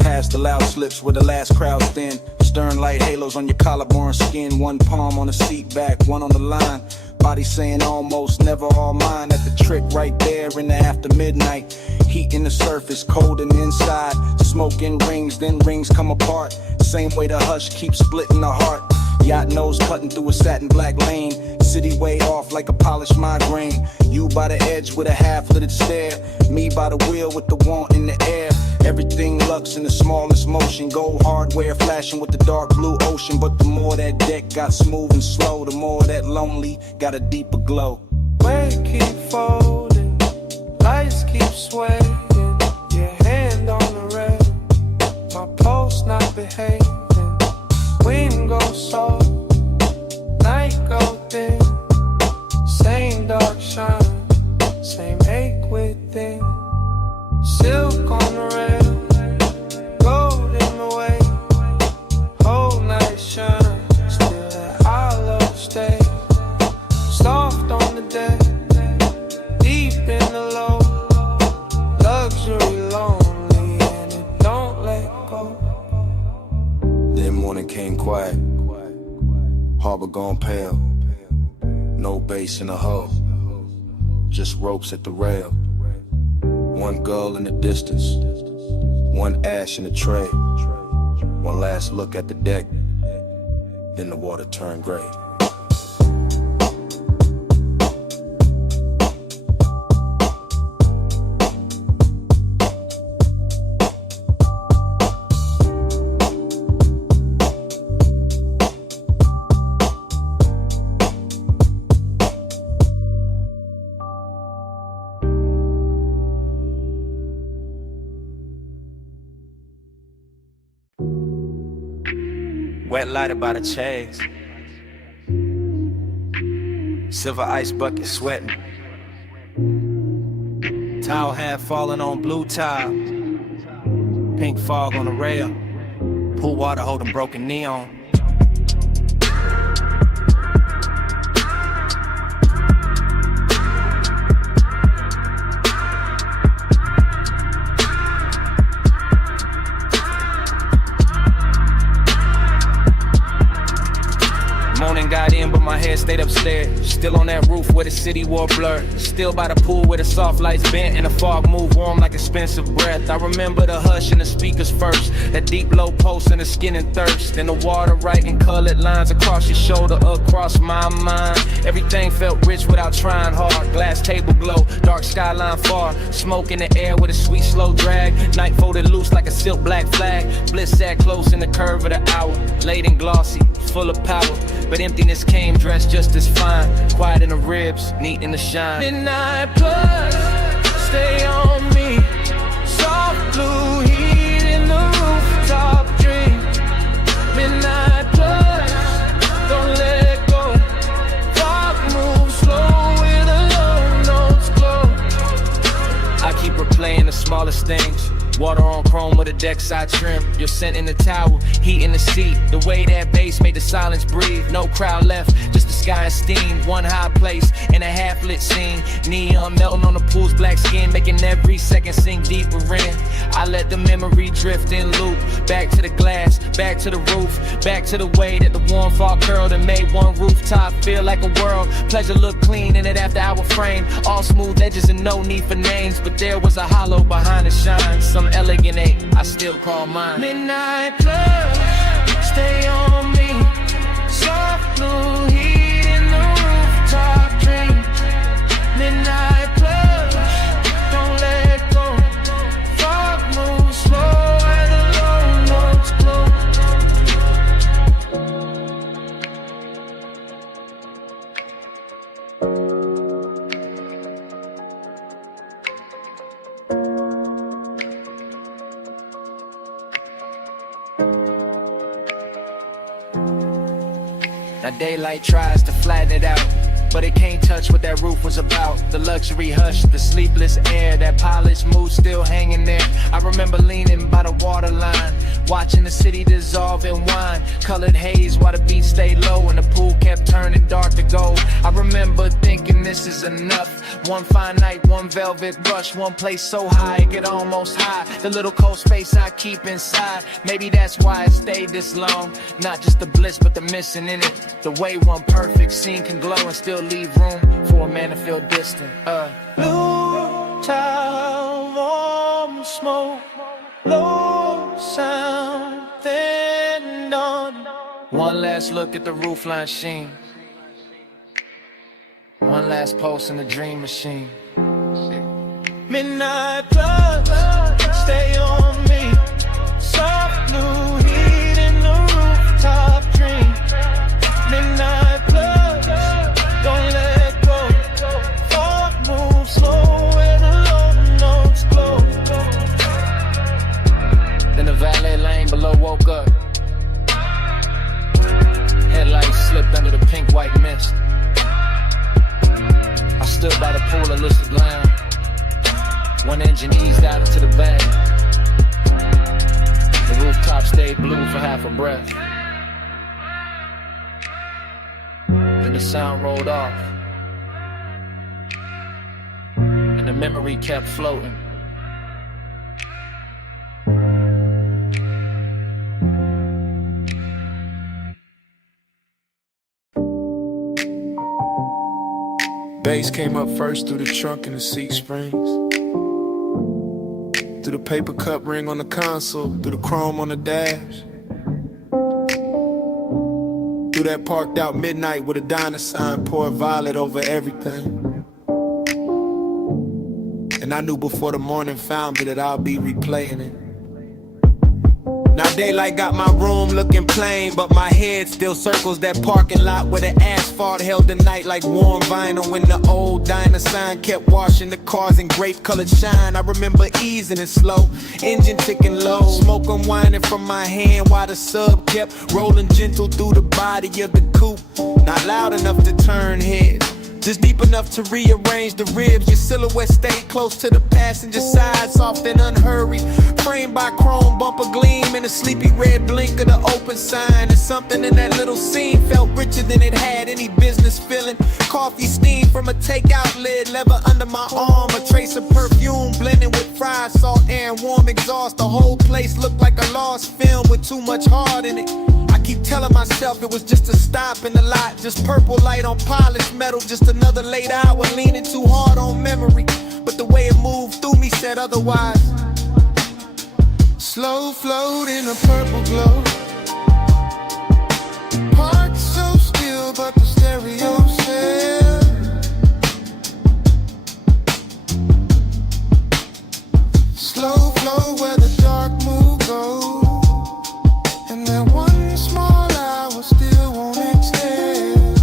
Past the loud slips where the last crowd's thin. Stern light halos on your collarbone skin. One palm on the seat back, one on the line. Body saying almost, never all mine. At the trick right there in the after midnight. Heat in the surface, cold in the inside. Smoke in rings, then rings come apart. Same way the hush keeps splitting the heart. Yacht nose cutting through a satin black lane. City way off like a polished migraine. You by the edge with a half-littered stare. Me by the wheel with the want in the air. Everything lux in the smallest motion. Gold hardware flashing with the dark blue ocean. But the more that deck got smooth and slow, the more that lonely got a deeper glow. Weight keep folding, lights keep swaying. Your hand on the rail, my pulse not behaving. Wind goes soft, night go thin. Same dark shine, same ache within. Silk on the rail, gold in the way. Whole night shine, still that hollow stay. Soft on the deck, deep in the low. Luxury lonely, and it don't let go. Then morning came quiet. Harbor gone pale. No bass in the hull, just ropes at the rail. One gull in the distance, one ash in the tray. One last look at the deck, then the water turned gray. Wet lighted by the chains. Silver ice bucket sweating. Towel hat falling on blue tile. Pink fog on the rail. Pool water holding broken neon. Morning got in, but my head stayed upstairs. Still on that roof where the city wore blur. Still by the pool where the soft lights bent and the fog moved warm like expensive breath. I remember the hush and the speakers first, that deep low pulse and the skin and thirst, and the water writing colored lines across your shoulder, across my mind. Everything felt rich without trying hard. Glass table glow, dark skyline far, smoke in the air with a sweet slow drag. Night folded loose like a silk black flag. Bliss sat close in the curve of the hour, laid and glossy, full of power. But emptiness came dressed just as fine, quiet in the ribs, neat in the shine. Midnight plus, stay on me. Soft blue heat in the rooftop dream. Midnight plus, don't let go. Dark room slow where the love notes glow. I keep replaying the smallest things. Water on chrome with a deck side trim. Your scent in the towel, heat in the seat. The way that bass made the silence breathe. No crowd left, just the sky and steam. One high place in a half-lit scene. Neon melting on the pool's black skin, making every second sink deeper in. I let the memory drift and loop. Back to the glass, back to the roof, back to the way that the warm fall curled and made one rooftop feel like a world. Pleasure looked clean in it after our frame. All smooth edges and no need for names, but there was a hollow behind the shine. Some elegant ache, I still call mine. Midnight plus, stay on me. Soft blue heat in the rooftop dream. Midnight plus, don't let go. Far move slow and the love notes glow. Now daylight tries to flatten it out, but it can't touch what that roof was about. The luxury hush, the sleepless air, that polished mood still hanging there. I remember leaning by the waterline, watching the city dissolve in wine. Colored haze while the beat stayed low and the pool kept turning dark to gold. I remember thinking this is enough. One fine night, one velvet brush, one place so high it could almost hide the little cold space I keep inside. Maybe that's why I stayed this long. Not just the bliss, but the missing in it. The way one perfect scene can glow and still leave room for a man to feel distant. Blue tile, warm smoke, low sound, then done. One last look at the roofline sheen. One last pulse in the dream machine. Midnight plus, stay on me. Soft blue heat in the rooftop dream. Midnight plus, don't let go. Far move slow and the love notes glow. Then the valet lane below woke up. Headlights slipped under the pink white mist. I stood by the pool and listened loud. One engine eased out into the bag. The rooftop stayed blue for half a breath. Then the sound rolled off, and the memory kept floating. Bass came up first through the trunk and the seat springs, through the paper cup ring on the console, through the chrome on the dash, through that parked out midnight with a diner sign, pour violet over everything. And I knew before the morning found me that I'll be replaying it. Now daylight got my room looking plain, but my head still circles that parking lot where the asphalt held the night like warm vinyl. When the old diner sign kept washing the cars in grape colored shine. I remember easing it slow, engine ticking low, smoke unwinding from my hand while the sub kept rolling gentle through the body of the coupe. Not loud enough to turn heads, just deep enough to rearrange the ribs. Your silhouette stayed close to the passenger side, soft and unhurried, framed by chrome bumper gleam and a sleepy red blink of the open sign. And something in that little scene felt richer than it had any business feeling. Coffee steam from a takeout lid, leather under my arm, a trace of perfume blending with fried salt air and warm exhaust. The whole place looked like a lost film with too much heart in it. I keep telling myself myself, it was just a stop in the lot. Just purple light on polished metal, just another late hour leaning too hard on memory. But the way it moved through me said otherwise. Slow float in a purple glow. Heart so still, but the stereo said. Slow flow where the dark mood goes. And that one small hour still won't extend.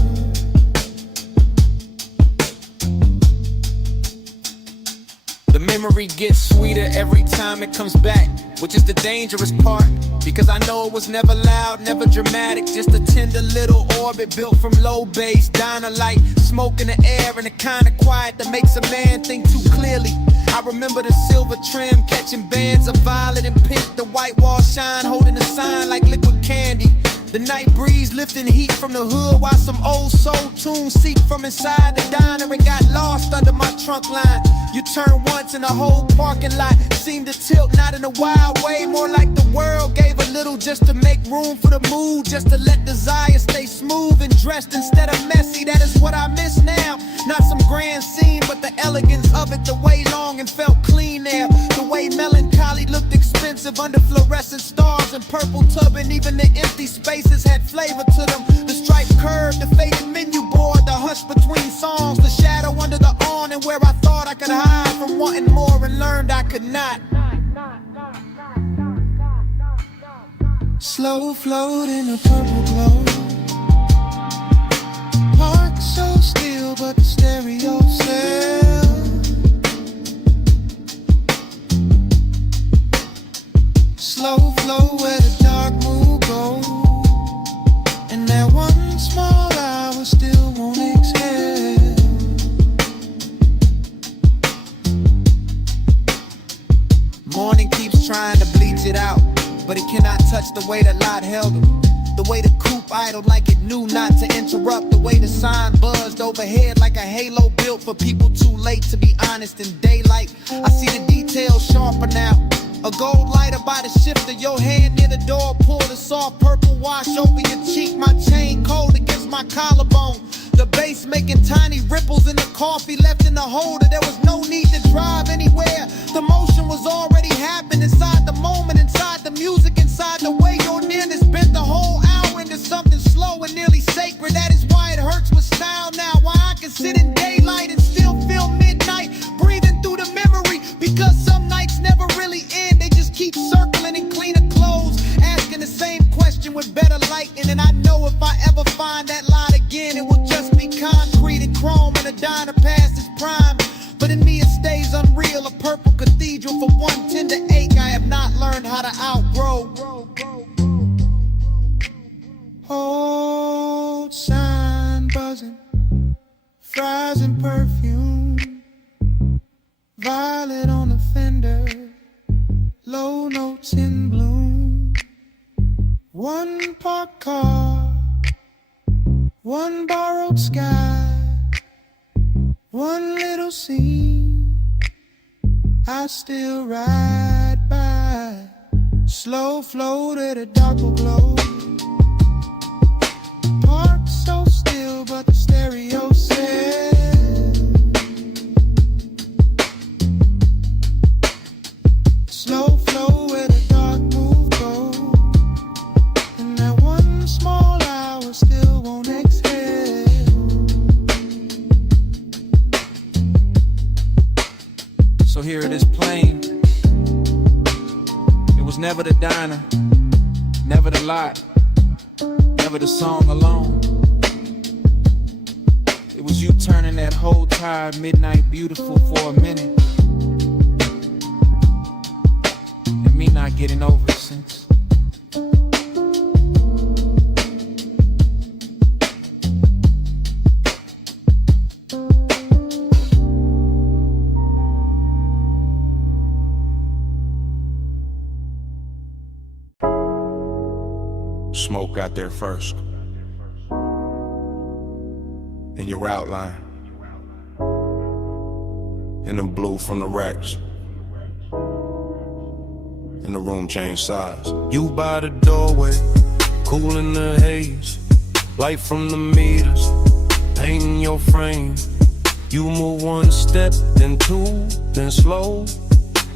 The memory gets sweeter every time it comes back, which is the dangerous part, because I know it was never loud, never dramatic, just a tender little orbit built from low bass, diner light, smoke in the air, and the kind of quiet that makes a man think too clearly. I remember the silver trim catching bands of violet and pink, the white wall shine holding a sign like liquid candy. The night breeze lifting heat from the hood while some old soul tunes seep from inside the diner and got lost under my trunk line. You turn once and the whole parking lot seemed to tilt, not in a wild way, more like the world gave a little just to make room for the mood, just to let desire stay smooth and dressed instead of messy. That is what I miss now. Not some grand scene, but the elegance of it, the way long and felt clean there, the way melancholy looked expensive under fluorescent stars and purple tub, and even the empty spaces had flavor to them. The striped curve, the faded menu board, the hush between songs, the shadow under the awning where I thought I could hide from wanting more and learned I could not. Slow float in a purple glow. Heart so still, but the stereo said. Slow flow where the dark mood goes. And that one small hour still won't exhale. Morning keeps trying to bleach it out, but it cannot touch the way the lot held him. The way the coupe idled like it knew not to interrupt. The way the sign buzzed overhead like a halo built for people too late to be honest in daylight. I see the details sharper now. A gold lighter by the shifter, your hand near the door, pull the soft purple wash over your cheek. My chain cold against my collarbone. The bass making tiny ripples in the coffee left in the holder. There was no need to drive anywhere. The motion was already happening inside the moment, inside the music, inside the way your nearness bent the whole hour into something slow and nearly sacred. That is why it hurts with sound now. Why I can sit in daylight and still feel midnight breathing through the memory. Because some nights never really end. They just keep circling in cleaner clothes, asking the same question with better lighting. And I know if I ever find that light again, it will just be concrete and chrome and a diner past its prime. But in me it stays unreal, a purple cathedral for one tender ache I have not learned how to outgrow. Old sign buzzing, fries and perfume, violet on the fender, low notes in bloom. One parked car, one borrowed sky, one little scene I still ride by. Slow float at a double glow. Park so still, but the stereo said. Slow flow where the dark mood goes. And that one small hour still won't exhale. So here it is plain. It was never the diner, never the lot, never the song alone. It was you turning that whole tired midnight beautiful for a minute, and me not getting over it since. Smoke got there first. In your outline, in the blue from the racks, in the room changed size. You by the doorway, cool in the haze, light from the meters, painting your frame. You move one step, then two, then slow,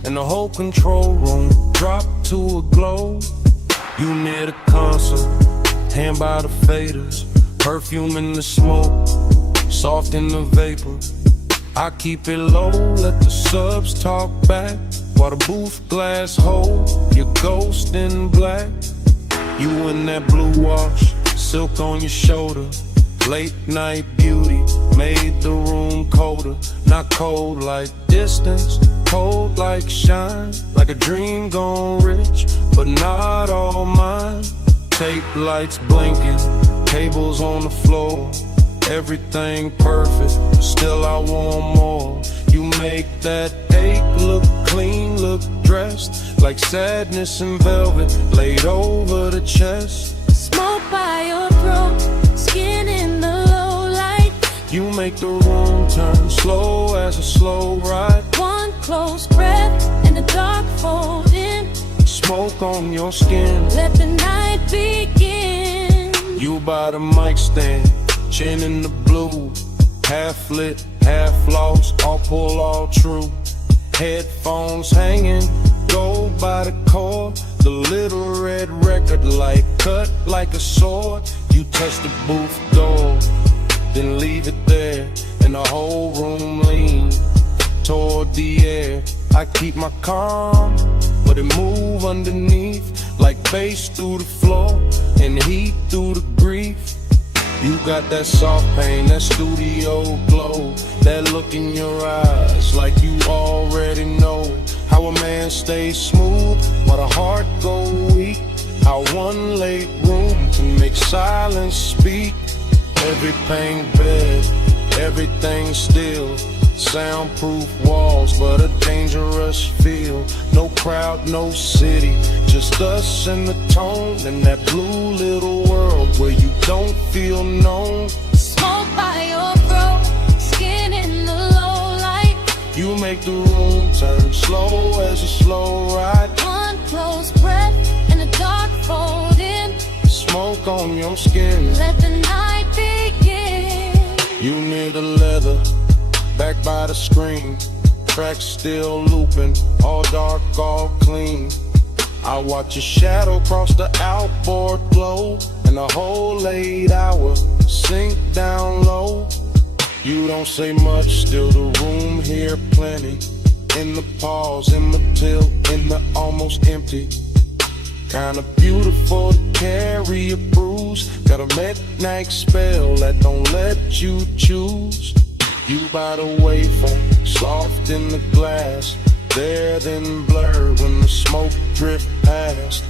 and the whole control room drop to a glow. You near the concert, hand by the faders, perfume in the smoke, soft in the vapor. I keep it low, let the subs talk back, while the booth glass hold your ghost in black. You in that blue wash, silk on your shoulder, late night beauty made the room colder. Not cold like distance, cold like shine, like a dream gone rich, but not all mine. Tape lights blinking, cables on the floor, everything perfect, still I want more. You make that ache look clean, look dressed, like sadness in velvet, laid over the chest. Smoke by your throat, skin in the low light. You make the room turn slow as a slow ride. One close breath and the dark fold in. Smoke on your skin, Let the night begin. you by the mic stand, chin in the blue, half lit, half lost, all pull, all true. Headphones hanging, gold by the cord, the little red record light cut like a sword. You test the booth door, then leave it there, and the whole room lean toward the air. I keep my calm, but it move underneath, like bass through the floor and heat through the grief. You got that soft pain, that studio glow, that look in your eyes, like you already know how a man stays smooth, but a heart go weak. How one late room can make silence speak. Every pain bed, everything still, soundproof walls, but a dangerous feel. No crowd, no city, just us and the tone in that blue little world where you don't feel known. Smoke by your throat, skin in the low light. You make the room turn slow as a slow ride. One close breath and the dark fold in. Smoke on your skin, Let the night begin. you made a leather, back by the screen, tracks still looping, all dark, all clean. I watch your shadow cross the outboard glow, and the whole 8 hour sink down low. You don't say much, still the room here plenty, in the pause, in the pill, in the almost empty. Kinda beautiful to carry a bruise, got a midnight spell that don't let you choose. You by the waveform, soft in the glass, there then blurred when the smoke drift past.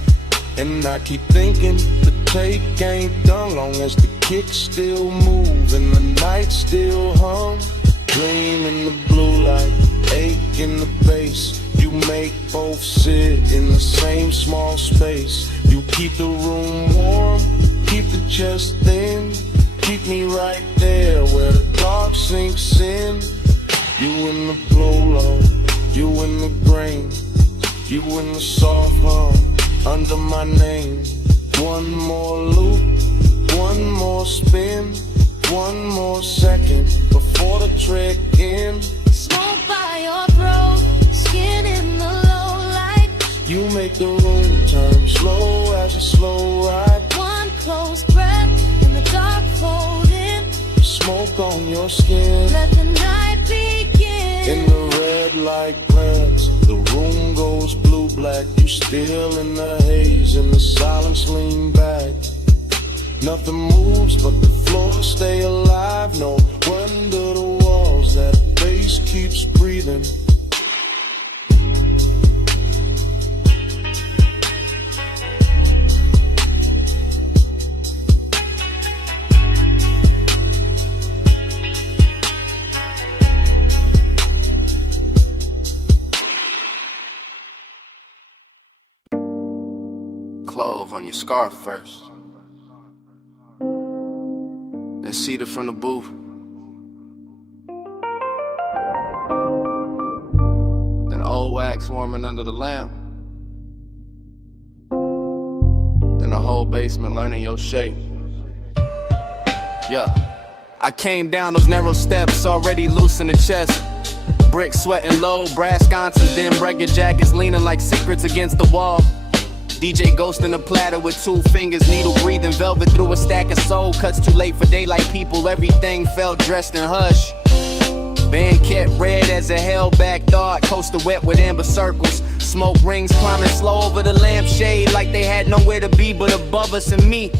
And I keep thinking the take ain't done, long as the kicks still move and the night still hum. Rain in the blue light, ache in the bass, you make both sit in the same small space. You keep the room warm, keep it just thin, keep me right there where the dark sinks in. You in the glow, you in the brain, you in the soft love, under my name. One more loop, one more spin, one more second before the track ends. Smoke by your throat, skin in the low light. You make the room turn slow as a slow ride. One close breath, dark fold in. Smoke on your skin, Let the night begin. in the red light patterns, the room goes blue-black. You still in the haze and the silence lean back. Nothing moves but the floor stay alive. No wonder the walls, that bass keeps breathing. Clove on your scarf first, then cedar from the booth, then old wax warming under the lamp, then a whole whole basement learning your shape. Yeah. I came down those narrow steps, already loose in the chest. Brick sweating low, brass sconces, then breaker jackets leaning like secrets against the wall. DJ Ghost in a platter with 2 fingers, needle breathing velvet through a stack of soul. Cuts too late for daylight people, everything felt dressed in hush. Band kept red as a held back thought, coaster wet with amber circles. Smoke rings climbing slow over the lampshade like they had nowhere to be but above us and me.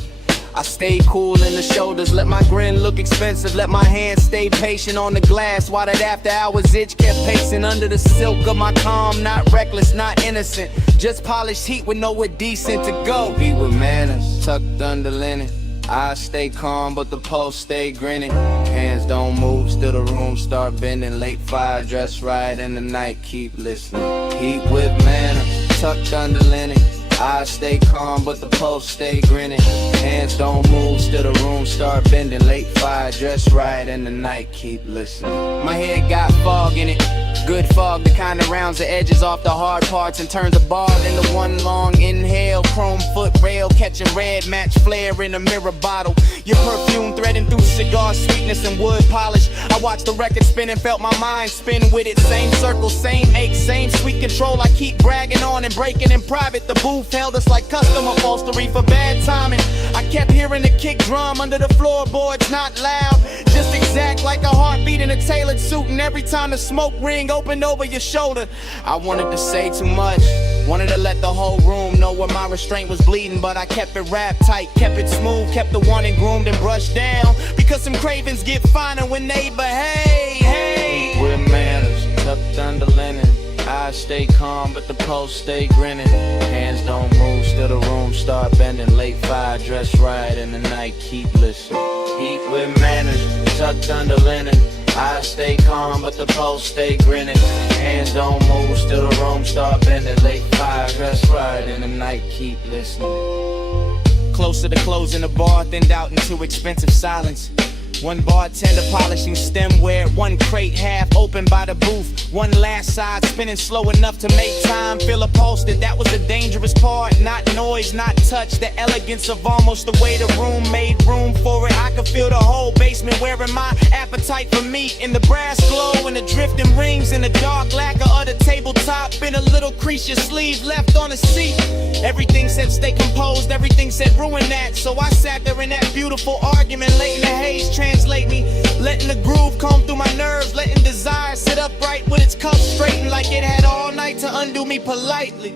I stayed cool in the shoulders, let my grin look expensive, let my hands stay patient on the glass while that after hours itch kept pacing under the silk of my calm. Not reckless, not innocent, just polished heat with nowhere decent to go. Be with manners, tucked under linen. I stay calm, but the pulse stay grinning. Hands don't move, still the room start bending. Late fire, dress right in the night, keep listening. Heat with manners, tucked under linen. I stay calm, but the pulse stay grinning. Hands don't move, still the room start bending. Late fire, dress right in the night, keep listening. My head got fog in it, good fog, the kind that rounds the edges off the hard parts and turns a ball into one long inhale. Chrome foot rail, catching red match flare in a mirror bottle. Your perfume threading through cigar sweetness and wood polish. I watched the record spin and felt my mind spin with it. Same circle, same ache, same sweet control. I keep bragging on and breaking in private. The booth held us like custom upholstery for bad timing. I kept hearing the kick drum under the floorboards, not loud, just exact like a heartbeat in a tailored suit. And every time the smoke ring opened over your shoulder, I wanted to say too much, wanted to let the whole room know where my restraint was bleeding, but I kept it wrapped tight, kept it smooth, kept the wanted groomed and brushed down, because some cravings get finer when they behave. Hey, with manners, tucked under linen. I stay calm, but the pulse stay grinning. Hands don't move, still the room start bending. Late fire, dress right in the night, keep listening. Heat with manners, tucked under linen. I stay calm, but the pulse stay grinning. Hands don't move, still the room start bending. Late fire, dress right in the night, keep listening. Closer to closing the bar, thinned out into expensive silence. One bartender polishing stemware, one crate half open by the booth, one last side spinning slow enough to make time feel upholstered. That was the dangerous part, not noise, not touch, the elegance of almost the way the room made room for it. I could feel the whole basement wearing my appetite for meat, in the brass glow and the drifting rings in the dark lacquer of the tabletop. Been a little crease your sleeve left on the seat. Everything said stay composed, everything said ruin that. So I sat there in that beautiful argument, late in the haze, translate me, letting the groove comb through my nerves, letting desire sit upright with its cup straightened like it had all night to undo me politely.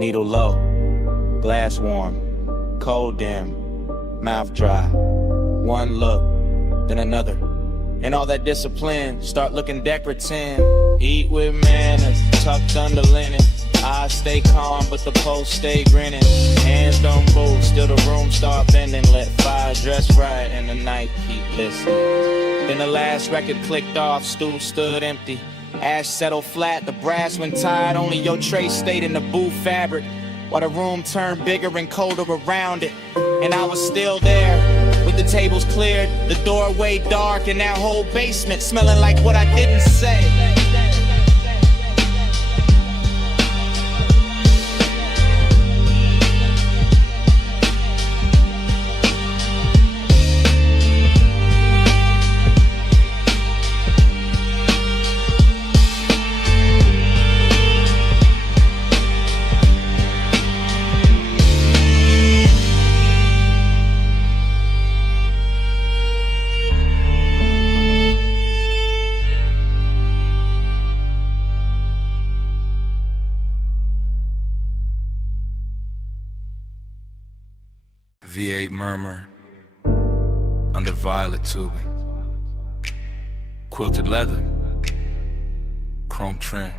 Needle low, glass warm, cold dim, mouth dry. One look, then another, and all that discipline start looking decorative. Eat with manners, tucked under linen. I stay calm, but the pulse stay grinning. Hands don't move, still the room start bending. Let fire dress right in the night, keep listening. Then the last record clicked off, stool stood empty. Ash settled flat, the brass went tired. Only your tray stayed in the booth fabric, while the room turned bigger and colder around it. And I was still there, with the tables cleared, the doorway dark, and that whole basement smelling like what I didn't say. V8 murmur under violet tubing, quilted leather, chrome trim,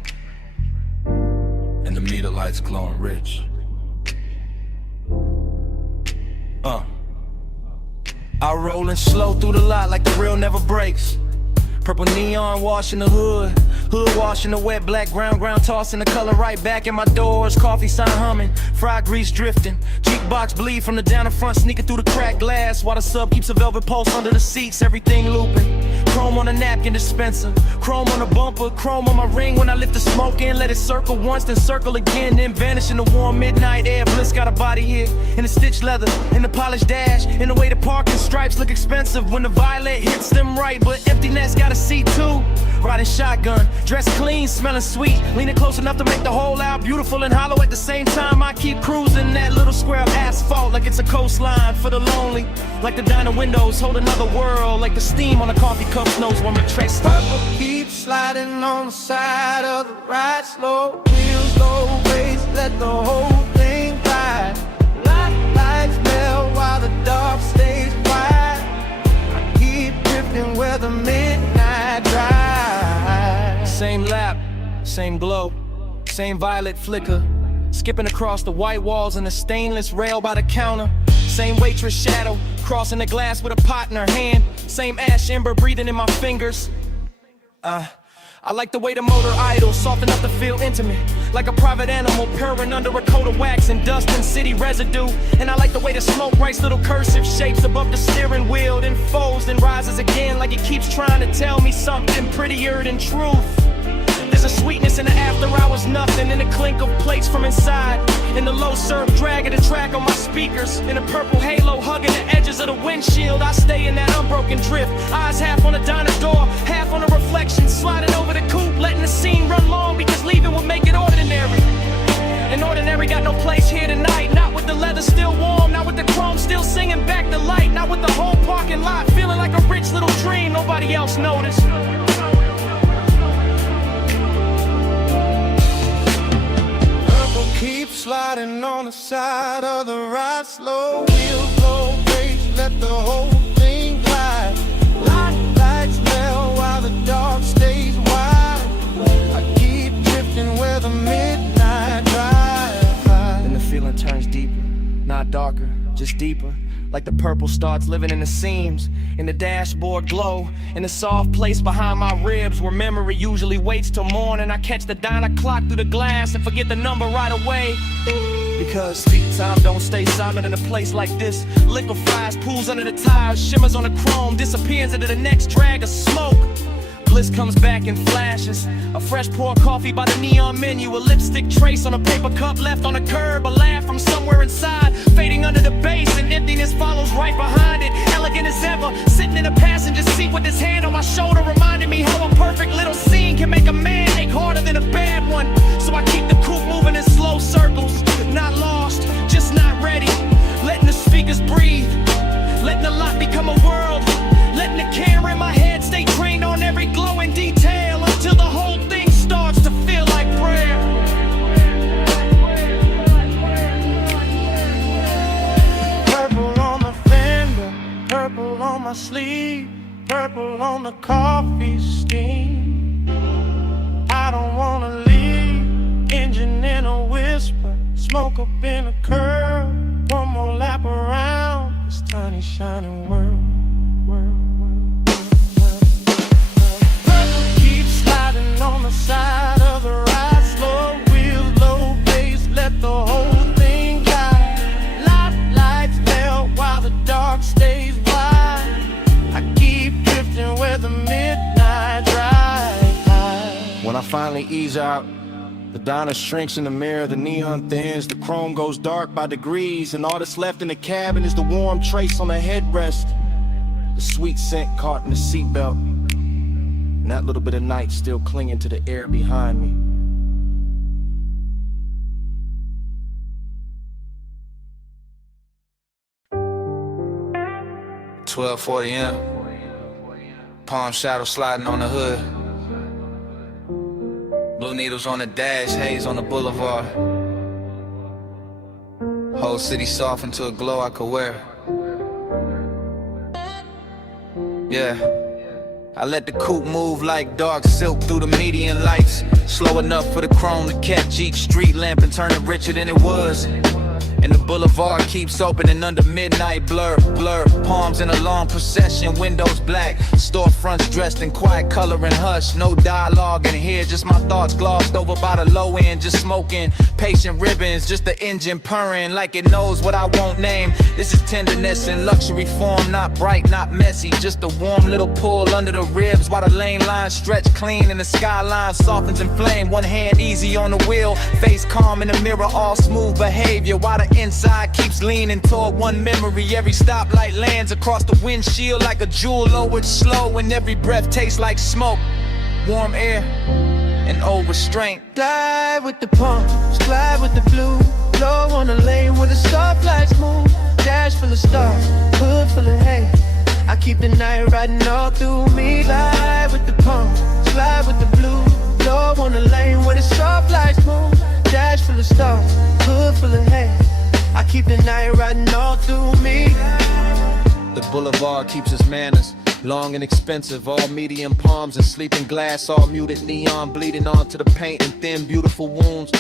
and the meter lights glowing rich. I rollin' slow through the lot like the real never breaks. Purple neon washing the hood, hood washing the wet black ground tossing the color right back in my doors. Coffee sign humming, fried grease drifting, jukebox bleed from the down in front, sneaking through the cracked glass while the sub keeps a velvet pulse under the seats. Everything looping, Chrome on a napkin dispenser, chrome on a bumper, chrome on my ring when I lift the smoke in. Let it circle once, then circle again, then vanish in the warm midnight air. Bliss got a body here, in the stitched leather, in the polished dash, in the way the parking stripes look expensive when the violet hits them right. But emptiness got a seat too. Riding shotgun, dressed clean, smelling sweet, leaning close enough to make the whole out beautiful and hollow at the same time. I keep cruising that little square of asphalt like it's a coastline for the lonely. Like the diner windows hold another world, like the steam on a coffee cup knows when we're traced. Purple keeps sliding on the side of the ride. Slow wheels, low bass, let the whole thing ride. Lights melt while the dark stays wide. I keep drifting where the midnight drive. Same lap, same glow, same violet flicker, skipping across the white walls and the stainless rail by the counter. Same waitress shadow, crossing the glass with a pot in her hand. Same ash ember breathing in my fingers. I like the way the motor idles, soft enough to feel intimate, like a private animal purring under a coat of wax and dust and city residue. And I like the way the smoke writes little cursive shapes above the steering wheel, then folds, then rises again, like it keeps trying to tell me something prettier than truth. There's a sweetness in the after hours, nothing in the clink of plates from inside, in the low surf dragging the track on my speakers, in a purple halo hugging the edges of the windshield. I stay in that unbroken drift, eyes half on the diner door, half on the reflection, sliding over the coupe, letting the scene run long because leaving would make it ordinary. And ordinary got no place here tonight, not with the leather still warm, not with the chrome still singing back the light, not with the whole parking lot feeling like a rich little dream nobody else noticed. Keep sliding on the side of the ride. Slow wheels, low bass, let the whole thing glide. Lights melt while the dark stays wide. I keep drifting where the midnight drive. And the feeling turns deeper, not darker, just deeper. Like the purple starts living in the seams, in the dashboard glow, in the soft place behind my ribs where memory usually waits till morning. I catch the diner clock through the glass and forget the number right away. Because speed time don't stay silent in a place like this. Liquefies, pools under the tires, shimmers on the chrome, disappears into the next drag of smoke. Bliss comes back in flashes, a fresh pour coffee by the neon menu, a lipstick trace on a paper cup left on a curb, a laugh from somewhere inside, fading under the bass, and emptiness follows right behind it. Elegant as ever, sitting in a passenger seat with his hand on my shoulder, reminding me how a perfect little scene can make a man ache harder than a bad one. So I keep the coupe moving in slow circles, not lost, just not ready, letting the speakers breathe, letting the lot become a world, letting the camera in my head stay trained on every glowing detail until the whole thing starts to feel like prayer. Purple on the fender, purple on my sleeve, purple on the coffee steam. I don't wanna leave, engine in a whisper, smoke up in a curl, one more lap around this tiny shining world. On the side of the ride, slow wheels, low bass, let the whole thing glide. Lights melt while the dark stays wide. I keep drifting where the midnight drive. When I finally ease out, the diner shrinks in the mirror, the neon thins, the chrome goes dark by degrees, and all that's left in the cabin is the warm trace on the headrest, the sweet scent caught in the seatbelt, and that little bit of night still clinging to the air behind me. $12:40 palm shadow sliding on the hood, blue needles on the dash, haze on the boulevard, whole city soft into a glow I could wear. Yeah, I let the coupe move like dark silk through the median lights, slow enough for the chrome to catch each street lamp and turn it richer than it was. And the boulevard keeps opening under midnight blur, blur. Palms in a long procession, windows black. Storefronts dressed in quiet color and hush. No dialogue in here, just my thoughts glossed over by the low end. Just smoking, patient ribbons, just the engine purring like it knows what I won't name. This is tenderness in luxury form, not bright, not messy. Just a warm little pull under the ribs while the lane lines stretch clean and the skyline softens in flame. One hand easy on the wheel, face calm in the mirror, all smooth behavior while the inside keeps leaning toward one memory. Every stoplight lands across the windshield like a jewel lowered slow, and every breath tastes like smoke, warm air, and old restraint. Glide with the pump, glide with the blue. Low on the lane where the soft lights move. Dash full of stars, hood full of hay. I keep the night riding all through me. Glide with the pump, glide with the blue. Low on the lane where the soft lights move. Dash full of stars, hood full of hay. I keep the night riding all through me. The boulevard keeps its manners, long and expensive, all medium palms and sleeping glass, all muted neon bleeding onto the paint and thin beautiful wounds.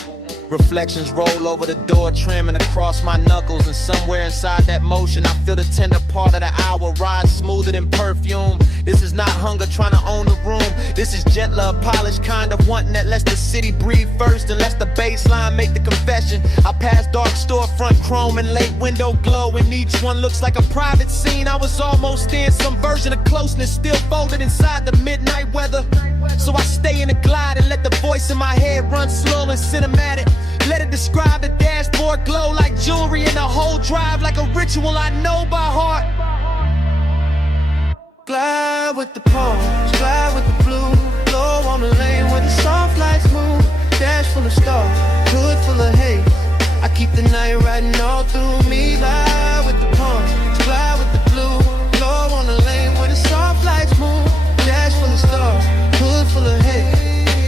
Reflections roll over the door, tramming across my knuckles, and somewhere inside that motion I feel the tender part of the hour ride smoother than perfume. This is not hunger trying to own the room. This is gentler, polished kind of wanting that lets the city breathe first and lets the baseline make the confession. I pass dark storefront chrome and late window glow, and each one looks like a private scene. I was almost in some version of closeness, still folded inside the midnight weather. So I stay in the glide and let the voice in my head run slow and cinematic. Let it describe the dashboard glow like jewelry, and the whole drive like a ritual I know by heart. Glide with the palms, glide with the blue. Low on the lane where the soft lights move. Dash full of stars, hood full of hay. I keep the night riding all through me. Glide with the palms, glide with the blue. Low on the lane where the soft lights move. Dash full of stars, hood full of hay.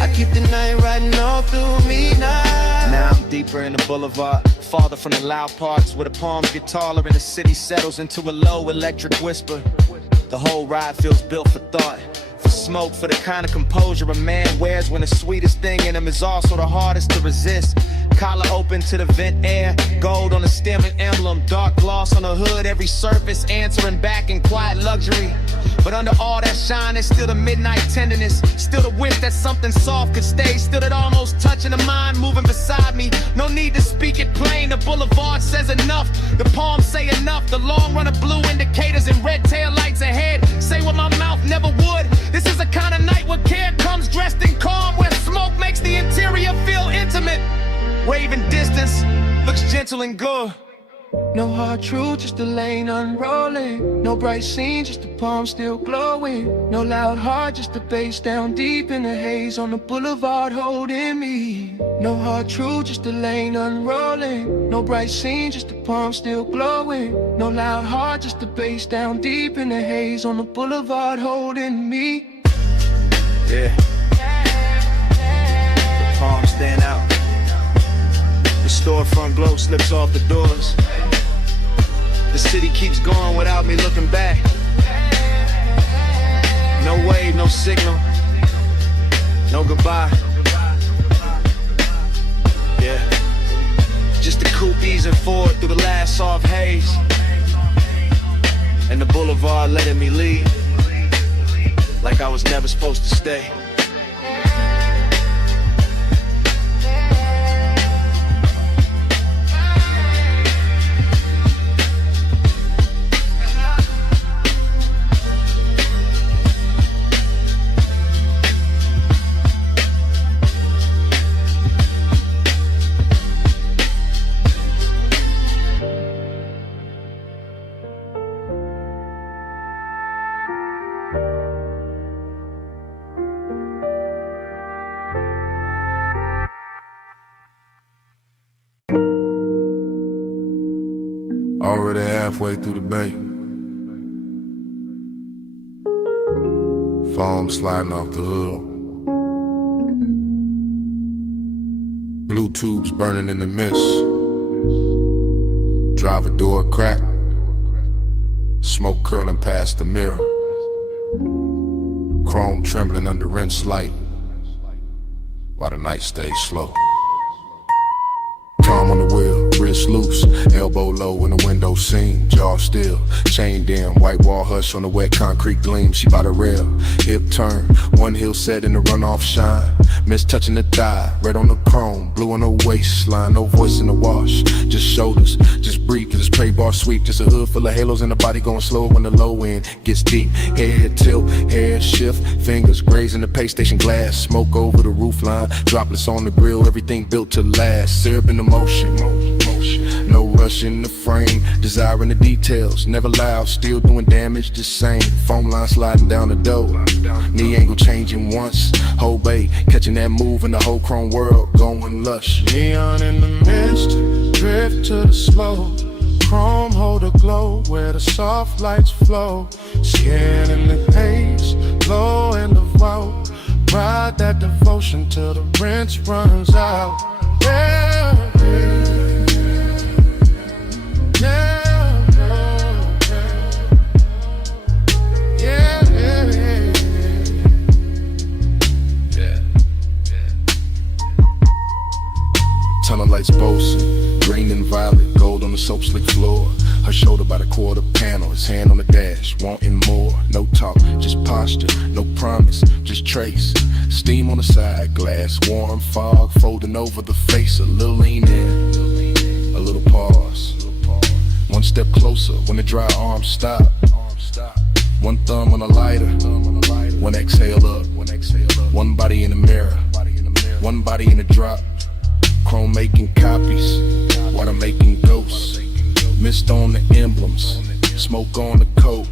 I keep the night riding all through me now. Now I'm deeper in the boulevard, farther from the loud parts, where the palms get taller and the city settles into a low electric whisper. The whole ride feels built for thought, for smoke, for the kind of composure a man wears when the sweetest thing in him is also the hardest to resist. Collar open to the vent air, gold on the stem and emblem, dark gloss on the hood, every surface answering back in quiet luxury. But under all that shine, there's still the midnight tenderness, still the wish that something soft could stay, still that almost touching the mind moving beside me. No need to speak it plain, the boulevard says enough, the palms say enough, the long run of blue indicators and red tail lights ahead say what my mouth never would. This is the kind of night where care comes dressed in calm, where smoke makes the interior feel intimate. Waving distance looks gentle and good. No hard truth, just the lane unrolling. No bright scene, just the palm still glowing. No loud heart, just the bass down deep in the haze on the boulevard holding me. No hard truth, just the lane unrolling. No bright scene, just the palm still glowing. No loud heart, just the bass down deep in the haze on the boulevard holding me. Yeah. Palms stand out. The storefront glow slips off the doors. The city keeps going without me looking back. No wave, no signal, no goodbye. Yeah, just the coupe easing forward through the last soft haze, and the boulevard letting me leave like I was never supposed to stay. Already halfway through the bay. Foam sliding off the hood. Blue tubes burning in the mist. Driver door crack. Smoke curling past the mirror. Chrome trembling under rinse light while the night stays slow. Palm on the wheel, wrist loose, Elbow low in the window scene, jaw still, chain dim, white wall hush on the wet concrete gleam. She by the rail, hip turn, one heel set in the runoff shine. Miss touching the thigh, red on the chrome, blue on the waistline. No voice in the wash, just shoulders, just breathe. Cause it's prey bar sweep, just a hood full of halos and the body going slow when the low end gets deep. Head tilt, hair shift, fingers grazing the pay station glass. Smoke over the roof line, droplets on the grill, everything built to last. Syrup in the motion, no rush in the frame, desiring the details, never loud, still doing damage the same. Foam line sliding down the door, knee angle changing once. Whole bay, catching that move in the whole chrome world, going lush. Neon in the mist, drift to the slow. Chrome hold a glow where the soft lights flow. Skin in the haze, glow in the vault. Ride that devotion till the rinse runs out. Yeah, Tunnel lights boasting, green and violet, gold on the soap slick floor. Her shoulder by the quarter panel, his hand on the dash, wanting more. No talk, just posture, no promise, just trace. Steam on the side, glass, warm fog, folding over the face. A little lean in, a little pause. One step closer when the dry arms stop. One thumb on the lighter, one exhale up. One body in the mirror, one body in the drop. Chrome making copies, water making ghosts. Mist on the emblems, smoke on the coat.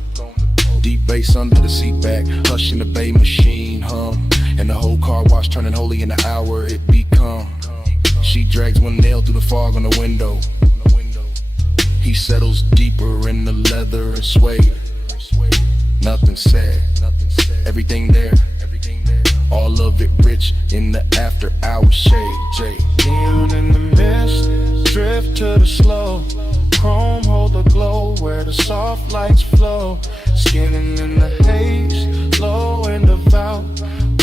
Deep bass under the seat back, hush in the bay machine hum. And the whole car wash turning holy in the hour it become. She drags one nail through the fog on the window. He settles deeper in the leather and suede. Nothing sad, everything there. All of it rich in the after hour shade. neon in the mist, drift to the slow. Chrome hold the glow where the soft lights flow. Skin in the haze, low in the valve.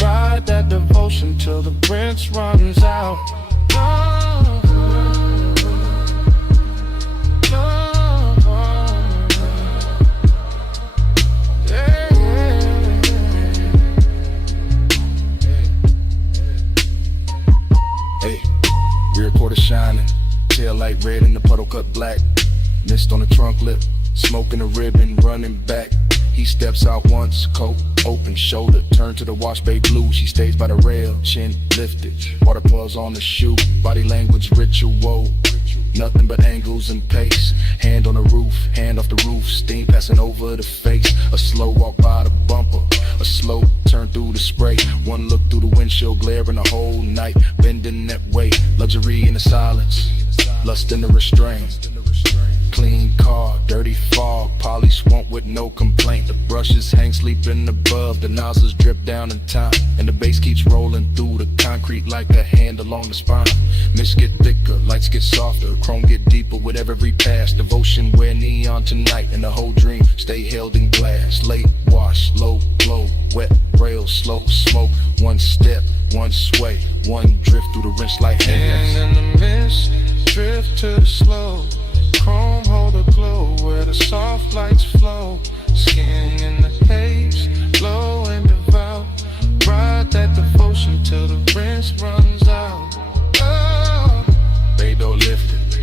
Ride that devotion till the rinse runs out. Shining, tail light red and the puddle cut black. Mist on the trunk lip, smoking the ribbon, running back. He steps out once, coat open, shoulder turned to the wash bay blue. She stays by the rail, chin lifted, water paws on the shoe. Body language ritual, nothing but angles and pace. Hand on the roof, hand off the roof, steam passing over the face. A slow walk by the bumper, a slow turn through the spray. One look through the windshield, glaring the whole night, bending that way. Luxury in the silence, lust in the restraint. Clean car, dirty fog, polish won't with no complaint. The brushes hang sleeping above, the nozzles drip down in time, and the bass keeps rolling through the concrete like a hand along the spine. Mist get thicker, lights get softer, chrome get deeper with every pass. Devotion wear neon tonight, and the whole dream stay held in glass. Late wash, low glow, wet rails, slow smoke. One step, one sway, one drift through the rinse like hands. And in the mist, drift to the slow. Chrome hold a glow where the soft lights flow. Skin in the haze, glow and devout. Ride that devotion till the rinse runs out. They don't lift it,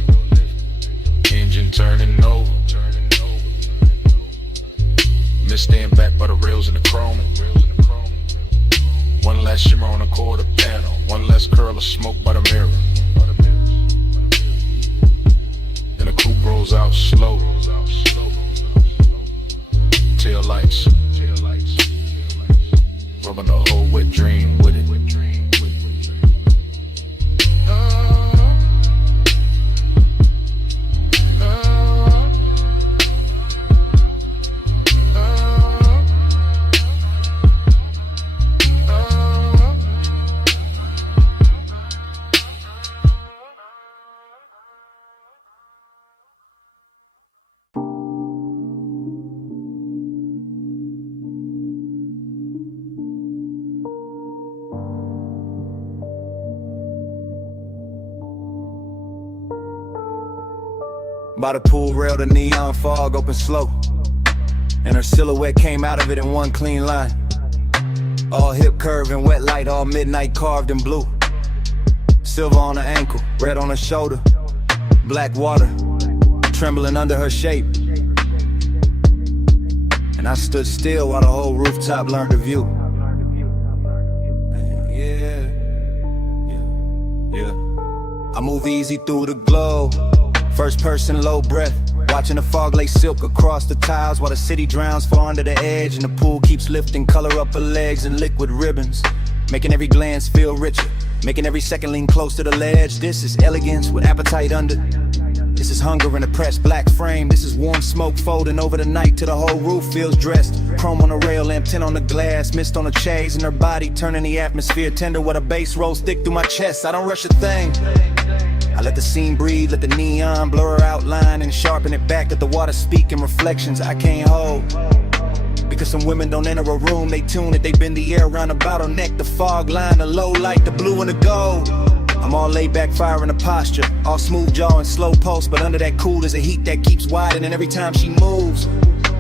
By the pool rail, the neon fog opened slow, and her silhouette came out of it in one clean line. All hip curve and wet light, all midnight carved in blue. Silver on her ankle, red on her shoulder, black water trembling under her shape. And I stood still while the whole rooftop learned to view. I move easy through the glow, first person low breath, watching the fog lay silk across the tiles while the city drowns far under the edge, and the pool keeps lifting color up her legs in liquid ribbons, making every glance feel richer, making every second lean close to the ledge. This is elegance with appetite under. This is hunger in a pressed black frame. This is warm smoke folding over the night till the whole roof feels dressed. Chrome on the rail, lamp tint on the glass, mist on the chains in her body, turning the atmosphere tender while the bass rolls thick through my chest. I don't rush a thing. I let the scene breathe, let the neon blur her outline and sharpen it back, let the water speak in reflections I can't hold. Because some women don't enter a room, they tune it, they bend the air around the bottleneck, the fog line, the low light, the blue and the gold. I'm all laid back, fire in the posture, all smooth jaw and slow pulse, but under that cool is a heat that keeps widening every time she moves.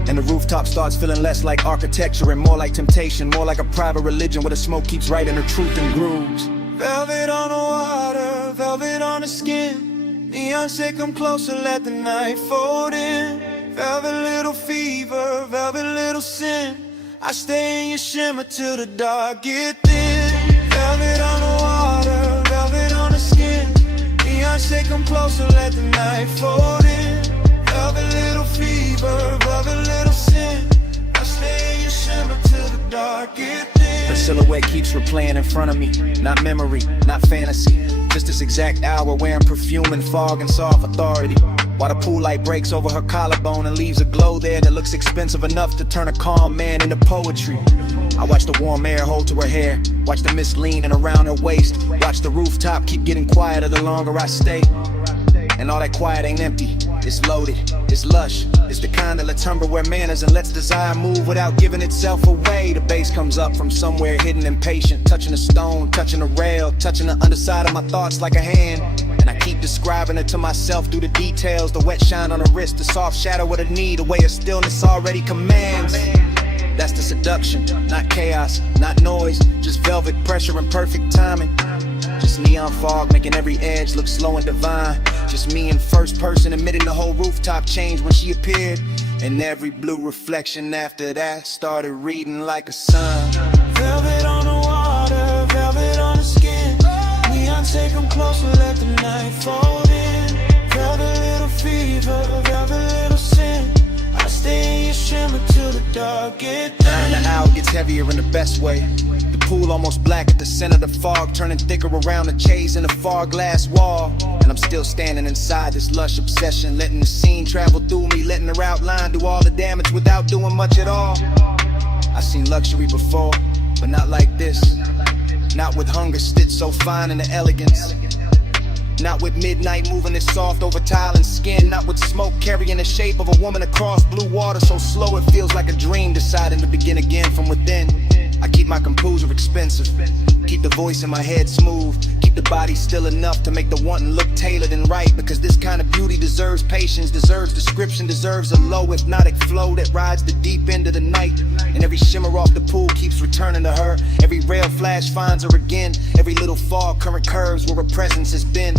And the rooftop starts feeling less like architecture and more like temptation, more like a private religion where the smoke keeps writing her truth in grooves. Velvet on the water, velvet on the skin. Neon say come closer, let the night fold in. Velvet little fever, velvet little sin. I stay in your shimmer till the dark get thin. Velvet on the water, velvet on the skin. Neon say come closer, let the night fold in. Velvet little fever, velvet little sin. I stay in your shimmer till the dark get thin. The silhouette keeps replaying in front of me, not memory, not fantasy, just this exact hour wearing perfume and fog and soft authority. While the pool light breaks over her collarbone and leaves a glow there that looks expensive enough to turn a calm man into poetry. I watch the warm air hold to her hair, watch the mist leaning around her waist, watch the rooftop keep getting quieter the longer I stay. And all that quiet ain't empty, it's loaded, it's lush, it's the kind that lets Tupperware manners and lets desire move without giving itself away. The bass comes up from somewhere hidden and patient, touching the stone, touching the rail, touching the underside of my thoughts like a hand. And I keep describing it to myself through the details, the wet shine on the wrist, the soft shadow of the knee, the way of stillness already commands. That's the seduction, not chaos, not noise, just velvet pressure and perfect timing. Just neon fog making every edge look slow and divine. Just me in first person admitting the whole rooftop changed when she appeared. And every blue reflection after that started reading like a sign. Velvet on the water, velvet on the skin. Neon take them closer, let the night fold in. Velvet little fever, velvet little sin. I stay in your shimmer till the dark get thin. And the hour gets heavier in the best way. The pool almost black at the center of the fog, turning thicker around the chase in the far glass wall. And I'm still standing inside this lush obsession, letting the scene travel through me, letting her outline do all the damage without doing much at all. I've seen luxury before, but not like this. Not with hunger stitched so fine in the elegance. Not with midnight moving it soft over tile and skin. Not with smoke carrying the shape of a woman across blue water so slow it feels like a dream deciding to begin again from within. I keep my composure expensive, keep the voice in my head smooth, keep the body still enough to make the wanting look tailored and right. Because this kind of beauty deserves patience, deserves description, deserves a low hypnotic flow that rides the deep end of the night. And every shimmer off the pool keeps returning to her. Every rail flash finds her again. Every little fog current curves where her presence has been.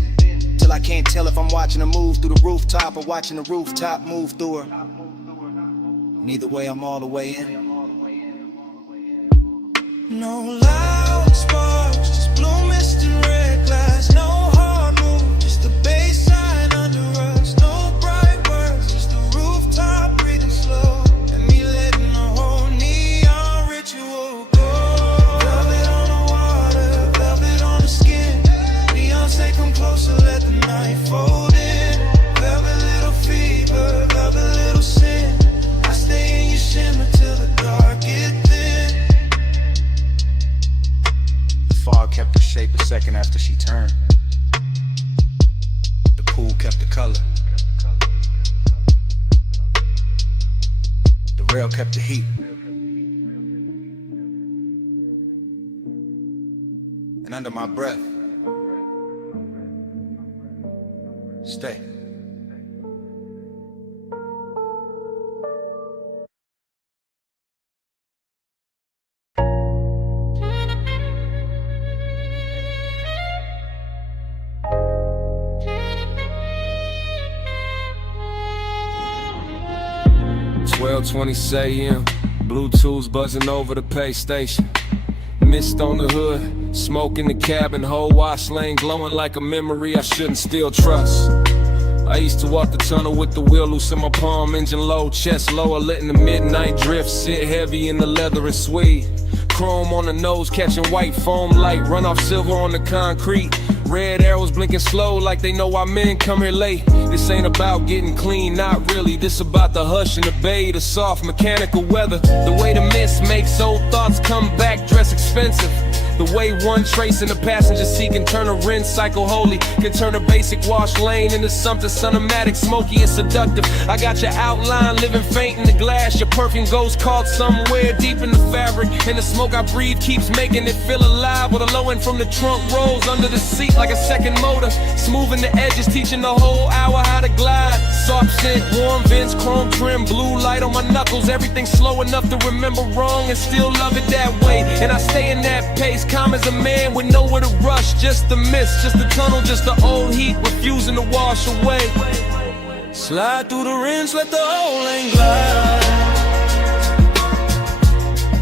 Till I can't tell if I'm watching her move through the rooftop or watching the rooftop move through her. And either way, I'm all the way in. No loud sparks, just blue mist and red glass. No hard move, just the baseline under us. No bright words, just the rooftop breathing slow. And me letting the whole neon ritual go. Velvet on the water, velvet on the skin. Neon say come closer, let the night fold in. Velvet little fever, velvet little sin. I stay in your shimmer till the dark get thin. Fog kept the shape a second after she turned. The pool kept the color. The rail kept the heat. And under my breath, stay. 12:20 a.m. Bluetooth's buzzing over the pay station. Mist on the hood, smoke in the cabin, whole wash lane glowing like a memory I shouldn't still trust. I used to walk the tunnel with the wheel loose in my palm, engine low, chest lower, letting the midnight drift sit heavy in the leather and suede. Chrome on the nose, catching white foam light, run off silver on the concrete. Red arrows blinking slow like they know why men come here late. This ain't about getting clean, not really. This about the hush and the bay, the soft mechanical weather. The way the mist makes old thoughts come back, dress expensive. The way one trace in the passenger seat can turn a rinse cycle holy, can turn a basic wash lane into something cinematic, smoky and seductive. I got your outline living faint in the glass. Your perfume goes caught somewhere deep in the fabric, and the smoke I breathe keeps making it feel alive. With a low end from the trunk rolls under the seat like a second motor, smoothing the edges, teaching the whole hour how to glide. Soft scent, warm vents, chrome trim, blue light on my knuckles. Everything slow enough to remember wrong and still love it that way. And I stay in that pace, calm as a man with nowhere to rush. Just the mist, just the tunnel, just the old heat refusing to wash away. Slide through the rims, let the whole lane glide.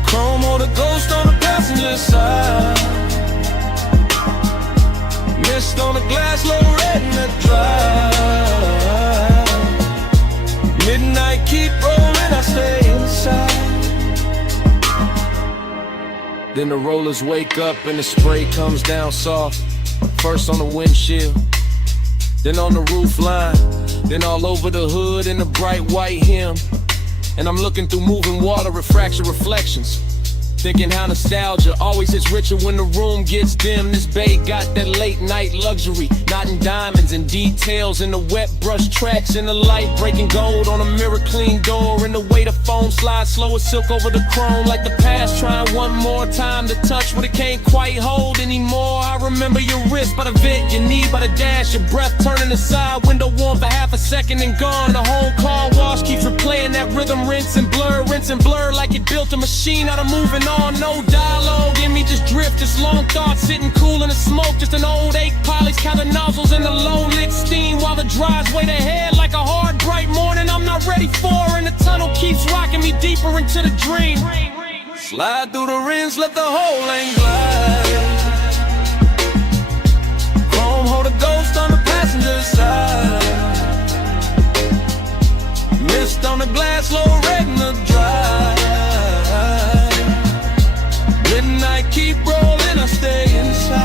Chrome or the ghost on the passenger side. Mist on the glass, low red in the drive. Midnight keep rolling, I stay inside. Then the rollers wake up and the spray comes down soft. First on the windshield, then on the roof line, then all over the hood in a bright white hem. And I'm looking through moving water, refraction reflections, thinking how nostalgia always hits richer when the room gets dim. This bay got that late night luxury, not in diamonds and details, in the wet brush tracks, in the light breaking gold on a mirror clean door, and the way the foam slides slow as silk over the chrome, like the past trying one more time to touch what it can't quite hold anymore. I remember your wrist by the vent, your knee by the dash, your breath turning aside, window warm for half a second and gone. The whole car wash keeps replaying that rhythm, rinse and blur like it built a machine out of moving on. No dialogue in me, just drift, just long thoughts sitting cool in the smoke, just an old ache polish, counting nozzles in the low lit steam while the drive's wait ahead like a hard bright morning I'm not ready for, and the tunnel keeps rocking me deeper into the dream. Slide through the rims, let the whole lane glide. Chrome hold a ghost on the passenger side. Mist on the glass, low red in the drive. Midnight keep rolling, I stay inside.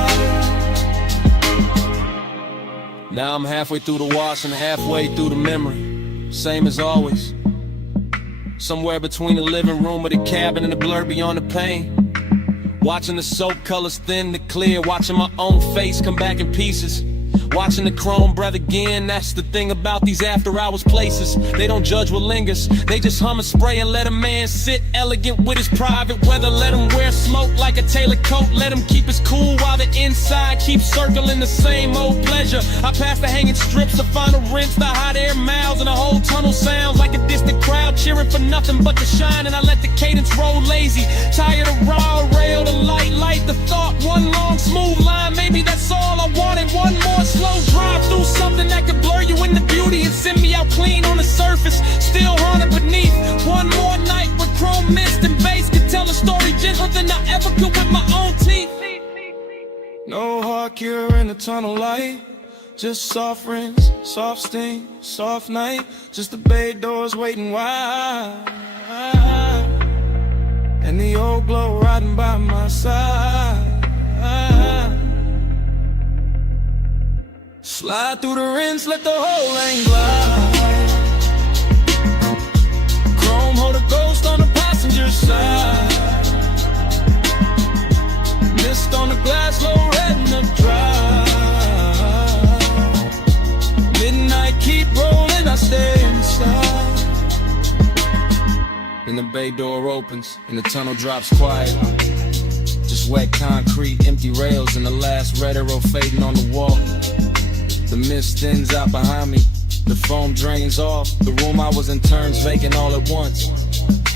Now I'm halfway through the wash and halfway through the memory, same as always. Somewhere between the living room or the cabin and the blur beyond the pain. Watching the soap colors thin to clear, watching my own face come back in pieces. Watching the chrome breath again, that's the thing about these after hours places. They don't judge what lingers, they just hum a spray and let a man sit elegant with his private weather. Let him wear smoke like a tailored coat, let him keep his cool while the inside keeps circling the same old pleasure. I pass the hanging strips, the final rinse, the hot air mouths, and the whole tunnel sounds like a distant crowd cheering for nothing but the shine. And I let the cadence roll lazy, tired of raw rail, the light, the thought, one long smooth line, maybe that's all I wanted. One more slow drive through something that could blur you into beauty and send me out clean on the surface, still haunted beneath. One more night with chrome mystic bass could tell a story gentler than I ever could with my own teeth. No hard cure in the tunnel light, just soft rinse, soft sting, soft night. Just the bay doors waiting wide, and the old glow riding by my side. Slide through the rims, let the whole lane glide. Chrome hold a ghost on the passenger side. Mist on the glass, low red in the drive. Midnight keep rolling, I stay inside. Then the bay door opens and the tunnel drops quiet. Just wet concrete, empty rails, and the last red arrow fading on the wall. The mist thins out behind me, the foam drains off. The room I was in turns vacant all at once,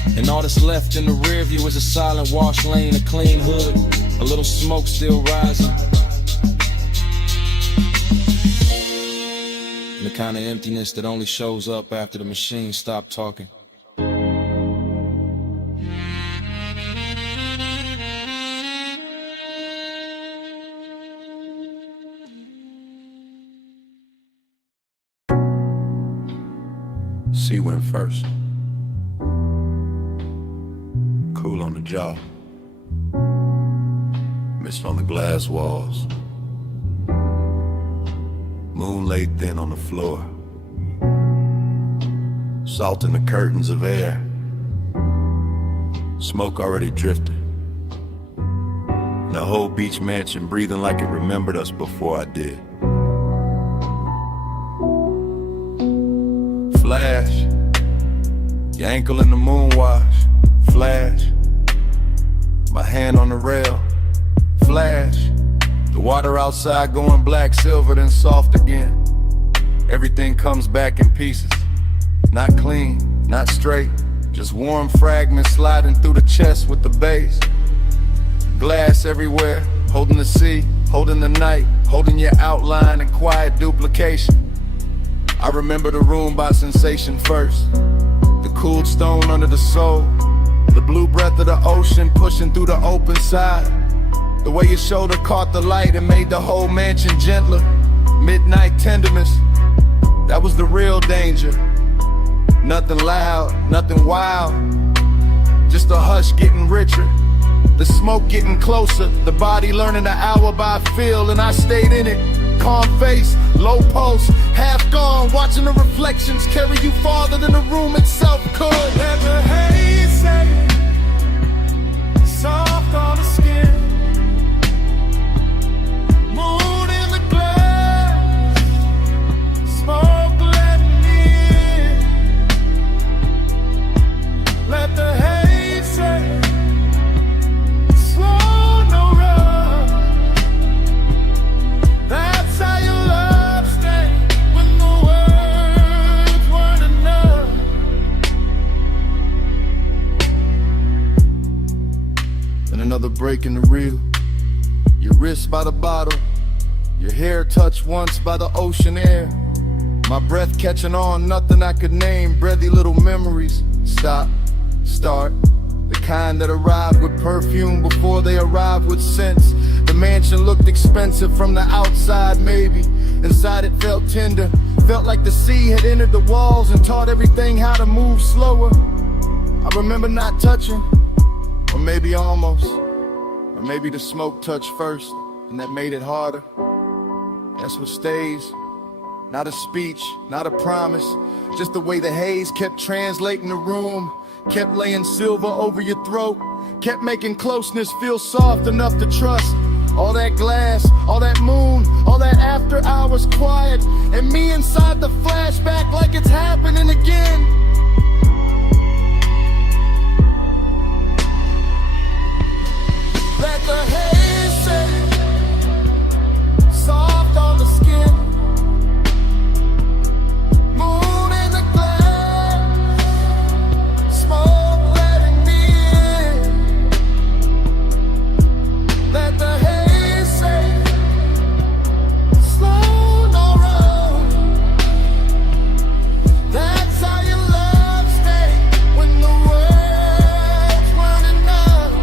and all that's left in the rear view is a silent wash lane, a clean hood, a little smoke still rising, and the kind of emptiness that only shows up after the machine stopped talking. C went first. Cool on the jaw. Mist on the glass walls. Moon laid thin on the floor. Salt in the curtains of air. Smoke already drifted. The whole beach mansion breathing like it remembered us before I did. Flash. Your ankle in the moon wash. Flash. My hand on the rail. Flash. The water outside going black, silver, then soft again. Everything comes back in pieces. Not clean, not straight. Just warm fragments sliding through the chest with the base. Glass everywhere, holding the sea, holding the night, holding your outline in quiet duplication. I remember the room by sensation first. The cooled stone under the soul. The blue breath of the ocean pushing through the open side. The way your shoulder caught the light and made the whole mansion gentler. Midnight tenderness, that was the real danger. Nothing loud, nothing wild. Just a hush getting richer. The smoke getting closer. The body learning the hour by feel. And I stayed in it. Calm face, low pulse, half gone. Watching the reflections carry you farther than the room itself could. Let the haze say, soft on the skin. Moon in the glass. Smoke let me in. Let the haze say, slow no rush. That's how your love stays when the words weren't enough. And another break in the reel. Your wrist by the bottle. Your hair touched once by the ocean air. My breath catching on, nothing I could name. Breathy little memories. Stop, start. The kind that arrived with perfume before they arrived with sense. The mansion looked expensive from the outside, maybe. Inside it felt tender. Felt like the sea had entered the walls and taught everything how to move slower. I remember not touching, or maybe almost. Or maybe the smoke touched first, and that made it harder. That's what stays. Not a speech, not a promise. Just the way the haze kept translating the room. Kept laying silver over your throat. Kept making closeness feel soft enough to trust. All that glass, all that moon, all that after hours quiet. And me inside the flashback like it's happening again. Let the haze say, soft on the skin. Moon in the glass. Smoke let it be in. Let the haze say, slow no rush. That's how your love stays when the words weren't enough.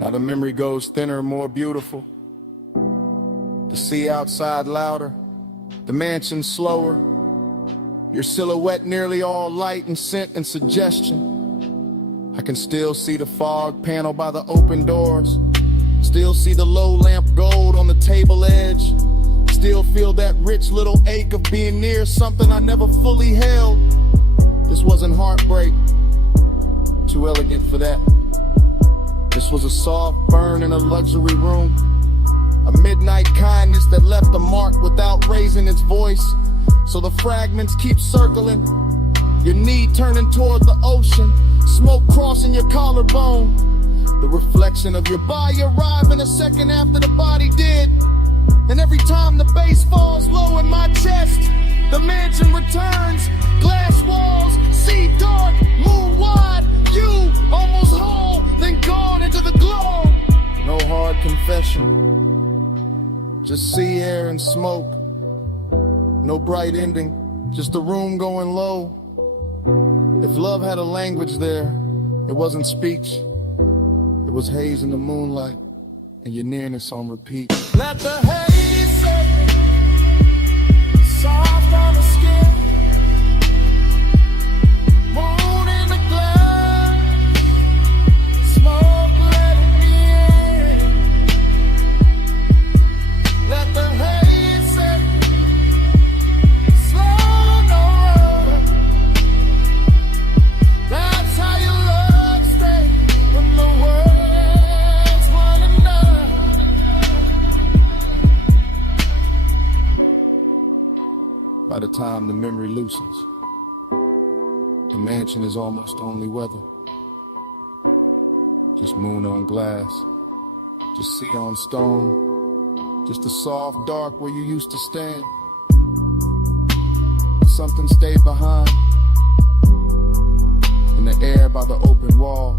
Now the memory goes thinner, more beautiful. The sea outside louder, the mansion slower. Your silhouette nearly all light and scent and suggestion. I can still see the fog panel by the open doors. Still see the low lamp gold on the table edge. Still feel that rich little ache of being near something I never fully held. This wasn't heartbreak, too elegant for that. This was a soft burn in a luxury room. A midnight kindness that left a mark without raising its voice. So the fragments keep circling. Your knee turning toward the ocean. Smoke crossing your collarbone. The reflection of your body arriving a second after the body did. And every time the bass falls low in my chest, the mansion returns. Glass walls, sea dark, moon wide. You almost whole, then gone into the glow. No hard confession, just sea air and smoke. No bright ending, just the room going low. If love had a language there, it wasn't speech. It was haze in the moonlight and your nearness on repeat. Let the haze say, soft dark where you used to stand. Something stayed behind in the air by the open wall.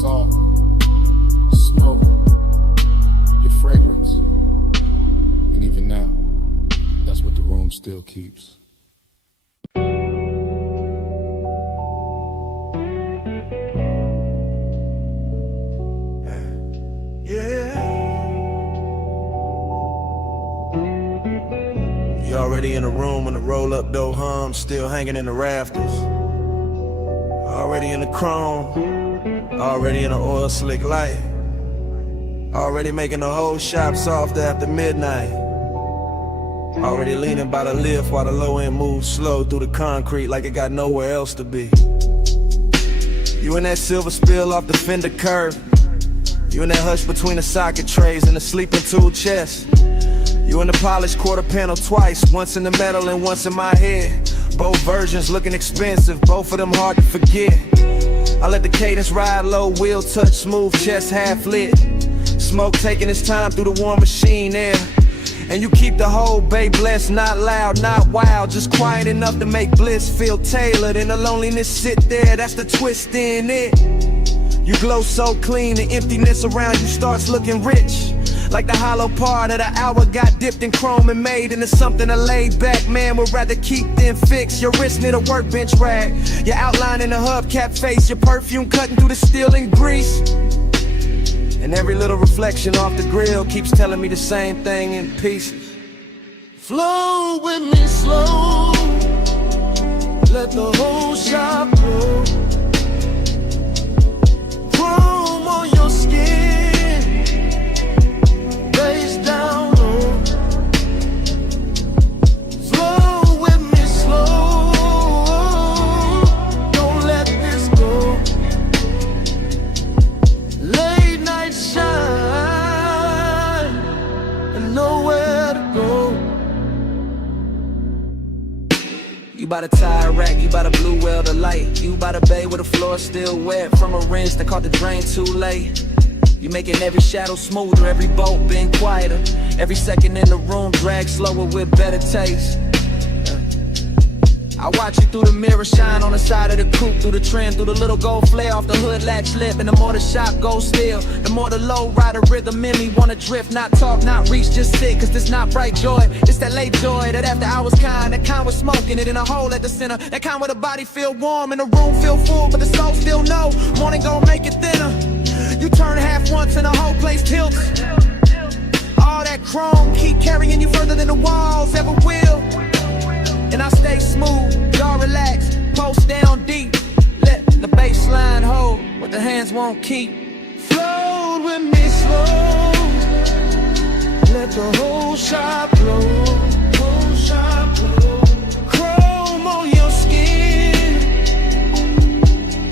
Soft, smoke, your fragrance, and even now, that's what the room still keeps. You already in the room when the roll-up door hums, still hanging in the rafters. Already in the chrome, already in the oil slick light. Already making the whole shop soft after midnight. Already leaning by the lift while the low end moves slow through the concrete like it got nowhere else to be. You in that silver spill off the fender curve. You in that hush between the socket trays and the sleeping tool chest. You in the polished quarter panel twice, once in the metal and once in my head. Both versions looking expensive, both of them hard to forget. I let the cadence ride low, wheel touch smooth, chest half lit. Smoke taking its time through the warm machine air. And you keep the whole bay blessed, not loud, not wild, just quiet enough to make bliss feel tailored. And the loneliness sit there, that's the twist in it. You glow so clean, the emptiness around you starts looking rich. Like the hollow part of the hour got dipped in chrome and made into something a laid back man would rather keep than fix. Your wrist near the workbench rag, your outline in the hubcap face, your perfume cutting through the steel and grease. And every little reflection off the grill keeps telling me the same thing in pieces. Flow with me slow, let the whole shop go. Chrome on your skin. You by the tire rack, you by the blue well the light. You by the bay where the floor still wet from a rinse that caught the drain too late. You making every shadow smoother, every boat been quieter. Every second in the room drag slower with better taste. I watch you through the mirror shine on the side of the coupe, through the trim, through the little gold flare off the hood latch lip. And the more the shop goes still, the more the low rider rhythm in me wanna drift, not talk, not reach, just sit. Cause this not bright joy, it's that late joy, that after hours kind, that kind with smoking it in a hole at the center, that kind where the body feel warm and the room feel full, but the soul still know, morning gon' make it thinner. You turn half once and the whole place tilts. All that chrome keep carrying you further than the walls ever will. And I stay smooth, y'all relax, post down deep. Let the baseline hold what the hands won't keep. Flow with me slow, let the whole shop blow. Whole shop blow. Chrome on your skin,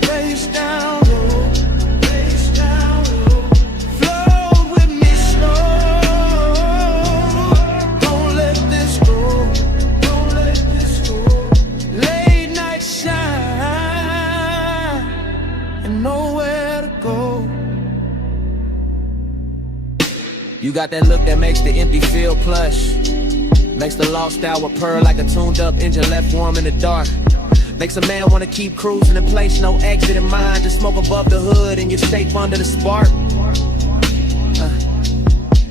face down low, face down low. Flow with me slow, don't let this go. You got that look that makes the empty feel plush, makes the lost hour purr like a tuned up engine left warm in the dark. Makes a man wanna keep cruising in place, no exit in mind. Just smoke above the hood and get safe under the spark.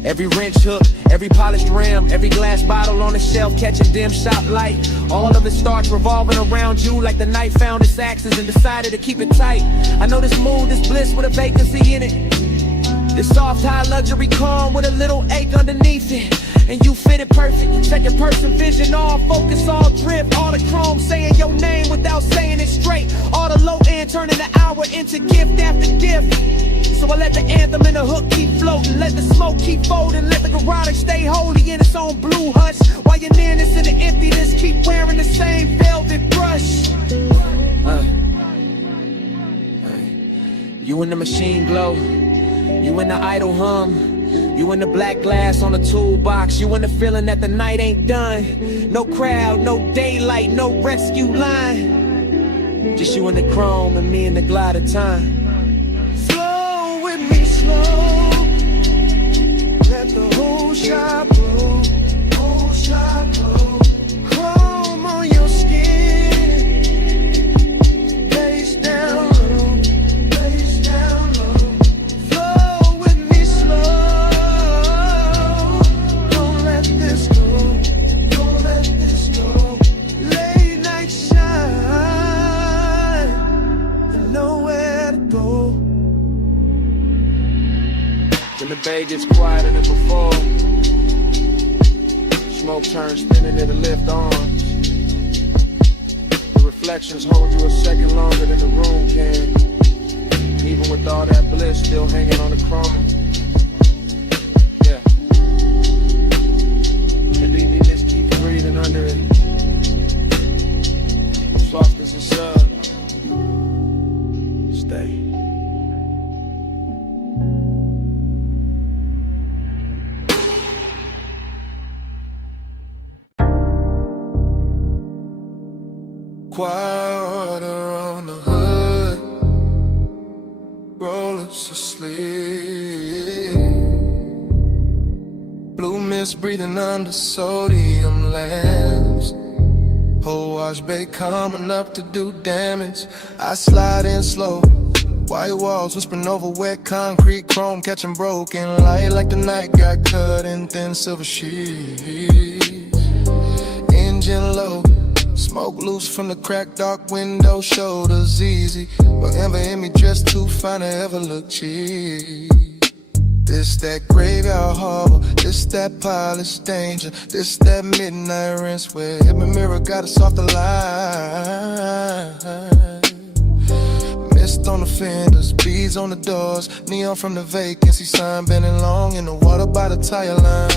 Every wrench hook, every polished rim, every glass bottle on the shelf catching dim shop light. All of it starts revolving around you like the night found its axis and decided to keep it tight. I know this mood is bliss with a vacancy in it. This soft high luxury car with a little ache underneath it. And you fit it perfect, you check your perfect vision. All focus, all drift, all the chrome saying your name without saying it straight. All the low end turning the hour into gift after gift. So I let the anthem and the hook keep floating, let the smoke keep folding, let the garage stay holy in its own blue hush. While your nearness and the emptiness keep wearing the same velvet brush. You in the machine glow, you in the idle hum, you in the black glass on the toolbox, you in the feeling that the night ain't done. No crowd, no daylight, no rescue line, just you in the chrome and me in the glide of time. Flow with me slow, let the whole shop quiet around the hood. Rollers asleep. Blue mist breathing under sodium lamps. Whole wash bay coming up to do damage. I slide in slow. White walls whispering over wet concrete, chrome catching broken light like the night got cut in thin silver sheets. Engine low, smoke loose from the cracked dark window, shoulders easy. But Amber in me dressed too fine to ever look cheap. This that graveyard harbor, this that polished danger, this that midnight rinse where every mirror got a softer line. Mist on the fenders, beads on the doors, neon from the vacancy sign, bending long in the water by the tire line.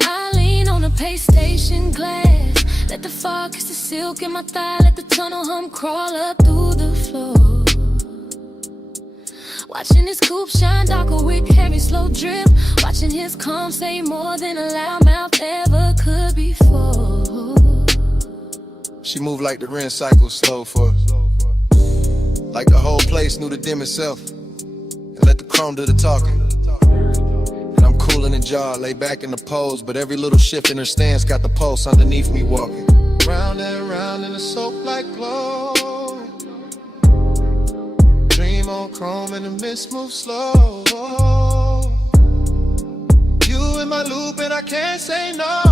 I lean on the pay station glass, let the fog kiss the silk in my thigh, let the tunnel hum crawl up through the floor. Watching his coupe shine darker with heavy slow drip, watching his calm say more than a loudmouth ever could before. She moved like the rinse cycle slow for us. Like the whole place knew to dim itself and let the chrome do the talking. And I'm cool in the jaw, lay back in the pose, but every little shift in her stance got the pulse underneath me walking. Round and round in the soap like glow. Dream on chrome and the mist moves slow. You in my loop and I can't say no.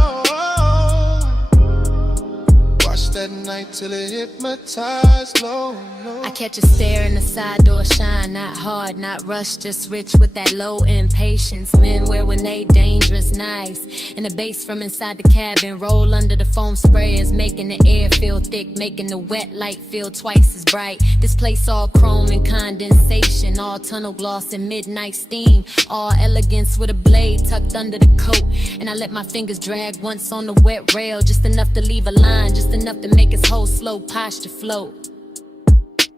That night till it hypnotized low. I catch a stare in the side door shine, not hard, not rushed, just rich with that low impatience. Men wear when they dangerous, nice. And the bass from inside the cabin roll under the foam sprayers, making the air feel thick, making the wet light feel twice as bright. This place all chrome and condensation, all tunnel gloss and midnight steam, all elegance with a blade tucked under the coat. And I let my fingers drag once on the wet rail, just enough to leave a line, just enough to make his whole slow posture float.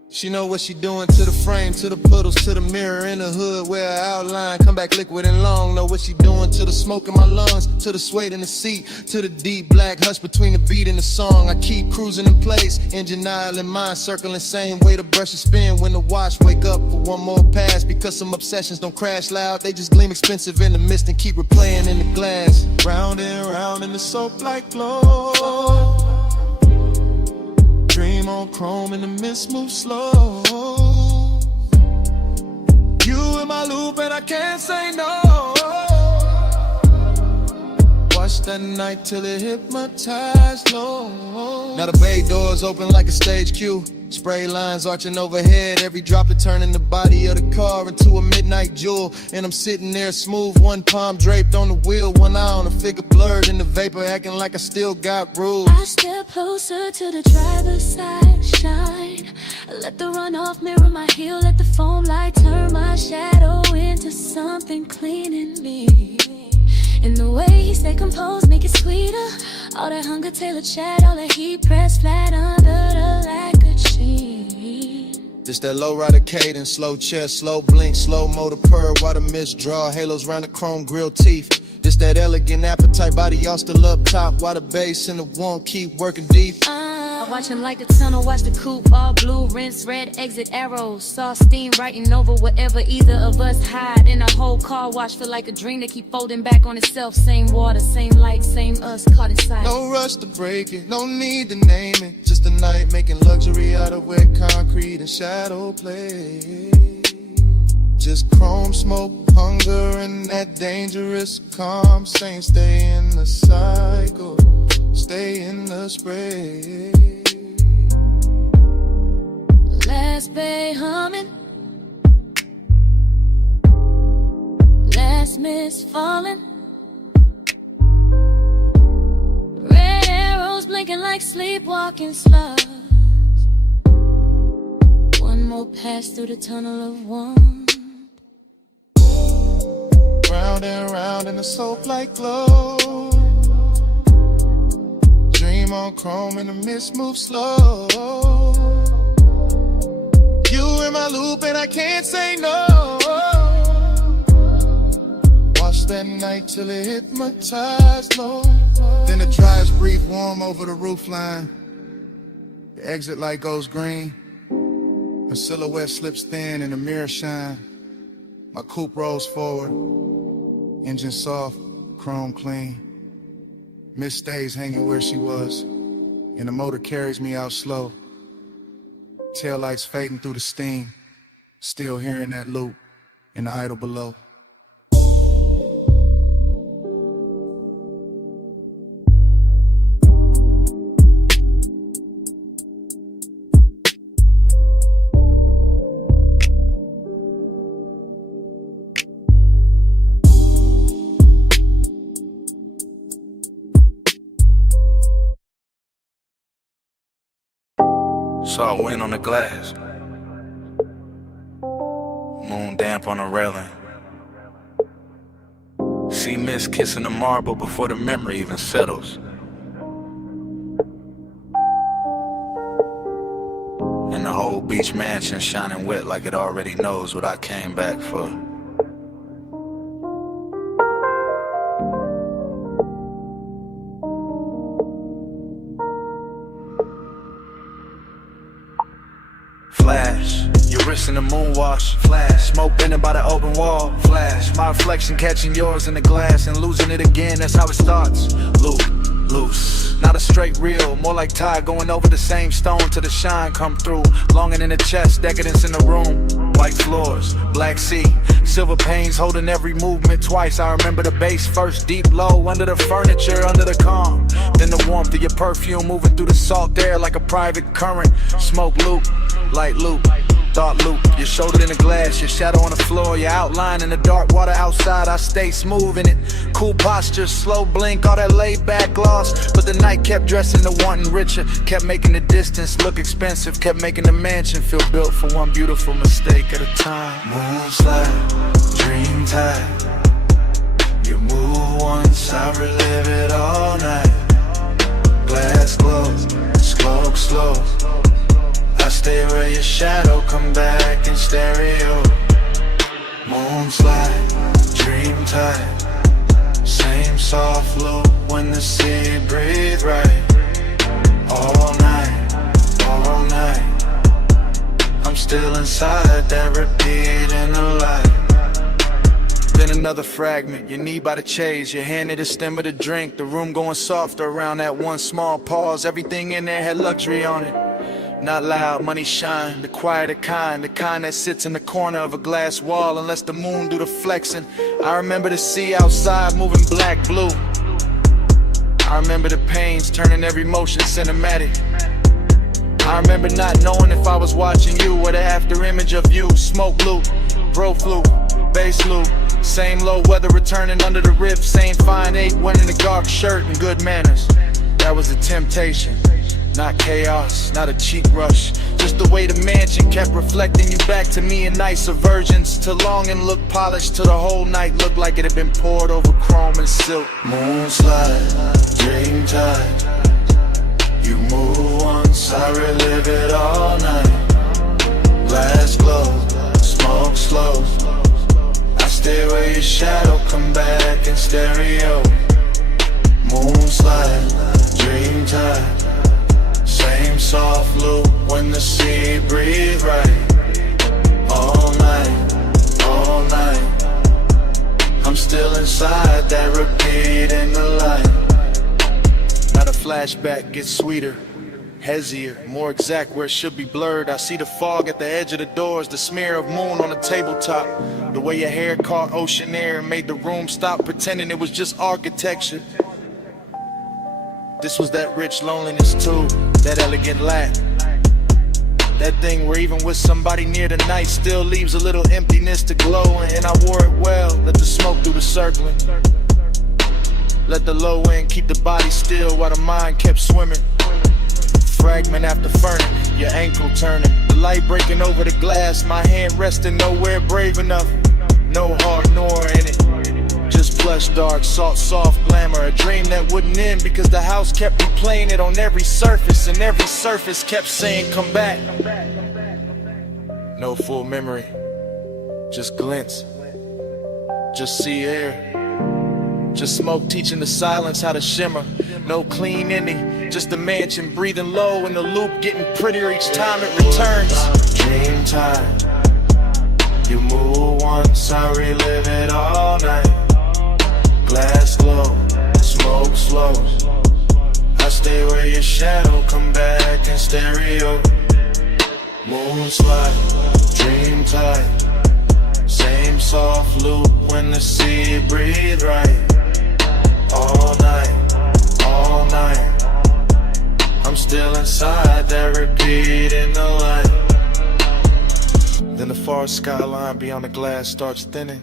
She know what she doing to the frame, to the puddles, to the mirror in the hood where I outline come back liquid and long. Know what she doing to the smoke in my lungs, to the suede in the seat, to the deep black hush between the beat and the song. I keep cruising in place, engine aisle in mind, circling same way the brush and spin when the watch wake up for one more pass. Because some obsessions don't crash loud, they just gleam expensive in the mist and keep replaying in the glass. Round and round in the soap like glow. Dream on chrome and the mist moves slow. You in my loop and I can't say no. Watch that night till it hypnotized low. Now the bay doors open like a stage cue. Spray lines arching overhead, every drop it turning the body of the car into a midnight jewel. And I'm sitting there smooth, one palm draped on the wheel, one eye on the figure blurred in the vapor, acting like I still got rules. I step closer to the driver's side, shine. Let the runoff mirror my heel, let the foam light turn my shadow into something clean in me. And the way he said compose, make it sweeter. All that hunger tailored chat, all that heat pressed flat under the lacquered sheet. This that low rider cadence, slow chest, slow blink, slow motor purr, while the mist draw halos round the chrome grille teeth. This that elegant appetite, body all still up top, while the bass and the one keep working deep. I watch him like the tunnel, watch the coupe, all blue, rinse, red, exit arrows. Saw steam writing over whatever either of us hide. In a whole car wash, feel like a dream that keep folding back on itself. Same water, same light, same us, caught inside. No rush to break it, no need to name it. Just a night making luxury out of wet concrete and shadow play. Just chrome smoke, hunger, and that dangerous calm. Saying stay in the cycle, stay in the spray. Last bay humming, last mist falling, red arrows blinking like sleepwalking slugs. One more pass through the tunnel of one. Round and round in the soap like glow. Dream on chrome and the mist moves slow. You in my loop and I can't say no. Watch that night till it hypnotized, Lord. Then the driest breathe warm over the roofline. The exit light goes green. My silhouette slips thin and the mirror shine. My coupe rolls forward. Engine soft, chrome clean. Miss stays hanging where she was. And the motor carries me out slow. Taillights fading through the steam. Still hearing that loop in the idle below. Saw wind on the glass, moon damp on the railing. See mist kissing the marble before the memory even settles. And the whole beach mansion shining wet like it already knows what I came back for. Flash, your wrist in the moonwash. Flash, smoke bending by the open wall. Flash, my reflection catching yours in the glass and losing it again, that's how it starts. Loop, loose, not a straight reel, more like tide going over the same stone till the shine come through. Longing in the chest, decadence in the room. White floors, black sea, silver panes holding every movement twice. I remember the bass first, deep low, under the furniture, under the calm. Then the warmth of your perfume moving through the salt air like a private current. Smoke loop, light loop, thought loop. Your shoulder in the glass, your shadow on the floor, your outline in the dark water outside. I stay smooth in it, cool posture, slow blink, all that laid back gloss. But the night kept dressing to wanting richer, kept making the distance look expensive, kept making the mansion feel built for one beautiful mistake at a time. Moonslide, dream time. You move once, I relive it all night. Glass glows, slow. I stay where your shadow come back in stereo. Moonslide, dream time. Same soft loop when the sea breathe right. All night. I'm still inside that repeat in the light. Then another fragment, your knee by the chase, your hand at the stem of the drink. The room going softer around that one small pause. Everything in there had luxury on it. Not loud, money shine, the quieter kind, the kind that sits in the corner of a glass wall and lets the moon do the flexing. I remember the sea outside moving black, blue. I remember the pains turning every motion cinematic. I remember not knowing if I was watching you or the after image of you. Smoke loop, bro flute, bass loop, same low weather returning under the rib, same fine 8 wearing the dark shirt and good manners. That was a temptation. Not chaos, not a cheap rush. Just the way the mansion kept reflecting you back to me in nicer versions. Till longing looked polished, till the whole night looked like it had been poured over chrome and silk. Moonslide, dream time. You move once, I relive it all night. Glass glow, smoke slow. I stay where your shadow come back in stereo. Moonslide, dream time. Same soft loop when the sea breathe right. All night. I'm still inside that repeat in the light. Now the flashback gets sweeter, hazier, more exact where it should be blurred. I see the fog at the edge of the doors, the smear of moon on the tabletop. The way your hair caught ocean air and made the room stop pretending it was just architecture. This was that rich loneliness too, that elegant laugh. That thing where even with somebody near the night still leaves a little emptiness to glow. And I wore it well, let the smoke do the circling. Let the low end keep the body still while the mind kept swimming. Fragment after fragment, your ankle turning. The light breaking over the glass, my hand resting nowhere brave enough. No heart nor in it. Just plush, dark, soft glamour. A dream that wouldn't end because the house kept replaying it on every surface. And every surface kept saying, come back. No full memory, just glints. Just sea air, Just smoke teaching the silence how to shimmer. No clean ending, just a mansion breathing low and the loop getting prettier each time it returns. Dream time. You move once, I relive it all night. Glass glow, smoke slow. I stay where your shadow come back in stereo. Moon slide, dream tight. Same soft loop when the sea breathe right. All night, all night. I'm still inside that repeat in the light. Then the far skyline beyond the glass starts thinning.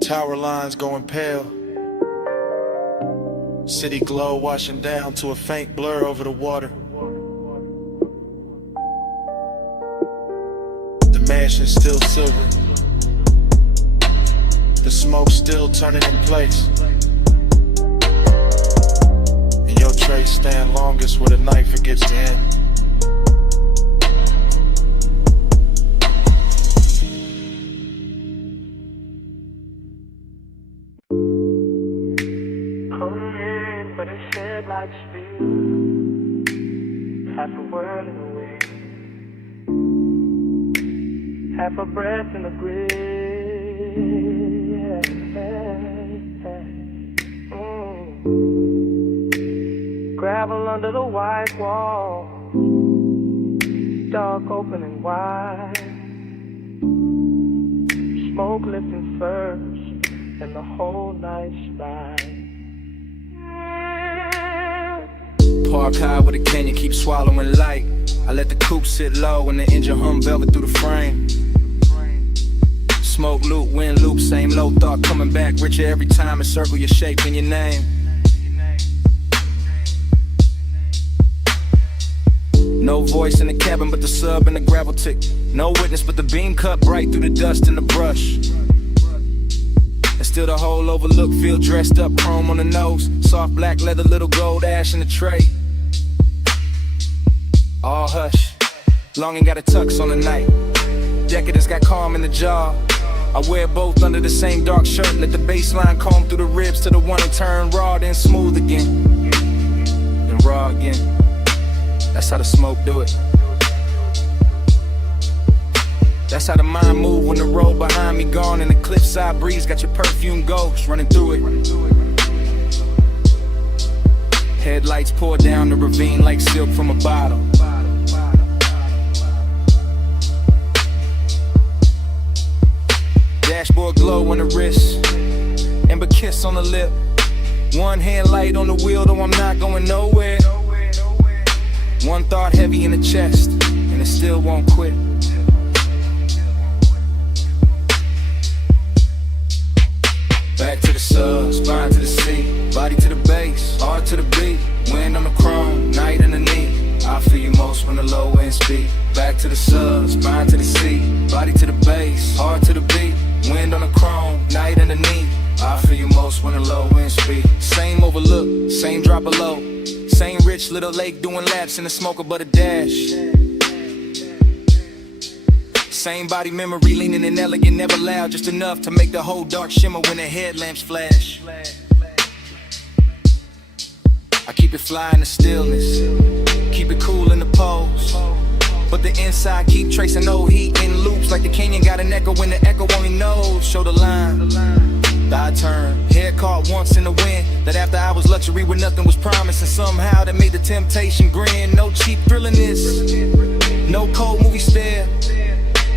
Tower lines going pale. City glow washing down to a faint blur over the water. The mansion's still silver. The smoke still turning in place. And your trace stand longest where the night forgets to end. Half a world in the wind, half a breath in the grave. Gravel under the white wall, dark open and wide. Smoke lifting first, and the whole night slide. Park high with a canyon, keep swallowing light. I let the coupe sit low and the engine hum velvet through the frame. Smoke loop, wind loop, same low thought coming back richer every time. Encircle your shape and your name. No voice in the cabin but the sub and the gravel tick. No witness but the beam cut bright through the dust and the brush. And still the whole overlook, feel dressed up, chrome on the nose. Soft black leather, little gold ash in the tray. All hush, longing got a tux on the night. Decadence got calm in the jaw. I wear both under the same dark shirt. Let the baseline comb through the ribs to the one and turn raw, then smooth again. And raw again. That's how the smoke do it. That's how the mind move when the road behind me gone and the cliffside breeze got your perfume ghost running through it. Headlights pour down the ravine like silk from a bottle. Dashboard glow on the wrist, amber kiss on the lip. One hand light on the wheel, though I'm not going nowhere. One thought heavy in the chest, and it still won't quit. Back to the sub, spine to the seat, body to the base, heart to the beat. Wind on the chrome, night underneath. I feel you most when the low end speak. Back to the sub, spine to the seat, body to the base, heart to the beat. Wind on the chrome, night underneath. I feel you most when the low end speak. Same overlook, same drop below. Same rich little lake doing laps in the smoker but a dash. Same body memory leaning and elegant, never loud, just enough to make the whole dark shimmer when the headlamps flash. I keep it fly in the stillness, keep it cool in the pose. But the inside keep tracing old heat in loops like the canyon got an echo when the echo only knows. Show the line, thy turn, head caught once in the wind. That after I was luxury when nothing was promised, and somehow that made the temptation grin. No cheap thrilliness, no cold movie stare.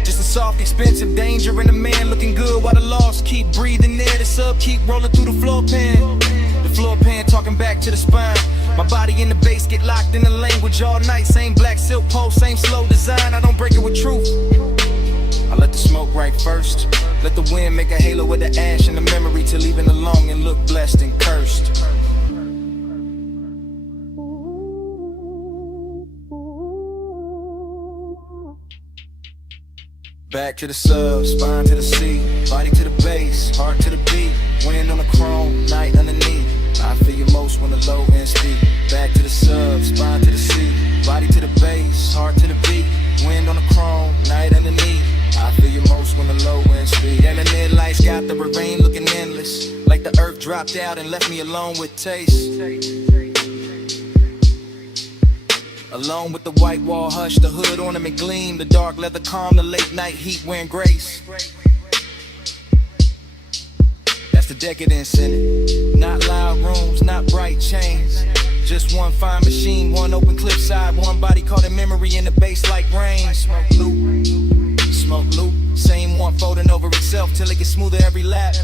Just a soft, expensive danger and a man looking good while the lost keep breathing there. The sub keep rolling through the floor pan. The floor pan talking back to the spine. My body in the bass get locked in the language all night. Same black silk pole, same slow design. I don't break it with truth. I let the smoke right first. Let the wind make a halo with the ash and the memory to leave it alone and look blessed and cursed. Back to the sub, spine to the seat, body to the base, heart to the beat. Wind on the chrome, night underneath. I feel you most when the low end speak. Back to the sub, spine to the seat, body to the base, heart to the beat. Wind on the chrome, night underneath. I feel you most when the low end speak. And the midlights got the ravine looking endless. dropped out and left me alone with taste. Alone with the white wall hush, the hood ornament gleam, the dark leather calm, the late night heat wearing grace. That's the decadence in it. Not loud rooms, not bright chains. Just one fine machine, one open cliffside, one body caught in memory in the bass like rain. Smoke loop, same one folding over itself till it gets smoother every lap.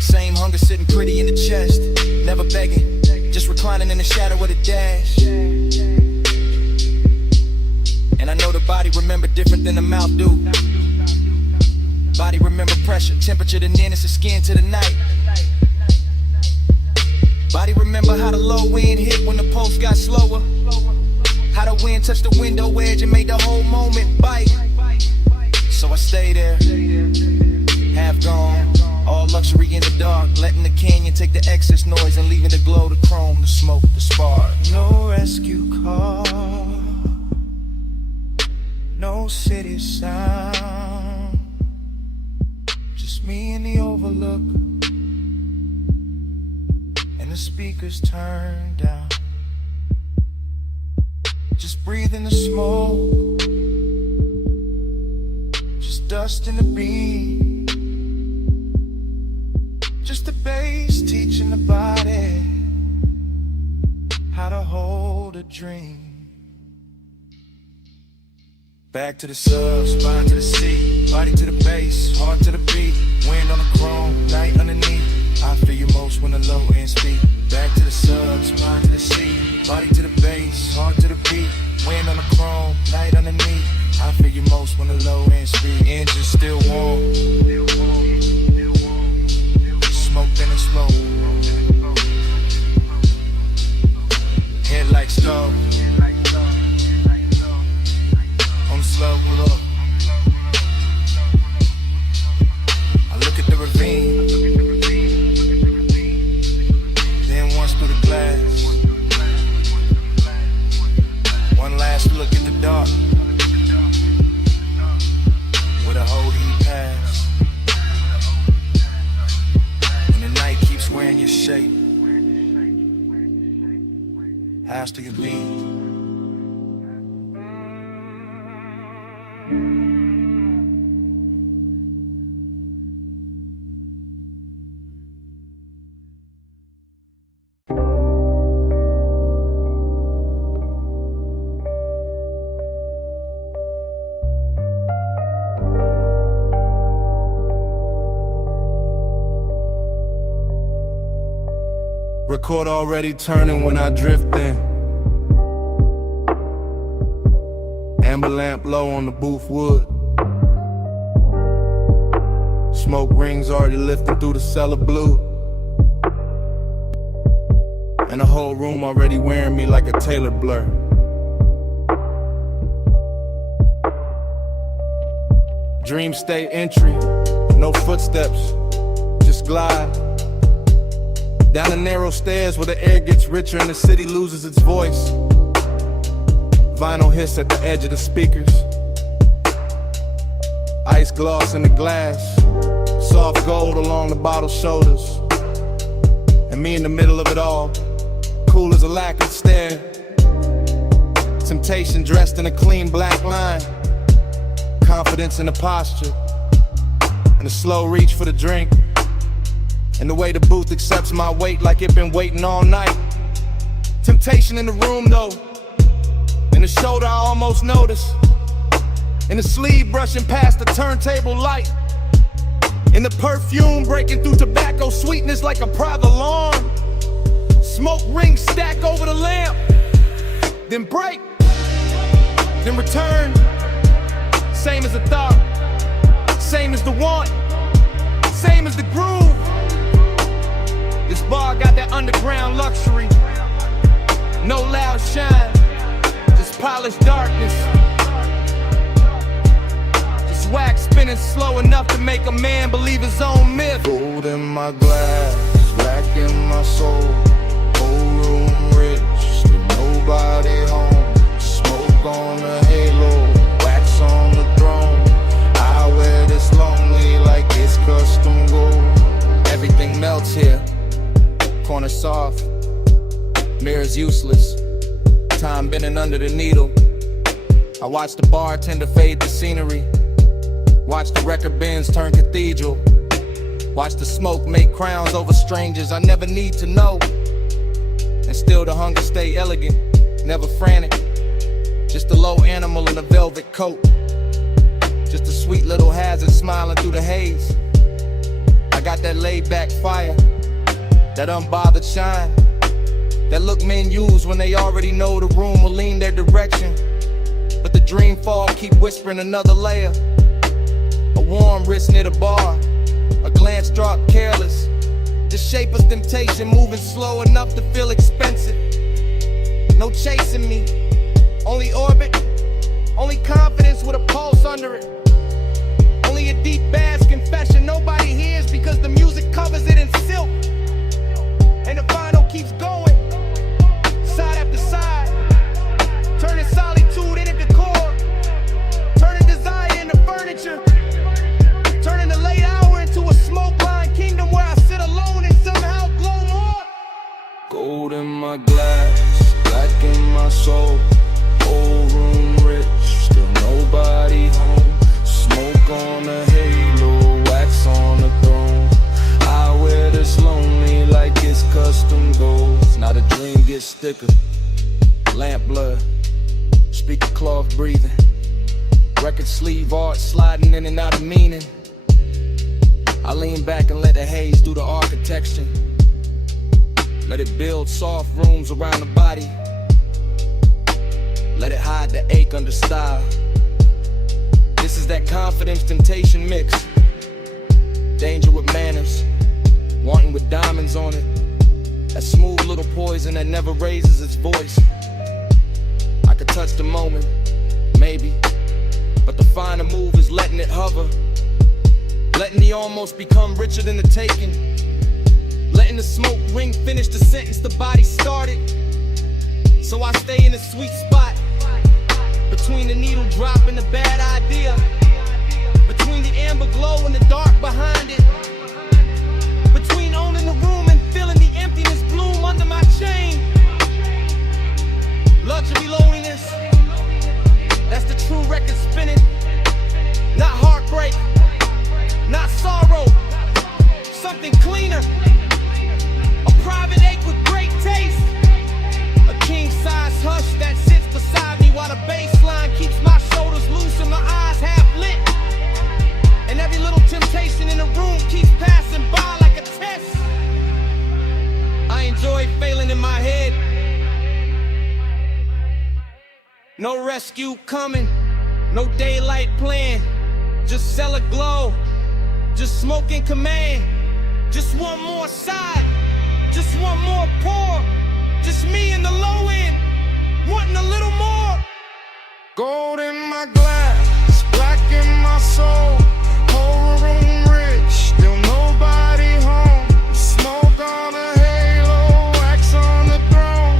Same hunger sitting pretty in the chest, never begging, just reclining in the shadow of the dash. And I know the body remember different than the mouth do. Body remember pressure, temperature, the nearness of skin to the night. Body remember how the low wind hit when the pulse got slower. How the wind touched the window edge and made the whole moment bite. So I stay there, half gone, all luxury in the dark, letting the canyon take the excess noise and leaving the glow, the chrome, the smoke, the spark. No rescue call, no city sound, just me in the overlook, and the speakers turned down. Just breathing the smoke, just dust in the beam, just the bass teaching the body how to hold a dream. Back to the subs, body to the seat, body to the bass, heart to the beat, wind on the chrome, night underneath. I feel you most when the low end speak. Back to the subs, body to the seat, body to the bass, heart to the beat, wind on the chrome, night underneath. I feel you most when the low end speak. Engine still warm, smoke in the smoke, headlights go on the slow low. I look at the ravine, then once through the glass. One last look at the dark, where the whole heat pass. And the night keeps wearing your shape. House to your lean. Record already turning when I drift in. Amber lamp low on the booth wood. Smoke rings already lifting through the cellar blue. And the whole room already wearing me like a tailored blur. Dream state entry, no footsteps, just glide down the narrow stairs where the air gets richer and the city loses its voice. Vinyl hiss at the edge of the speakers. Ice gloss in the glass. Soft gold along the bottle's shoulders. And me in the middle of it all, cool as a lacquered stare. Temptation dressed in a clean black line. Confidence in the posture. And a slow reach for the drink. And the way the booth accepts my weight like it been waiting all night. Temptation in the room though. In the shoulder I almost notice. In the sleeve brushing past the turntable light. In the perfume breaking through tobacco sweetness like a private alarm. Smoke rings stack over the lamp. Then break. Then return. Same as the thought. Same as the want. Same as the groove. This bar got that underground luxury. No loud shine, just polished darkness. Just wax spinning slow enough to make a man believe his own myth. Gold in my glass, black in my soul. Whole room rich, nobody home. Smoke on the halo, wax on the throne. I wear this lonely like it's custom gold. bending under the needle. I watch the bartender fade the scenery. Watch the record bins turn cathedral. Watch the smoke make crowns over strangers I never need to know. And still the hunger stay elegant, never frantic. Just a low animal in a velvet coat. Just a sweet little hazard smiling through the haze. I got that laid back fire, that unbothered shine, that look men use when they already know the room will lean their direction. But the dream fog keep whispering another layer. A warm wrist near the bar, a glance dropped careless. The shape of temptation moving slow enough to feel expensive. No chasing me, only orbit, only confidence with a pulse under it. Only a deep bass confession nobody hears because the music covers it in silk. And the vinyl keeps going, side after side, turning solitude into decor, turning desire into furniture, turning the late hour into a smoke-lined kingdom where I sit alone and somehow glow more. Gold in my glass, black in my soul, old room rich, still nobody home. Smoke on the halo, wax on the throne. I wear this lonely like it's custom gold. Now the dream gets thicker, lamp blood, speaker cloth breathing, record sleeve art sliding in and out of meaning. I lean back and let the haze do the architecture. Let it build soft rooms around the body. Let it hide the ache under style. This is that confidence temptation mix. Danger with manners, wanting with diamonds on it. That smooth little poison that never raises its voice. I could touch the moment, maybe, but the finer move is letting it hover. Letting the almost become richer than the taking. Letting the smoke ring finish the sentence the body started. So I stay in a sweet spot, between the needle drop and the bad idea, between the amber glow and the dark behind it, between owning the room and feeling the emptiness bloom under my chain. Luxury loneliness, that's the true record spinning. Not heartbreak, not sorrow, something cleaner. A private ache with great taste. A king-size hush that sits beside me while the bass line keeps my shoulders loose and my eyes half lit. And every little temptation in the room keeps passing by like a test. I enjoy failing in my head. No rescue coming, no daylight plan. Just cellar glow, just smoke in command. Just one more side, just one more pour. Just me in the low end, wanting a little more. Gold in my glass, black in my soul, whole room rich, still nobody home. Smoke on the halo, wax on the throne.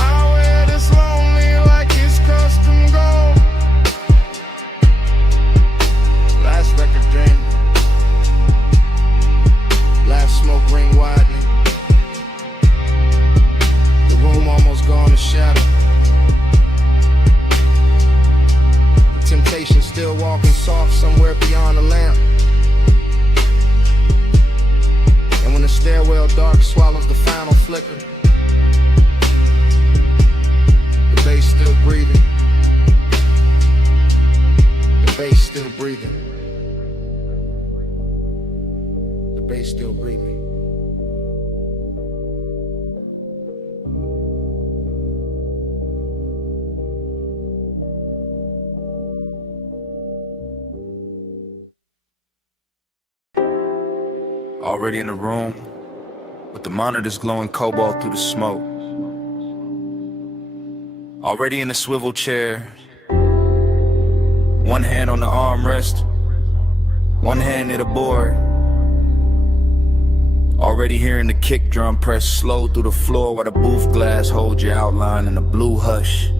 I wear this lonely like it's custom gold. Last record jam, last smoke ring widening. The room almost gone to shadow. Temptation still walking soft somewhere beyond the lamp. And when the stairwell dark swallows the final flicker, the bass still breathing. The bass still breathing. The bass still breathing. Already in the room, with the monitors glowing cobalt through the smoke. Already in the swivel chair, one hand on the armrest, one hand near the board. Already hearing the kick drum press slow through the floor while the booth glass holds your outline in a blue hush.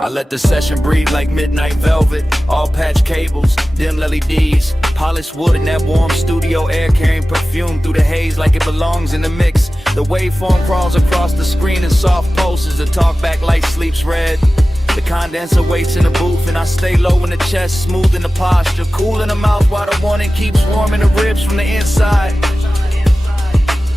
I let the session breathe like midnight velvet. All patch cables, dim LEDs, polished wood in that warm studio air, carrying perfume through the haze like it belongs in the mix. The waveform crawls across the screen in soft pulses. The talkback light sleeps red. The condenser waits in the booth, and I stay low in the chest, smooth in the posture, cool in the mouth while the one it keeps warm in the ribs from the inside.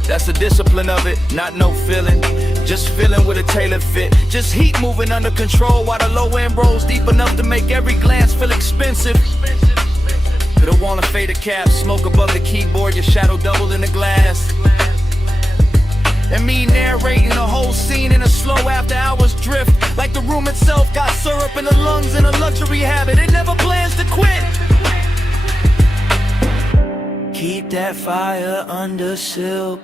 That's the discipline of it, not no feeling, just feeling with a tailored fit. Just heat moving under control while the low end rolls deep enough to make every glance feel expensive. You don't want a fader cap, smoke above the keyboard, your shadow doubled in the glass. And me narrating the whole scene in a slow after hours drift, like the room itself got syrup in the lungs in a luxury habit. It never plans to quit. Keep that fire under silk.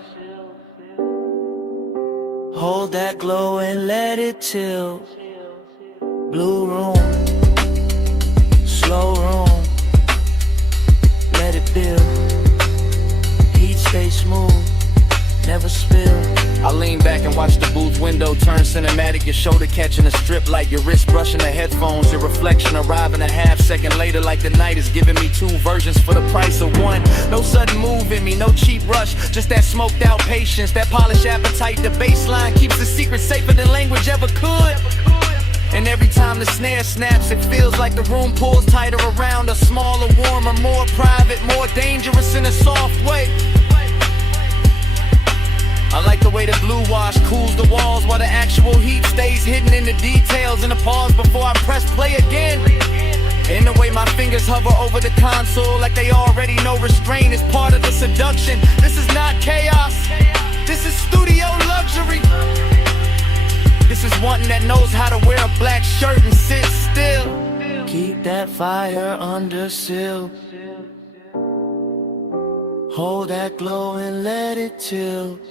Hold that glow and let it tilt. Blue room, slow room, let it build. Heat stay smooth, never spill. I lean back and watch the booth window turn cinematic. Your shoulder catching a strip light, your wrist brushing the headphones. Your reflection arriving a half second later, like the night is giving me two versions for the price of one. No sudden move in me, no cheap rush, just that smoked out patience, that polished appetite. The baseline keeps the secret safer than language ever could. And every time the snare snaps, it feels like the room pulls tighter around us. Smaller, warmer, more private, more dangerous in a soft way. I like the way the blue wash cools the walls while the actual heat stays hidden in the details. And the pause before I press play again. In the way my fingers hover over the console, like they already know restraint is part of the seduction. This is not chaos, this is studio luxury. This is one that knows how to wear a black shirt and sit still. Keep that fire under silk. Hold that glow and let it tilt.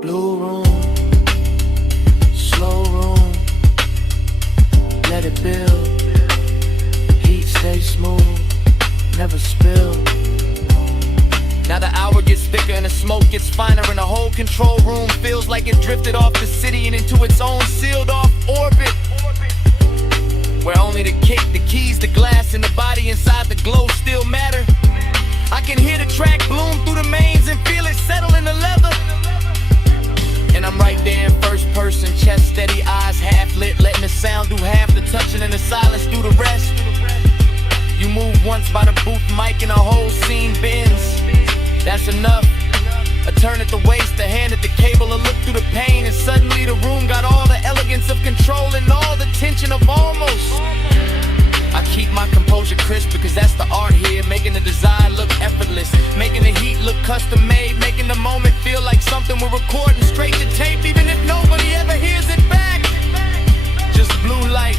Blue room, slow room, let it build. Heat stay smooth, never spill. Now the hour gets thicker and the smoke gets finer, and the whole control room feels like it drifted off the city and into its own sealed off orbit, where only the kick, the keys, the glass, and the body inside the glow still matter. I can hear the track bloom through the mains and feel it settle in the leather. And I'm right there in first person, chest steady, eyes half lit, letting the sound do half the touching and the silence do the rest. You move once by the booth mic and the whole scene bends. That's enough. A turn at the waist, a hand at the cable, a look through the pain, and suddenly the room got all the elegance of control and all the tension of almost. I keep my composure crisp because that's the art here, making the design look effortless, making the heat look custom made, making the moment feel like something we're recording straight to tape, even if nobody ever hears it back. Just blue light,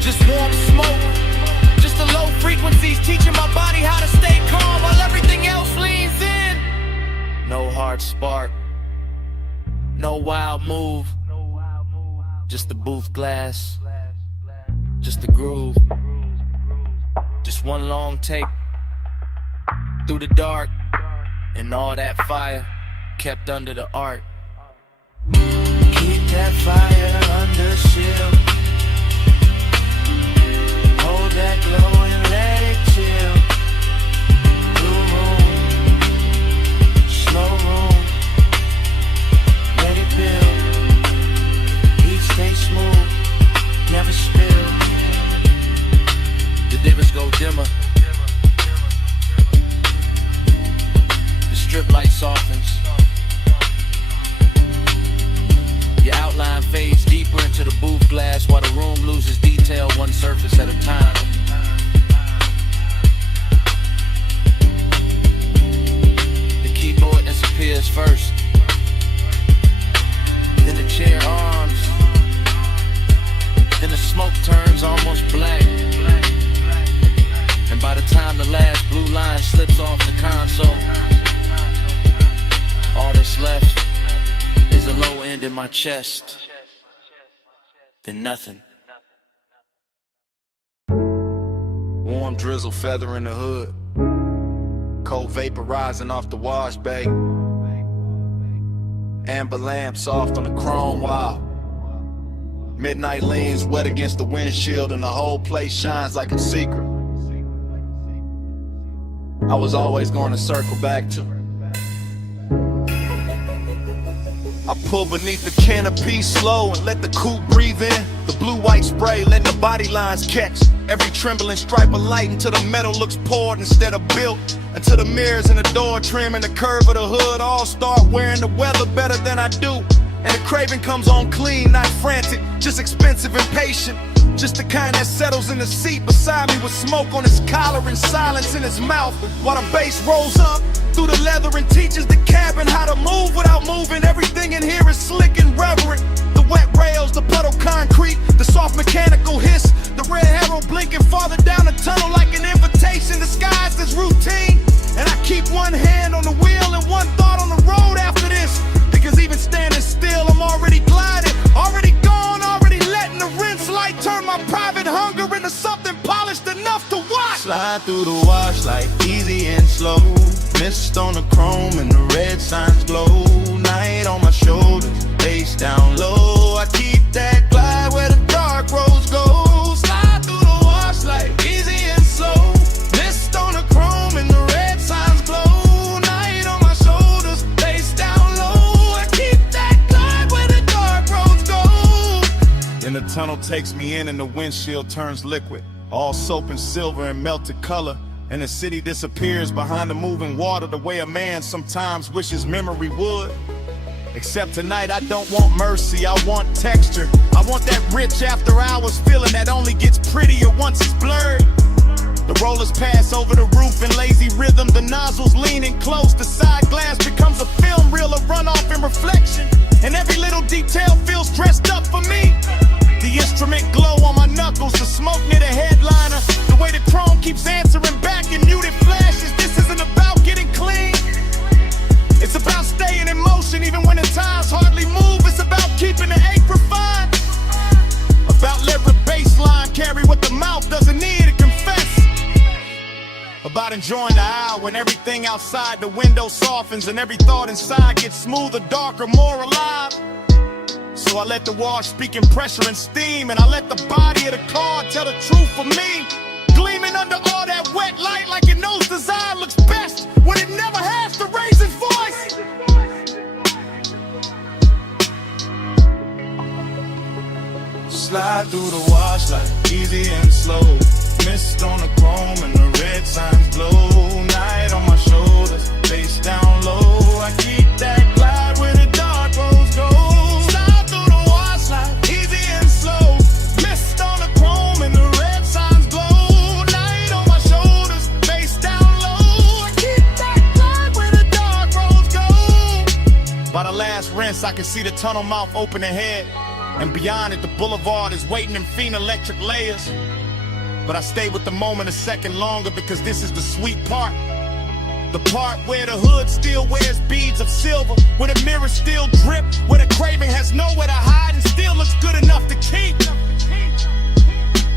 just warm smoke, just the low frequencies teaching my body how to stay calm while everything else leans in. No hard spark, no wild move, just the booth glass, just the groove, just one long take through the dark, and all that fire kept under the art. Keep that fire under silk. Hold that glow and let it chill. Blue room, slow room, let it build. Heat stay smooth, never spill. The dimmers go dimmer, the strip light softens, your outline fades deeper into the booth glass while the room loses detail one surface at a time. The keyboard disappears first, then the chair arms, then the smoke turns almost black, and by the time the last blue line slips off the console, all that's left is a low end in my chest, then nothing. Warm drizzle feathering the hood, cold vapor rising off the wash bay, amber lamp soft on the chrome wall. Midnight leaves wet against the windshield and the whole place shines like a secret. I was always going to circle back to. I pull beneath the canopy slow and let the coupe breathe in. The blue-white spray letting the body lines catch. Every trembling stripe of light until the metal looks poured instead of built. Until the mirrors in the door trim and the curve of the hood all start wearing the weather better than I do. And the craving comes on clean, not frantic, just expensive and patient. Just the kind that settles in the seat beside me with smoke on his collar and silence in his mouth. While the bass rolls up through the leather and teaches the cabin how to move without moving. Everything in here is slick and reverent. The wet rails, the puddle concrete, the soft mechanical hiss, the red arrow blinking farther down the tunnel like an invitation disguised as routine. And I keep one hand on the wheel and one thought on the road after this. Because even standing still, I'm already gliding, already gone, already letting the rinse light turn my private hunger into something polished enough to watch. Slide through the wash like easy and slow. Mist on the chrome and the red signs glow. Night on my shoulders, face down low. I keep that glide where the dark roads go. Slide through the wash like easy and slow. Mist on the chrome and the red signs glow. Night on my shoulders, face down low. I keep that glide where the dark roads go. Then the tunnel takes me in and the windshield turns liquid, all soap and silver and melted color. And the city disappears behind the moving water the way a man sometimes wishes memory would. Except tonight I don't want mercy, I want texture. I want that rich after hours feeling that only gets prettier once it's blurred. The rollers pass over the roof in lazy rhythm, the nozzles leaning close, the side glass becomes a film reel of runoff and reflection. And every little detail feels dressed up for me. The instrument glow on my knuckles, the smoke near the headliner, the way the chrome keeps answering back in muted flashes. This isn't about getting clean, it's about staying in motion even when the times hardly move. It's about keeping the ache refined, about letting the baseline carry what the mouth doesn't need to confess, about enjoying the hour when everything outside the window softens and every thought inside gets smoother, darker, more alive. So I let the wash speak in pressure and steam, and I let the body of the car tell the truth for me. Gleaming under all that wet light like it knows design looks best when it never has to raise its voice. Slide through the wash like easy and slow. Mist on the chrome and the red signs glow. Night on my shoulders, face down low. I keep that glide where the dark roads go. Slide through the wash like easy and slow. Mist on the chrome and the red signs glow. Night on my shoulders, face down low. I keep that glide where the dark roads go. By the last rinse, I can see the tunnel mouth open ahead, and beyond it, the boulevard is waiting in faint electric layers. But I stay with the moment a second longer because this is the sweet part. The part where the hood still wears beads of silver, where the mirrors still drip, where the craving has nowhere to hide and still looks good enough to keep.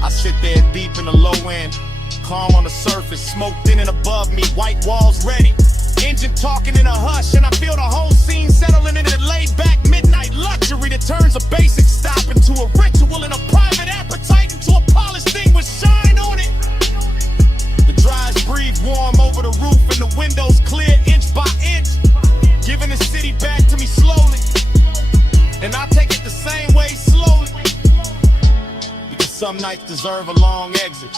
I sit there deep in the low end, calm on the surface, smoke thinning above me, white walls ready, engine talking in a hush, and I feel the whole scene settling into that laid-back midnight luxury that turns a basic stop into a ritual and a private appetite into a polished thing with shine on it. The dries breathe warm over the roof and the windows clear inch by inch, giving the city back to me slowly, and I take it the same way slowly. Because some nights deserve a long exit,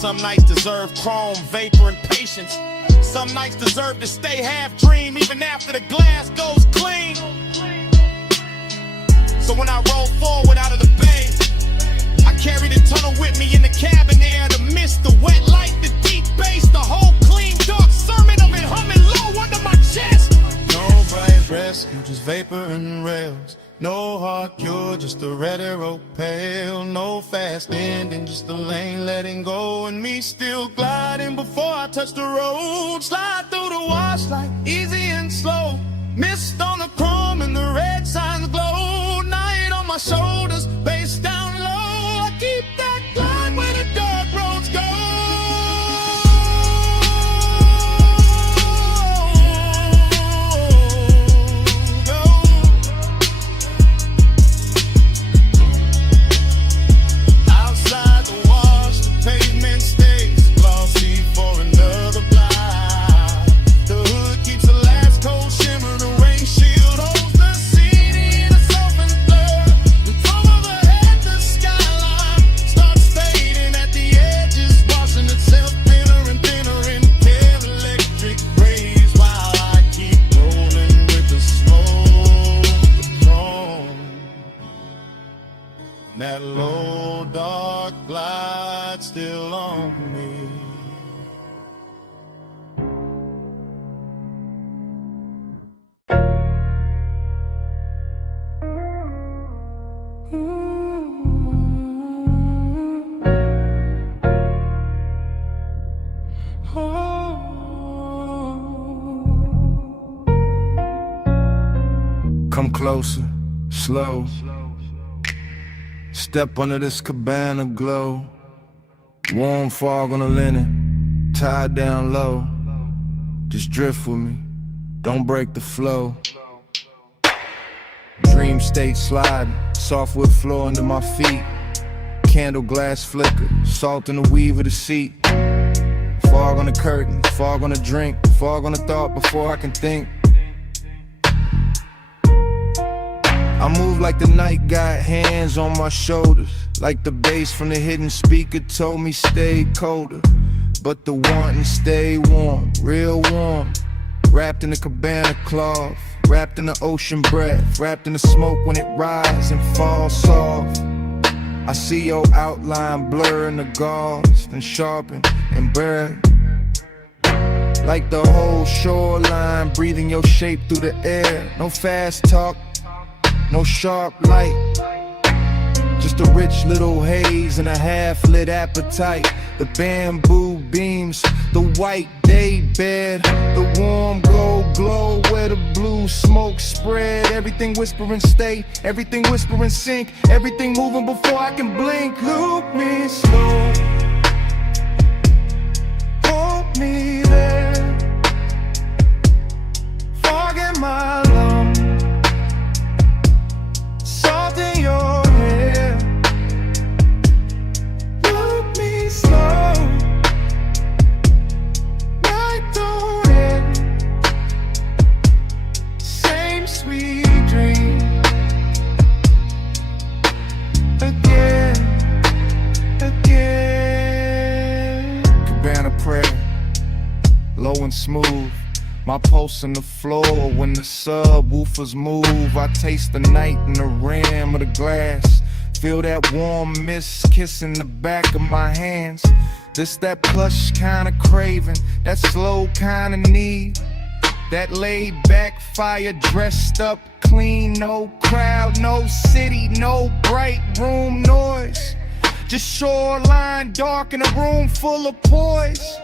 some nights deserve chrome, vapor, and patience. Some nights deserve to stay half dream even after the glass goes clean. So when I roll forward out of the bay, I carry the tunnel with me in the cabin air, the mist, the wet light, the deep bass, the whole clean dark sermon of it humming low under my chest. No bright rest, no just vapor and rails. No hard cure, just a red arrow pale. No fast ending, just the lane letting go, and me still gliding before I touch the road. Slide through the wash like easy and slow. Mist on the chrome and the red signs glow. Night on my shoulders, face down low. I keep that glide where the dark roads go. Come closer, slow. Step under this cabana glow. Warm fog on the linen, tied down low. Just drift with me, don't break the flow. Dream state sliding, softwood floor under my feet. Candle glass flicker, salt in the weave of the seat. Fog on the curtain, fog on the drink, fog on the thought before I can think. I move like the night got hands on my shoulders, like the bass from the hidden speaker told me stay colder. But the wanting stay warm, real warm. Wrapped in the cabana cloth, wrapped in the ocean breath, wrapped in the smoke when it rises and falls soft. I see your outline blur in the gauze, then sharpen and burn. Like the whole shoreline, breathing your shape through the air. No fast talk, no sharp light, just a rich little haze and a half-lit appetite. The bamboo beams, the white day bed, the warm gold glow where the blue smoke spread. Everything whispering stay, everything whispering sink, everything moving before I can blink. Look me slow, hold me there, fog in my lungs, salt in your hair. Look me slow, night don't end, same sweet dream again, again. Cabana prayer, low and smooth. My pulse in the floor when the subwoofers move. I taste the night in the rim of the glass. Feel that warm mist kissing the back of my hands. This that plush kind of craving, that slow kind of need. That laid back fire dressed up clean. No crowd, no city, no bright room noise. Just shoreline dark in a room full of poise.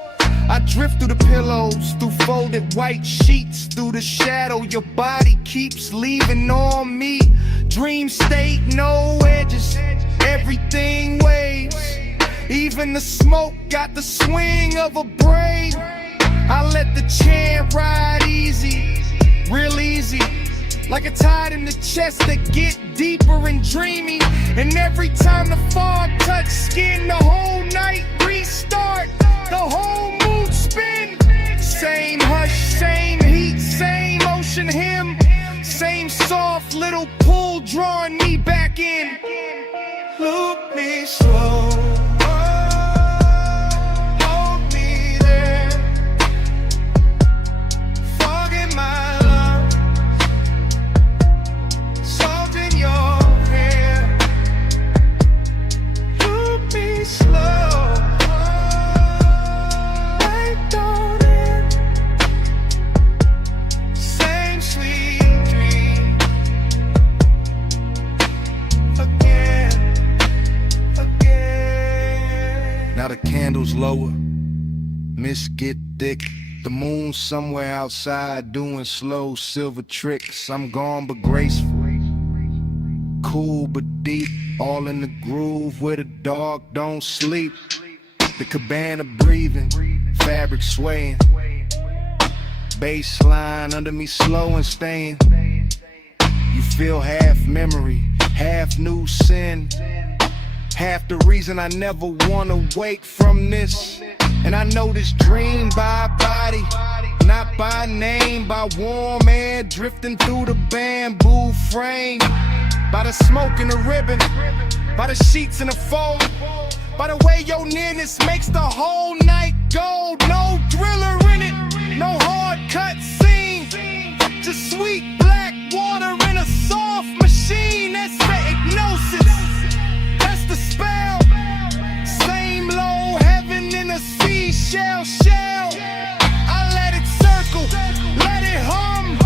I drift through the pillows, through folded white sheets, through the shadow your body keeps leaving on me. Dream state, no edges, everything waves. Even the smoke got the swing of a braid. I let the chant ride easy, real easy, like a tide in the chest that get deeper and dreamy. And every time the fog touch skin, the whole night restart, the whole mood spin. Same hush, same heat, same ocean hymn, same soft little pull drawing me back in. Look me slow, hold me there, fog in my lungs, salt in your hair. Look me slow, night don't end, same sweet dream again, again. Now the candles lower, mist get thick. The moon somewhere outside doing slow silver tricks. I'm gone but graceful, cool but deep, all in the groove where the dog don't sleep. The cabana breathing, fabric swaying, bass line under me slow and staying. You feel half memory, half new sin, half the reason I never wanna wake from this. And I know this dream by body, not by name, by warm air drifting through the bamboo frame, by the smoke in the ribbon, by the sheets in the fold, by the way your nearness makes the whole night gold. No thriller in it, no hard cut scene, just sweet black water in a soft machine. That's the hypnosis, that's the spell. Same low heaven in a seashell shell. I let it circle, let it hum,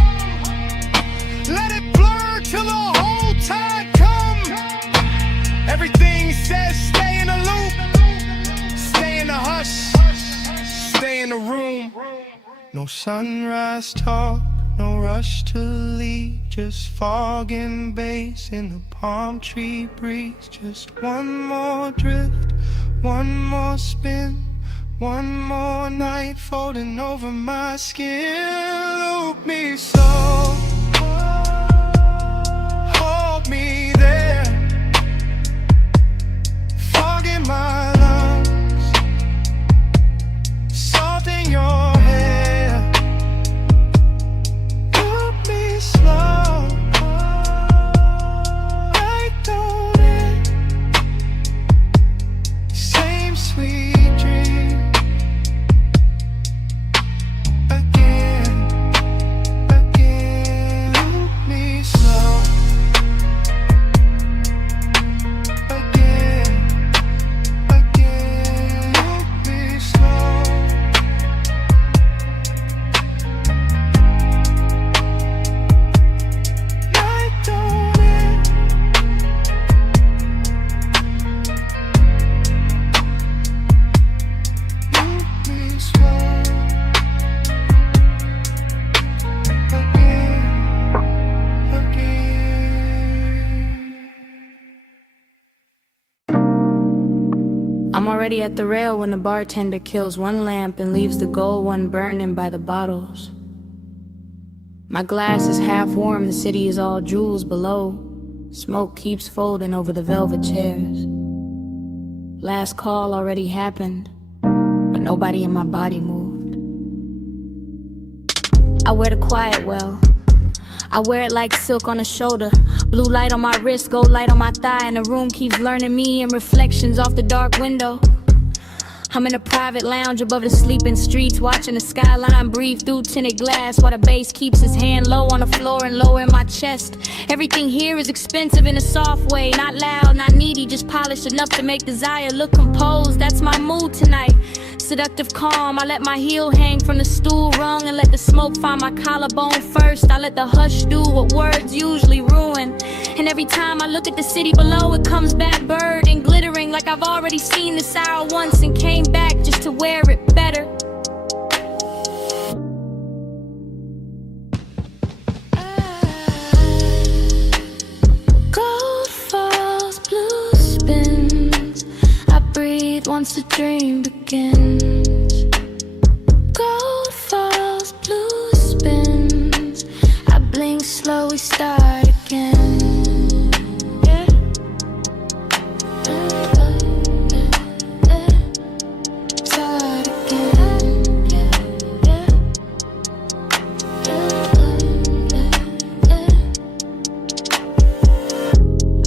let it blur till the whole tide come. Everything says stay in the loop, stay in the hush, stay in the room. No sunrise talk, no rush to leave, just fog and bass in the palm tree breeze. Just one more drift, one more spin, one more night folding over my skin. Loop me slow, hold me there, fog in my lungs, salt in your hair. Loop me slow, night don't end, same sweet dream. Again, loop me slow. Again, loop me slow. Night don't end. Loop me slow. I'm already at the rail when the bartender kills one lamp and leaves the gold one burning by the bottles. My glass is half warm, the city is all jewels below. Smoke keeps folding over the velvet chairs. Last call already happened, but nobody in my body moved. I wear the quiet well. I wear it like silk on a shoulder. Blue light on my wrist, gold light on my thigh, and the room keeps learning me and reflections off the dark window. I'm in a private lounge above the sleeping streets, watching the skyline breathe through tinted glass while the bass keeps his hand low on the floor and low in my chest. Everything here is expensive in a soft way, not loud, not needy, just polished enough to make desire look composed. That's my mood tonight. Seductive calm, I let my heel hang from the stool rung and let the smoke find my collarbone first. I let the hush do what words usually ruin. And every time I look at the city below, it comes back bird and glittering like I've already seen this hour once and came back just to wear it better. Gold falls, blue spins. I breathe once the dream begins. Gold falls, blue spins. I blink slow, we start again. Start again.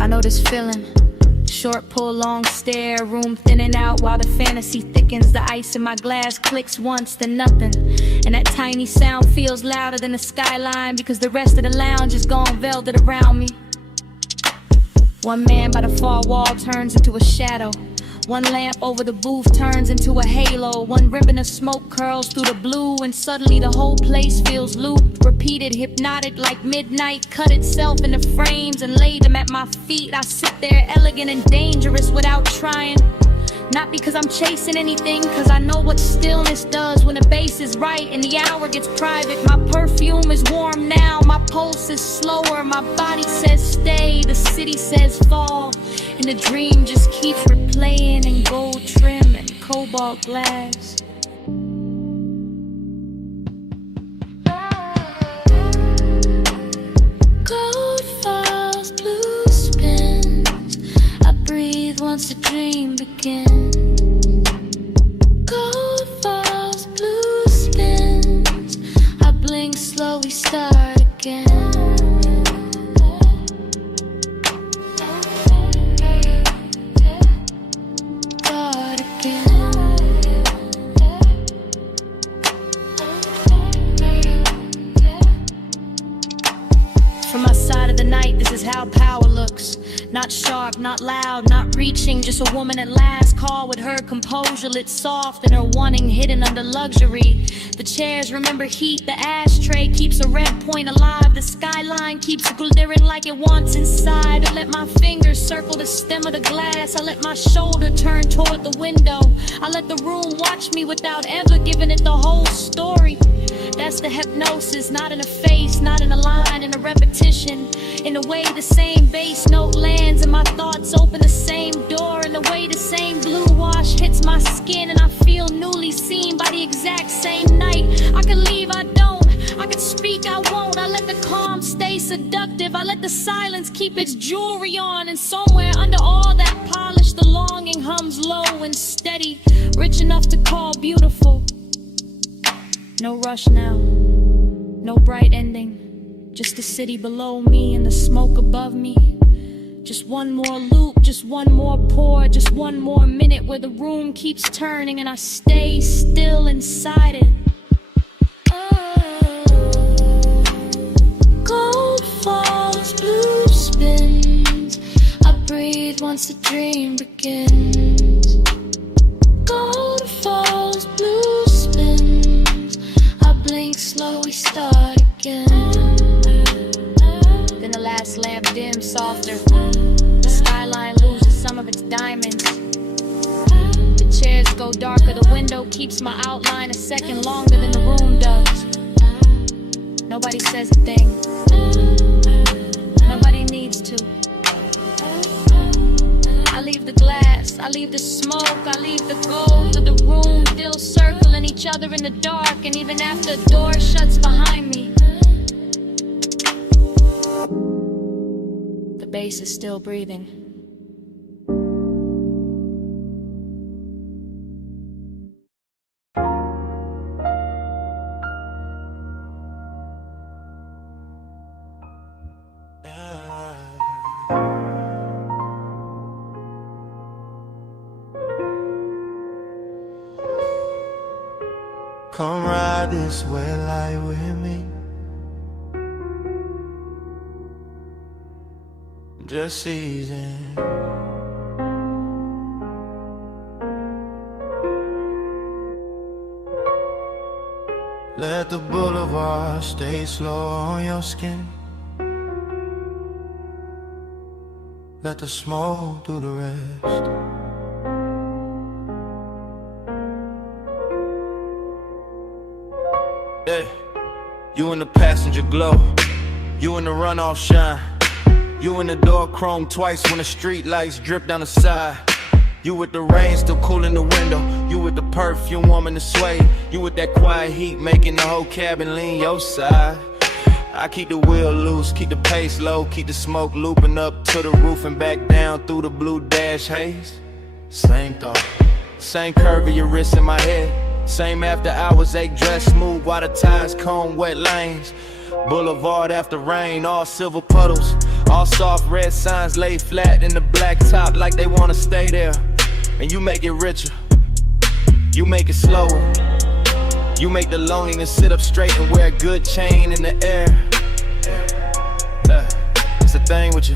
I know this feeling. Short pull, long stare, room thinning out while the fantasy thickens. The ice in my glass clicks once, then nothing. And that tiny sound feels louder than the skyline because the rest of the lounge is gone velvet around me. One man by the far wall turns into a shadow. One lamp over the booth turns into a halo. One ribbon of smoke curls through the blue, and suddenly the whole place feels looped, repeated, hypnotic like midnight. Cut itself into frames and laid them at my feet. I sit there elegant and dangerous without trying. Not because I'm chasing anything, cause I know what stillness does when the bass is right and the hour gets private. My perfume is warm now, my pulse is slower. My body says stay, the city says fall. And the dream just keeps replaying in gold trim and cobalt glass. Gold falls, blue spins. I breathe once the dream begins. Gold falls, blue spins. I blink slow, we start again. How power looks, not sharp, not loud, not reaching, just a woman at last call with her composure lit soft and her wanting hidden under luxury. The chairs remember heat, the ashtray keeps a red point alive, the skyline keeps glittering like it wants inside. I let my fingers circle the stem of the glass, I let my shoulder turn toward the window, I let the room watch me without ever giving it the whole story. That's the hypnosis, not in a phase. same bass note lands, and my thoughts open the same door, and the way the same blue wash hits my skin, and I feel newly seen by the exact same night. I can leave, I don't. I can speak, I won't. I let the calm stay seductive. I let the silence keep its jewelry on, and somewhere under all that polish, the longing hums low and steady, rich enough to call beautiful. No rush now, no bright ending, just the city below me and the smoke above me. Just one more loop, just one more pour, just one more minute where the room keeps turning and I stay still inside it. Gold falls, blue spins, I breathe once the dream begins. Gold falls, blue spins, I blink slowly, start again. Then the last lamp dims softer, the skyline loses some of its diamonds. The chairs go darker, the window keeps my outline a second longer than the room does. Nobody says a thing, nobody needs to. I leave the glass, I leave the smoke, I leave the gold, but the room still circling each other in the dark. And even after the door shuts behind me, the bass is still breathing. Come ride this way, lie with me. Just easy. Let the boulevard stay slow on your skin. Let the smoke do the rest. Hey, you in the passenger glow, you in the runoff shine, you in the door chrome twice when the street lights drip down the side. You with the rain still cool in the window, you with the perfume warming the sway, you with that quiet heat making the whole cabin lean your side. I keep the wheel loose, keep the pace low, keep the smoke looping up to the roof and back down through the blue dash haze. Same thought, same curve of your wrist in my head. Same after hours, ache dress smooth while the tires comb wet lanes. Boulevard after rain, all silver puddles, all soft red signs laid flat in the black top like they wanna stay there. And you make it richer, you make it slower, you make the loneliness sit up straight and wear a good chain in the air. It's a thing with you,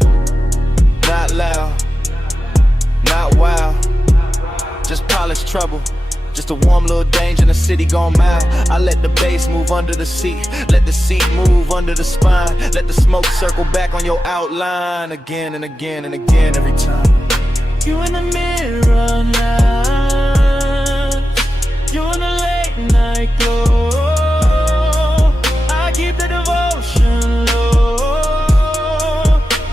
not loud, not wild, just polished trouble. Just a warm little danger in the city gone mild. I let the bass move under the seat, let the seat move under the spine, let the smoke circle back on your outline again and again and again every time. You in the mirror now, you in the late night glow. I keep the devotion low,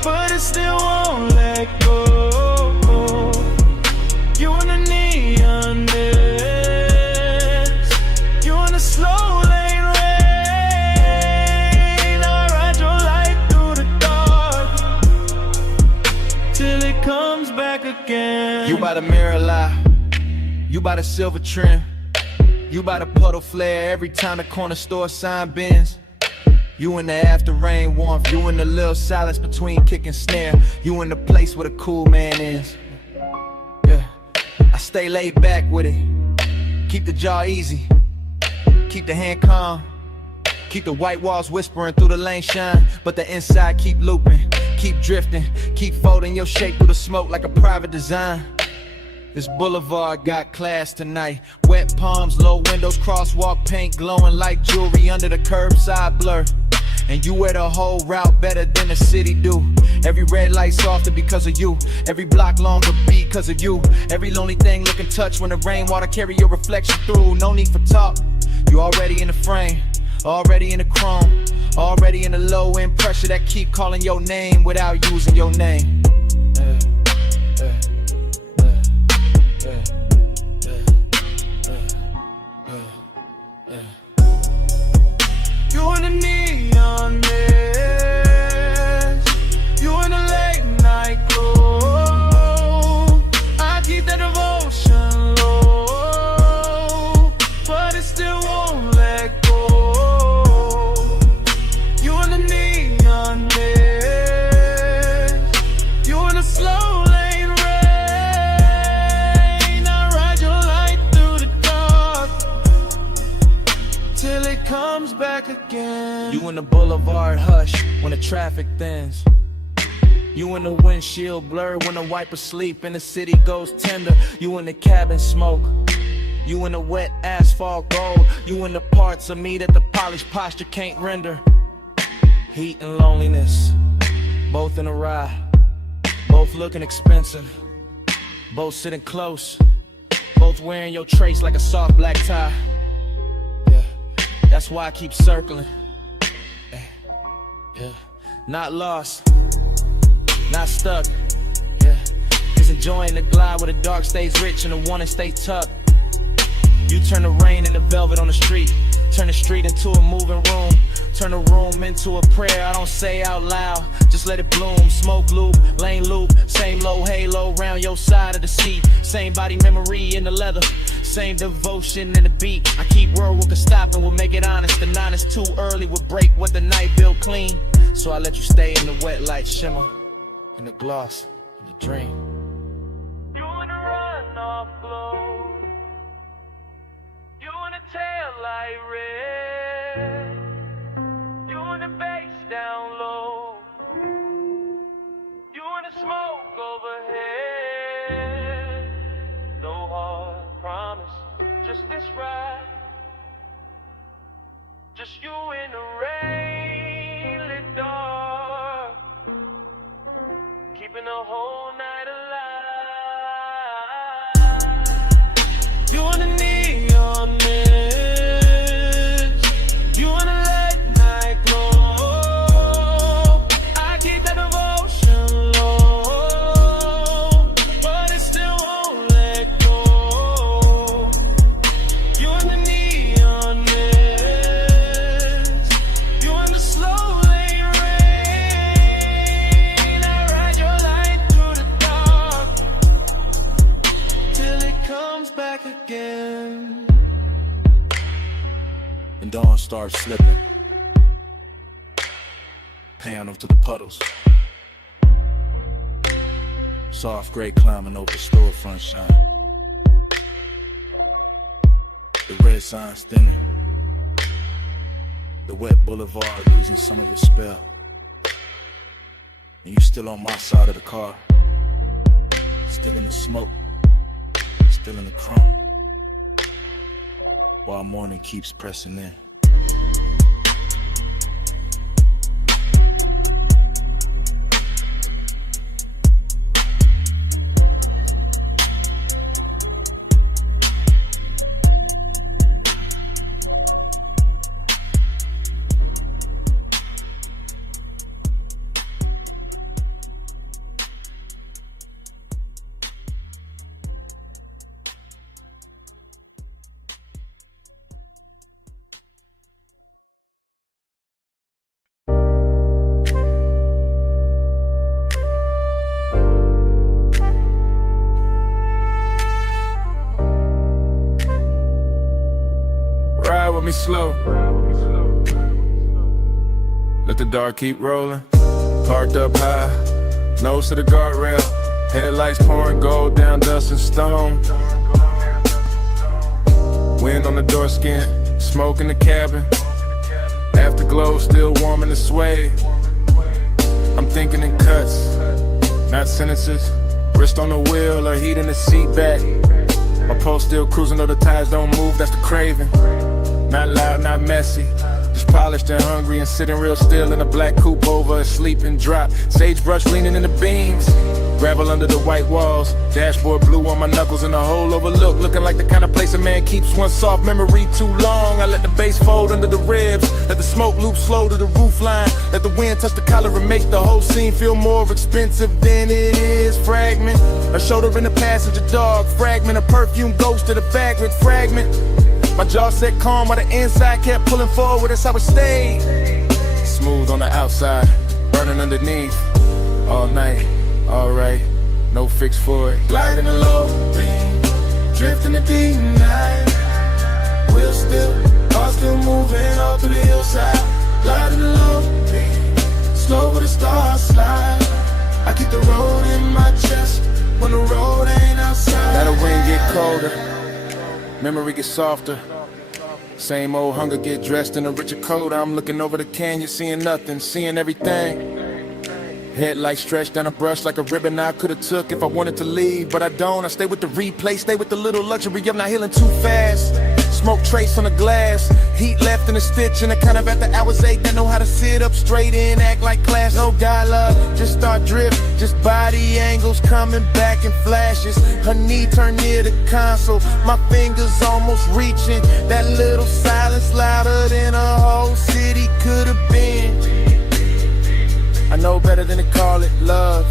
but it still won't let go. You in the neon mist, you in the slow lane rain. I ride your light through the dark till it comes back again. You by the mirror lie, you by the silver trim, you by the puddle flare every time the corner store sign bends. You in the after rain warmth, you in the little silence between kick and snare, you in the place where the cool man is. Yeah, I stay laid back with it, keep the jaw easy, keep the hand calm, keep the white walls whispering through the lane shine, but the inside keep looping, keep drifting, keep folding your shape through the smoke like a private design. This boulevard got class tonight. Wet palms, low windows, crosswalk paint glowing like jewelry under the curbside blur. And you wear the whole route better than the city do. Every red light softer because of you. Every block longer because of you. Every lonely thing look and touch when the rainwater carry your reflection through. No need for talk, you already in the frame, already in the chrome, Already in the low end pressure that keep calling your name without using your name. You in the neon mist, you in the late night glow. I keep that emotion low, but it still won't let go. You in the neon mist, you in the slow lane rain. I ride your light through the dark till it comes back again. You in the boulevard hush when the traffic thins. You in the windshield blur when the wiper sleep and the city goes tender. You in the cabin smoke. You in the wet asphalt road. You in the parts of me that the polished posture can't render. Heat and loneliness, both in a ride, both looking expensive, both sitting close, both wearing your trace like a soft black tie. That's why I keep circling. Not lost, not stuck. Just enjoying the glide where the dark stays rich and the one that stays tucked. You turn the rain into velvet on the street, turn the street into a moving room, turn the room into a prayer I don't say out loud. Just let it bloom, smoke loop, lane loop, same low halo round your side of the seat, same body memory in the leather, same devotion in the beat. I keep rolling, can stop and we'll make it honest. The nine is too early, we'll break what the night built clean. So I let you stay in the wet light shimmer, in the gloss, in the dream. You in the runoff flow, you in the tail light red, you in the bass down low, you in the smoke overhead. No hard promise, just this ride, just you in the rain and dark, keeping the whole night alive. You in the neon mist, you in the late night glow. I keep that emotion low, but it still won't let go. You in the neon mist, you in the slow lane rain. I ride your light through the dark till it comes back again. And dawn starts slipping, piano to the puddles. Soft gray climbing over the storefront shine. The red signs thinning. The wet boulevard losing some of its spell. And you still on my side of the car. Still in the smoke. Still in the chrome. While morning keeps pressing in. Ride with me slow. Let the dark keep rolling. Parked up high, nose to the guardrail. Headlights pouring gold down dust and stone. Wind on the door skin, smoke in the cabin. Afterglow still warm in the suede. I'm thinking in cuts, not sentences. Wrist on the wheel or heat in the seat back. My pulse still cruising though the tires don't move, that's the craving. Not loud, not messy, just polished and hungry and sitting real still in a black coupe over a sleeping drop. Sagebrush leaning in the beams, gravel under the white walls. Dashboard blue on my knuckles and a hole overlooked, looking like the kind of place a man keeps one soft memory too long. I let the bass fold under the ribs, let the Smoke loop slow to the roof line. Let the wind touch the collar and make the whole scene feel more expensive than it is. Fragment, a shoulder in the passenger dog. Fragment, a perfume ghost to the vagrant. Fragment, my jaw set calm while the inside kept pulling forward. That's how it stayed. Smooth on the outside, burning underneath. All night, alright, no fix for it. Gliding low, drifting the deep night. We're still, are still moving all through the hillside. Gliding low, slow where the stars slide. I keep the road in my chest when the road ain't outside. Now the wind get colder, memory get softer. Same old hunger get dressed in a richer coat. I'm looking over the canyon, seeing nothing, seeing everything. Headlights stretched down a brush like a ribbon I could've took if I wanted to leave, but I don't. I stay with the replay, stay with the little luxury of not healing too fast. Smoke trace on the glass, heat left in a stitch, and I kind of at the hours 8 that know how to sit up straight and act like class. No dialogue, just start drift, just body angles coming back in flashes. Her knee turned near the console, my fingers almost reaching. That little silence louder than a whole city could have been. I know better than to call it love.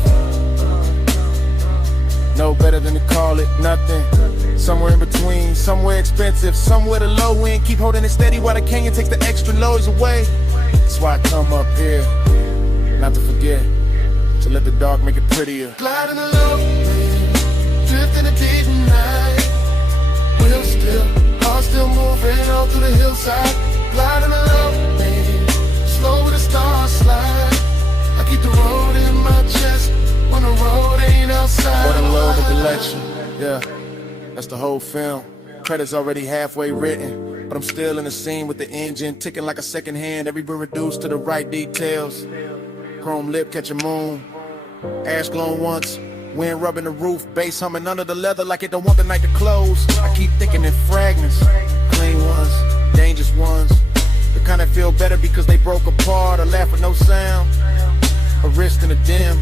Know better than to call it nothing. Somewhere in between, somewhere expensive, somewhere the low end. Keep holding it steady while the canyon takes the extra loads away. That's why I come up here, not to forget, to let the dark make it prettier. Gliding low, drifting the deep night. We're still, are still moving all through the hillside. Gliding low, slow with the stars slide. I keep the road in my chest when the road ain't outside. More than love, the collection, yeah, that's the whole film. Credits already halfway written, but I'm still in the scene with the engine ticking like a second hand. Every bit reduced to the right details. Chrome lip catching moon, ash glowing once, wind rubbing the roof, bass humming under the leather like it don't want the night to close. I keep thinking in fragments, clean ones, dangerous ones. They kinda feel better because they broke apart or laugh with no sound. A wrist in a dim,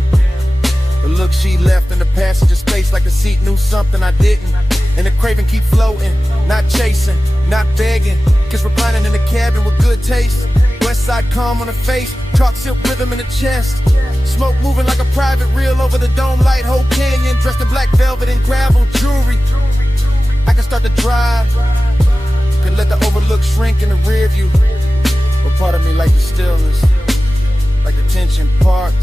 the look she left in the passenger space like the seat knew something I didn't. And the craving keep floating, not chasing, not begging. Kiss reclining in the cabin with good taste. West side calm on the face, chalk silk rhythm in the chest. Smoke moving like a private reel over the dome light. Whole canyon dressed in black velvet and gravel jewelry. I can start to drive, can let the overlook shrink in the rear view. But part of me like the stillness, like the tension parked,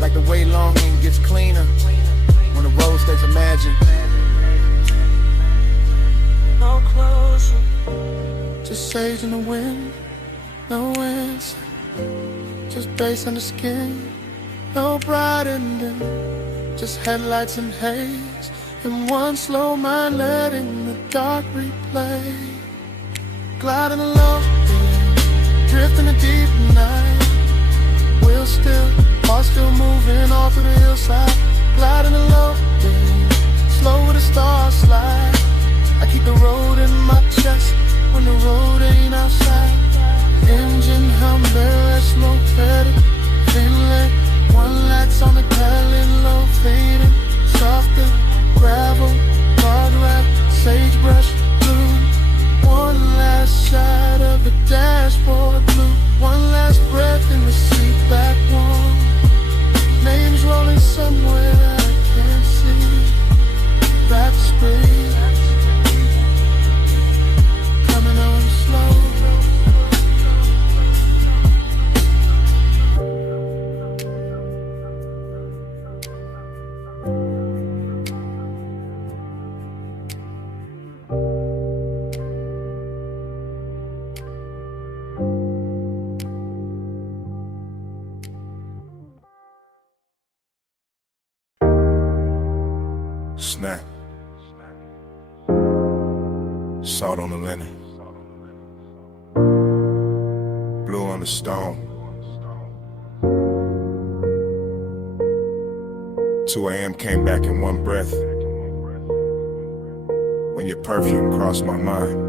like the way longing gets cleaner when the road stays imagined. No closer, just sage in the wind, no answer, just bass on the skin, no pride in it, just headlights and haze, and one slow mind letting the dark replay. Gliding along, drifting a deep night. We're still, are still moving off to the hillside. Gliding along, slow with the stars slide. I keep the road in my chest when the road ain't outside. Engine humming, smoke better, feeling. One light's on the dial, low fading, softer gravel, hard right, sagebrush blue. One last side of the dashboard blue. One last breath in the seat back warm. Names rolling somewhere I can't see. Backspace. Coming on slow. Snack. Salt on the linen. Blue on the stone. 2 a.m. came back in one breath. When your perfume crossed my mind.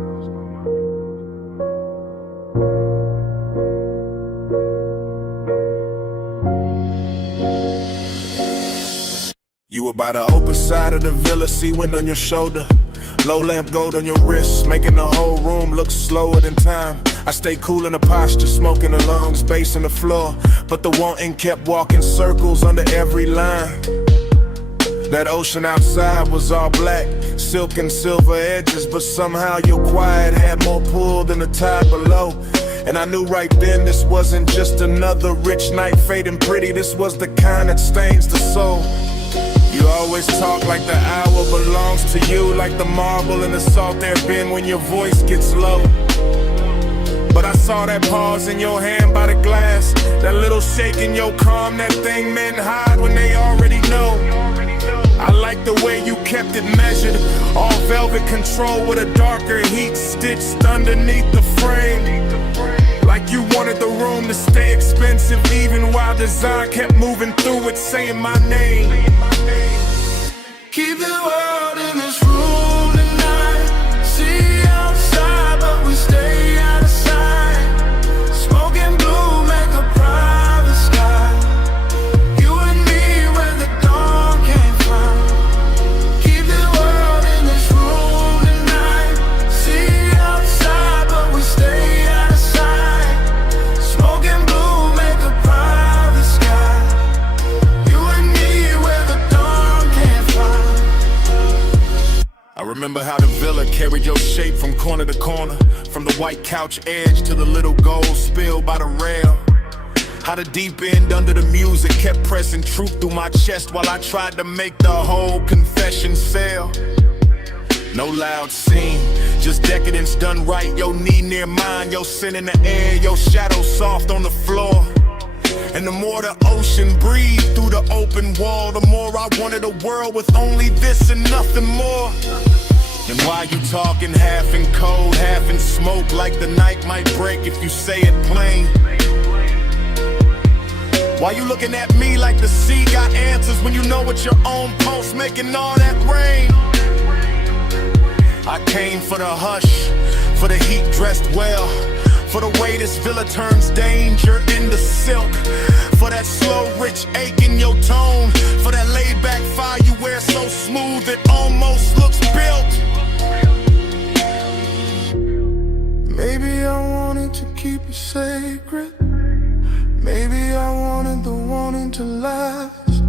You were by the open side of the villa, see wind on your shoulder. Low lamp gold on your wrist, making the whole room look slower than time. I stay cool in the posture, smoking the lungs, bass in the floor. But the wanting kept walking circles under every line. That ocean outside was all black, silk and silver edges, but somehow your quiet had more pull than the tide below. And I knew right then this wasn't just another rich night fading pretty, this was the kind that stains the soul. You always talk like the hour belongs to you, like the marble in the salt there bin when your voice gets low. But I saw that pause in your hand by the glass, that little shake in your calm, that thing men hide when they already know. I like the way you kept it measured, all velvet control with a darker heat stitched underneath the frame. Like you wanted the room to stay expensive, even while design kept moving through it, saying my name. Keep the world in this room tonight. See outside, but we stay out of sight. Smoking blue, make a private sky. You and me where the dawn can't find. Keep the world in this room tonight. See outside, but we stay out of sight. Smoking blue, make a private sky. You and me where the dawn can't find. I remember how the villa carried your shape from corner to corner, from the white couch edge to the little gold spill by the rail. How the deep end under the music kept pressing truth through my chest while I tried to make the whole confession sell. No loud scene, just decadence done right. Your knee near mine, your sin in the air, your shadow soft on the floor. And the more the ocean breathed through the open wall, the more I wanted a world with only this and nothing more. And why you talking half in cold, half in smoke, like the night might break if you say it plain? Why you looking at me like the sea got answers when you know it's your own pulse making all that rain? I came for the hush, for the heat dressed well, for the way this villa turns danger into silk, for that slow rich ache in your tone, for that laid back fire you wear so smooth it almost looks built. Maybe I wanted to keep it sacred. Maybe I wanted the wanting to last.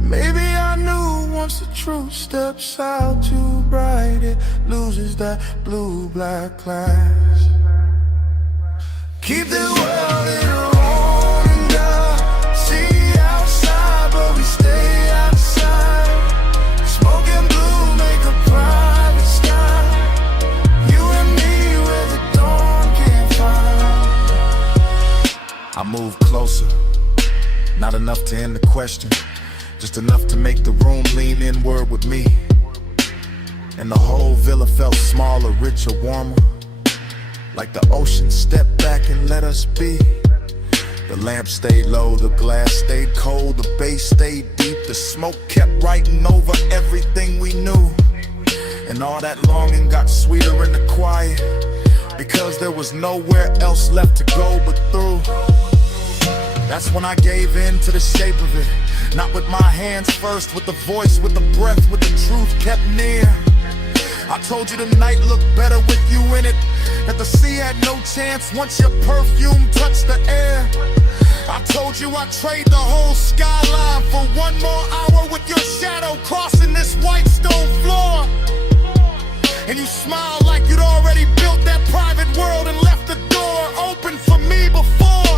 Maybe I knew once the truth steps out too bright, it loses that blue-black class. Keep the world in our own now. See outside, but we stay outside. Smoking blue, make a private sky. You and me where the dawn can't find. I moved closer, not enough to end the question, just enough to make the room lean inward with me. And the whole villa felt smaller, richer, warmer, like the ocean stepped back and let us be. The lamp stayed low, the glass stayed cold, the bass stayed deep, the smoke kept writing over everything we knew. And all that longing got sweeter in the quiet, because there was nowhere else left to go but through. That's when I gave in to the shape of it, not with my hands first, with the voice, with the breath, with the truth kept near. I told you the night looked better with you in it, that the sea had no chance once your perfume touched the air. I told you I'd trade the whole skyline for one more hour with your shadow crossing this white stone floor. And you smiled like you'd already built that private world and left the door open for me before.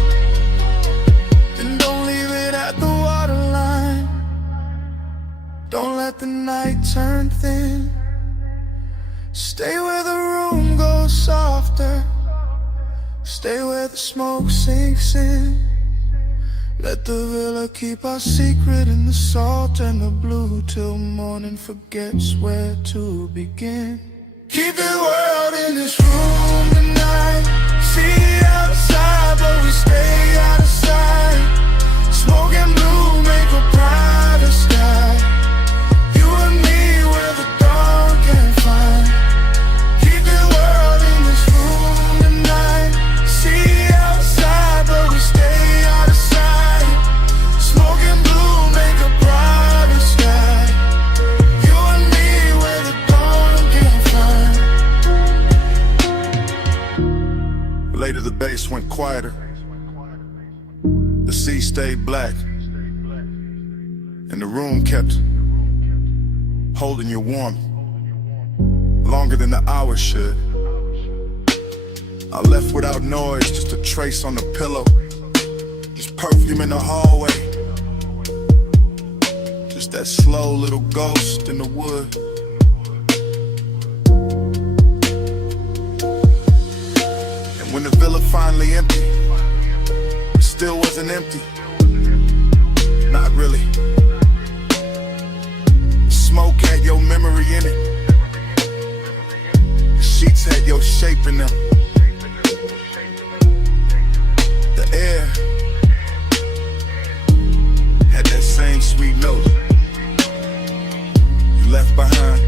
Then don't leave it at the waterline. Don't let the night turn thin. Stay where the room goes softer. Stay where the smoke sinks in. Let the villa keep our secret in the salt and the blue till morning forgets where to begin. Keep the world in this room tonight. See outside, but we stay outside. Smoking blue, make a private sky. You and me where the dawn can't find. Keep the world in this room tonight. See outside, but we stay out of sight. Smoking blue, make a private sky. You and me where the dawn can't find. lyrics went quieter. The sea stayed black, and the room kept holding you warm longer than the hours should. I left without noise, just a trace on the pillow, just perfume in the hallway, just that slow little ghost in the wood. And when the villa finally emptied, it still wasn't empty. Not really. Smoke had your memory in it. The sheets had your shape in them. The air had that same sweet note you left behind.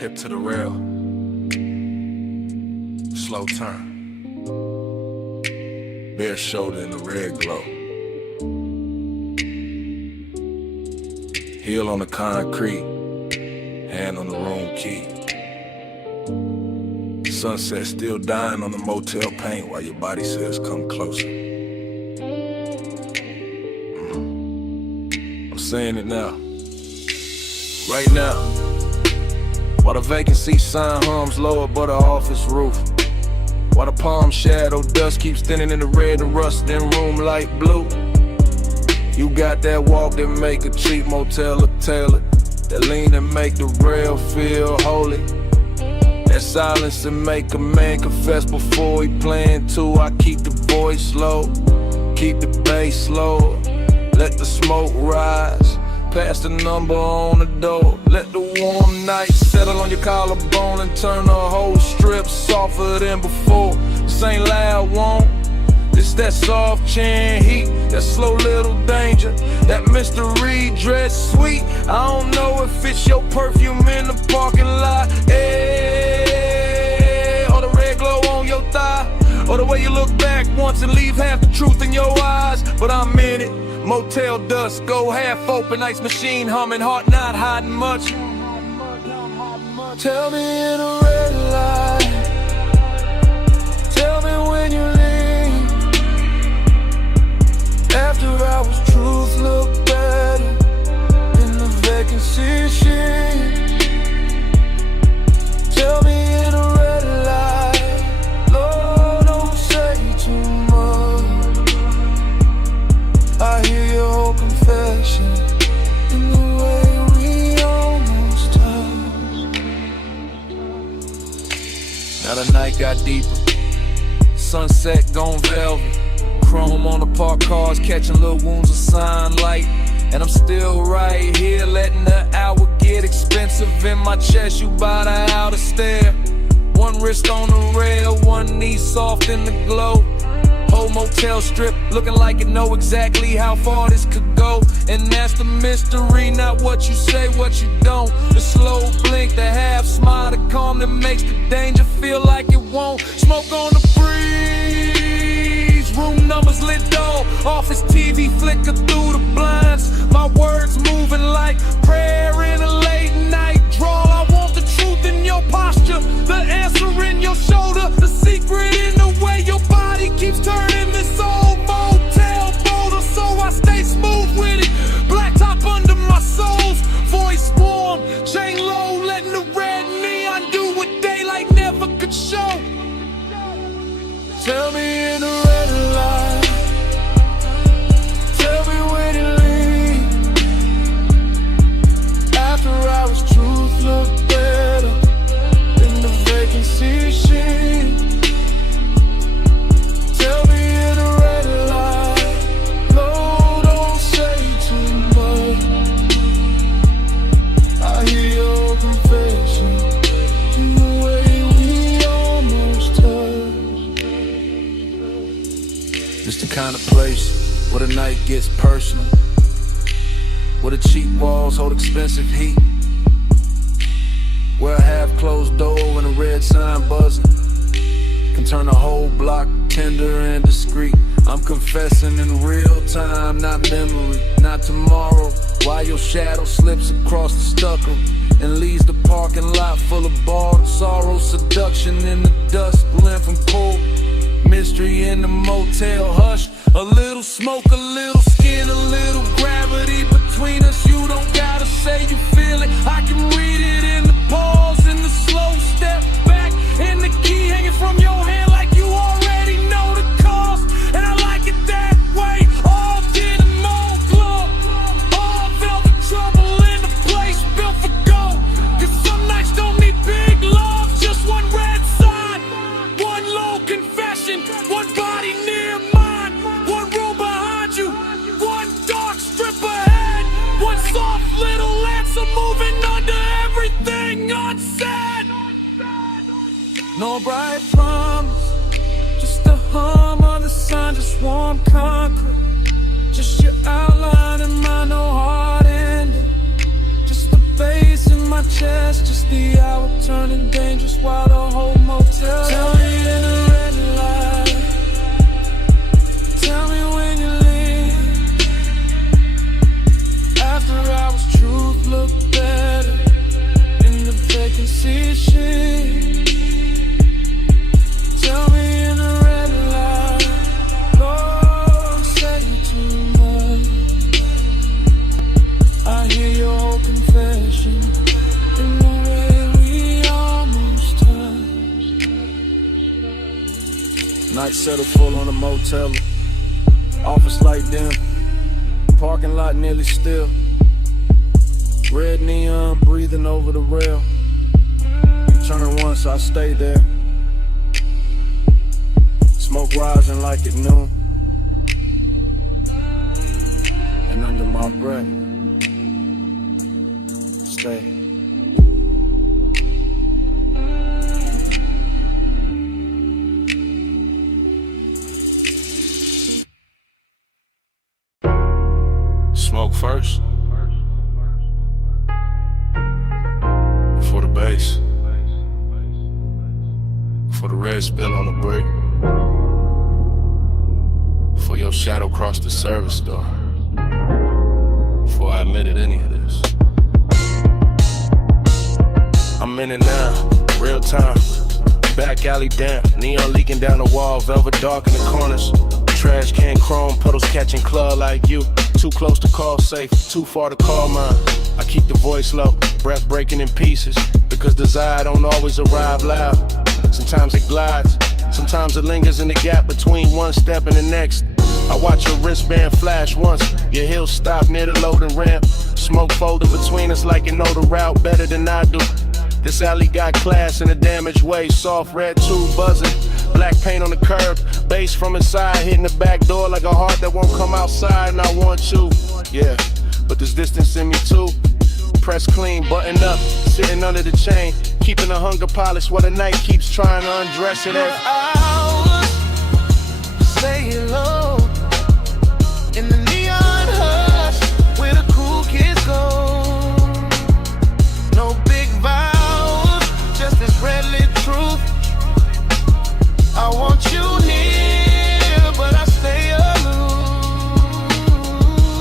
Hip to the rail, slow turn, bare shoulder in the red glow, heel on the concrete, hand on the room key. Sunset still dying on the motel paint while your body says come closer. I'm saying it now, right now. While the vacancy sign hums low above the office roof, while the palm shadow dust keeps thinning in the red and rust in room light blue. You got that walk that make a cheap motel a tailor, that lean that make the rail feel holy, that silence that make a man confess before he playing too. I keep the voice low, keep the bass low, let the smoke rise. Pass the number on the door. Let the warm night settle on your collarbone and turn the whole strip softer than before. This ain't loud, won't. This that soft chin heat, that slow little danger, that mystery dress sweet. I don't know if it's your perfume in the parking lot, hey, or the red glow on your thigh, or the way you look back once and leave half the truth in your eyes. But I'm in it. Motel dust, go half open, ice machine humming, heart not hiding much. Tell me in a red light, tell me when you leave. After hours, truth look better in the vacancy shade. Tell me in a red light, Lord, don't say too much. I hear your confession in the way we almost touched. Now the night got deeper, sunset gone velvet, chrome on the parked cars catching little wounds of sunlight. And I'm still right here letting the hour get expensive in my chest. You by the outer stair, one wrist on the rail, one knee soft in the glow. Whole motel strip looking like it know exactly how far this could go. And that's the mystery, not what you say, what you don't. The slow blink, the half smile, the calm that makes the danger feel like it won't. Smoke on the breeze, room numbers lit low, office TV flicker through the blinds. My words moving like prayer in a late night drawl. I want the truth in your posture, the answer in your shoulder, the secret in the way your body keeps turning this old motel motor. So I stay smooth with it, black top under my soles, voice warm, chain low, letting the red neon do what daylight never could show. Tell me in the red light, tell me when you leave. After hours, truth look better in the vacancy shade. Tell me in the red light, Lord, don't say too much. I hear your confession in the way we almost touched. It's the kind of place where the night gets personal, where the cheap walls hold expensive heat, Where a half-closed door and a red sign buzzing can turn a whole block tender and discreet. I'm confessing in real time, not memory, not tomorrow. While your shadow slips across the stucco and leaves the parking lot full of bald sorrow, seduction in the dust, blend from cool mystery in the motel hush. A little smoke, a little skin, a little gravity between us. You don't gotta say you feel it. I can read it in the pause, in the slow step back, and the key hanging from your hand like you already know the cost. And I like it that way. All in the mall club, all velvet trouble in the place built for God. 'Cause some nights don't need big love, just one red sign, one low confession, one body near mine, one room behind you, one dark strip ahead, one soft little answer moving under everything unsaid. No bright promise, just a hum on the sign, just warm concrete, just your outline and my no heart ending, just the bass in my chest, just the hour turning dangerous while the whole motel. Tell me in the red light, tell me when you leave. After hours, truth look better in the vacancy shade. Tell me in the red light, oh, say it to me. I hear your own confession in the red we almost touched. Night settle full on the motel, office light dim, parking lot nearly still. Red neon breathing over the rail. Turning once, I stay there. Smoke rising like it noon. And under my breath, stay. Smoke first. For the bass. For the red spill on the brick. For your shadow cross the service door. Before I admitted any of this. I'm in it now, real time. Back alley damp, neon leaking down the wall, velvet dark in the corners. Trash can chrome, puddles catching claw like you. Too close to call safe, too far to call mine. I keep the voice low, breath breaking in pieces. Because desire don't always arrive loud. Sometimes it glides, sometimes it lingers in the gap between one step and the next. I watch your wristband flash once, your heels stop near the loading ramp. Smoke folding between us like you know the route better than I do. This alley got class in a damaged way, soft red tube buzzing. Black paint on the curb, bass from inside, hitting the back door like a heart that won't come outside. And I want you, yeah, but there's distance in me too. Press clean, button up, sitting under the chain, keeping the hunger polished while the night keeps trying to undress it. Say hello in the neon hush where the cool kids go. No big vows, just this red lit truth. I want you near, but I stay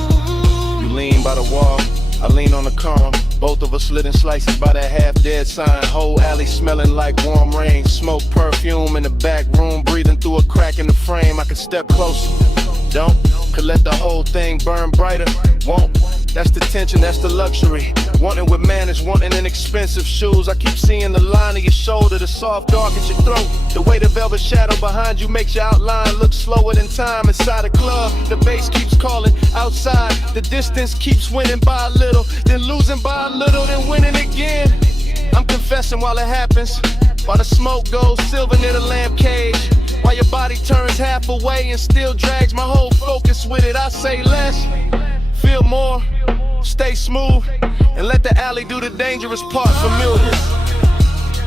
alone. You lean by the wall, I lean on the calm. Both of us slitting slices by that half-dead sign. Whole alley smelling like warm rain. Smoke perfume in the back room, breathing through a crack in the frame. I can step closer, don't. Could let the whole thing burn brighter, won't. That's the tension, that's the luxury. Wanting with manners, wanting inexpensive shoes. I keep seeing the line of your shoulder, the soft dark at your throat. The way the velvet shadow behind you makes your outline look slower than time. Inside a club, the bass keeps calling. Outside, the distance keeps winning by a little, then losing by a little, then winning again. I'm confessing while it happens, while the smoke goes silver near the lamp cage, while your body turns half away and still drags my whole focus with it. I say less, feel more, stay smooth, and let the alley do the dangerous part familiar.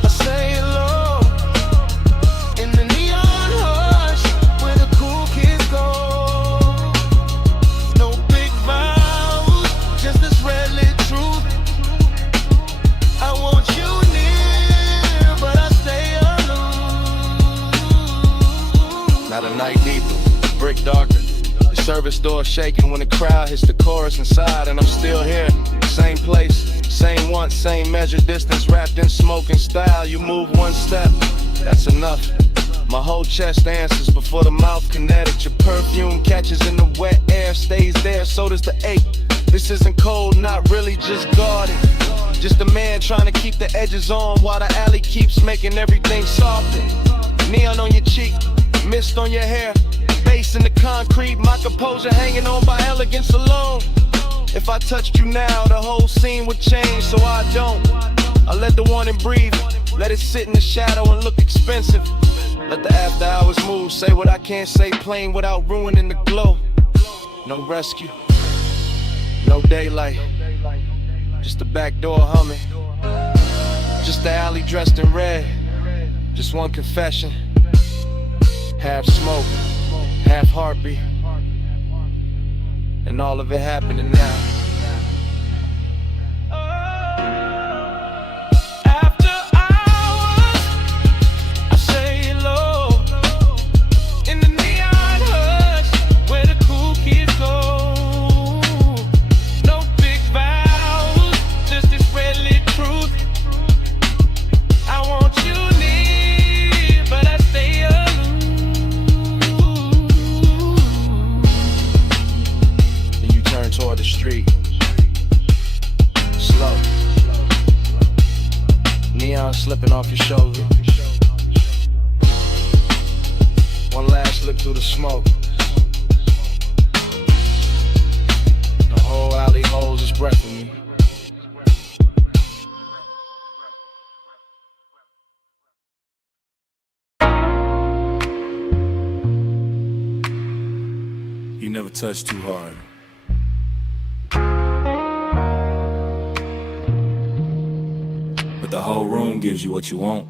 I say hello in the neon hush where the cool kids go. No big vows, just this red lit truth. I want you near. service door shaking when the crowd hits the chorus inside, and I'm still here. Same place, same one, same measure, distance wrapped in smoke and style. You move one step, that's enough. My whole chest answers before the mouth kinetic. Your perfume catches in the wet air, stays there, so does the ache. This isn't cold, not really, just guarded. Just a man trying to keep the edges on while the alley keeps making everything soft. Neon on your cheek, mist on your hair, bass in the concrete, my composure hanging on by elegance alone. If I touched you now, the whole scene would change, so I don't. I let the warning breathe, let it sit in the shadow and look expensive. Let the after hours move, say what I can't say plain without ruining the glow. No rescue, no daylight, just the back door humming, just the alley dressed in red, just one confession, half smoke, half heartbeat, and all of it happening now. Slipping off your shoulder. One last look through the smoke. The whole alley holds its breath for me. You never touch too hard. The whole room gives you what you want.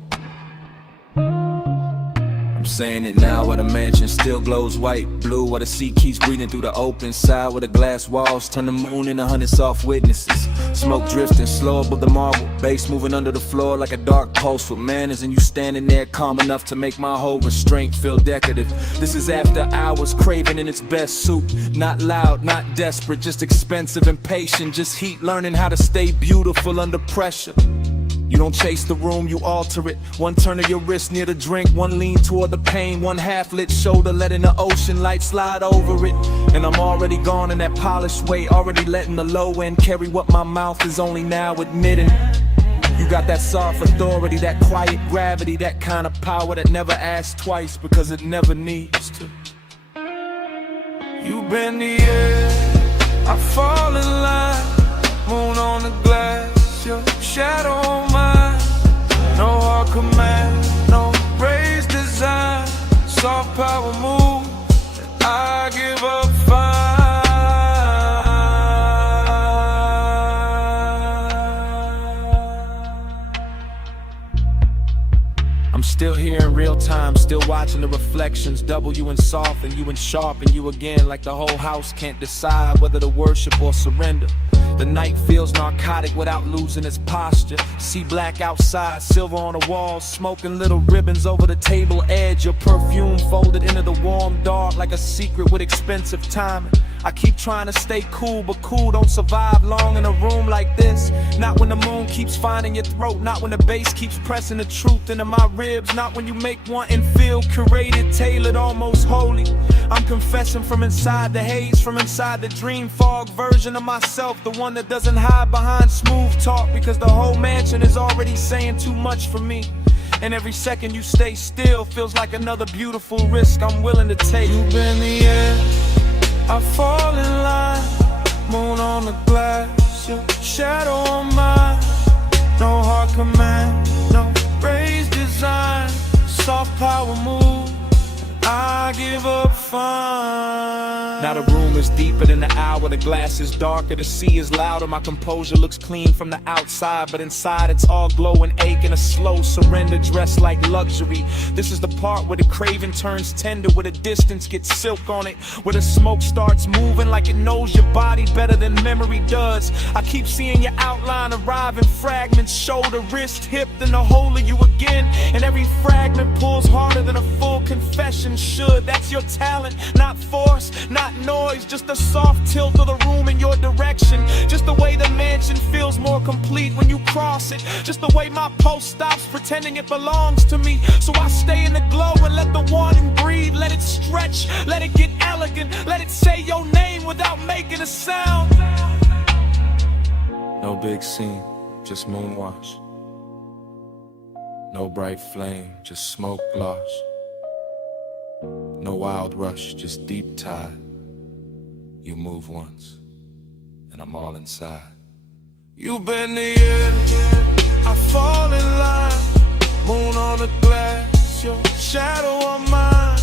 I'm saying it now while the mansion still glows white, blue, while the sea keeps breathing through the open side, where the glass walls turn the moon into 100 soft witnesses. Smoke drifting slow above the marble, bass moving under the floor like a dark pulse with manners, and you standing there calm enough to make my whole restraint feel decorative. This is after hours, craving in its best suit, not loud, not desperate, just expensive and patient, just heat, learning how to stay beautiful under pressure. You don't chase the room, you alter it. One turn of your wrist near the drink, one lean toward the pain, one half-lit shoulder letting the ocean light slide over it. And I'm already gone in that polished way, already letting the low end carry what my mouth is only now admitting. You got that soft authority, that quiet gravity, that kind of power that never asks twice because it never needs to. You bend the air, I fall in line, moon on the glass, your shadow on mine. No hard command, no praise design, soft power move, I give up fine. I'm still here in real time, still watching the reflections, double you and soften you and sharpen you again, like the whole house can't decide whether to worship or surrender. The night feels narcotic without losing its posture. See black outside, silver on the walls, smoking little ribbons over the table edge. Your perfume folded into the warm dark like a secret with expensive timing. I keep trying to stay cool, but cool don't survive long in a room like this. Not when the moon keeps finding your throat, not when the bass keeps pressing the truth into my ribs, not when you make one and feel curated, tailored, almost holy. I'm confessing from inside the haze, from inside the dream fog version of myself, the one that doesn't hide behind smooth talk, because the whole mansion is already saying too much for me. And every second you stay still feels like another beautiful risk I'm willing to take. You bend the air, I fall in line, moon on the glass, your shadow on mine. No hard command, no raised design, soft power move, I give up fine. Now the room is deeper than the hour, the glass is darker, the sea is louder. My composure looks clean from the outside, but inside it's all glow and ache and a slow surrender dressed like luxury. This is the part where the craving turns tender, where the distance gets silk on it, where the smoke starts moving like it knows your body better than memory does. I keep seeing your outline arrive in fragments, shoulder, wrist, hip, then the whole of you again. And every fragment pulls harder than a full confession should. That's your talent, not force, not noise, the soft tilt of the room in your direction. Just the way the mansion feels more complete when you cross it. Just the way my pulse stops pretending it belongs to me. So I stay in the glow and let the warning breathe. Let it stretch, let it get elegant. Let it say your name without making a sound. No big scene, just moonwash. No bright flame, just smoke gloss. No wild rush, just deep tide. You move once, and I'm all inside. You bend the air, I fall in line. Moon on the glass, your shadow on mine.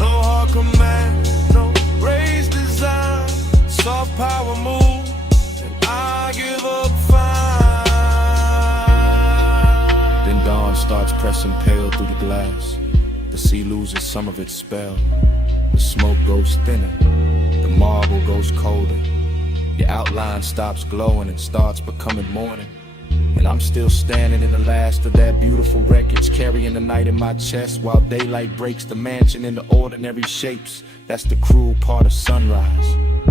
No hard command, no raised design. Soft power move, I give up fine. Then dawn starts pressing pale through the glass. The sea loses some of its spell. The smoke goes thinner, the marble grows colder. Your outline stops glowing and starts becoming morning. And I'm still standing in the last of that beautiful wreckage, carrying the night in my chest while daylight breaks the mansion into ordinary shapes. That's the cruel part of sunrise.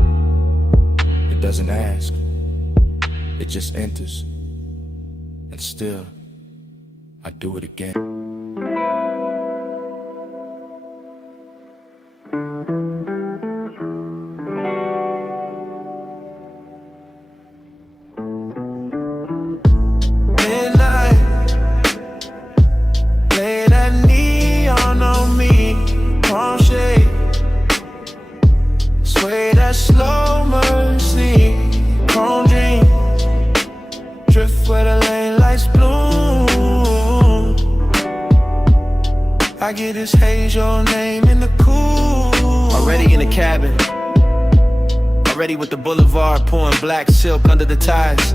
It doesn't ask, it just enters. And still, I do it again. I get this haze, your name in the cool. Already in the cabin, already with the boulevard pouring black silk under the ties.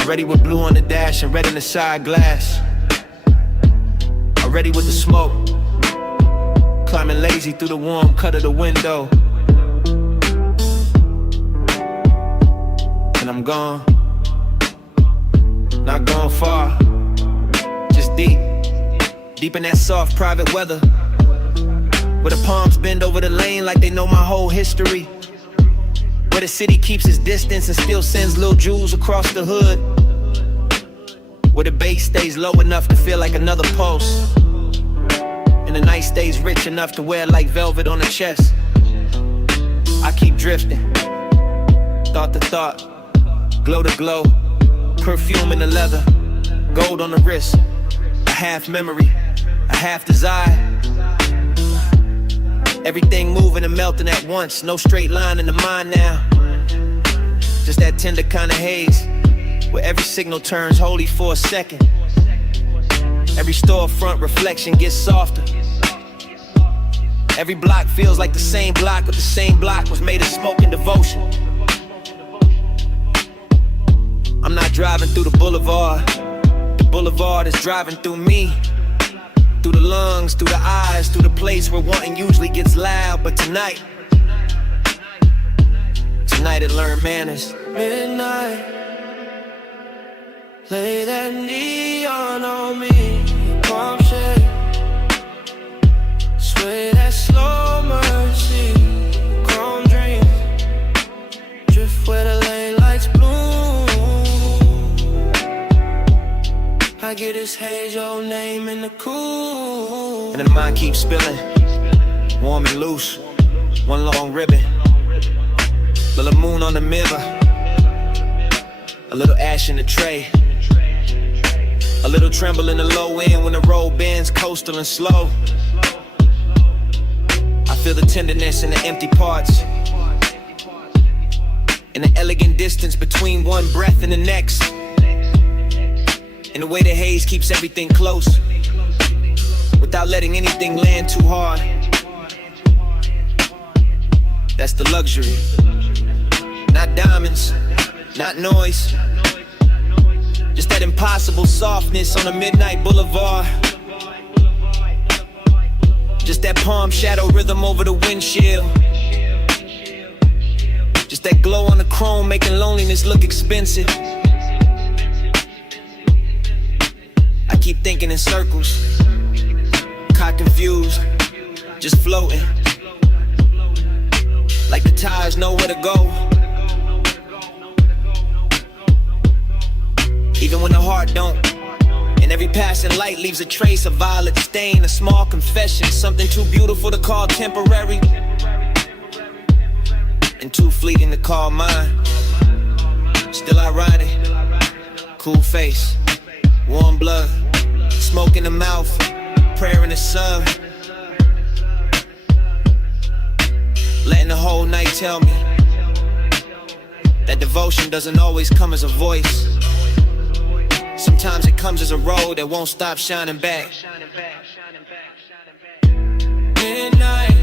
Already with blue on the dash and red in the side glass. Already with the smoke, climbing lazy through the warm cut of the window. And I'm gone, not gone far, just deep in that soft private weather, where the palms bend over the lane like they know my whole history, where the city keeps its distance and still sends little jewels across the hood, where the bass stays low enough to feel like another pulse, and the night stays rich enough to wear like velvet on the chest. I keep drifting, thought to thought, glow to glow, perfume in the leather, gold on the wrist, a half memory, a half desire. Everything moving and melting at once, no straight line in the mind now. Just that tender kind of haze, where every signal turns holy for a second. Every storefront reflection gets softer. Every block feels like the same block, but the same block was made of smoke and devotion. I'm not driving through the boulevard. The boulevard is driving through me. Through the lungs, through the eyes, through the place where wanting usually gets loud. But tonight it learned manners. Midnight, lay that neon on me. Palm shade, sway that slow mercy. Calm dream, drift where the lane lights bloom. I get this haze, your name in the cool. And then the mind keeps spilling, warm and loose, one long ribbon. Little moon on the mirror, a little ash in the tray, a little tremble in the low end when the road bends coastal and slow. I feel the tenderness in the empty parts, in the elegant distance between one breath and the next, and the way the haze keeps everything close without letting anything land too hard. That's the luxury. Not diamonds, not noise, just that impossible softness on a midnight boulevard. Just that palm shadow rhythm over the windshield. Just that glow on the chrome making loneliness look expensive. I keep thinking in circles, caught confused, just floating. like the tides know where to go. Even when the heart don't. And every passing light leaves a trace, a violet stain, a small confession, something too beautiful to call temporary, and too fleeting to call mine. Still ironic, cool face, warm blood, smoke in the mouth, prayer in the sun. Letting the whole night tell me that devotion doesn't always come as a voice. Sometimes it comes as a road that won't stop shining back. Midnight,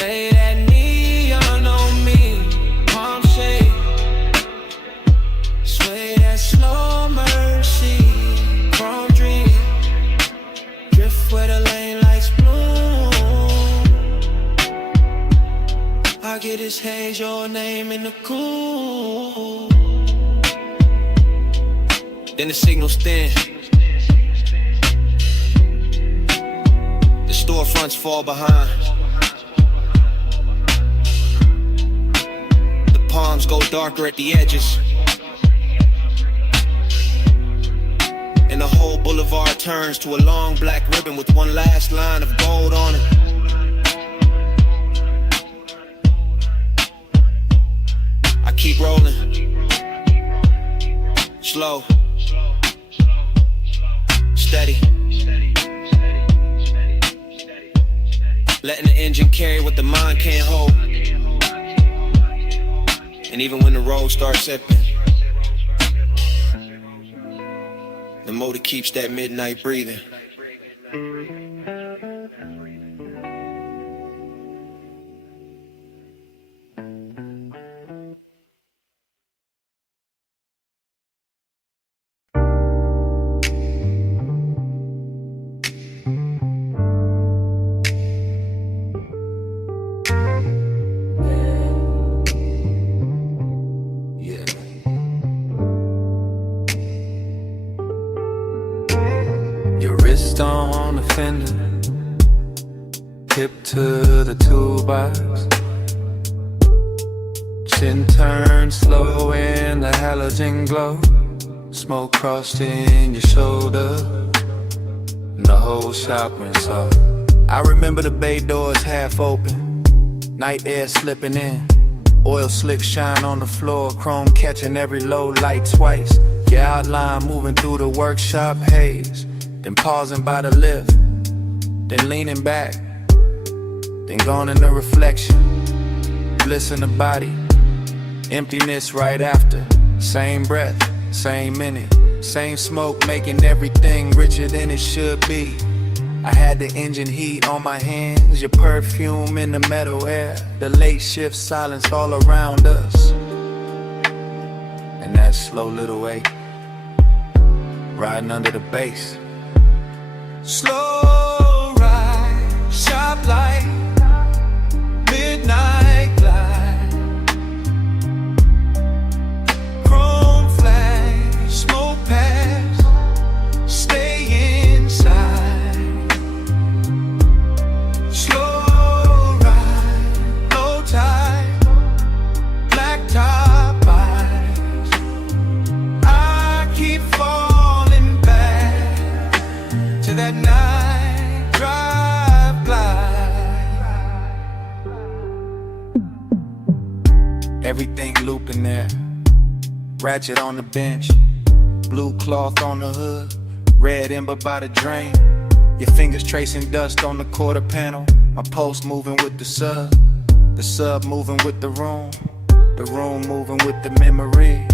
lay that neon on me, palm shade, sway that slow mercy, chrome dream, drift where the lane lights bloom. I get this haze, your name in the cool. Then the signal's thin. The storefronts fall behind. The palms go darker at the edges. And the whole boulevard turns to a long black ribbon with one last line of gold on it. I keep rolling. Slow. Steady. Letting the engine carry what the mind can't hold. And even when the road starts slipping, the motor keeps that midnight breathing. On the fender, hip to the toolbox, chin turned slow in the halogen glow, smoke crossed in your shoulder, and the whole shop rinse off. I remember the bay doors half open, night air slipping in, oil slick shine on the floor, chrome catching every low light twice, your outline moving through the workshop haze. Then pausing by the lift, then leaning back, then gone in the reflection, bliss in the body, emptiness right after, same breath, same minute, same smoke making everything richer than it should be. I had the engine heat on my hands, your perfume in the metal air, the late shift silence all around us, and that slow little wake, riding under the bass. Slow ride, sharp light, midnight glide, chrome flash, smoke pass, stay inside. Slow ride, low tide, black top eyes. I keep falling back to that night drive glide. Everything looping there, ratchet on the bench, blue cloth on the hood, red ember by the drain, your fingers tracing dust on the quarter panel, my pulse moving with the sub moving with the room moving with the memory.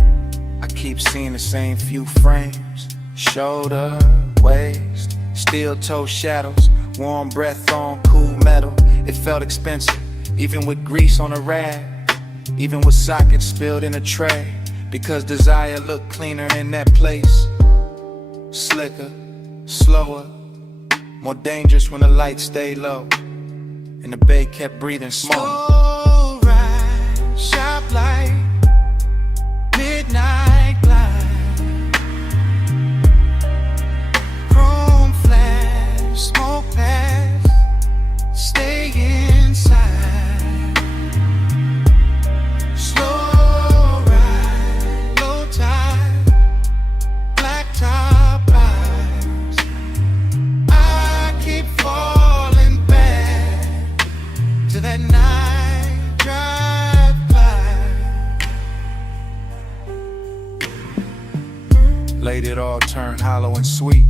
I keep seeing the same few frames, shoulder, waist, steel toe shadows, warm breath on cool metal. It felt expensive, even with grease on a rag, even with sockets spilled in a tray, because desire looked cleaner in that place. Slicker, slower, more dangerous when the lights stay low, and the bay kept breathing smoke. Slow ride, sharp light, midnight glide, chrome flash, smoke pass, stay inside. made it all turn hollow and sweet.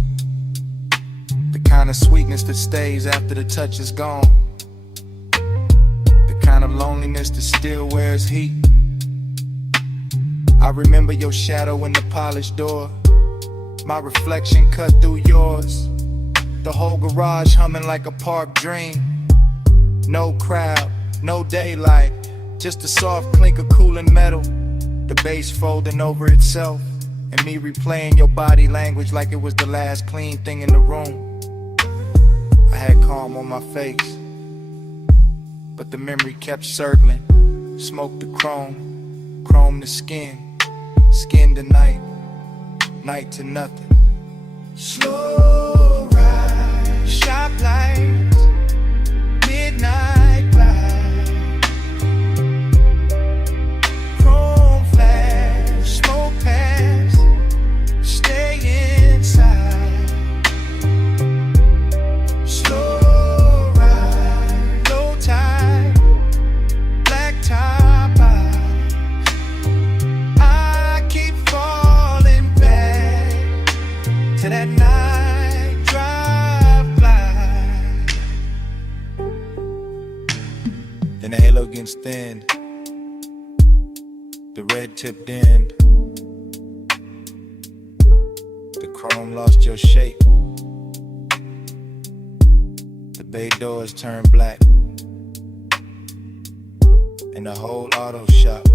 The kind of sweetness that stays after the touch is gone. The kind of loneliness that still wears heat. I remember your shadow in the polished door. My reflection cut through yours. The whole garage humming like a park dream. No crowd, no daylight, just a soft clink of cooling metal. The bass folding over itself, and me replaying your body language like it was the last clean thing in the room. I had calm on my face, but the memory kept circling. Smoke to chrome, chrome to skin, skin to night, night to nothing. Slow ride, shop lights, midnight light, chrome flash, smoke pass, stay inside. Slow ride, low tide, black top eyes. I keep falling back to that night drive by. Then the halo gets thinned, the red tip dimmed, the chrome lost your shape, the bay doors turned black, and the whole auto shop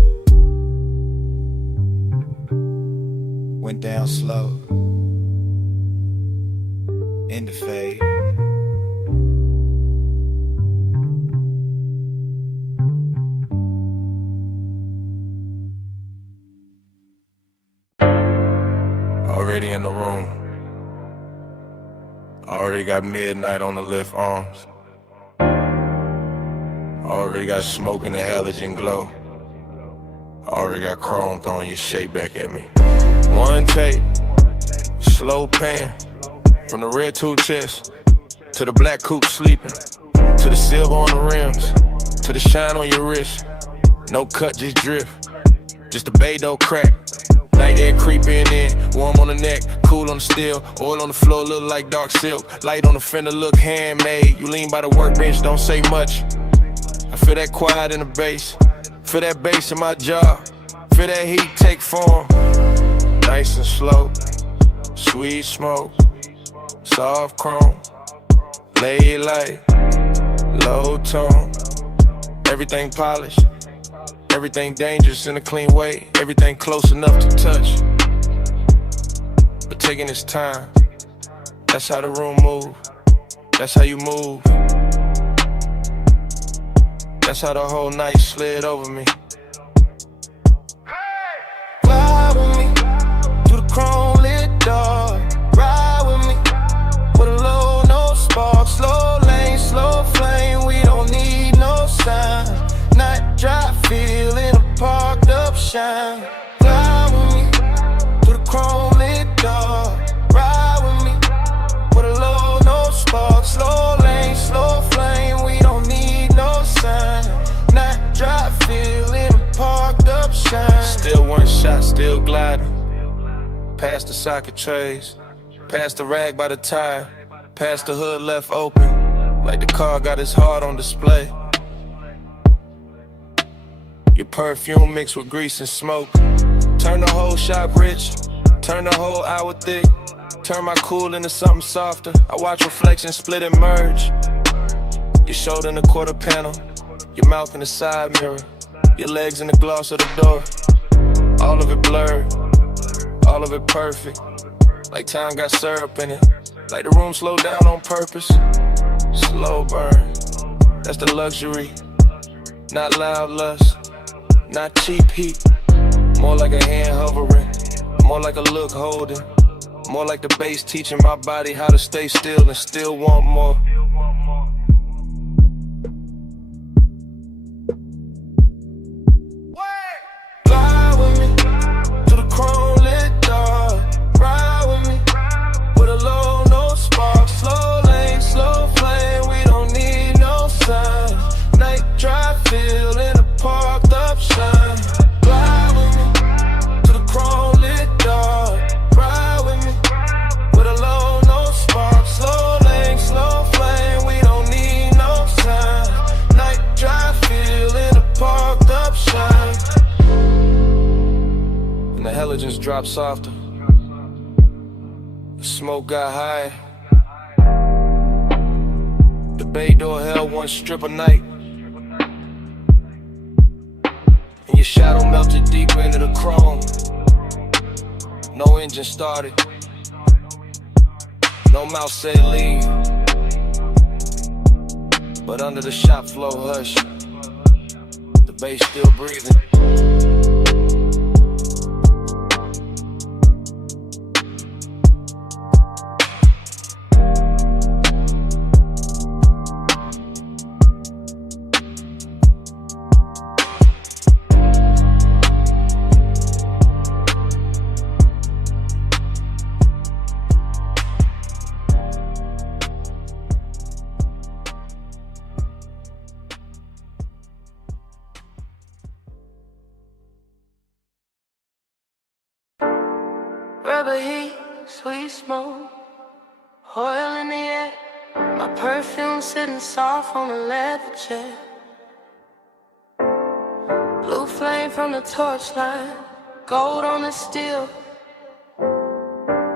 went down slow, in the fade. Already in the room. Already got midnight on the lift arms. Already got smoke in the halogen glow. Already got chrome throwing your shape back at me. One take, slow pan. From the red two chest to the black coupe sleeping, to the silver on the rims, to the shine on your wrist. No cut, just drift. Just a bay dough crack. Night air creeping in, warm on the neck, cool on the steel. Oil on the floor, look like dark silk. Light on the fender, look handmade. You lean by the workbench, don't say much. I feel that quiet in the bass. Feel that bass in my jaw. Feel that heat take form. Nice and slow, sweet smoke, soft chrome, lay light, low tone. Everything polished, everything dangerous in a clean way. Everything close enough to touch, but taking its time. That's how the room move, that's how you move. That's how the whole night slid over me. Ride with me through the chrome lit door. Ride with me with a low, no spark. Slow lane, slow flame. We don't need no sign. Night drive, feeling a parked up shine. Ride with me through the chrome lit door. Ride with me with a low, no spark. Slow lane, slow flame. We don't need no sign. Night drive, feeling a parked up shine. Still one shot, still gliding. Past the socket trays, past the rag by the tire, past the hood left open, like the car got its heart on display. Your perfume mixed with grease and smoke. Turn the whole shop rich, turn the whole hour thick. Turn my cool into something softer. I watch reflections split and merge. Your shoulder in the quarter panel, your mouth in the side mirror, your legs in the gloss of the door. All of it blurred, all of it perfect. Like time got syrup in it, like the room slowed down on purpose. Slow burn, that's the luxury. Not loud lust, not cheap heat. More like a hand hovering, more like a look holding. More like the bass teaching my body how to stay still and still want more. Ride with me through the chrome lit door. Ride with me with a low, no spark. Slow lane, slow flame. We don't need no sign. Night drive, feeling a parked up shine. Ride with me through the chrome lit door. Ride with me drop softer. Smoke got high. The bay door held one strip a night. And your shadow melted deeper into the chrome. No engine started. No mouth said leave. But under the shop floor hush, the bass still breathing. Rubber heat, sweet smoke, oil in the air. My perfume sitting soft on the leather chair. Blue flame from the torchlight, gold on the steel.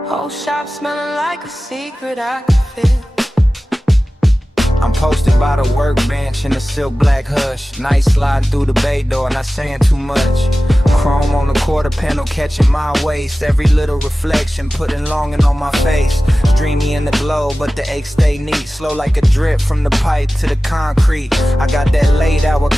Whole shop smelling like a secret I can feel. I'm posted by the workbench in the silk black hush. Night sliding through the bay door, not saying too much. Chrome on the quarter panel catching my waist. Every little reflection putting longing on my face. Dreamy in the glow, but the aches stay neat. Slow like a drip from the pipe to the concrete. I got that late hour